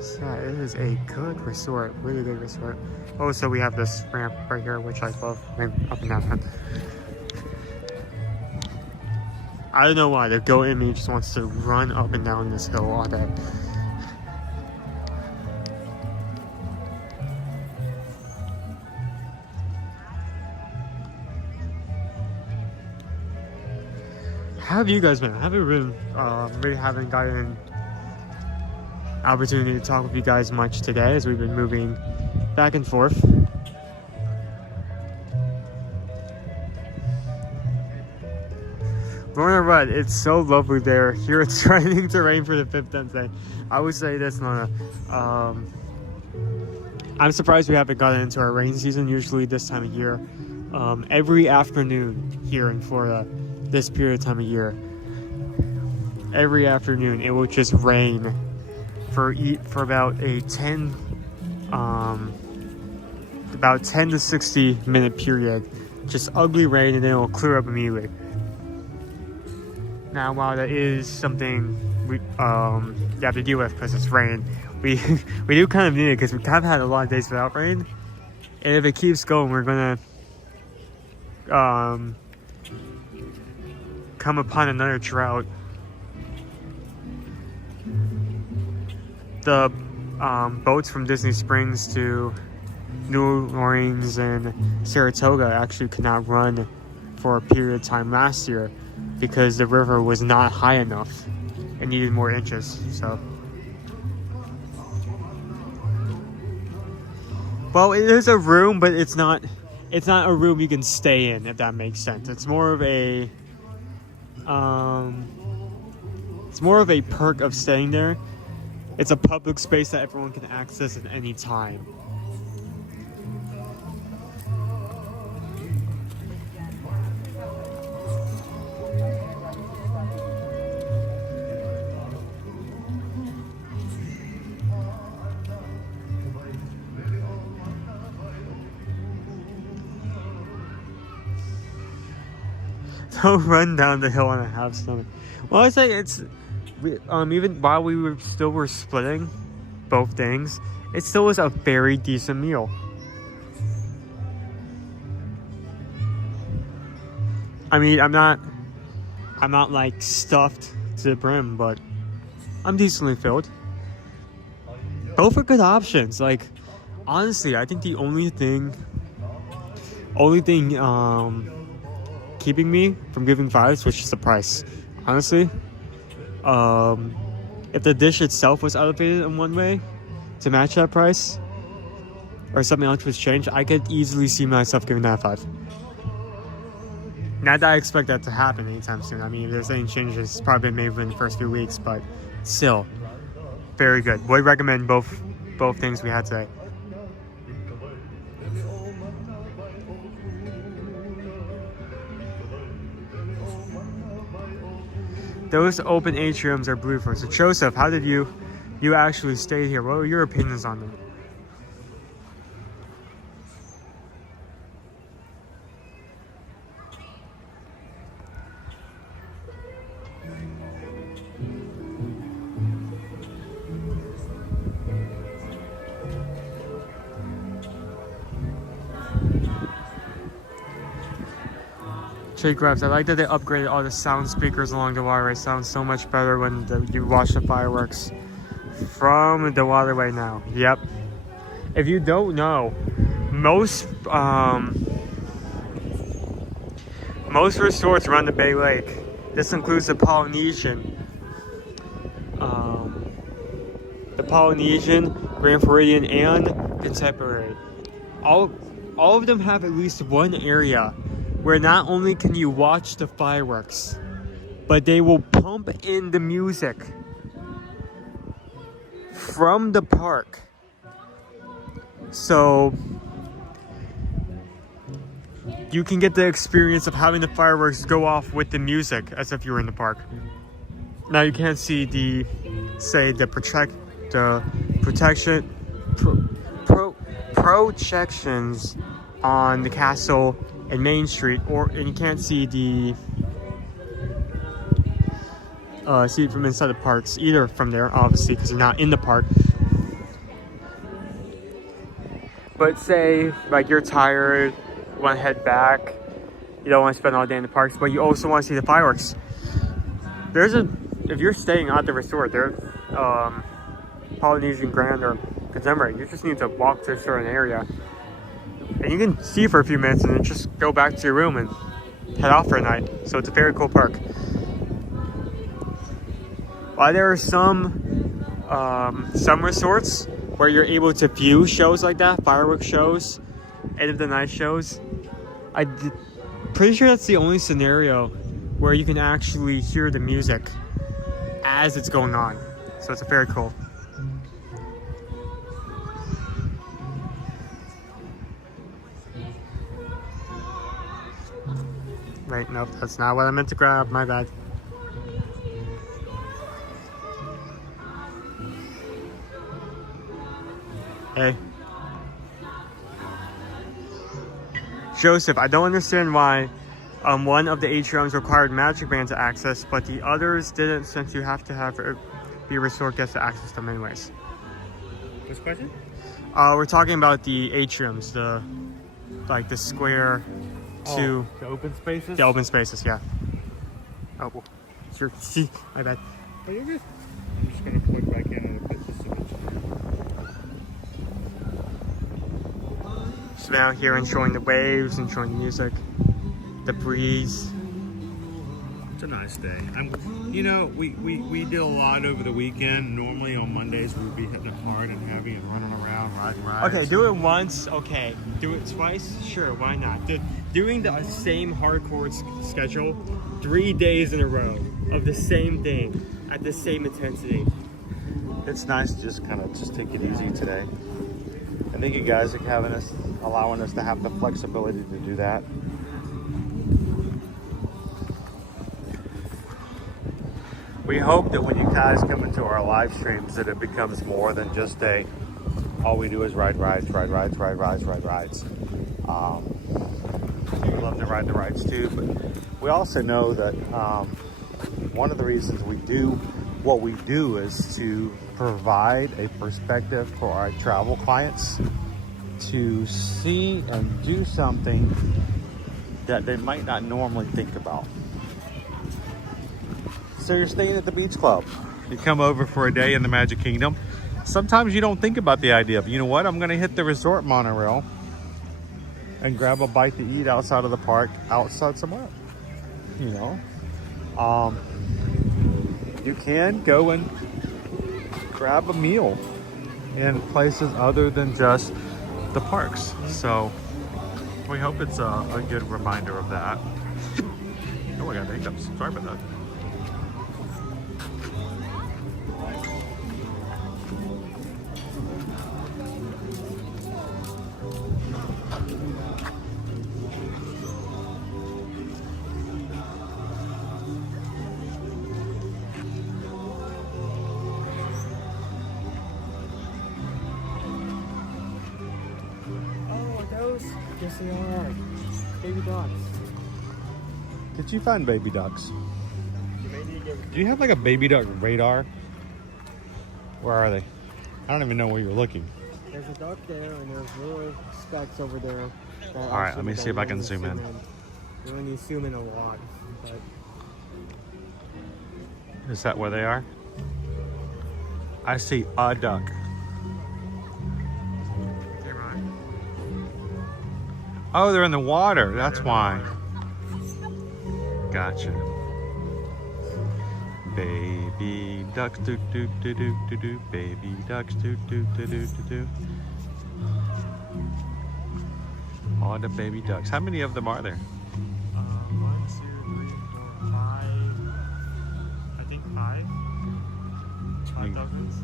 So yeah, it is a good resort, really good resort. Oh, so we have this ramp right here, which I love, up and down. I don't know why, the goat in me just wants to run up and down this hill all day. How have you guys been? I haven't really haven't gotten an opportunity to talk with you guys much today, as we've been moving back and forth. Lorna Rudd, it's so lovely there. Here it's starting to rain for the 5th time today. I would say this, Lorna. I'm surprised we haven't gotten into our rain season. Usually this time of year, every afternoon here in Florida, this period of time of year, every afternoon it will just rain for about a 10 to 60 minute period. Just ugly rain, and then it will clear up immediately. Now, while that is something we you have to deal with because it's rain, we do kind of need it because we have had a lot of days without rain, and if it keeps going, we're gonna come upon another drought. The boats from Disney Springs to New Orleans and Saratoga actually could not run for a period of time last year because the river was not high enough and needed more inches. So, well, it is a room, but it's not a room you can stay in, if that makes sense. It's more of a perk of staying there. It's a public space that everyone can access at any time. Don't run down the hill on a half stomach. Well, I say it's even while we were splitting both things, it still was a very decent meal. I mean, I'm not like stuffed to the brim, but I'm decently filled. Both are good options. Like, honestly, I think the only thing keeping me from giving 5s, which is the price. Honestly, if the dish itself was elevated in one way to match that price, or something else was changed, I could easily see myself giving that a 5. Not that I expect that to happen anytime soon. I mean, if there's any changes, it's probably been made within the first few weeks, but still, very good. Would recommend both things we had today. Those open atriums are beautiful. So Joseph, how did you actually stay here? What were your opinions on them? Trade grabs. I like that they upgraded all the sound speakers along the waterway. Sounds so much better when you watch the fireworks from the waterway now. Yep. If you don't know, most resorts around the Bay Lake, this includes the Polynesian, Grand Floridian, and Contemporary. All of them have at least one area where not only can you watch the fireworks, but they will pump in the music from the park. So you can get the experience of having the fireworks go off with the music as if you were in the park. Now you can't see the projections on the castle and Main Street, and you can't see the see it from inside the parks either from there, obviously, because you're not in the park. But say like you're tired, you want to head back, you don't want to spend all day in the parks, but you also want to see the fireworks. If you're staying at the resort, there's Polynesian, Grand, or Contemporary, you just need to walk to a certain area and you can see for a few minutes and then just go back to your room and head off for a night. So it's a very cool park. While there are some resorts where you're able to view shows like that, fireworks shows, end of the night shows, I'm pretty sure that's the only scenario where you can actually hear the music as it's going on. So it's very cool. Right, nope, that's not what I meant to grab, my bad. Hey. Joseph, I don't understand why one of the atriums required Magic Band to access, but the others didn't, since you have to be a resort guest to access them anyways. Which question? We're talking about the atriums, the square to the open spaces? The open spaces, yeah. Oh, well, see, my bad. Oh, you're good. I'm just gonna click back in and put this image. So now here enjoying the waves, enjoying the music, the breeze. It's a nice day. You know, we did a lot over the weekend. Normally on Mondays we would be hitting it hard and heavy and running around, riding rides. Okay, do it once. Okay, do it twice. Sure, why not? Doing the same hardcore schedule 3 days in a row of the same thing at the same intensity. It's nice to just take it easy today. I think you guys are allowing us to have the flexibility to do that. We hope that when you guys come into our live streams that it becomes more than just all we do is ride rides. We love to ride the rides too, but we also know that one of the reasons we do what we do is to provide a perspective for our travel clients to see and do something that they might not normally think about. So you're staying at the beach club. You come over for a day in the Magic Kingdom. Sometimes you don't think about the idea of, you know what, I'm gonna hit the resort monorail and grab a bite to eat outside of the park, outside somewhere. You know, you can go and grab a meal in places other than just the parks. So we hope it's a good reminder of that. Oh, I got hiccups. Sorry about that. Yes, they are. Baby ducks. Did you find baby ducks? Do you have like a baby duck radar? Where are they? I don't even know where you're looking. There's a duck there and there's little specks over there. All right, let me see if I can zoom in. You only zoom in a lot, but Is that where they are? I see a duck. Oh, they're in the water. That's why. Gotcha. Baby ducks, do do do do do do. Baby ducks, do do do do do do. All the baby ducks. How many of them are there? 1, 2, 3, 4, 5. I think 5. 5 dolphins.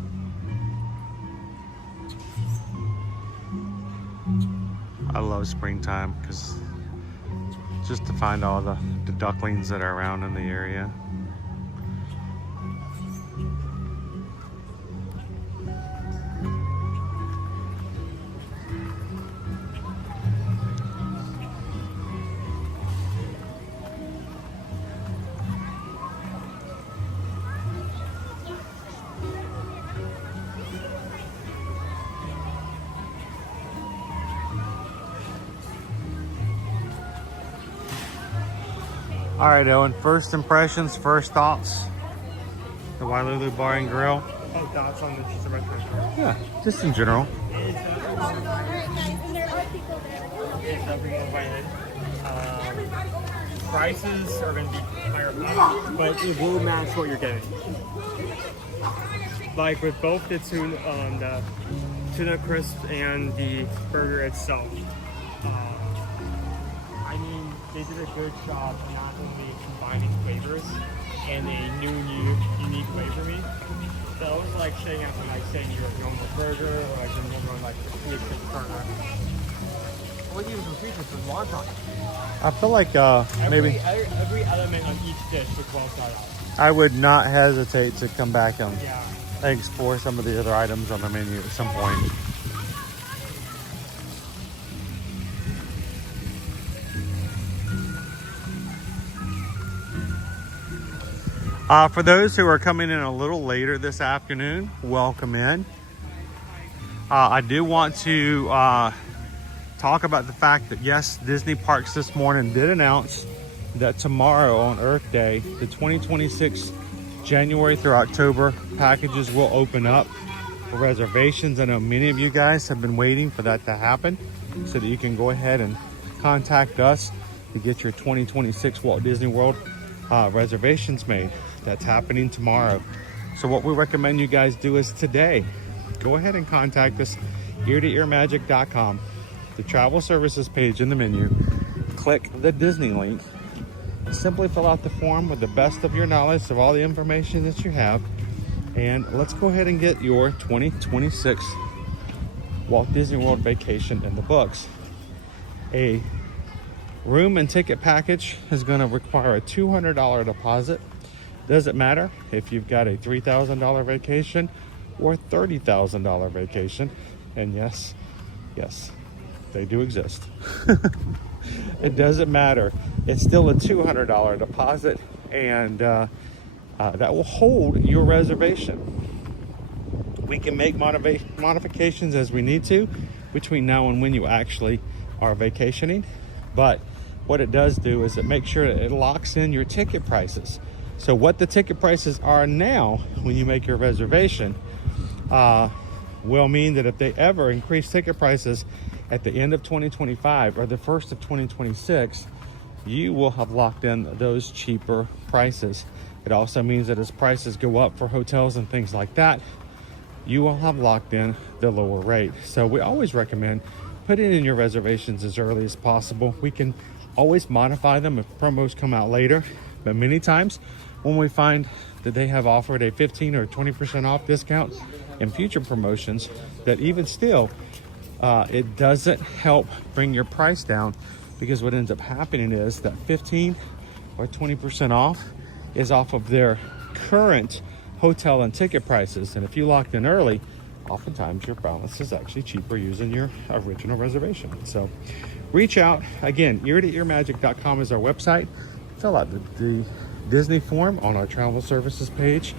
I love springtime because just to find all the ducklings that are around in the area. All right, Owen, first impressions, first thoughts. The Wailulu Bar and Grill. Oh, thoughts on the pizza restaurant? Yeah, just in general. It's definitely invited. Prices are going to be higher, but it will match what you're getting. Like with both the tuna crisp and the burger itself. I mean, they did a good job not only combining flavors and a unique way for me. So it was like saying after like saying your normal burger or like your normal like pizza burger. What even some features with wonton? I feel like maybe every element on each dish was well thought out. I would not hesitate to come back and explore some of the other items on the menu at some point. For those who are coming in a little later this afternoon, welcome in. I do want to talk about the fact that yes, Disney Parks this morning did announce that tomorrow on Earth Day, the 2026 January through October packages will open up for reservations. I know many of you guys have been waiting for that to happen so that you can go ahead and contact us to get your 2026 Walt Disney World reservations made. That's happening tomorrow. So what we recommend you guys do is today, go ahead and contact us, ear-to-earmagic.com, the travel services page in the menu, click the Disney link, simply fill out the form with the best of your knowledge of all the information that you have, and let's go ahead and get your 2026 Walt Disney World vacation in the books. A room and ticket package is going to require a $200 deposit. Doesn't matter if you've got a $3,000 vacation or $30,000 vacation. And yes, they do exist. It doesn't matter. It's still a $200 deposit, and that will hold your reservation. We can make modifications as we need to between now and when you actually are vacationing. But what it does do is it makes sure that it locks in your ticket prices. So what the ticket prices are now when you make your reservation will mean that if they ever increase ticket prices at the end of 2025 or the first of 2026, you will have locked in those cheaper prices. It also means that as prices go up for hotels and things like that, you will have locked in the lower rate. So we always recommend putting in your reservations as early as possible. We can always modify them if promos come out later, but many times when we find that they have offered a 15 or 20% off discount in future promotions, that even still, it doesn't help bring your price down, because what ends up happening is that 15 or 20% off is off of their current hotel and ticket prices. And if you locked in early, oftentimes your balance is actually cheaper using your original reservation. So reach out. Again, ear-to-earmagic.com is our website. Fill out the Disney form on our travel services page,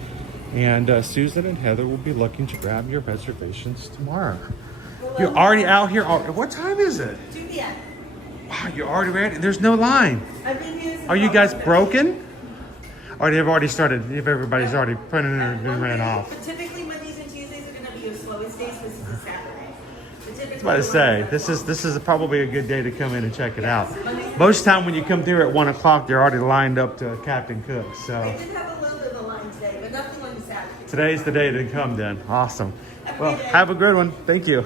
and Susan and Heather will be looking to grab your reservations tomorrow. You're already out here. What time is it? Wow, you're already ready? There's no line. Are you guys broken? Or they've already started, if everybody's already printed and ran off? But typically Mondays and Tuesdays are going to be your slowest days because it's a Saturday. I was about to say, this is probably a good day to come in and check it out. Most time when you come through at 1 o'clock, they're already lined up to Captain Cook. So I did have a little bit of a line today, but nothing on the Saturday. today's the day to come then. Awesome. Well, have a good one. Thank you.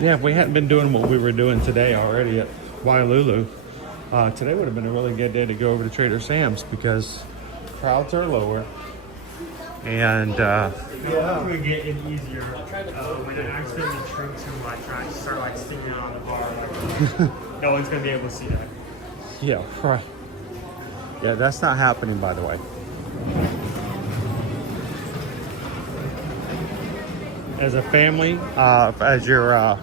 Yeah, if we hadn't been doing what we were doing today already at Wailulu, today would have been a really good day to go over to Trader Sam's because crowds are lower. And It would get it easier when I accidentally drink too much and I start like singing on the bar. Like, no one's gonna be able to see that. yeah, right. Yeah, that's not happening, by the way. As a family, as your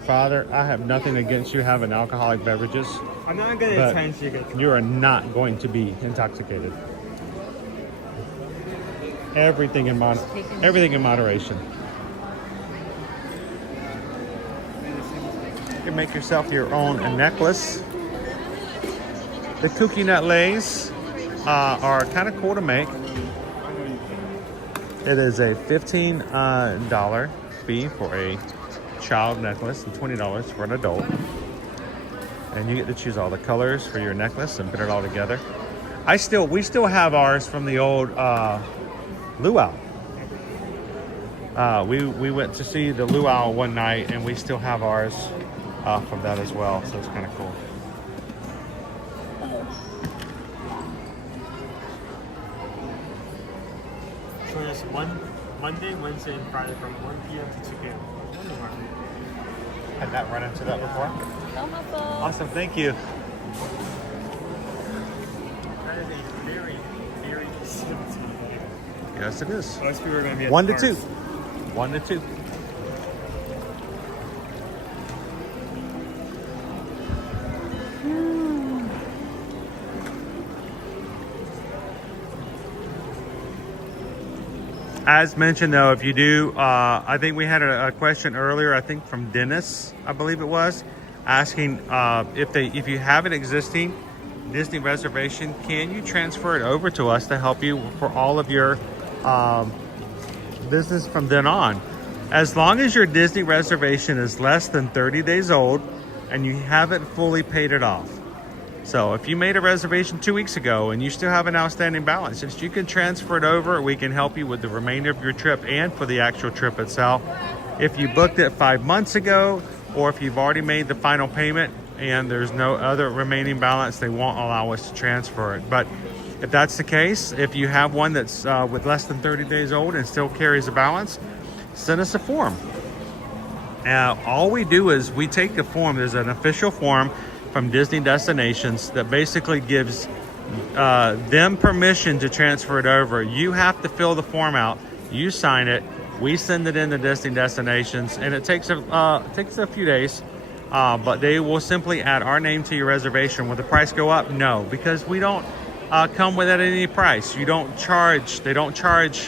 father, I have nothing against you having alcoholic beverages. I'm not gonna but intentionally get you are not going to be intoxicated. Everything in moderation. You can make yourself your own necklace. The cookie nut lays are kind of cool to make. It is a $15 fee for a child necklace and $20 for an adult. And you get to choose all the colors for your necklace and put it all together. We still have ours from the old luau. We went to see the luau one night and we still have ours from that as well. So it's kind of cool. So there's Monday, Wednesday, and Friday from 1 p.m. to 2 p.m. Had that run into that before? No, my phone. Awesome, thank you. That is a very, very simple game. Yes, it is. Most people are going to be at 1 the to 2. parks. 1 to 2. As mentioned, though, if you do, I think we had a question earlier, I think from Dennis, I believe it was, asking if you have an existing Disney reservation, can you transfer it over to us to help you for all of your business from then on? As long as your Disney reservation is less than 30 days old and you haven't fully paid it off. So if you made a reservation 2 weeks ago and you still have an outstanding balance, just you can transfer it over. We can help you with the remainder of your trip and for the actual trip itself. If you booked it 5 months ago, or if you've already made the final payment and there's no other remaining balance, they won't allow us to transfer it. But if that's the case, if you have one that's with less than 30 days old and still carries a balance, send us a form. All we do is we take the form. There's an official form from Disney Destinations that basically gives them permission to transfer it over. You have to fill the form out. You sign it. We send it in to Disney Destinations, and it takes a few days. But they will simply add our name to your reservation. Will the price go up? No, because we don't come with it at any price. They don't charge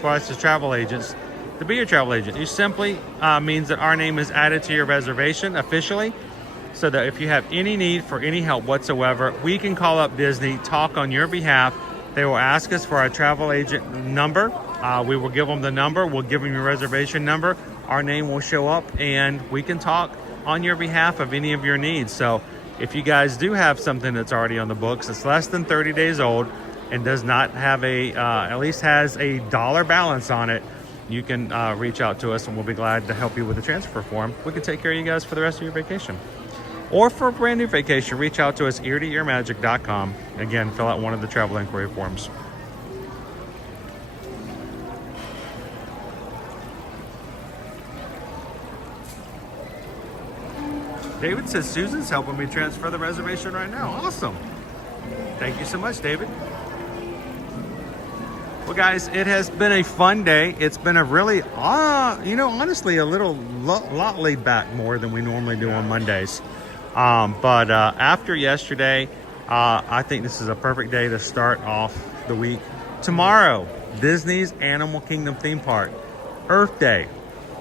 for us as travel agents to be your travel agent. You simply means that our name is added to your reservation officially, so that if you have any need for any help whatsoever, we can call up Disney, talk on your behalf. They will ask us for our travel agent number. We will give them the number. We'll give them your reservation number. Our name will show up, and we can talk on your behalf of any of your needs. So if you guys do have something that's already on the books, it's less than 30 days old and does not have at least has a dollar balance on it, you can reach out to us and we'll be glad to help you with the transfer form. We can take care of you guys for the rest of your vacation. Or for a brand new vacation, reach out to us, eartoearmagic.com. Again, fill out one of the travel inquiry forms. David says Susan's helping me transfer the reservation right now. Awesome. Thank you so much, David. Well, guys, it has been a fun day. It's been a really, honestly, a lot laid back more than we normally do on Mondays. But after yesterday, I think this is a perfect day to start off the week. Tomorrow, Disney's Animal Kingdom theme park, Earth Day.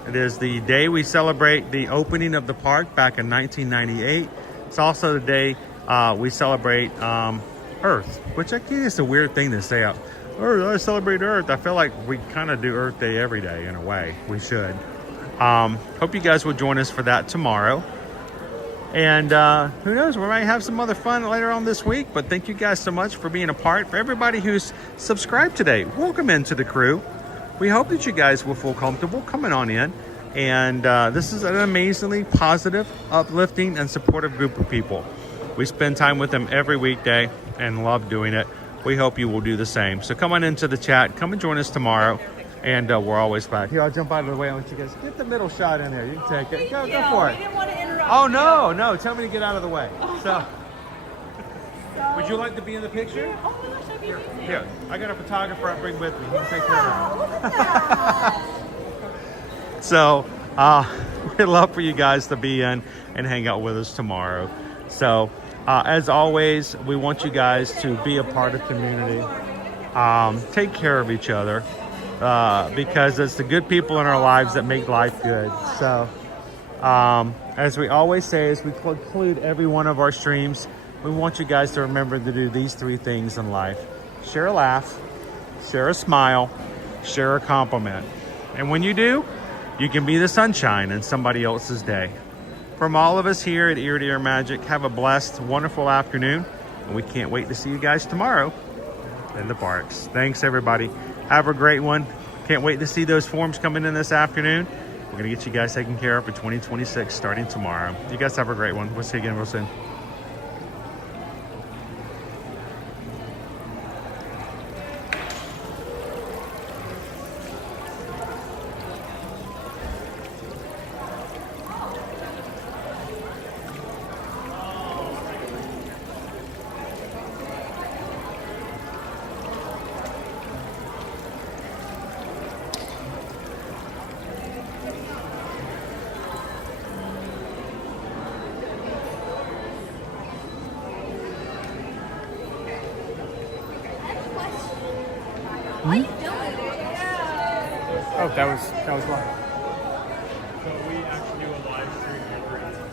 It is the day we celebrate the opening of the park back in 1998. It's also the day we celebrate Earth, which I guess is a weird thing to say. I celebrate Earth. I feel like we kind of do Earth Day every day in a way. We should. Hope you guys will join us for that tomorrow. And who knows, we might have some other fun later on this week. But thank you guys so much for being a part. For everybody who's subscribed today, welcome into the crew. We hope that you guys will feel comfortable coming on in. And this is an amazingly positive, uplifting, and supportive group of people. We spend time with them every weekday and love doing it. We hope you will do the same. So come on into the chat. Come and join us tomorrow. And we're always glad. Here, I'll jump out of the way. I want you guys get the middle shot in there. You can take it. Go for it. We didn't want to interrupt. Oh, no. Tell me to get out of the way. So, would you like to be in the picture? Oh my gosh, that'd be amazing. Here, I got a photographer I bring with me. He can take care of Look at that. it. So, we'd love for you guys to be in and hang out with us tomorrow. So, as always, we want you guys to be a part of community. Take care of each other. Because it's the good people in our lives that make life good. So, as we always say, as we conclude every one of our streams, we want you guys to remember to do these three things in life. Share a laugh, share a smile, share a compliment. And when you do, you can be the sunshine in somebody else's day. From all of us here at Ear to Ear Magic, have a blessed, wonderful afternoon. And we can't wait to see you guys tomorrow in the parks. Thanks, everybody. Have a great one. Can't wait to see those forms coming in this afternoon. We're going to get you guys taken care of for 2026 starting tomorrow. You guys have a great one. We'll see you again real soon. Oh, that was live. So we actually do a live stream every